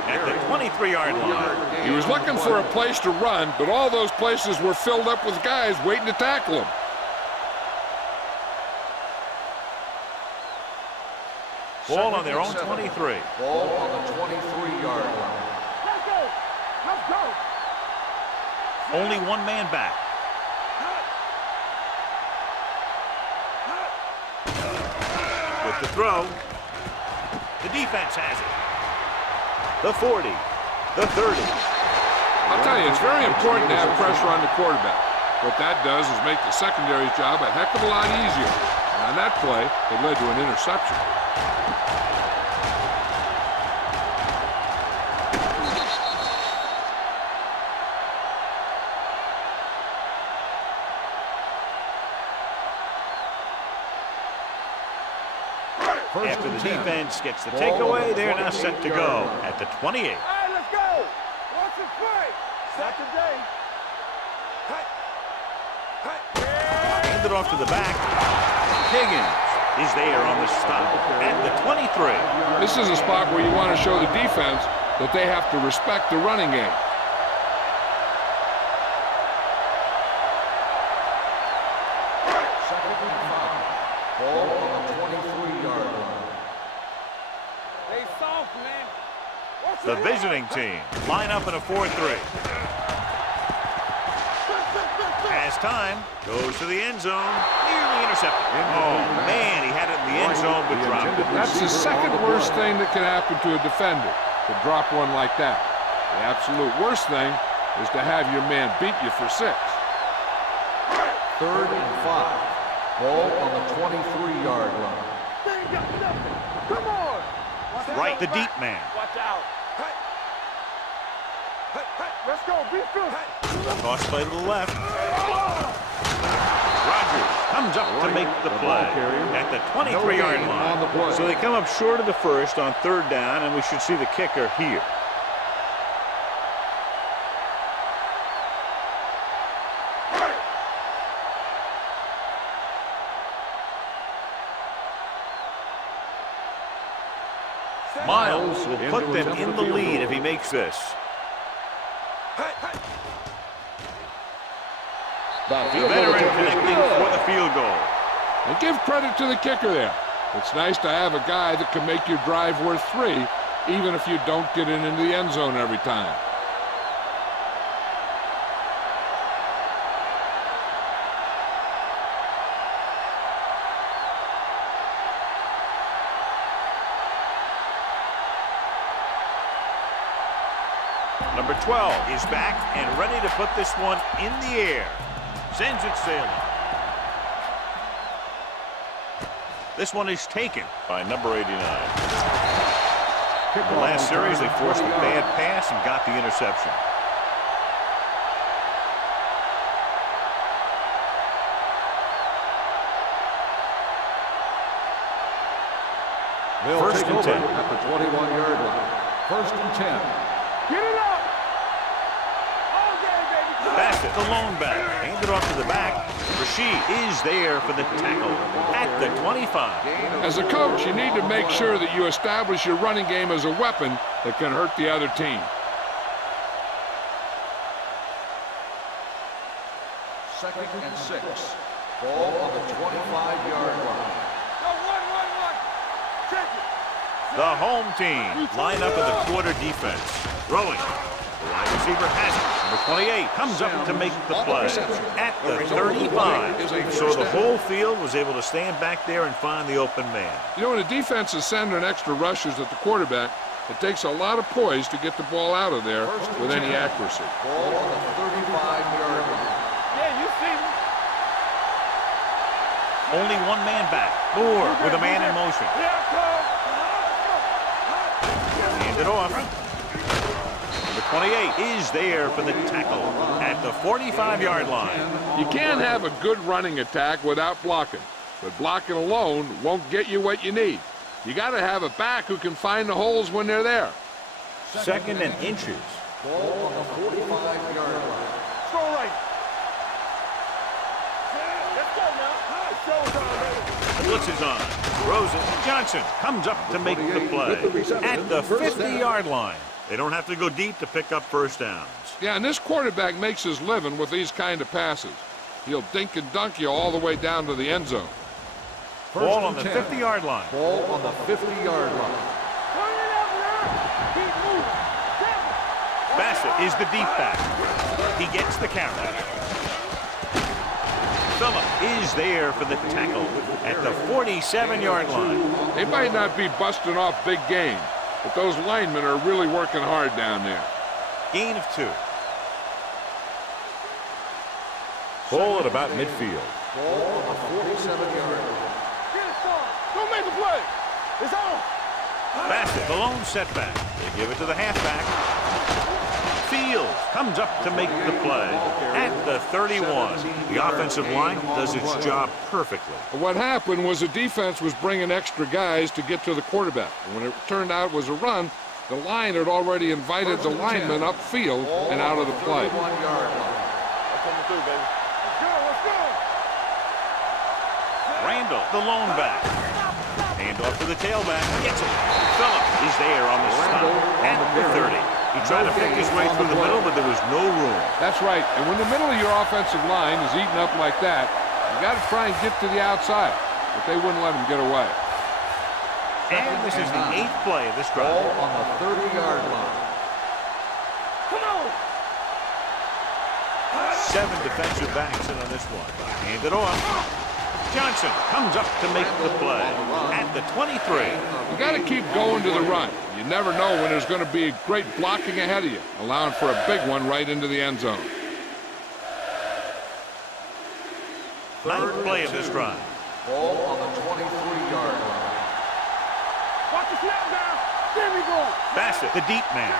at the 23-yard line. He was looking for a place to run, but all those places were filled up with guys waiting to tackle him. Ball on their own 23. Ball on the 23-yard line. Let's go. Let's go. Only one man back. With the throw. The defense has it. The 40. The 30. I'll tell you, it's very important to have pressure on the quarterback. What that does is make the secondary's job a heck of a lot easier. And on that play, it led to an interception. After the defense gets the takeaway, they're now set to go at the 28. Hey, let's go. Watch the play. Second day. Hand it off to the back. Higgins is there on the stop at the 23. This is a spot where you want to show the defense that they have to respect the running game. Second and 5. Ball on the 23-yard line. They soft, man. The visiting team line up in a 4-3. Has time, goes to the end zone, nearly intercepted. Oh man, he had it in the end zone but dropped it. That's the second worst thing that can happen to a defender, to drop one like that. The absolute worst thing is to have your man beat you for 6. Third and 5. Ball on the 23-yard line. They ain't got nothing. Come on. Right, the deep man. Watch out. Let's go. Be good. Toss play to the left. Rogers comes up to make the play at the 23-yard line. So they come up short of the first on third down, and we should see the kicker here. Miles will put them in the lead if he makes this. The veteran connecting for the field goal. And give credit to the kicker there. It's nice to have a guy that can make your drive worth 3, even if you don't get it into the end zone every time. Number 12 is back and ready to put this one in the air. Sends it sailing. This one is taken by number 89. In the last series, they forced a bad pass and got the interception. First and 10 at the 21-yard line. First and 10. Get it up. All day, baby. Bassett Bassett, the lone back, handed off to the back. Rashid is there for the tackle at the 25. As a coach, you need to make sure that you establish your running game as a weapon that can hurt the other team. Second and 6. Ball on the 25-yard line. The home team line up in the quarter defense. Throwing. The wide receiver has it. Number 28 comes up to make the play at the 35. So the whole field was able to stand back there and find the open man. You know, when a defense is sending extra rushers at the quarterback, it takes a lot of poise to get the ball out of there with any accuracy. Ball on the 35-yard line. Yeah, you see me. Only one man back. Moore with a man in motion. Hand it off. Number 28 is there for the tackle at the 45-yard line. You can't have a good running attack without blocking, but blocking alone won't get you what you need. You got to have a back who can find the holes when they're there. Second and inches. Ball on the 45-yard line. Go right. Let's go now. Showtime, baby. The blitz is on. Throws it. Johnson comes up to make the play at the 50-yard line. They don't have to go deep to pick up first downs. Yeah, and this quarterback makes his living with these kind of passes. He'll dink and dunk you all the way down to the end zone. Ball on the 50-yard line. Ball on the 50-yard line. Bassett is the deep back. He gets the carry. Phillip is there for the tackle at the 47-yard line. They might not be busting off big gains, but those linemen are really working hard down there. Gain of 2. Ball at about midfield. Ball on the 47-yard line. Don't make a play. It's on. Bassett, the lone setback. They give it to the halfback. Fields comes up to make the play at the 31. The offensive line does its job perfectly. What happened was the defense was bringing extra guys to get to the quarterback. And when it turned out it was a run, the line had already invited the linemen upfield and out of the play. Coming through, baby. Let's go. Randall, the lone back. Hand off to the tailback. Gets it. Phillip is there on the stop at the 30. He tried to pick his way through the middle, but there was no room. That's right. And when the middle of your offensive line is eaten up like that, you got to try and get to the outside. But they wouldn't let him get away. And this is the 8th play of this drive. Ball on the 30-yard line. Come on. 7 defensive backs in on this one. Hand it off. Johnson comes up to make the play at the 23. You got to keep going to the run. You never know when there's going to be great blocking ahead of you, allowing for a big one right into the end zone. 9th play of this drive. Ball on the 23-yard line. Watch the snap down. There we go. Bassett, the deep man.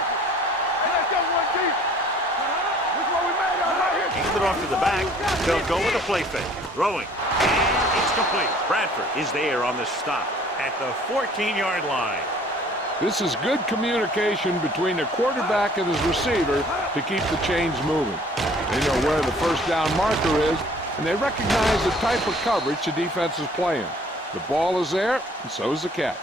Let's get one deep. This is what we made out right here. Hands it off to the back. They'll go with a play fake. Throwing. And it's complete. Bradford is there on the stop at the 14-yard line. This is good communication between the quarterback and his receiver to keep the chains moving. They know where the first down marker is, and they recognize the type of coverage the defense is playing. The ball is there, and so is the catch.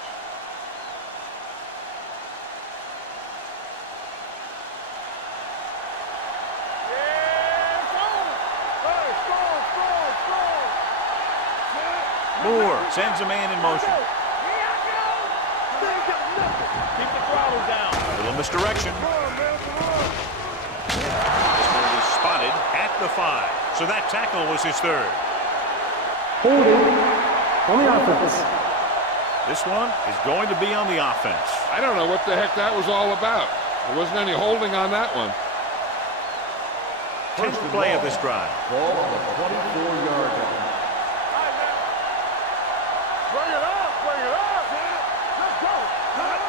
Moore sends a man in motion. Keep the throttle down. A little misdirection. This ball is spotted at the 5. So that tackle was his 3rd. Holding on the offense. This one is going to be on the offense. I don't know what the heck that was all about. There wasn't any holding on that one. 10th play of this drive. Ball on the 24-yard line. Bring it up. Bring it up. Let's go.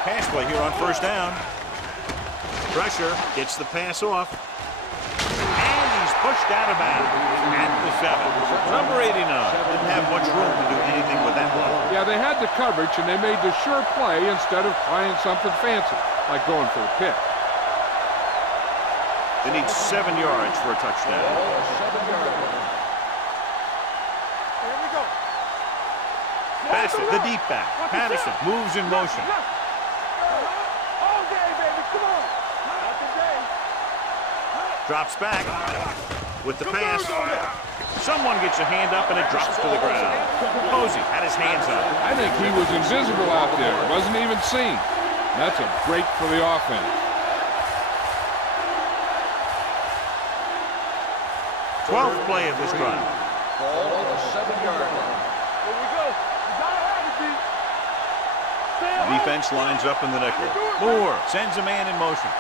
Pass play here on first down. Pressure gets the pass off. And he's pushed out of bounds at the 7. Number 89 didn't have much room to do anything with that one. Yeah, they had the coverage, and they made the sure play instead of trying something fancy, like going for the pick. They need 7 yards for a touchdown. Ball, a 7-yard line. Here we go. Bassett, the deep back. Patterson moves in motion. All day, baby. Come on. Not today. Drops back with the pass. Someone gets a hand up and it drops to the ground. Posey had his hands up. I think he was invisible out there. Wasn't even seen. That's a break for the offense. 12th play of this drive. Ball on the 7-yard line. Here we go. You gotta have it, D. Stay at home. Defense lines up in the nickel. Moore sends a man in motion.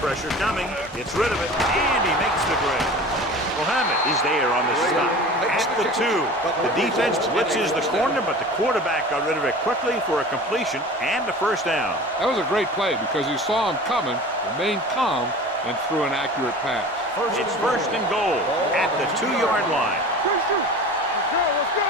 Pressure coming. Gets rid of it. And he makes the break. Mohammed is there on the stop. At the 2. The defense blitzes the corner, but the quarterback got rid of it quickly for a completion and a first down. That was a great play because he saw him coming, remained calm, and threw an accurate pass. It's first and goal at the 2-yard line. Let's go. Let's go.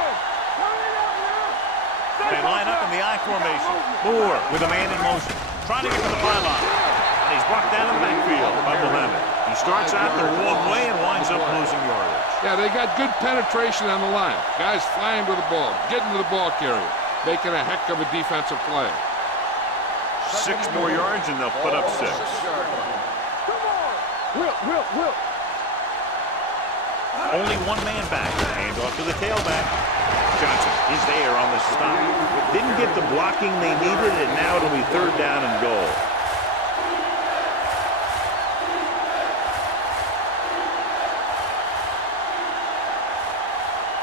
Turn it up now. They line up in the I formation. Moore with a man in motion, trying to get to the pylon. And he's brought down in the backfield by Mohammed. He starts out the wrong way and winds up losing yardage. Yeah, they got good penetration on the line. Guys flying to the ball, getting to the ball carrier, making a heck of a defensive play. 6 more yards and they'll put up 6. 6-yard line. Will. Only one man back. Hand off to the tailback. Johnson is there on the stop. Didn't get the blocking they needed, and now it'll be 3rd down and goal.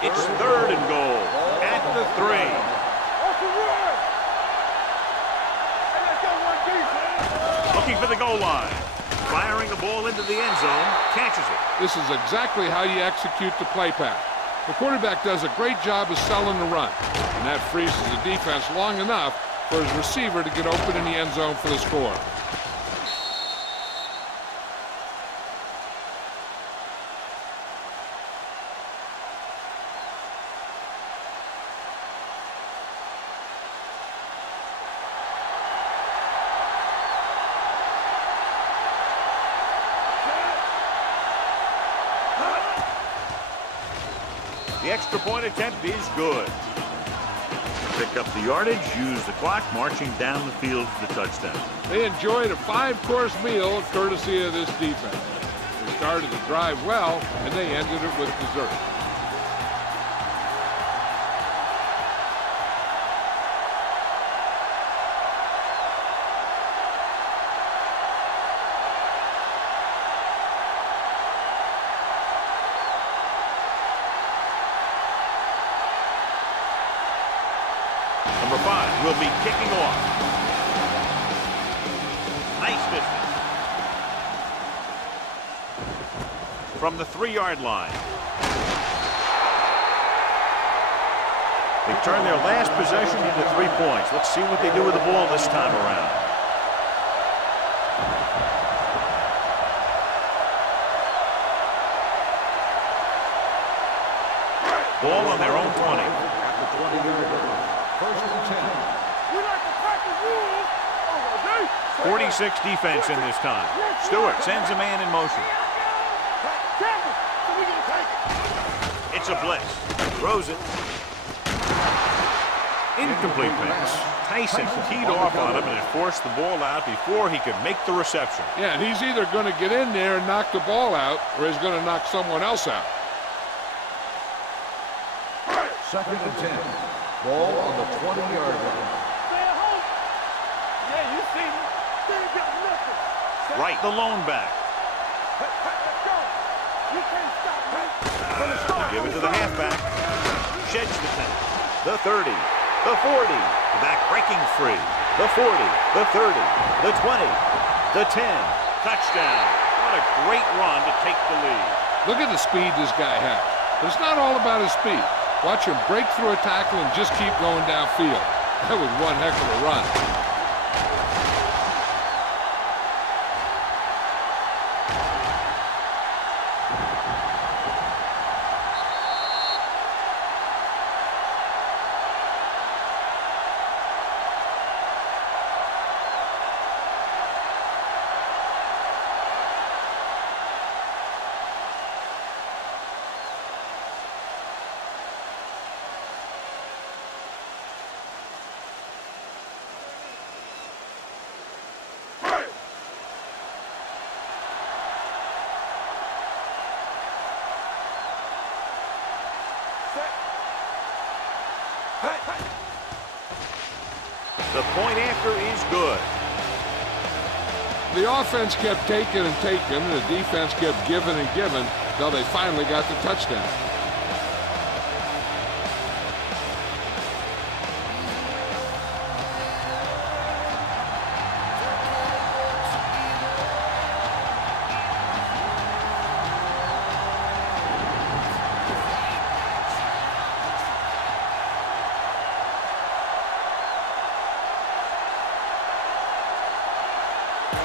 It's 3rd and goal at the 3. Off the run. Hey, let's go, 1 Looking for the goal line. Firing the ball into the end zone. Catches it. This is exactly how you execute the play pass. The quarterback does a great job of selling the run, and that freezes the defense long enough for his receiver to get open in the end zone for the score. The extra point attempt is good. Pick up the yardage, use the clock, marching down the field for the touchdown. They enjoyed a 5-course meal courtesy of this defense. They started the drive well, and they ended it with dessert. Number 5 will be kicking off. Nice distance. From the 3-yard line. They turn their last possession into 3 points. Let's see what they do with the ball this time around. Ball on their own 20. At the 20-yard line. 1st and 10. We like to crack the rules. Oh, 46 defense in this time. Stewart sends a man in motion. Campbell, so we gonna take it. It's a blitz. Throws it. Incomplete pass. Tyson teed off on him and it forced the ball out before he could make the reception. Yeah, and he's either going to get in there and knock the ball out, or he's going to knock someone else out. 2nd and 10. Ball on the 20-yard line. Stay at home. Yeah, you see me. They ain't got nothing. Right, the lone back. Let's go. You can't stop me. From the start. Give it to the halfback. Sheds the 10. The 30. The 40. The back breaking free. The 40. The 30. The 20. The 10. Touchdown. What a great run to take the lead. Look at the speed this guy has. But it's not all about his speed. Watch him break through a tackle and just keep going downfield. That was one heck of a run. The point after is good. The offense kept taking and taking, and the defense kept giving and giving until they finally got the touchdown.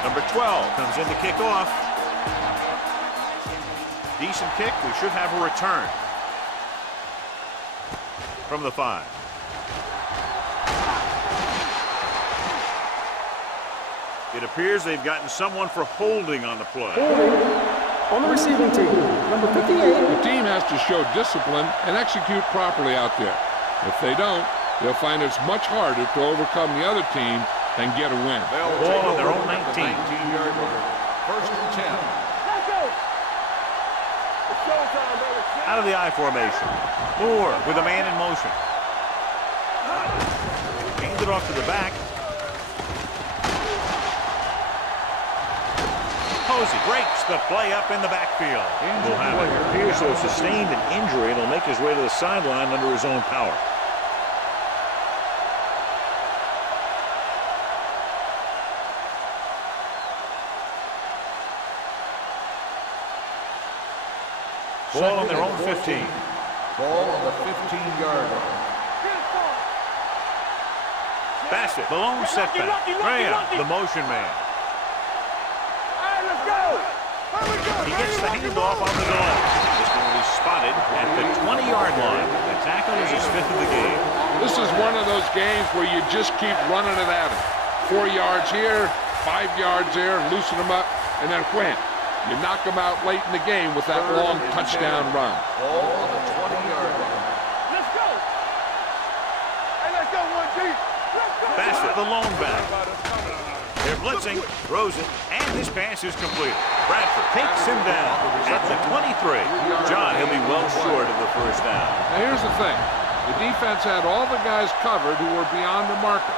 Number 12 comes in to kick off. Decent kick. We should have a return from the 5. It appears they've gotten someone for holding on the play. Holding on the receiving team. Number 58. The team has to show discipline and execute properly out there. If they don't, they'll find it's much harder to overcome the other team and get a win. Ball on their own 19. 19-yard line. First and 10. Let's go. It's showtime, baby. Out of the I formation. Moore with a man in motion. Hands it off to the back. Posey breaks the play up in the backfield. Will have it. Appears to have sustained an injury and will make his way to the sideline under his own power. Ball on their own 15. Ball on the 15-yard line. Bassett, the lone setback. Graham, the motion man. All right, let's go. Here we go. He gets the handoff on the delay. This one will be spotted at the 20-yard line. The tackle is his 5th of the game. This is one of those games where you just keep running it at them. 4 yards here, 5 yards there, loosen them up, and then wham. You knock them out late in the game with that long touchdown run. Ball on the 20-yard line. Let's go. Hey, let's go, 1 deep. Let's go. Bassett, the lone back. They're blitzing, throws it, and this pass is complete. Bradford takes him down at the 23. John, he'll be well short of the first down. Now here's the thing. The defense had all the guys covered who were beyond the marker.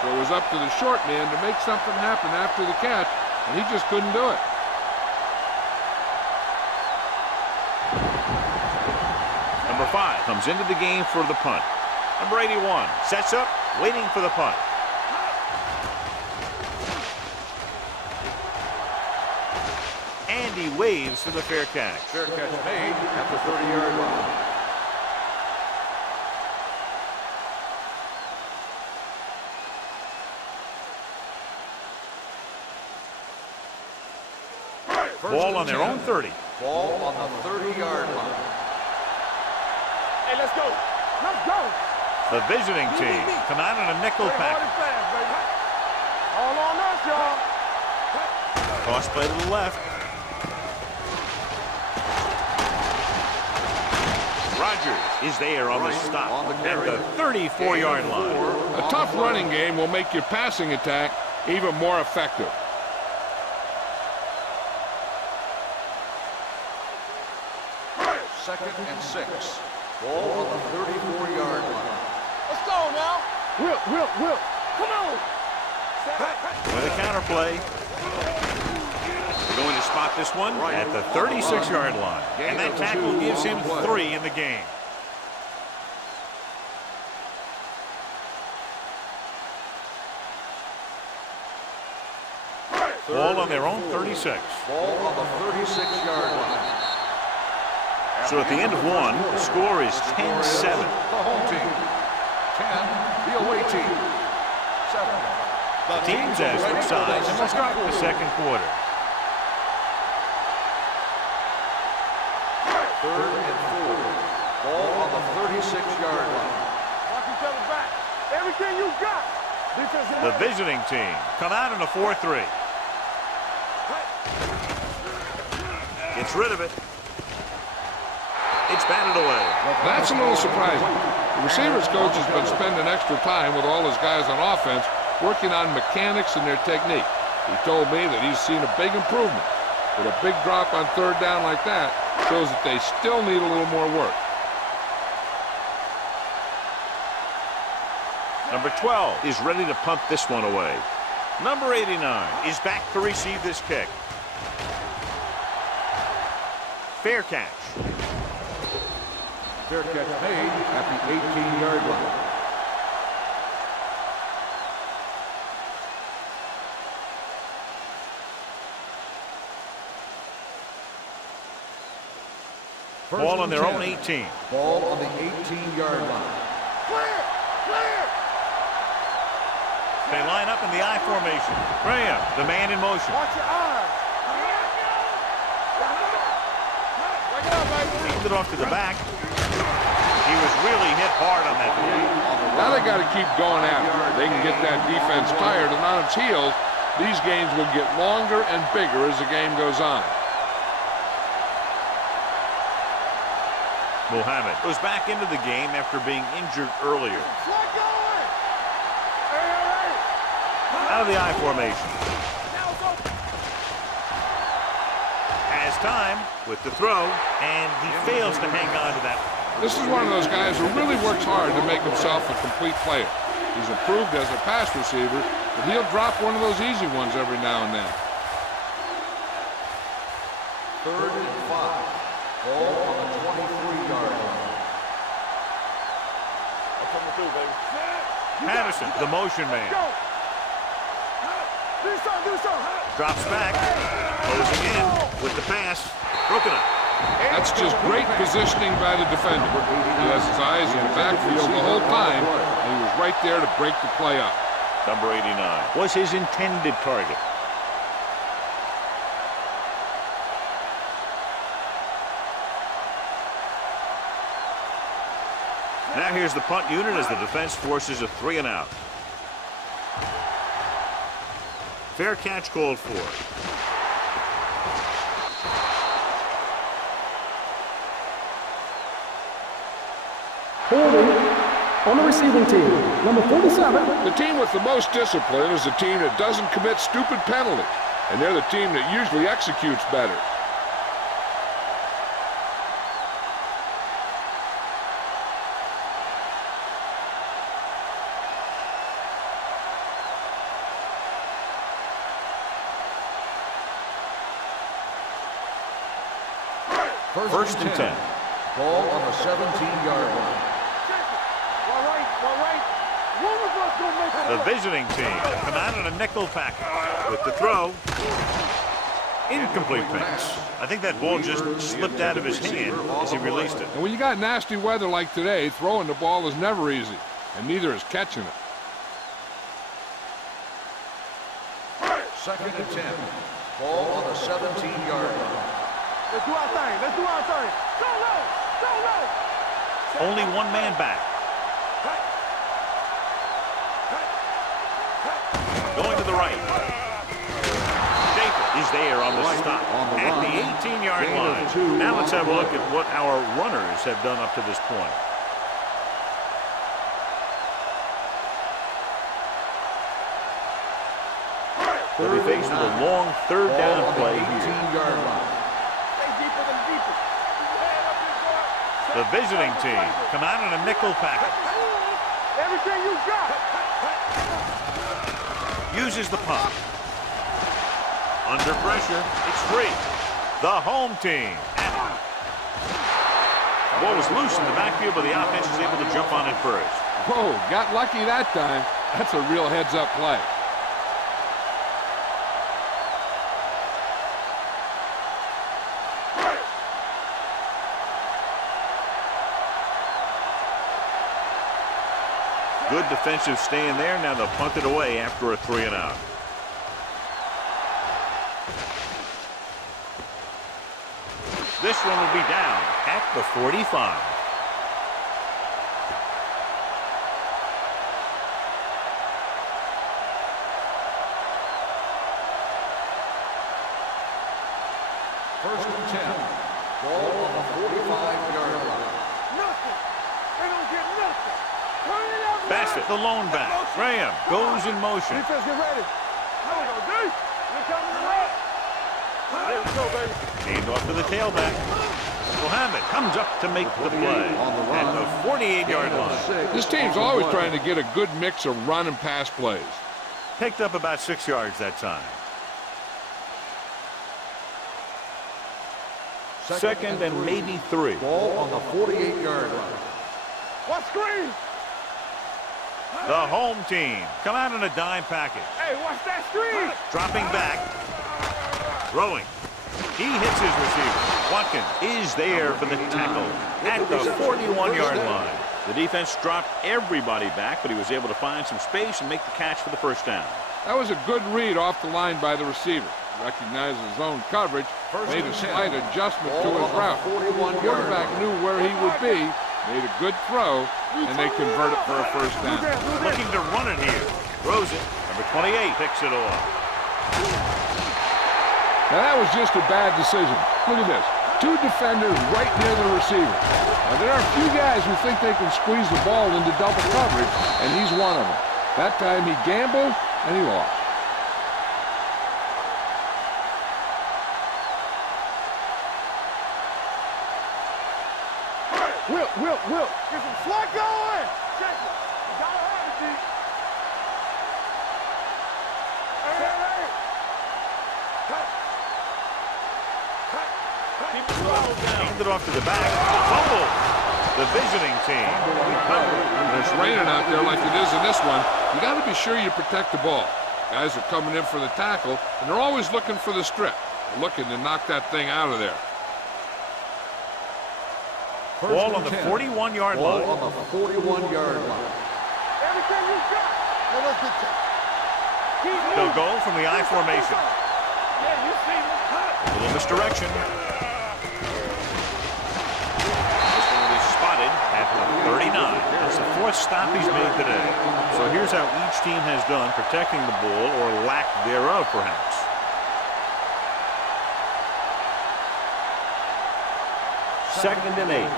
So it was up to the short man to make something happen after the catch, and he just couldn't do it. Number 5 comes into the game for the punt. Number 81 sets up, waiting for the punt. And he waves for the fair catch. Fair catch made at the 30-yard line. Ball on their own 30. Ball on the 30-yard line. Hey, let's go. Let's go. The visiting team come out in a nickel pack. Fast, baby. All on us, y'all. Cross play to the left. Rodgers is there on the stop at the 34-yard line. A tough running game will make your passing attack even more effective. Second and 6. Ball on the 34-yard line. Let's go now. Whip. Come on. With a counter play. They're going to spot this one at the 36-yard line. And that tackle gives him 3 in the game. Ball on their own 36. Ball on the 36-yard line. So at the end of one, the score is 10-7. The home team. 10, the away team. 7. The teams as for size, and let's start with the second quarter. Third and 4. Ball on the 36-yard line. Watch each other back. Everything you got. The visiting team come out in a 4-3. Gets rid of it. It's batted away. That's a little surprising. The receivers coach has been spending extra time with all his guys on offense working on mechanics and their technique. He told me that he's seen a big improvement. But a big drop on third down like that shows that they still need a little more work. Number 12 is ready to punt this one away. Number 89 is back to receive this kick. Fair catch. Fair catch made at the 18-yard line. Ball on their own 18. Ball on the 18-yard line. Clear! Clear! They line up in the I formation. Graham, the man in motion. Watch your eyes! Handed off to the back. He was really hit hard on that play. Now they got to keep going after it. They can get that defense tired and on its heels. These games will get longer and bigger as the game goes on. Muhammad goes back into the game after being injured earlier. Out of the I formation. Has time with the throw, and he fails to hang on to that. This is one of those guys who really works hard to make himself a complete player. He's improved as a pass receiver, but he'll drop one of those easy ones every now and then. 3rd and 5. Ball on the 23-yard line. That's coming through, baby. Patterson, the motion man. Do something! Drops back. Closing in with the pass. Broken up. That's just great positioning by the defender. He has his eyes in the backfield the whole time, and he was right there to break the play up. Number 89 was his intended target. Now here's the punt unit as the defense forces a 3 and out. Fair catch called for. Holding on the receiving team, number 47. The team with the most discipline is the team that doesn't commit stupid penalties, and they're the team that usually executes better. First and 10. Ball on the 17-yard line. The visiting team come out in a nickel package with the throw. Incomplete pass. I think that ball just slipped out of his hand as he released it. And when you got nasty weather like today, throwing the ball is never easy, and neither is catching it. 2nd and 10. Ball on the 17-yard line. Let's do our thing. Let's do our thing. Go low. Go low. Only one man back. Going to the right. Jacob is there on the stop at the 18-yard line. Now let's have a look at what our runners have done up to this point. They'll be faced with a long 3rd down play here. 18-yard line. The visiting team come out in a nickel package. Everything you got. Uses the punt. Under pressure, it's free. The home team. The ball was loose in the backfield, but the offense is able to jump on it first. Whoa, got lucky that time. That's a real heads-up play. Good defensive stand there. Now they'll punt it away after a 3 and out. This one will be down at the 45. First and 10. Ball on the 45-yard line. Nothing. They don't get nothing. Bassett, the lone back. Graham goes in motion. Defense, get ready. There we go, D. Look coming to the left. There we go, baby. Hand off to the tailback. Mohammed comes up to make the play at the 48-yard line. This team's always trying to get a good mix of run and pass plays. Picked up about 6 yards that time. Second and maybe 3. Ball on the 48-yard line. Watch screen. The home team come out in a dime package. Hey, watch that screen. Dropping back. Throwing. He hits his receiver. Watkins is there for the tackle at the 41-yard line. The defense dropped everybody back, but he was able to find some space and make the catch for the first down. That was a good read off the line by the receiver. Recognized his own coverage, made a slight adjustment to his route. The quarterback knew where he would be, made a good throw, and they convert it for a first down. Looking to run it here. Throws it. Number 28 picks it off. Now that was just a bad decision. Look at this. 2 defenders right near the receiver. Now there are a few guys who think they can squeeze the ball into double coverage, and he's one of them. That time he gambled, and he lost. Will. Get some slack going. Check it. You gotta have it, D. Hey. Keep the ball down. Hand it off to the back. Fumble. The visiting team. When it's raining out there like it is in this one, you got to be sure you protect the ball. Guys are coming in for the tackle, and they're always looking for the strip. They're looking to knock that thing out of there. Ball on the 41-yard line. Ball on the 41-yard line. Everything you got. Let's get that. They'll go from the I formation. Yeah, you see me. A little misdirection. This one is spotted at the 39. That's the 4th stop he's made today. So here's how each team has done protecting the ball, or lack thereof, perhaps. Second and 8.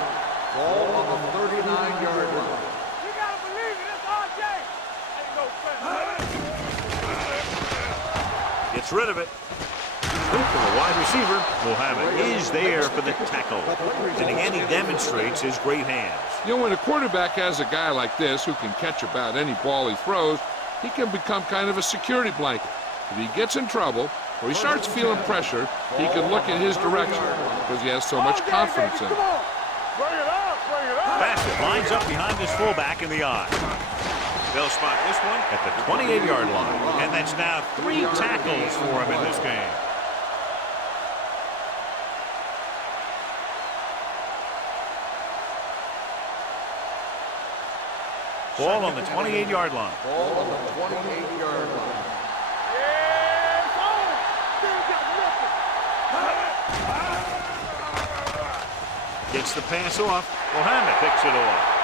Ball on the 39-yard line. You gotta believe it. It's RJ. Ain't no friend. Gets rid of it. Scoop to the wide receiver. Mohammed is there for the tackle. And again, he demonstrates his great hands. You know, when a quarterback has a guy like this who can catch about any ball he throws, he can become kind of a security blanket. If he gets in trouble, or he starts feeling pressure, he can look in his direction because he has so much confidence in it. Bring it up. Bassett lines up behind his fullback in the I. They'll spot this one at the 28-yard line. And that's now 3 tackles for him in this game. Ball on the 28-yard line. Ball on the 28-yard line. Gets the pass off. Mohammed picks it off.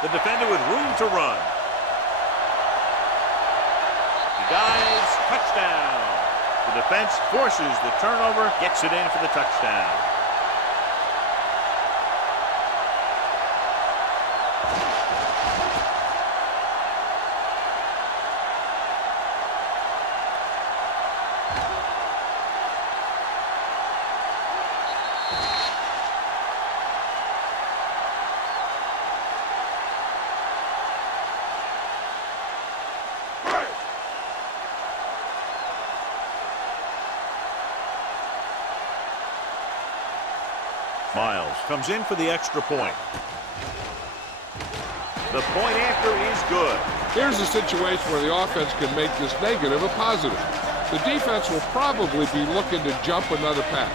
The defender with room to run. He dives. Touchdown. The defense forces the turnover. Gets it in for the touchdown. Miles comes in for the extra point. The point after is good. Here's a situation where the offense can make this negative a positive. The defense will probably be looking to jump another pass.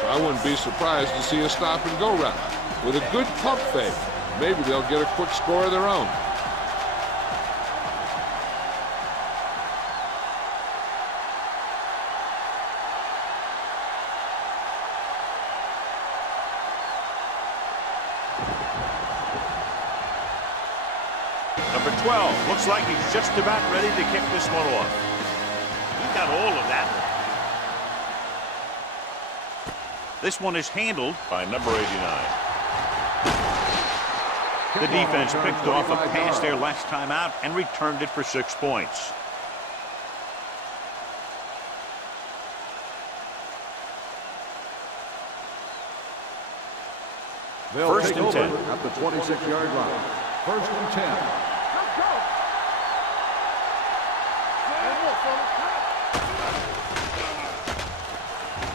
So I wouldn't be surprised to see a stop-and-go route. With a good pump fake, maybe they'll get a quick score of their own. Number 12 looks like he's just about ready to kick this one off. He got all of that. This one is handled by number 89. The defense picked off a pass there last time out and returned it for 6 points. They'll First take and over 10. at the 26-yard line. First and 10. Let's go.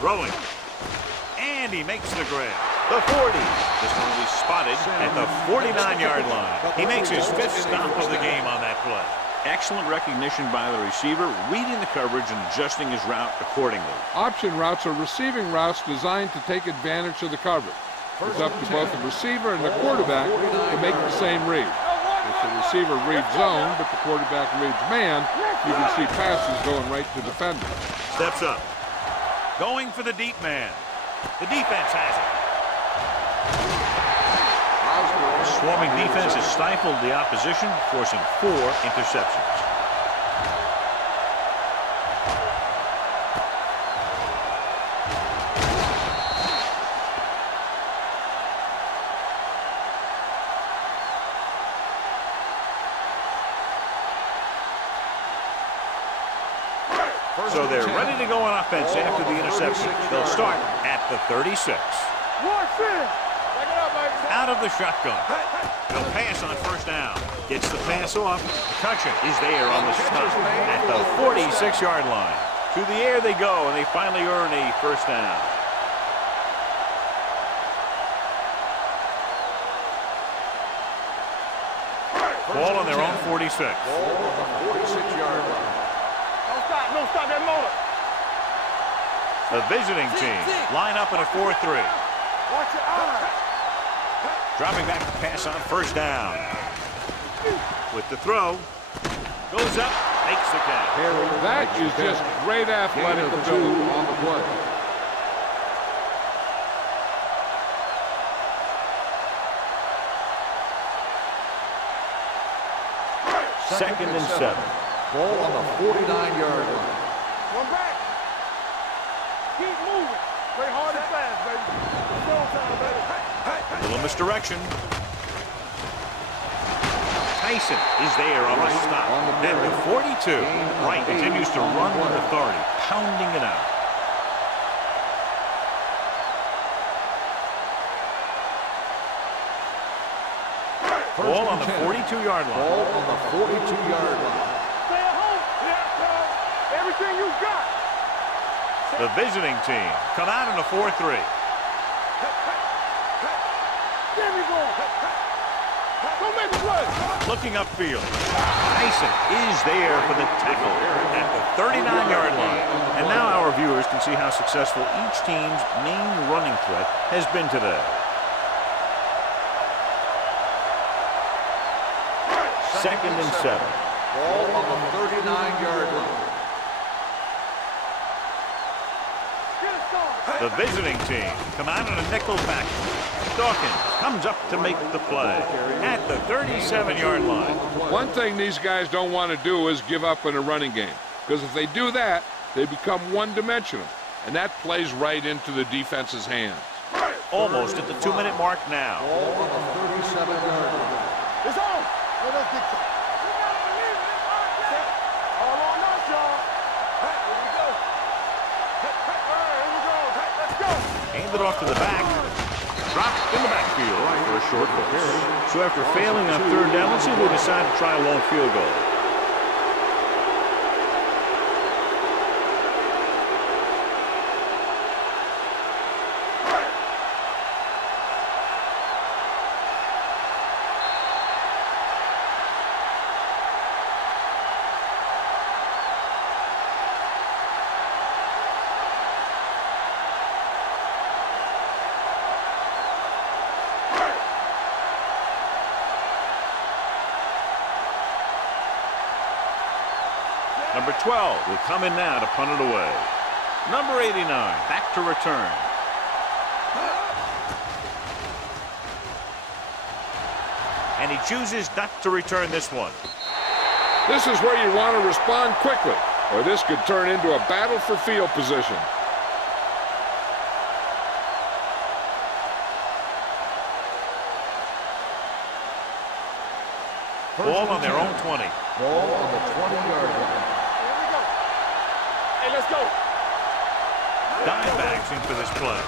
Throwing. And he makes the grab. The 40. This one will be spotted at the 49-yard line. He makes his 5th stop of the game on that play. Excellent recognition by the receiver, reading the coverage and adjusting his route accordingly. Option routes are receiving routes designed to take advantage of the coverage. It's up to both the receiver and the quarterback to make the same read. If the receiver reads zone, but the quarterback reads man, you can see passes going right to defenders. Steps up. Going for the deep man. The defense has it. Swarming defense has stifled the opposition, forcing 4 interceptions. So they're ready to go on offense after the interception. They'll start at the 36. Out of the shotgun. They'll pass on first down. Gets the pass off. Toucher is there on the stop at the 46-yard line. Through the air they go, and they finally earn a first down. Ball on their own 46. Ball on the 46-yard line. Don't stop that motor. The visiting team line up in a 4-3. Watch your eyes. Dropping back to pass on first down. With the throw. Goes up, makes the catch. That is just great athletic Gain of 2 ability. on the play. Second and 7. Ball on the 49-yard line. One back. Keep moving. Play hard and fast, baby. Slow time, baby. Little misdirection. Tyson is there on the stop at the 42. Wright continues to run with authority, pounding it out. Ball on the 42-yard line. Ball on the 42-yard line. Stay at home. Yeah, everything you got. The visiting team come out in a 4-3. There we go. Don't make a play. Looking upfield. Tyson is there for the tackle at the 39-yard line. And now our viewers can see how successful each team's main running threat has been today. Second and 7. Ball on the 39-yard line. The visiting team come out in a nickel package. Dawkins comes up to make the play at the 37-yard line. One thing these guys don't want to do is give up in a running game, because if they do that, they become one-dimensional, and that plays right into the defense's hands. Almost at the 2-minute mark now. Ball on the 37-yard line. It's on. Let us get to it. All on us, y'all. Here we go. All right, here we go. Let's go. Handed off to the back. Dropped in the backfield for a short push. So after failing on third down, let's see if they decide to try a long field goal. Number 12 will come in now to punt it away. Number 89 back to return. And he chooses not to return this one. This is where you want to respond quickly, or this could turn into a battle for field position. Ball on their own 20. Ball on the 20-yard line. Here we go. Hey, let's go. Dime backs in for this play.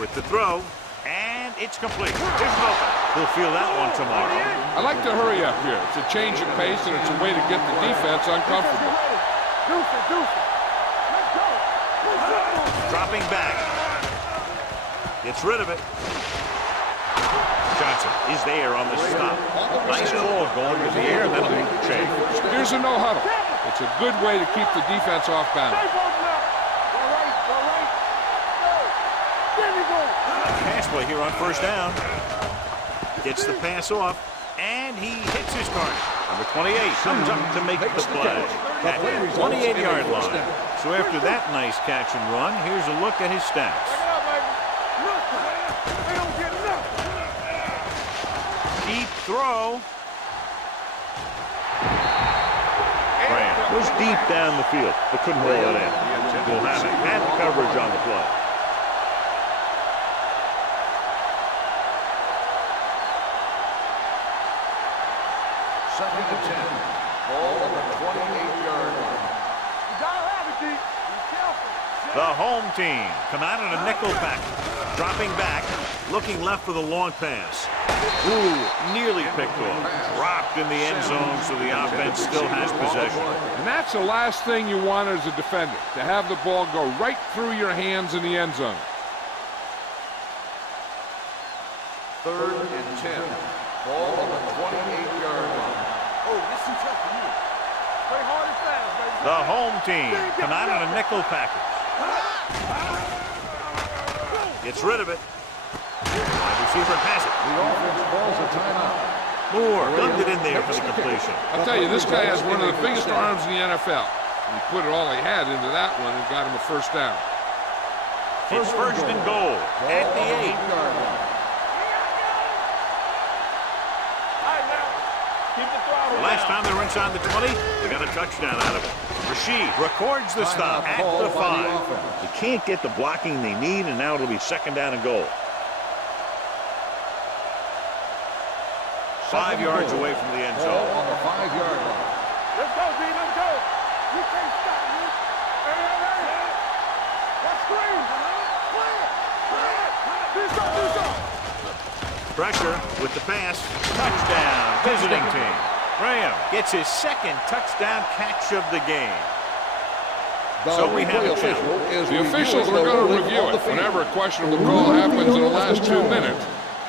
With the throw, and and it's complete. There's an open. He'll feel that one tomorrow. I like to hurry up here. It's a change of pace, and it's a way to get the defense uncomfortable. Dropping back. Gets rid of it. Johnson is there on the stop. Nice ball going to the air. That'll make the change. Here's a no huddle. It's a good way to keep the defense off balance. Pass play here on first down. Gets the pass off, and he hits his target. Number 28 comes up to make the play at the 28-yard line. So after that nice catch and run, here's a look at his stats. Deep throw. Graham was deep down the field, but couldn't roll it in. We'll have it and the coverage on the play. Second and 10. Ball on the 28-yard line. You gotta have it, D. Be careful. The home team come out in a nickel package. Dropping back, looking left for the long pass. Ooh, nearly picked off. Dropped in the end zone, so the offense still has possession. And that's the last thing you want as a defender, to have the ball go right through your hands in the end zone. Third and 10. Ball on the 28-yard line. Oh, this is tough for you. Play hard and fast, baby. The home team come out in a nickel package. Gets rid of it. Wide receiver has it. The offense calls a timeout. Moore gunned it in there for the completion. I'll tell you, this guy has one of the biggest arms in the NFL. He put it all he had into that one and got him a first down. It's first and goal at the 8. Last time they were inside the 20, they got a touchdown out of it. Rashid records the stop at the 5. They can't get the blocking they need, and now it'll be second down and goal. 5 yards away from the end zone. Ball on the 5-yard line. Let's go, D. Let's go. You can't stop me. Hey. Let's scream. Pressure with the pass. Touchdown. Visiting team. Graham gets his second touchdown catch of the game. So we have a challenge. The officials are going to review it. Whenever a questionable call happens in the last 2 minutes,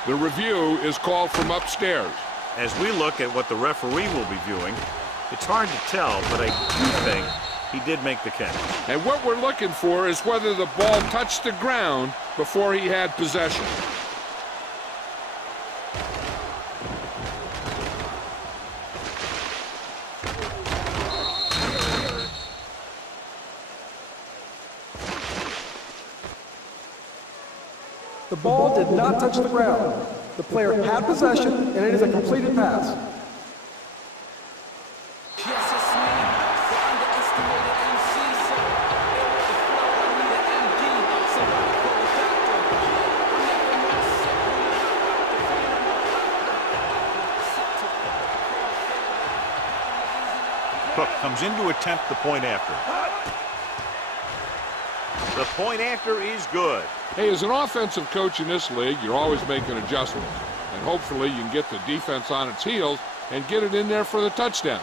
the review is called from upstairs. As we look at what the referee will be viewing, it's hard to tell, but I do think he did make the catch. And what we're looking for is whether the ball touched the ground before he had possession. The ball did not touch the ground. The player had possession, and it is a completed pass. Yes, it's me, the underestimated MC, so ill with the flow, I need an MD, somebody call a doctor. I'm never not sick when Cook comes in to attempt the point after. The point after is good. Hey, as an offensive coach in this league, you're always making adjustments. And hopefully you can get the defense on its heels and get it in there for the touchdown.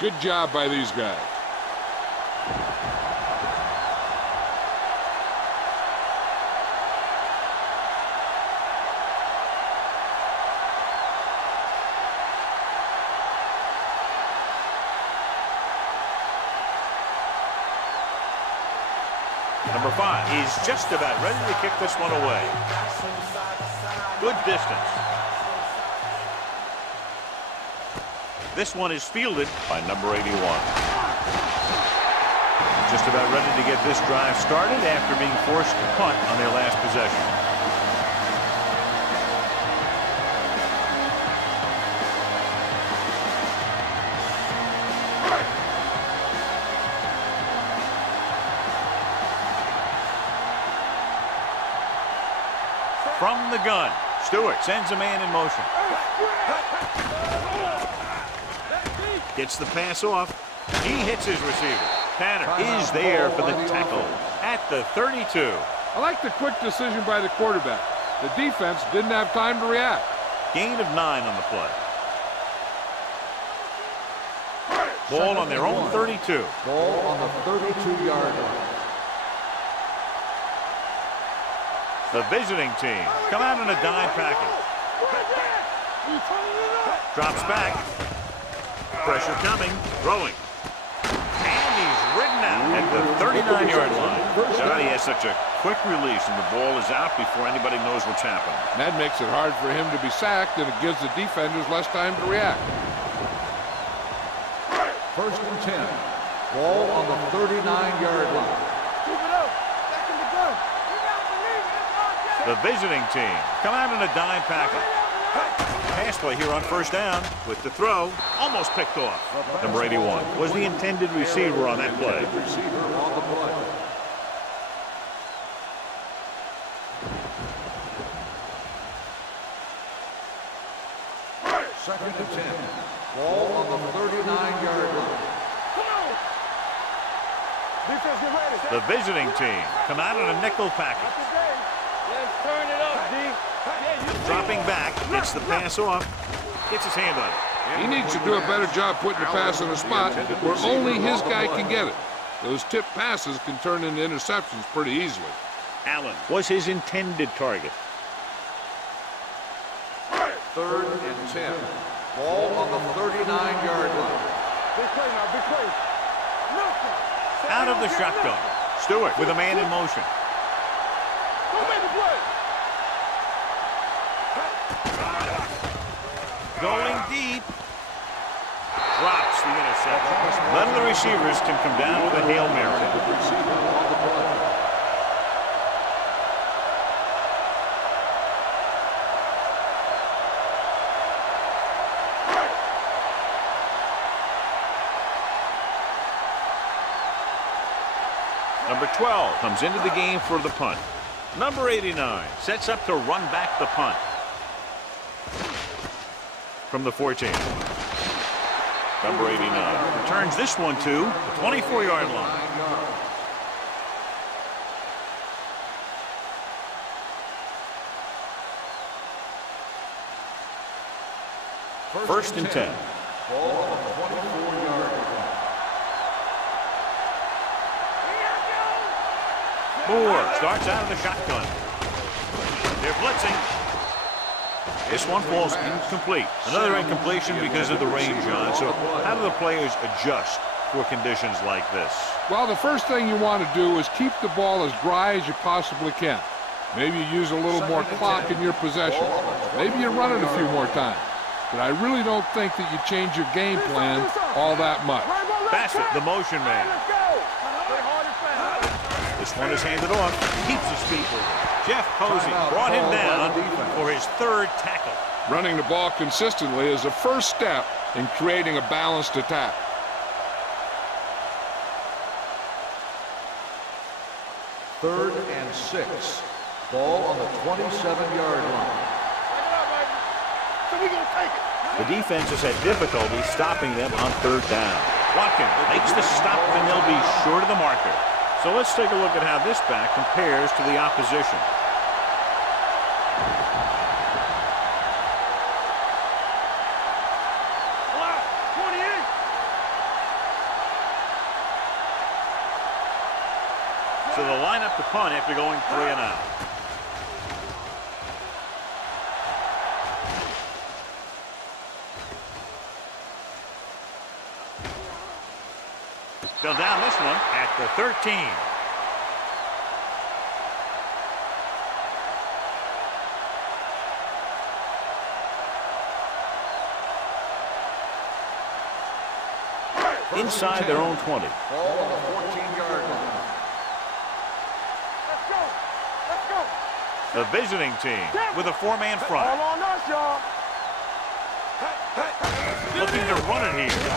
Good job by these guys. Number 5 is just about ready to kick this one away. Good distance. This one is fielded by number 81. Just about ready to get this drive started after being forced to punt on their last possession. From the gun, Stewart sends a man in motion. Gets the pass off. He hits his receiver. Tanner is there for the tackle at the 32. I like the quick decision by the quarterback. The defense didn't have time to react. Gain of 9 on the play. Ball on their own 32. Ball on the 32-yard line. The visiting team come out in a dime package. Drops back. Pressure coming. Throwing. And he's ridden out at the 39-yard line. He has such a quick release, and the ball is out before anybody knows what's happened. That makes it hard for him to be sacked, and it gives the defenders less time to react. First and 10. Ball on the 39-yard line. Keep it up. Back in the gun. You gotta believe it. It's our game. The visiting team come out in a dime package. Pass play here on first down with the throw. Almost picked off. Number 81 was the intended receiver on that play. Receiver on the play. Second and 10. Ball on the 39-yard line. Come on. Defense, get ready. The visiting team come out in a nickel package. Today. Let's turn it up, D. Yeah, you Dropping back, gets the pass off, gets his hand on it. He needs to do a better job putting the pass in a spot where only his guy can get it. Those tip passes can turn into interceptions pretty easily. Allen was his intended target. Third and 10. Ball on the 39-yard line. big play now, big play. Nothing. Out of the shotgun. Stewart with a man in motion. Who made the play? Going deep. Drops the interception. None of the receivers can come down with a Hail Mary. Receiver on the play. Number 12 comes into the game for the punt. Number 89 sets up to run back the punt. From the 14. Number 89 returns this one to the 24-yard line. First and 10. Ball on the 24-yard line. Moore starts out of the shotgun. They're blitzing. This one falls incomplete. Another incompletion because of the range on. So how do the players adjust for conditions like this? Well, the first thing you want to do is keep the ball as dry as you possibly can. Maybe you use a little more clock in your possession. Maybe you run it a few more times. But I really don't think that you change your game plan all that much. Bassett, the motion man. Let's go. Play hard and fast. This one is handed off. Keeps his feet moving. Jeff Posey brought him down for his third tackle. Running the ball consistently is the first step in creating a balanced attack. Third and 6. Ball on the 27-yard line. So we gonna take it. The defense has had difficulty stopping them on third down. Watkins makes the stop, and they'll be short of the marker. So let's take a look at how this back compares to the opposition. Wow, 28. So they'll line up the punt after going 3 and out. They'll down this one at the 13. Inside their own 20. Ball on the 14-yard line. Let's go. Let's go. The visiting team with a 4-man front. All on us, y'all. Looking to run it here.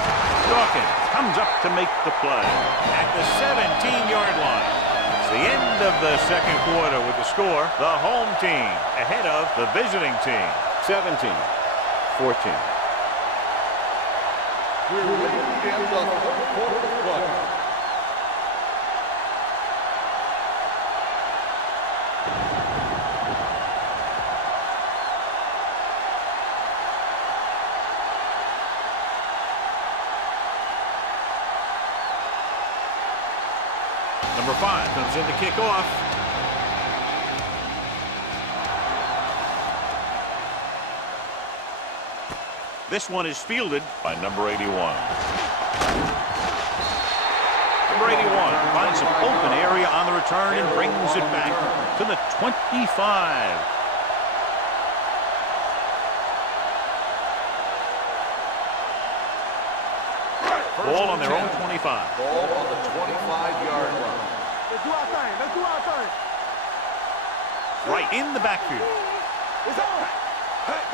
Dawkins comes up to make the play at the 17-yard line. It's the end of the second quarter with the score. The home team ahead of the visiting team. 17-14. We're in the third quarter of play. Number 5 comes in to kick off. This one is fielded by number 81. Number 81 finds some open area on the return and brings it back to the 25. Ball on their own 25. Ball on the 25-yard line. Let's do our thing. Let's do our thing. Right in the backfield. It's on.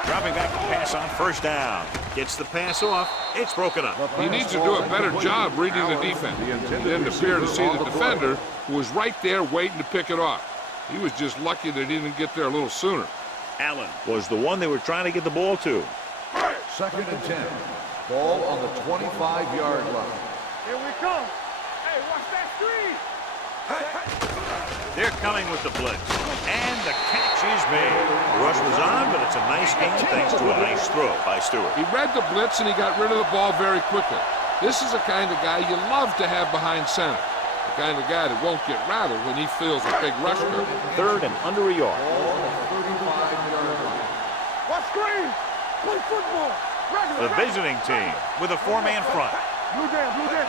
Dropping back to pass on first down. Gets the pass off. It's broken up. He needs to do a better job reading the defense. He didn't appear to see the defender, who was right there waiting to pick it off. He was just lucky that he didn't get there a little sooner. Allen was the one they were trying to get the ball to. 2nd and 10. Ball on the 25-yard line. Here we come. Hey, watch that screen. They're coming with the blitz. And the catch is made. The rush was on, but it's a nice game thanks to a nice throw by Stewart. He read the blitz and he got rid of the ball very quickly. This is the kind of guy you love to have behind center. The kind of guy that won't get rattled when he feels a big rush coming. 3rd and under a yard. Ball on the 35-yard line. Watch screen. Play football. The visiting team with a 4-man front. Blue jam, blue jam.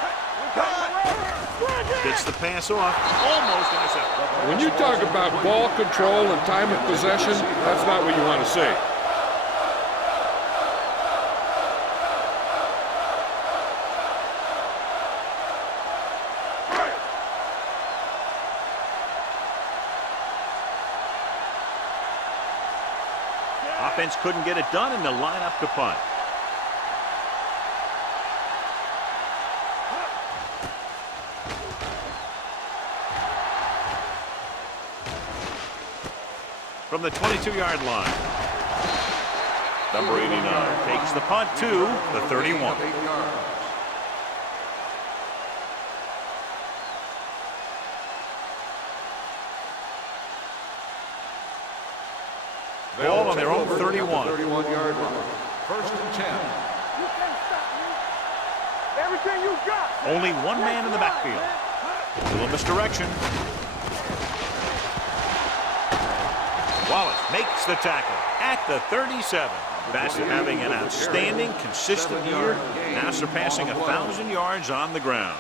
Gets the pass off. Almost intercepted. When you talk about ball control and time of possession, that's not what you want to see. Offense couldn't get it done, and they'll line up to punt. From the 22-yard line, number 89 takes the punt to the 31. 8 yards. Ball on their own 31. 31-yard line. 1st and 10. You can't stop me. Everything you got. Only one man in the backfield. A little misdirection. Wallace makes the tackle at the 37. Bassett having an outstanding, consistent year, now surpassing 1,000 yards on the ground.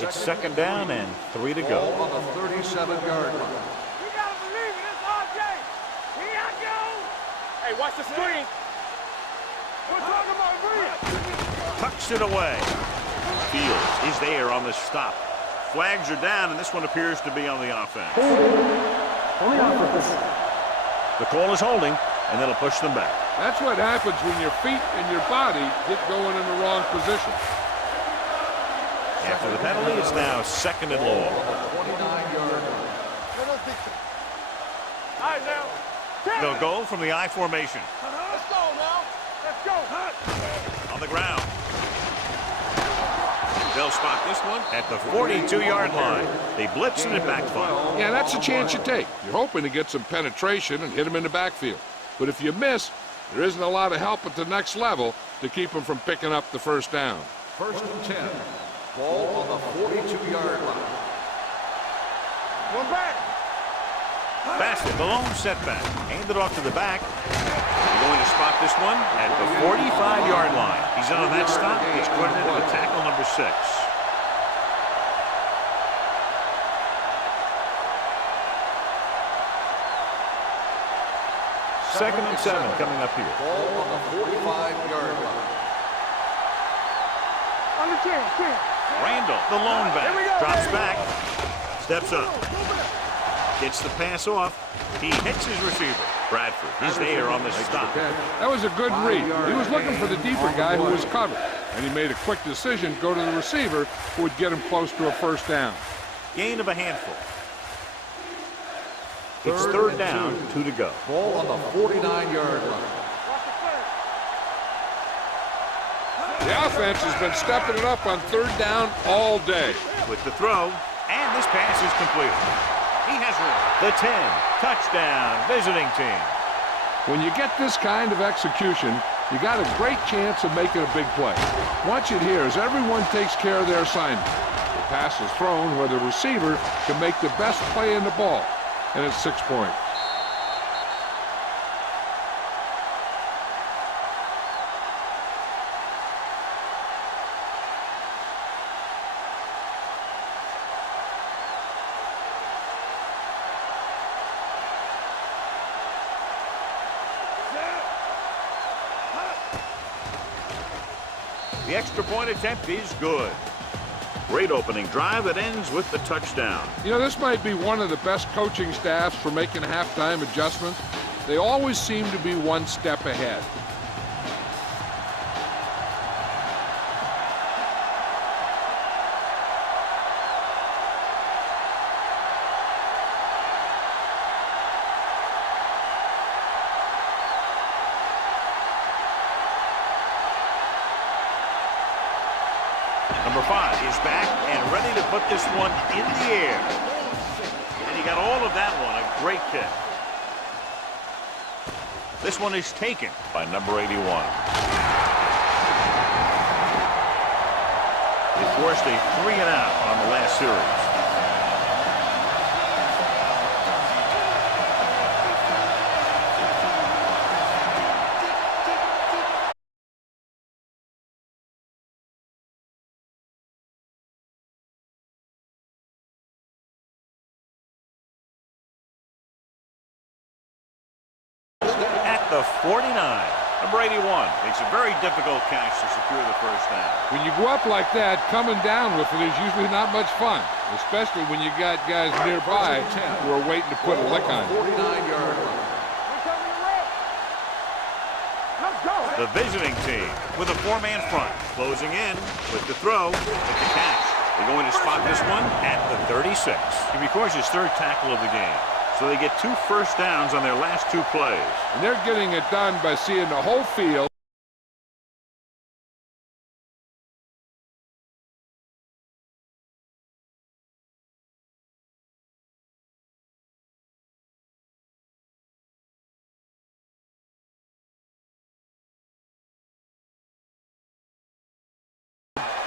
It's 2nd down and 3 to Ball go. on the 37-yard line. We gotta believe it. It's RJ. Here I go. Hey, watch the screen. We're talking about me. Tucks it away. Fields is there on the stop. Flags are down, and this one appears to be on the offense. Only offense. The call is holding, and that'll push them back. That's what happens when your feet and your body get going in the wrong position. After the penalty, it's now 2nd and long. 29-yard line. All right, now. They'll go from the I formation. Let's go now. Let's go. On the ground. They'll spot this one at the 42-yard line. They blitz and it backfires. Yeah, that's a chance you take. You're hoping to get some penetration and hit him in the backfield. But if you miss, there isn't a lot of help at the next level to keep him from picking up the 1st down. 1st and 10. Ball on the 42-yard line. One back. Bassett, the lone setback. Handed off to the back. They're going to spot this one at the 45-yard line. He's in on that stop. It's credited with tackle number 6. Second and 7 coming up here. Ball on the 45-yard line. On the 10. Randall, the lone back, drops back, steps up, gets the pass off. He hits his receiver. Bradford is there on the stop. That was a good read. He was looking for the deeper guy who was covered, and he made a quick decision to go to the receiver who would get him close to a 1st down. Gain of a handful. It's 3rd down, 2 to go. Ball on the 49-yard line. The offense has been stepping it up on 3rd down all day. With the throw, and this pass is completed. He has room. The 10, touchdown, visiting team. When you get this kind of execution, you got a great chance of making a big play. Watch it here as everyone takes care of their assignment. The pass is thrown where the receiver can make the best play in the ball, and it's 6 points. The extra point attempt is good. Great opening drive that ends with the touchdown. You know, this might be one of the best coaching staffs for making halftime adjustments. They always seem to be one step ahead. Number 5 is back and ready to put this one in the air. And he got all of that one, a great kick. This one is taken by number 81. They forced a 3-and-out on the last series. The 49. Number 81 makes a very difficult catch to secure the first down. When you go up like that, coming down with it is usually not much fun, especially when you got guys nearby who are waiting to put a lick on it. 49-yard line. Let's go. The visiting team with a 4-man front, closing in with the throw, with the catch. They're going to spot this one at the 36. He records his 3rd tackle of the game. So they get 2 first downs on their last 2 plays. And they're getting it done by seeing the whole field.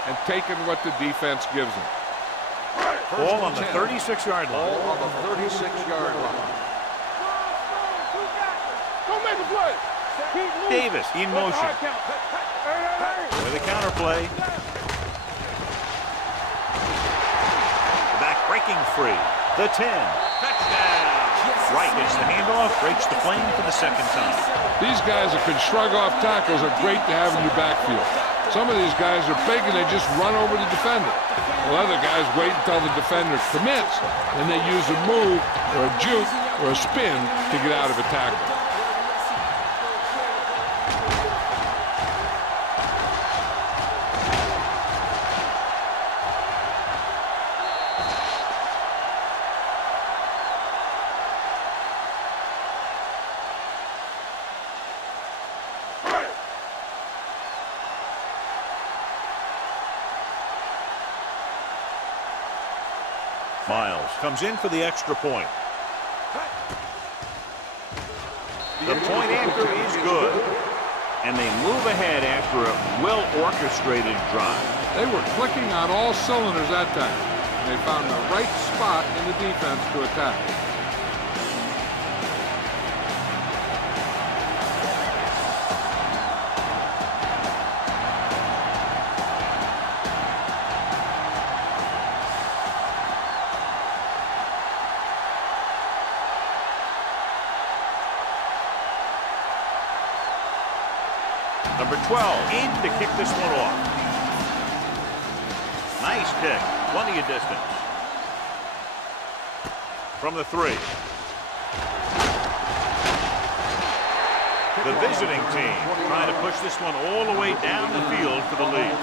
And taking what the defense gives them. Ball on the 36-yard line. Ball on the 36-yard line. Don't make a play. Keep moving. Davis in motion. With a counter play. The back breaking free. The 10. Touchdown. Right as the handoff breaks the plane for the 2nd time. These guys that can shrug off tackles are great to have in your backfield. Some of these guys are big and they just run over the defender. Well, other guys wait until the defender commits, and they use a move or a juke or a spin to get out of a tackle. Miles comes in for the extra point. The point after is good. And they move ahead after a well-orchestrated drive. They were clicking on all cylinders that time. They found the right spot in the defense to attack. Number 12 in to kick this one off. Nice kick. Plenty of distance. From the 3. The visiting team trying to push this one all the way down the field for the lead.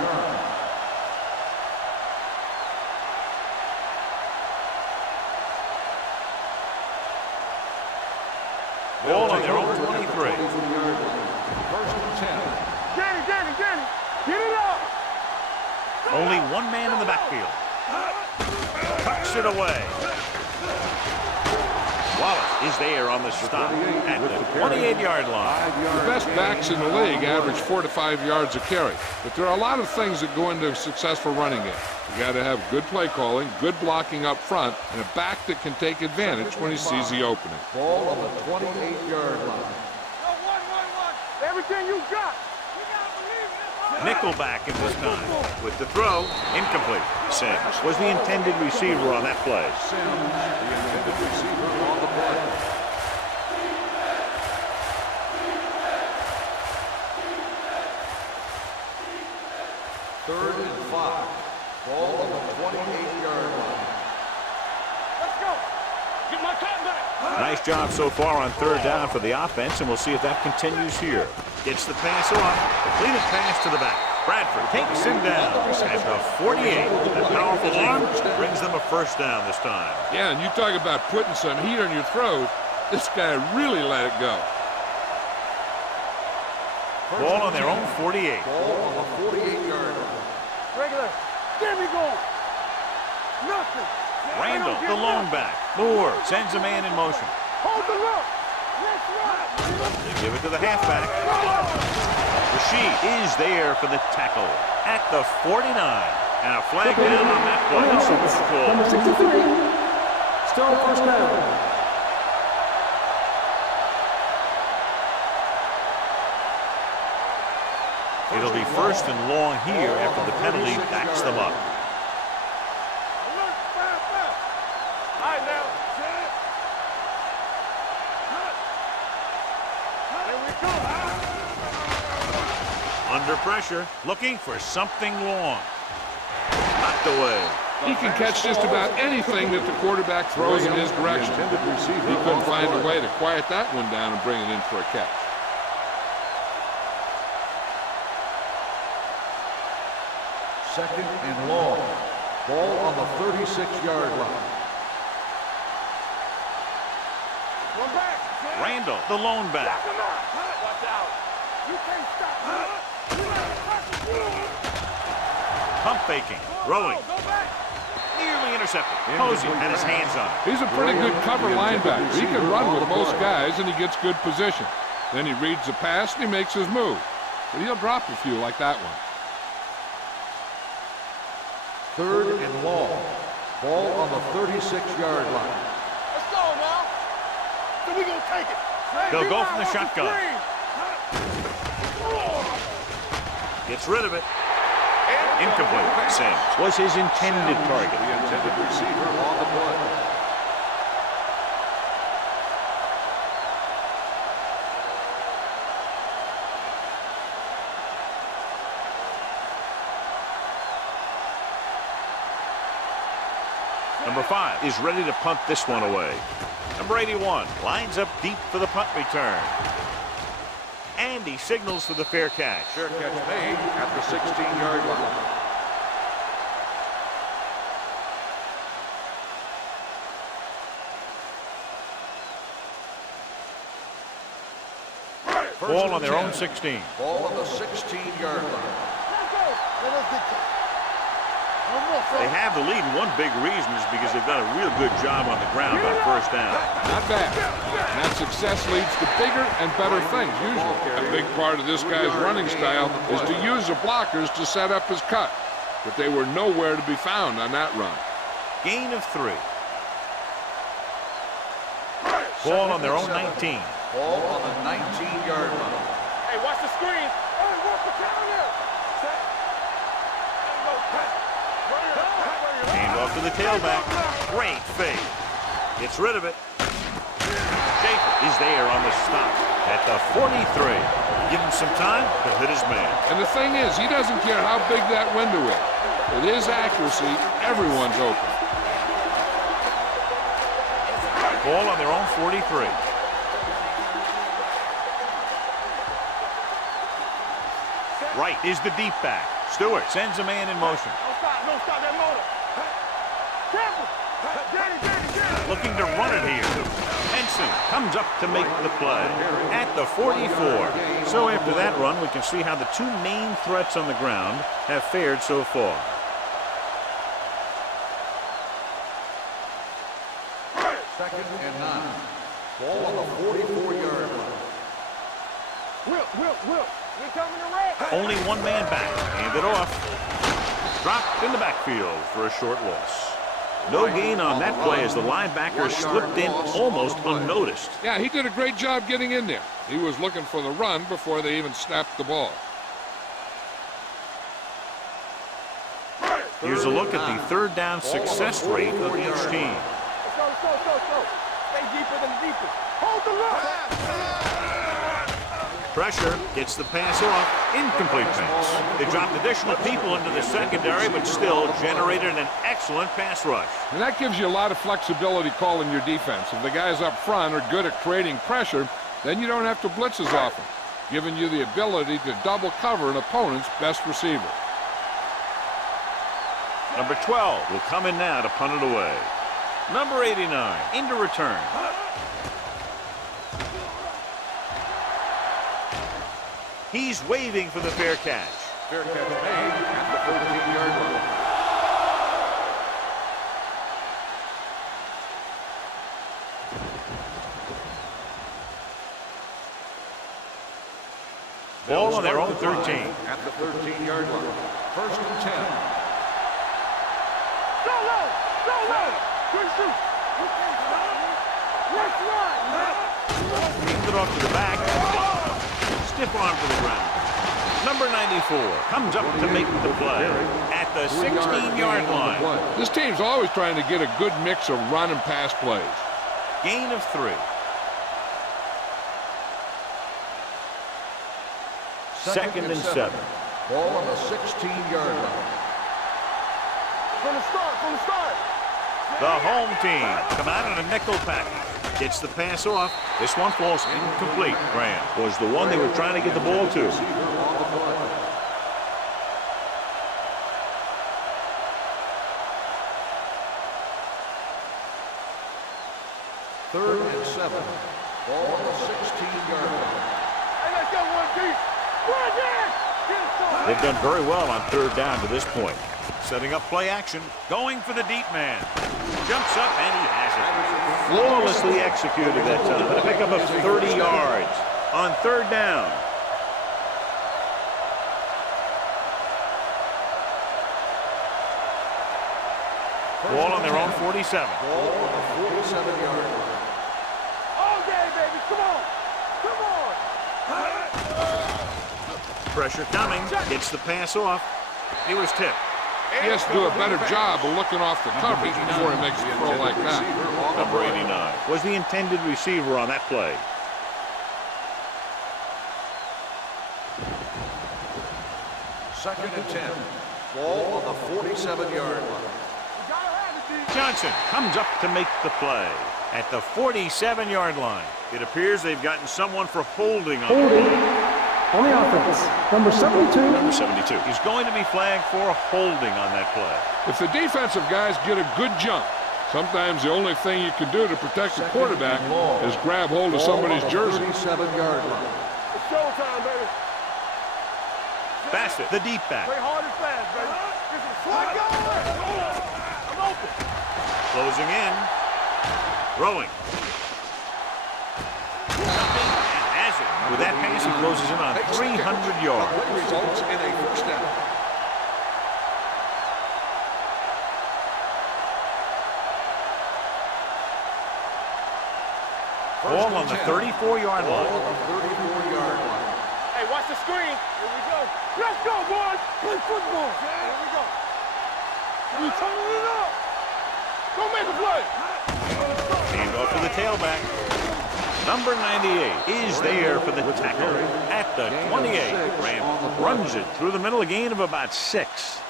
Ball on their own 23. First and 10. Danny, get it up. Only one man in the backfield. Tucks it away. Wallace is there on the stop at the 28-yard line. The best backs in the league average 4 to 5 yards a carry, but there are a lot of things that go into a successful running game. You got to have good play calling, good blocking up front, and a back that can take advantage when he sees the opening. Ball on the 28-yard line. Everything you got. Nickelback at this time. With the throw, incomplete. Sims was the intended receiver on that play. Sims, the intended receiver on the play. Third and 5. Ball on the 28-yard line. Let's go. Get my cat back. Nice job so far on third down for the offense, and we'll see if that continues here. Gets the pass on. Completed pass to the back. Bradford takes him down at the 48. The powerful arm brings them a first down this time. Yeah, and you talk about putting some heat on your throat. This guy really let it go. Ball on their own 48. Ball on the 48-yard line. Regular. Get me going. Nothing. Randall, the lone back. Moore sends a man in motion. Hold the look. Let's run. They give it to the halfback. Rashid is there for the tackle at the 49. And a flag down on that play. So what's the call? Number 63. Still first down. It'll be first and long here after the penalty backs them up. Alert, fast. All right, now. Here we go. Under pressure, looking for something long. Knocked away. He can catch just about anything that the quarterback throws in his direction. He couldn't find a way to quiet that one down and bring it in for a catch. Second and long. Ball on the 36-yard line. One back. Randall, the lone back. Watch out. You can't stop. You gotta touch the wood. Pump faking, throwing, Go back. nearly intercepted. Posey had his hands on it. He's a pretty good cover linebacker. He can run with most guys, and he gets good position. Then he reads the pass, and he makes his move. But he'll drop a few like that one. Third and long. Ball on the 36-yard line. Let's go now. So we gonna take it. They'll go from the shotgun. Gets rid of it. Incomplete. Sims was his intended target. The intended receiver on the play. Number 5 is ready to punt this one away. Number 81 lines up deep for the punt return. And he signals for the fair catch. Fair catch made at the 16-yard line. Ball on their own 16. Ball on the 16-yard line. They have the lead, and one big reason is because they've done a real good job on the ground on first down. Not bad. And that success leads to bigger and better things, usually. A big part of this guy's running style is to use the blockers to set up his cut. But they were nowhere to be found on that run. Gain of 3. Ball on their own 19. Ball on the 19-yard line. Hey, watch the screen. Hey, walk the counter. Set. Ain't no cut. Hand off to the tailback. Great fake. Gets rid of it. Schaefer is there on the stop at the 43. Give him some time, he'll hit his man. And the thing is, he doesn't care how big that window is. With his accuracy, everyone's open. Ball on their own 43. Right is the deep back. Stewart sends a man in motion. No stop that motor. Careful. Daddy. Looking to run it here. Henson comes up to make the play at the 44. So after that run, we can see how the two main threats on the ground have fared so far. Second and 9. on the 44-yard line. Will. We coming to wreck. Only one man back. Hand it off. Dropped in the backfield for a short loss. No gain on that play as the linebacker slipped in almost unnoticed. Yeah, he did a great job getting in there. He was looking for the run before they even snapped the ball. Here's a look at the third down success rate of each team. Let's go. Stay deeper than the defense. Hold the look. Pressure gets the pass off. Incomplete pass. They dropped additional people into the secondary, but still generated an excellent pass rush. And that gives you a lot of flexibility calling your defense. If the guys up front are good at creating pressure, then you don't have to blitz as often, giving you the ability to double cover an opponent's best receiver. Number 12 will come in now to punt it away. Number 89 into return. He's waving for the fair catch. Fair catch made at the 14-yard line. Ball on their own 13. At the 13-yard line. First and 10. Go low. Good shoot. Let's run. Hands it off to the back. Stiff arm to the ground. Number 94 comes up to make the play at the 16-yard line. This team's always trying to get a good mix of run and pass plays. Gain of 3. Second and 7. Ball on the 16-yard line. From the start. The home team come out in a nickel package. Gets the pass off. This one falls incomplete. Graham was the one they were trying to get the ball to. Third and 7. Ball on the 16-yard line. Hey, let's go one deep. They've done very well on third down to this point. Setting up play action. Going for the deep man. Jumps up and he has it. Flawlessly executed that time. A pickup of 30 yards on third down. Ball on their own 47. Ball on the 47-yard line. All day, baby. Come on. Pressure coming. Gets the pass off. He was tipped. He has to do a better job of looking off the coverage before he makes a throw like that. Number 89 was the intended receiver on that play. Second and 10. Ball on the 47-yard line. Johnson comes up to make the play at the 47-yard line. It appears they've gotten someone for holding on. On the offense, number 72. Number 72. He's going to be flagged for holding on that play. If the defensive guys get a good jump, sometimes the only thing you can do to protect the quarterback is grab hold of somebody's jersey. 37-yard line. It's showtime, baby. Bassett, the deep back. Play hard and fast, baby. This is slide. I'm open. Closing in. Throwing. With that pass, he closes in on 300 yards. The play results in a first down. Ball on the 34-yard line. Ball on the 34-yard line. Hey, watch the screen. Here we go. Let's go, boys. Play football. Here we go. You turning it up. Go make a play. Hand off to the tailback. Number 98 is there for the tackle at the 28. Graham runs it through the middle, a gain of about 6.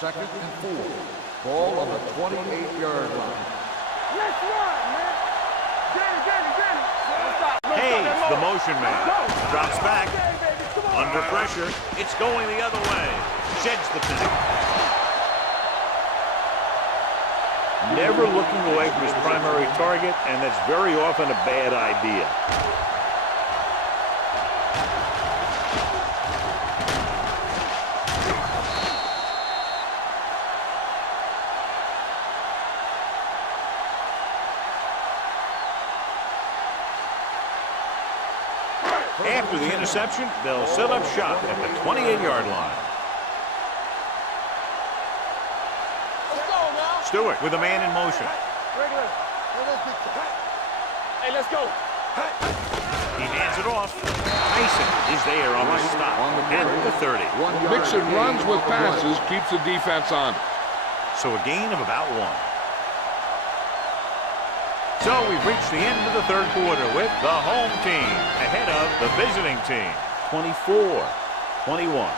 Second and 4. Ball on the 28-yard line. Let's run, man. Danny. Hayes, the motion man, drops back. Under pressure. It's going the other way. Sheds the tackle. Never looking away from his primary target, and that's very often a bad idea. After the interception, they'll set up shop at the 28-yard line. Let's go now. Stewart with a man in motion. Hey, let's go. He hands it off. Tyson is there on the stop at the 30. Mixing runs with passes keeps the defense on. So a gain of about 1. So we've reached the end of the third quarter with the home team ahead of the visiting team, 24-21.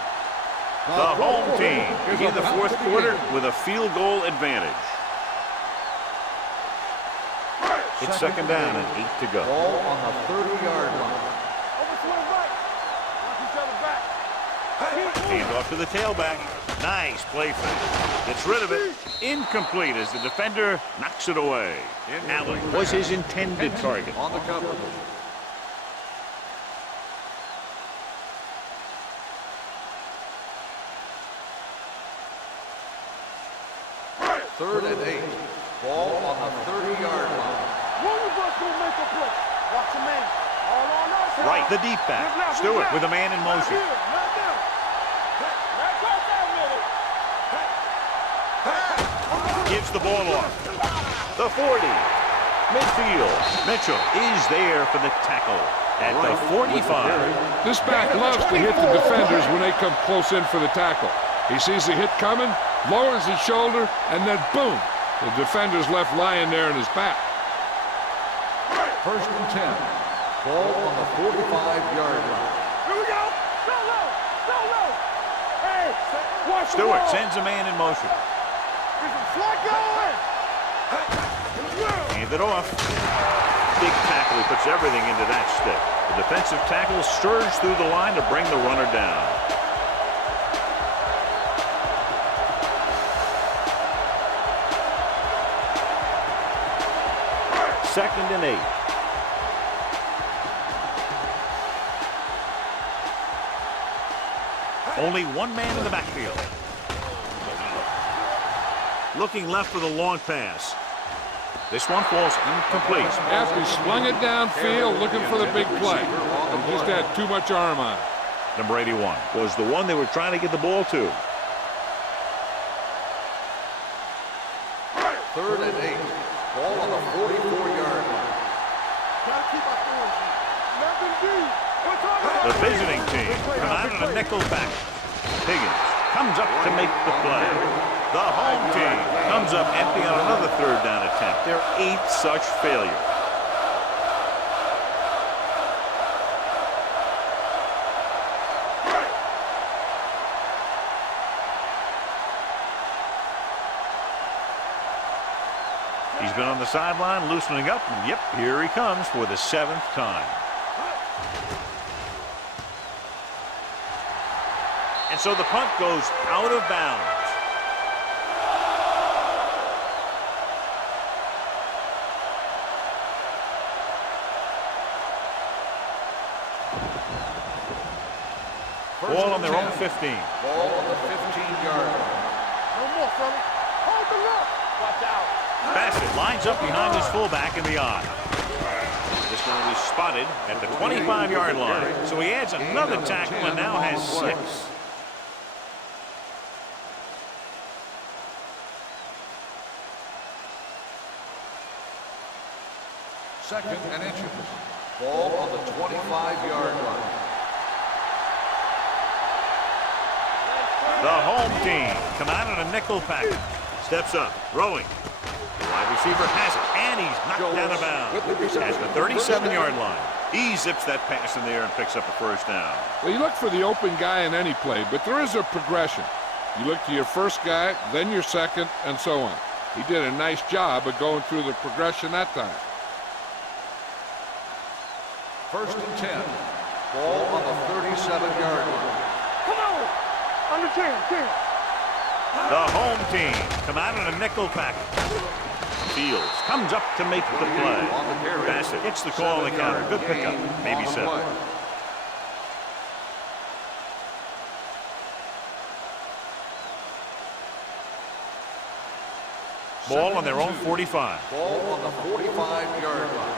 The home team begin the fourth quarter with a field goal advantage. It's second down and 8 to go. Ball on the 30-yard line. Hand off to the tailback. Nice play fake. Gets rid of it. Incomplete as the defender knocks it away. Allen was his intended target. On the cover. Third and 8. Ball on the 30-yard line. Right, the deep back. Stewart with a man in motion. Gives the ball off. The 40. Midfield. Mitchell is there for the tackle at the 45. This back loves to hit the defenders when they come close in for the tackle. He sees the hit coming, lowers his shoulder, and then boom, the defender's left lying there in his back. First and 10. Ball on the 45-yard line. Here we go. Go low. Go low. Hey, watch the Stewart ball. sends a man in motion. There's a flag going. Hand it off. Big tackle. He puts everything into that stick. The defensive tackle surged through the line to bring the runner down. Second and 8. Only one man in the backfield. Looking left for the long pass. This one falls incomplete. After he slung it downfield looking for the big play. He just had too much arm on it. Number 81 was the one they were trying to get the ball to. Third and 8. Ball on the 44-yard line. The visiting team come out in a nickel back. Higgins comes up to make the play. The home team comes up empty on another third down attempt. Their 8th such failure. He's been on the sideline loosening up, and yep, here he comes for the 7th time. And so the punt goes out of bounds. Ball on their own 15. Ball on the 15-yard line. No more, fella. Hold the look. Watch out. Bassett lines up behind his fullback in the eye. This one will be spotted at the 25-yard line. So he adds another tackle and now has 6. Second and inches. Ball on the 25-yard line. The home team come out in a nickel package. Steps up, throwing. The wide receiver has it, and he's knocked down of bounds at the 37-yard line. He zips that pass in the air and picks up a first down. Well, you look for the open guy in any play, but there is a progression. You look to your first guy, then your second, and so on. He did a nice job of going through the progression that time. First and 10. Ball on the 37-yard line. Come on. Under 10. The home team come out in a nickel package. Fields comes up to make the play. Bassett hits the call on the counter. Good pickup. Maybe 7. Ball on their own 45. Ball on the 45-yard line.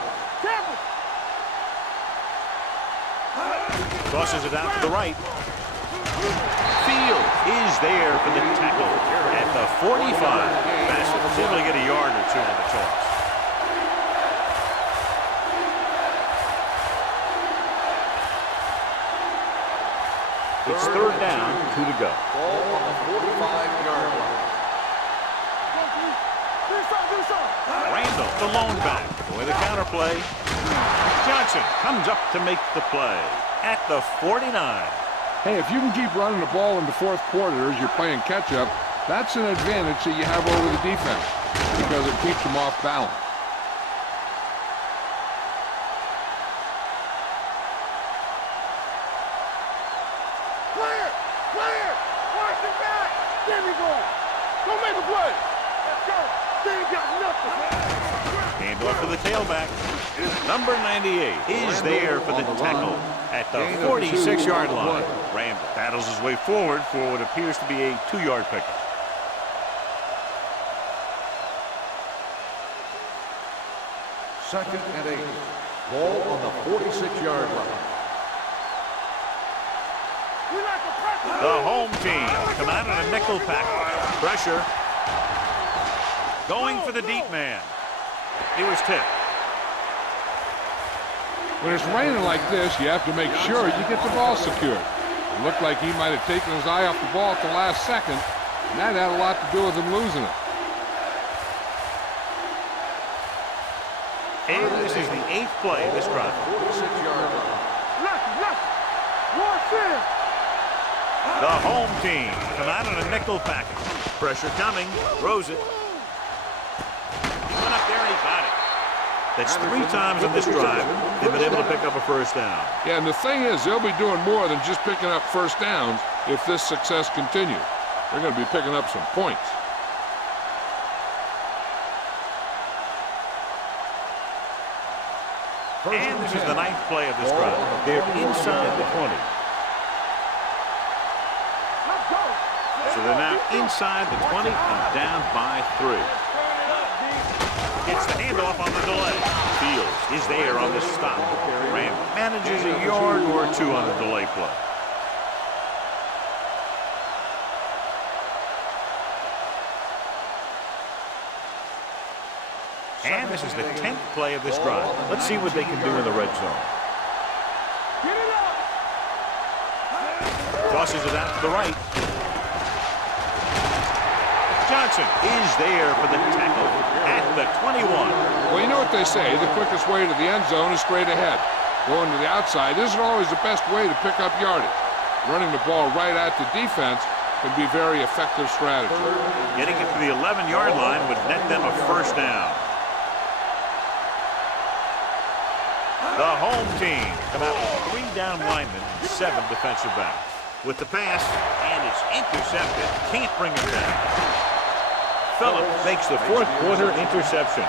Tosses it out to the right. Field is there for the tackle at the 45. Bassett was able to get a yard or two on the toss. It's third down, 2 to go. Ball on the 45-yard line. Randall, the lone back, with a counter play. Johnson comes up to make the play at the 49. Hey, if you can keep running the ball in the fourth quarter as you're playing catch-up, that's an advantage that you have over the defense because it keeps them off balance. Clear! Clear! Watch it back! There we go! Go make a play! Let's go! They ain't got nothing! Hand off to the tailback. Number 98 is there for the tackle at the 46-yard line. Randall battles his way forward for what appears to be a 2-yard pickup. Second and 8. Ball on the 46-yard line. The home team come out in a nickel package. Pressure. Going for the deep man. He was tipped. When it's raining like this, you have to make sure you get the ball secured. It looked like he might have taken his eye off the ball at the last second, and that had a lot to do with him losing it. And this is the 8th play of this drive. 46-yard line. Watch it! The home team come out in a nickel package. Pressure coming. Throws it. He went up there and he got it. That's 3 times in this drive they've been able to pick up a first down. Yeah, and the thing is, they'll be doing more than just picking up first downs if this success continues. They're going to be picking up some points. And this is the 9th play of this drive. They're inside the 20. So they're now inside the 20 and down by 3. Gets the handoff on the delay. Fields is there on the stop. Randall manages a yard or 2 on the delay play. And this is the 10th play of this drive. Let's see what they can do in the red zone. Tosses it out to the right. Johnson is there for the tackle at the 21. Well, you know what they say, the quickest way to the end zone is straight ahead. Going to the outside isn't always the best way to pick up yardage. Running the ball right at the defense can be very effective strategy. Getting it to the 11-yard line would net them a first down. The home team come out with 3 down linemen and 7 defensive backs. With the pass, and it's intercepted. Can't bring it down. Phillips makes the fourth quarter interception.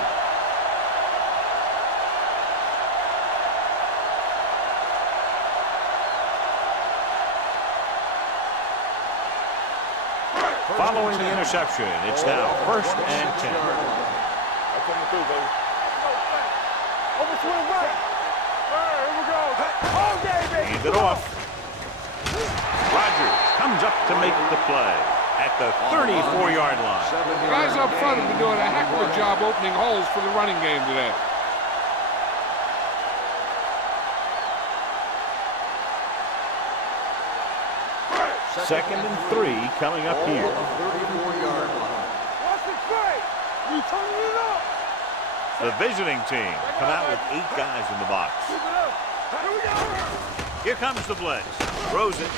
Following the interception, it's now 1st and 10. Overswing right. Here we go. All day, baby. Hand it off. Rogers comes up to make the play at the 34-yard line. The guys up front have been doing a heck of a job opening holes for the running game today. Second and 3 coming up here. 34-yard line. Watch the play. We turning it up. The visiting team come out with 8 guys in the box. Keep it up. Here we go. Here comes the blitz. Throws it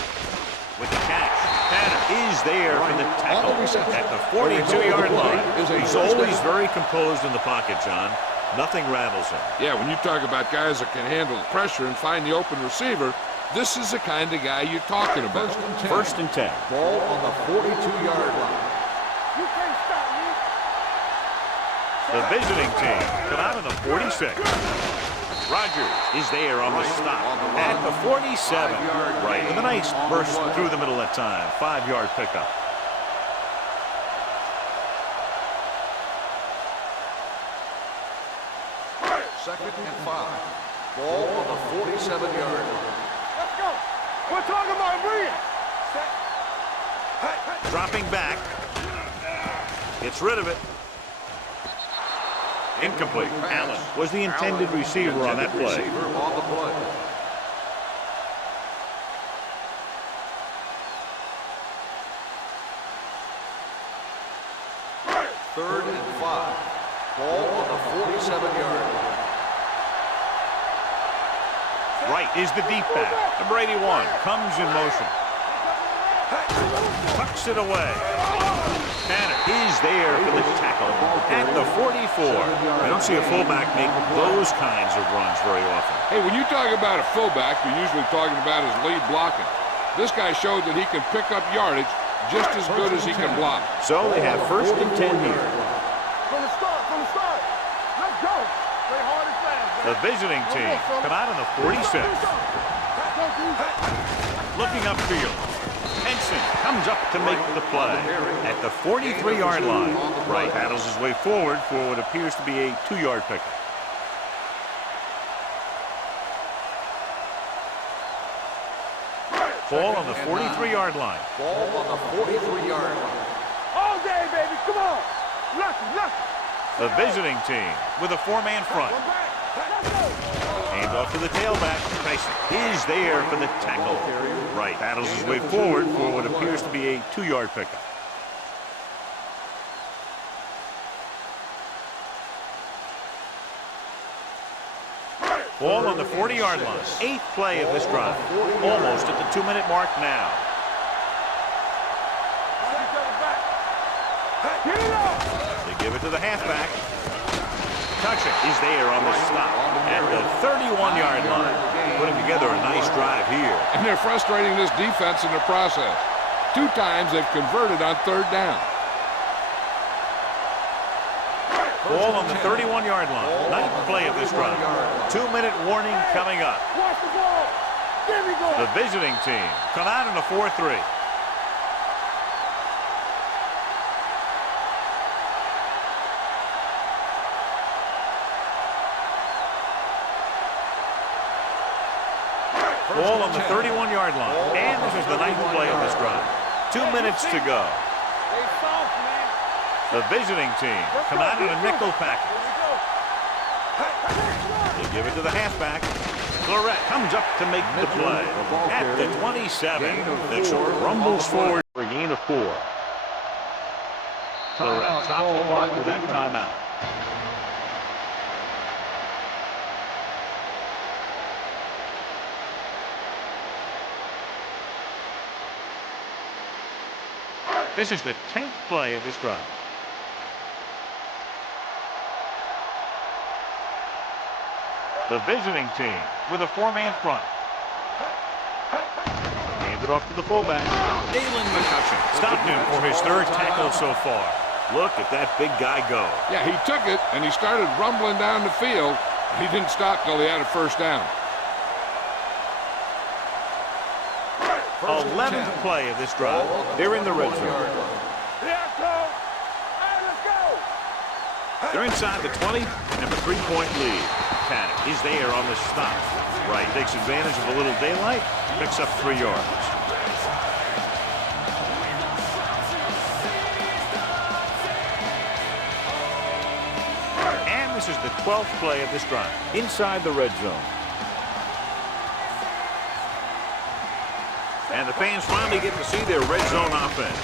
with the catch. Tanner is there for the tackle at the 42-yard line. He's always very composed in the pocket, John. Nothing rattles him. Yeah, when you talk about guys that can handle the pressure and find the open receiver, this is the kind of guy you're talking about. 1st and 10. Ball on the 42-yard line. You can't stop me. The visiting team come out of the 46. Rogers is there on the stop at the 47. Right, with a nice burst through the middle that time. 5-yard pickup. Second and 5. Ball on the 47-yard line. Let's go. We're talking about brilliant. Dropping back. Gets rid of it. Incomplete. Allen was the intended receiver on that play. Receiver on the play. Third and 5. Ball on the 47-yard line. Right is the deep back. Number 81 comes in motion. Tucks it away. Tanner is there for the tackle at the 44. I don't see a fullback make those kinds of runs very often. Hey, when you talk about a fullback, you're usually talking about his lead blocking. This guy showed that he can pick up yardage just as good as he can block. So they have first and 10 here. From the start. Let's go. Play hard and fast. The visiting team come out on the 46. Looking upfield. Henson comes up to make the play at the 43-yard line. Right paddles his way forward for what appears to be a 2-yard pickup. Ball on the 43-yard line. Ball on the 43-yard line. All day, baby. Come on. Lucky. The visiting team with a 4-man front. Hand off to the tailback. Tyson is there for the tackle. Right battles his way forward for what appears to be a 2-yard pickup. Ball on the 40-yard line. 8th play of this drive. Almost at the 2-minute mark now. They give it to the halfback. Touching is there on the stop at the 31-yard line. Putting together a nice drive here. And they're frustrating this defense in the process. 2 times they've converted on 3rd down. Ball on the 31-yard line. 9th play of this drive. 2-minute warning coming up. Watch the ball. There we go. The visiting team come out in a 4-3. Ball on the 31-yard line. And this is the 9th play of this drive. 2 minutes to go. Stay soft, man. The visiting team come out in a nickel package. They give it to the halfback. Florette comes up to make the play. At the 27, Mitchell rumbles forward for a gain of 4. Florette stops the clock with that timeout. This is the 10th play of this drive. The visiting team with a 4-man front. Hand it off to the fullback. Dalen McCutcheon stopped him for his 3rd tackle so far. Look at that big guy go. Yeah, he took it, and he started rumbling down the field. He didn't stop till he had a 1st down. 11th play of this drive. They're in the red zone. They're inside the 20 and have a 3-point lead. Tanner is there on the stop. Right takes advantage of a little daylight, picks up 3 yards. And this is the 12th play of this drive. Inside the red zone. And the fans finally get to see their red zone offense.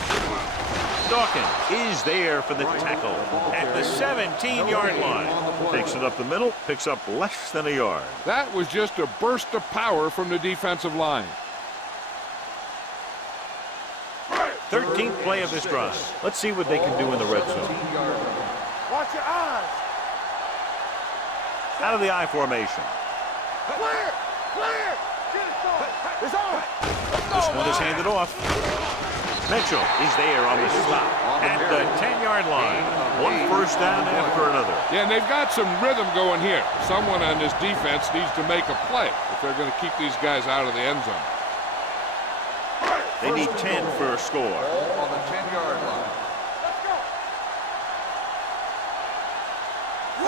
Dawkins is there for the tackle at the 17-yard line. Takes it up the middle, picks up less than a yard. That was just a burst of power from the defensive line. 13th play of this drive. Let's see what they can do in the red zone. Watch your eyes. Out of the I formation. Clear. It's on. This one is handed off. Mitchell is there on the stop at the 10-yard line. 1 first down after another. Yeah, and they've got some rhythm going here. Someone on this defense needs to make a play if they're going to keep these guys out of the end zone. They need 10 for a score. Ball on the 10-yard line.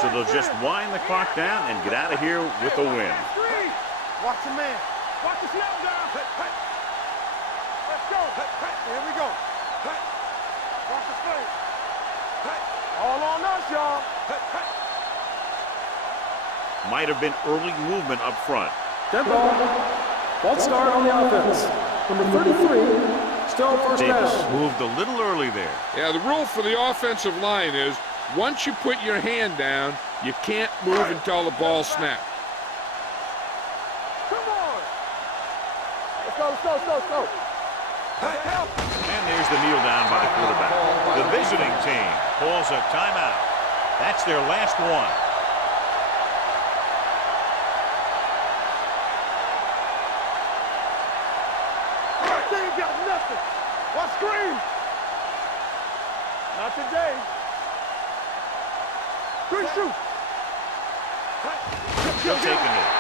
So they'll just wind the clock down and get out of here with a win. Watch your man. Watch the slow down. Let's go. Here we go. Watch the play. All on us, y'all. Might have been early movement up front. Dead ball. False start on the offense. Number 33, still first Davis down. moved a little early there. Yeah, the rule for the offensive line is once you put your hand down, you can't move until the ball snaps. Come on. Let's go, let's go, let's go, let's go. And there's the kneel down by the quarterback. The visiting team calls a timeout. That's their last one. They ain't got nothing. What screen? Not today. Green shoot. He'll take a knee.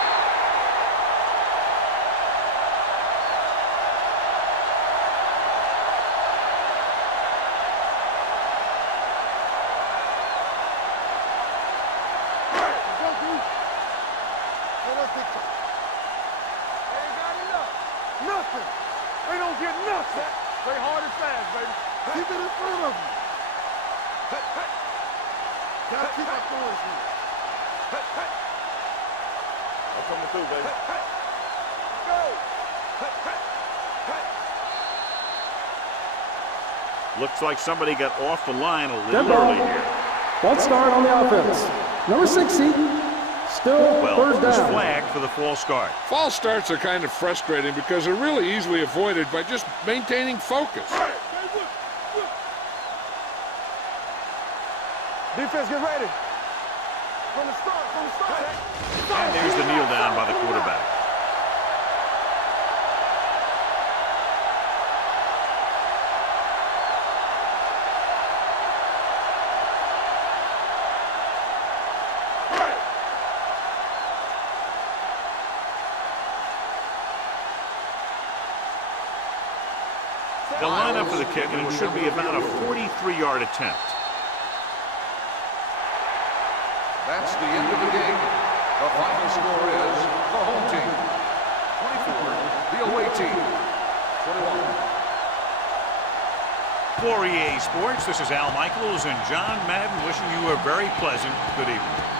Nothing. They don't get nothing. Play hard and fast, baby. Keep it in front of them. Gotta keep up going here. I'm coming through, baby. Go. Looks like somebody got off the line a Dead little ball. early here. False start on the offense. Number 60, still Well, first it was down. flagged for the false start. False starts are kind of frustrating because they're really easily avoided by just maintaining focus. Defense, get ready. From the start, from the start. And there's the kneel down by the quarterback. They'll line up for the kick, and it should be about a 43-yard attempt. That's the end of the game. The final score is the home team 24, the away team 21. For EA Sports, this is Al Michaels and John Madden wishing you a very pleasant good evening.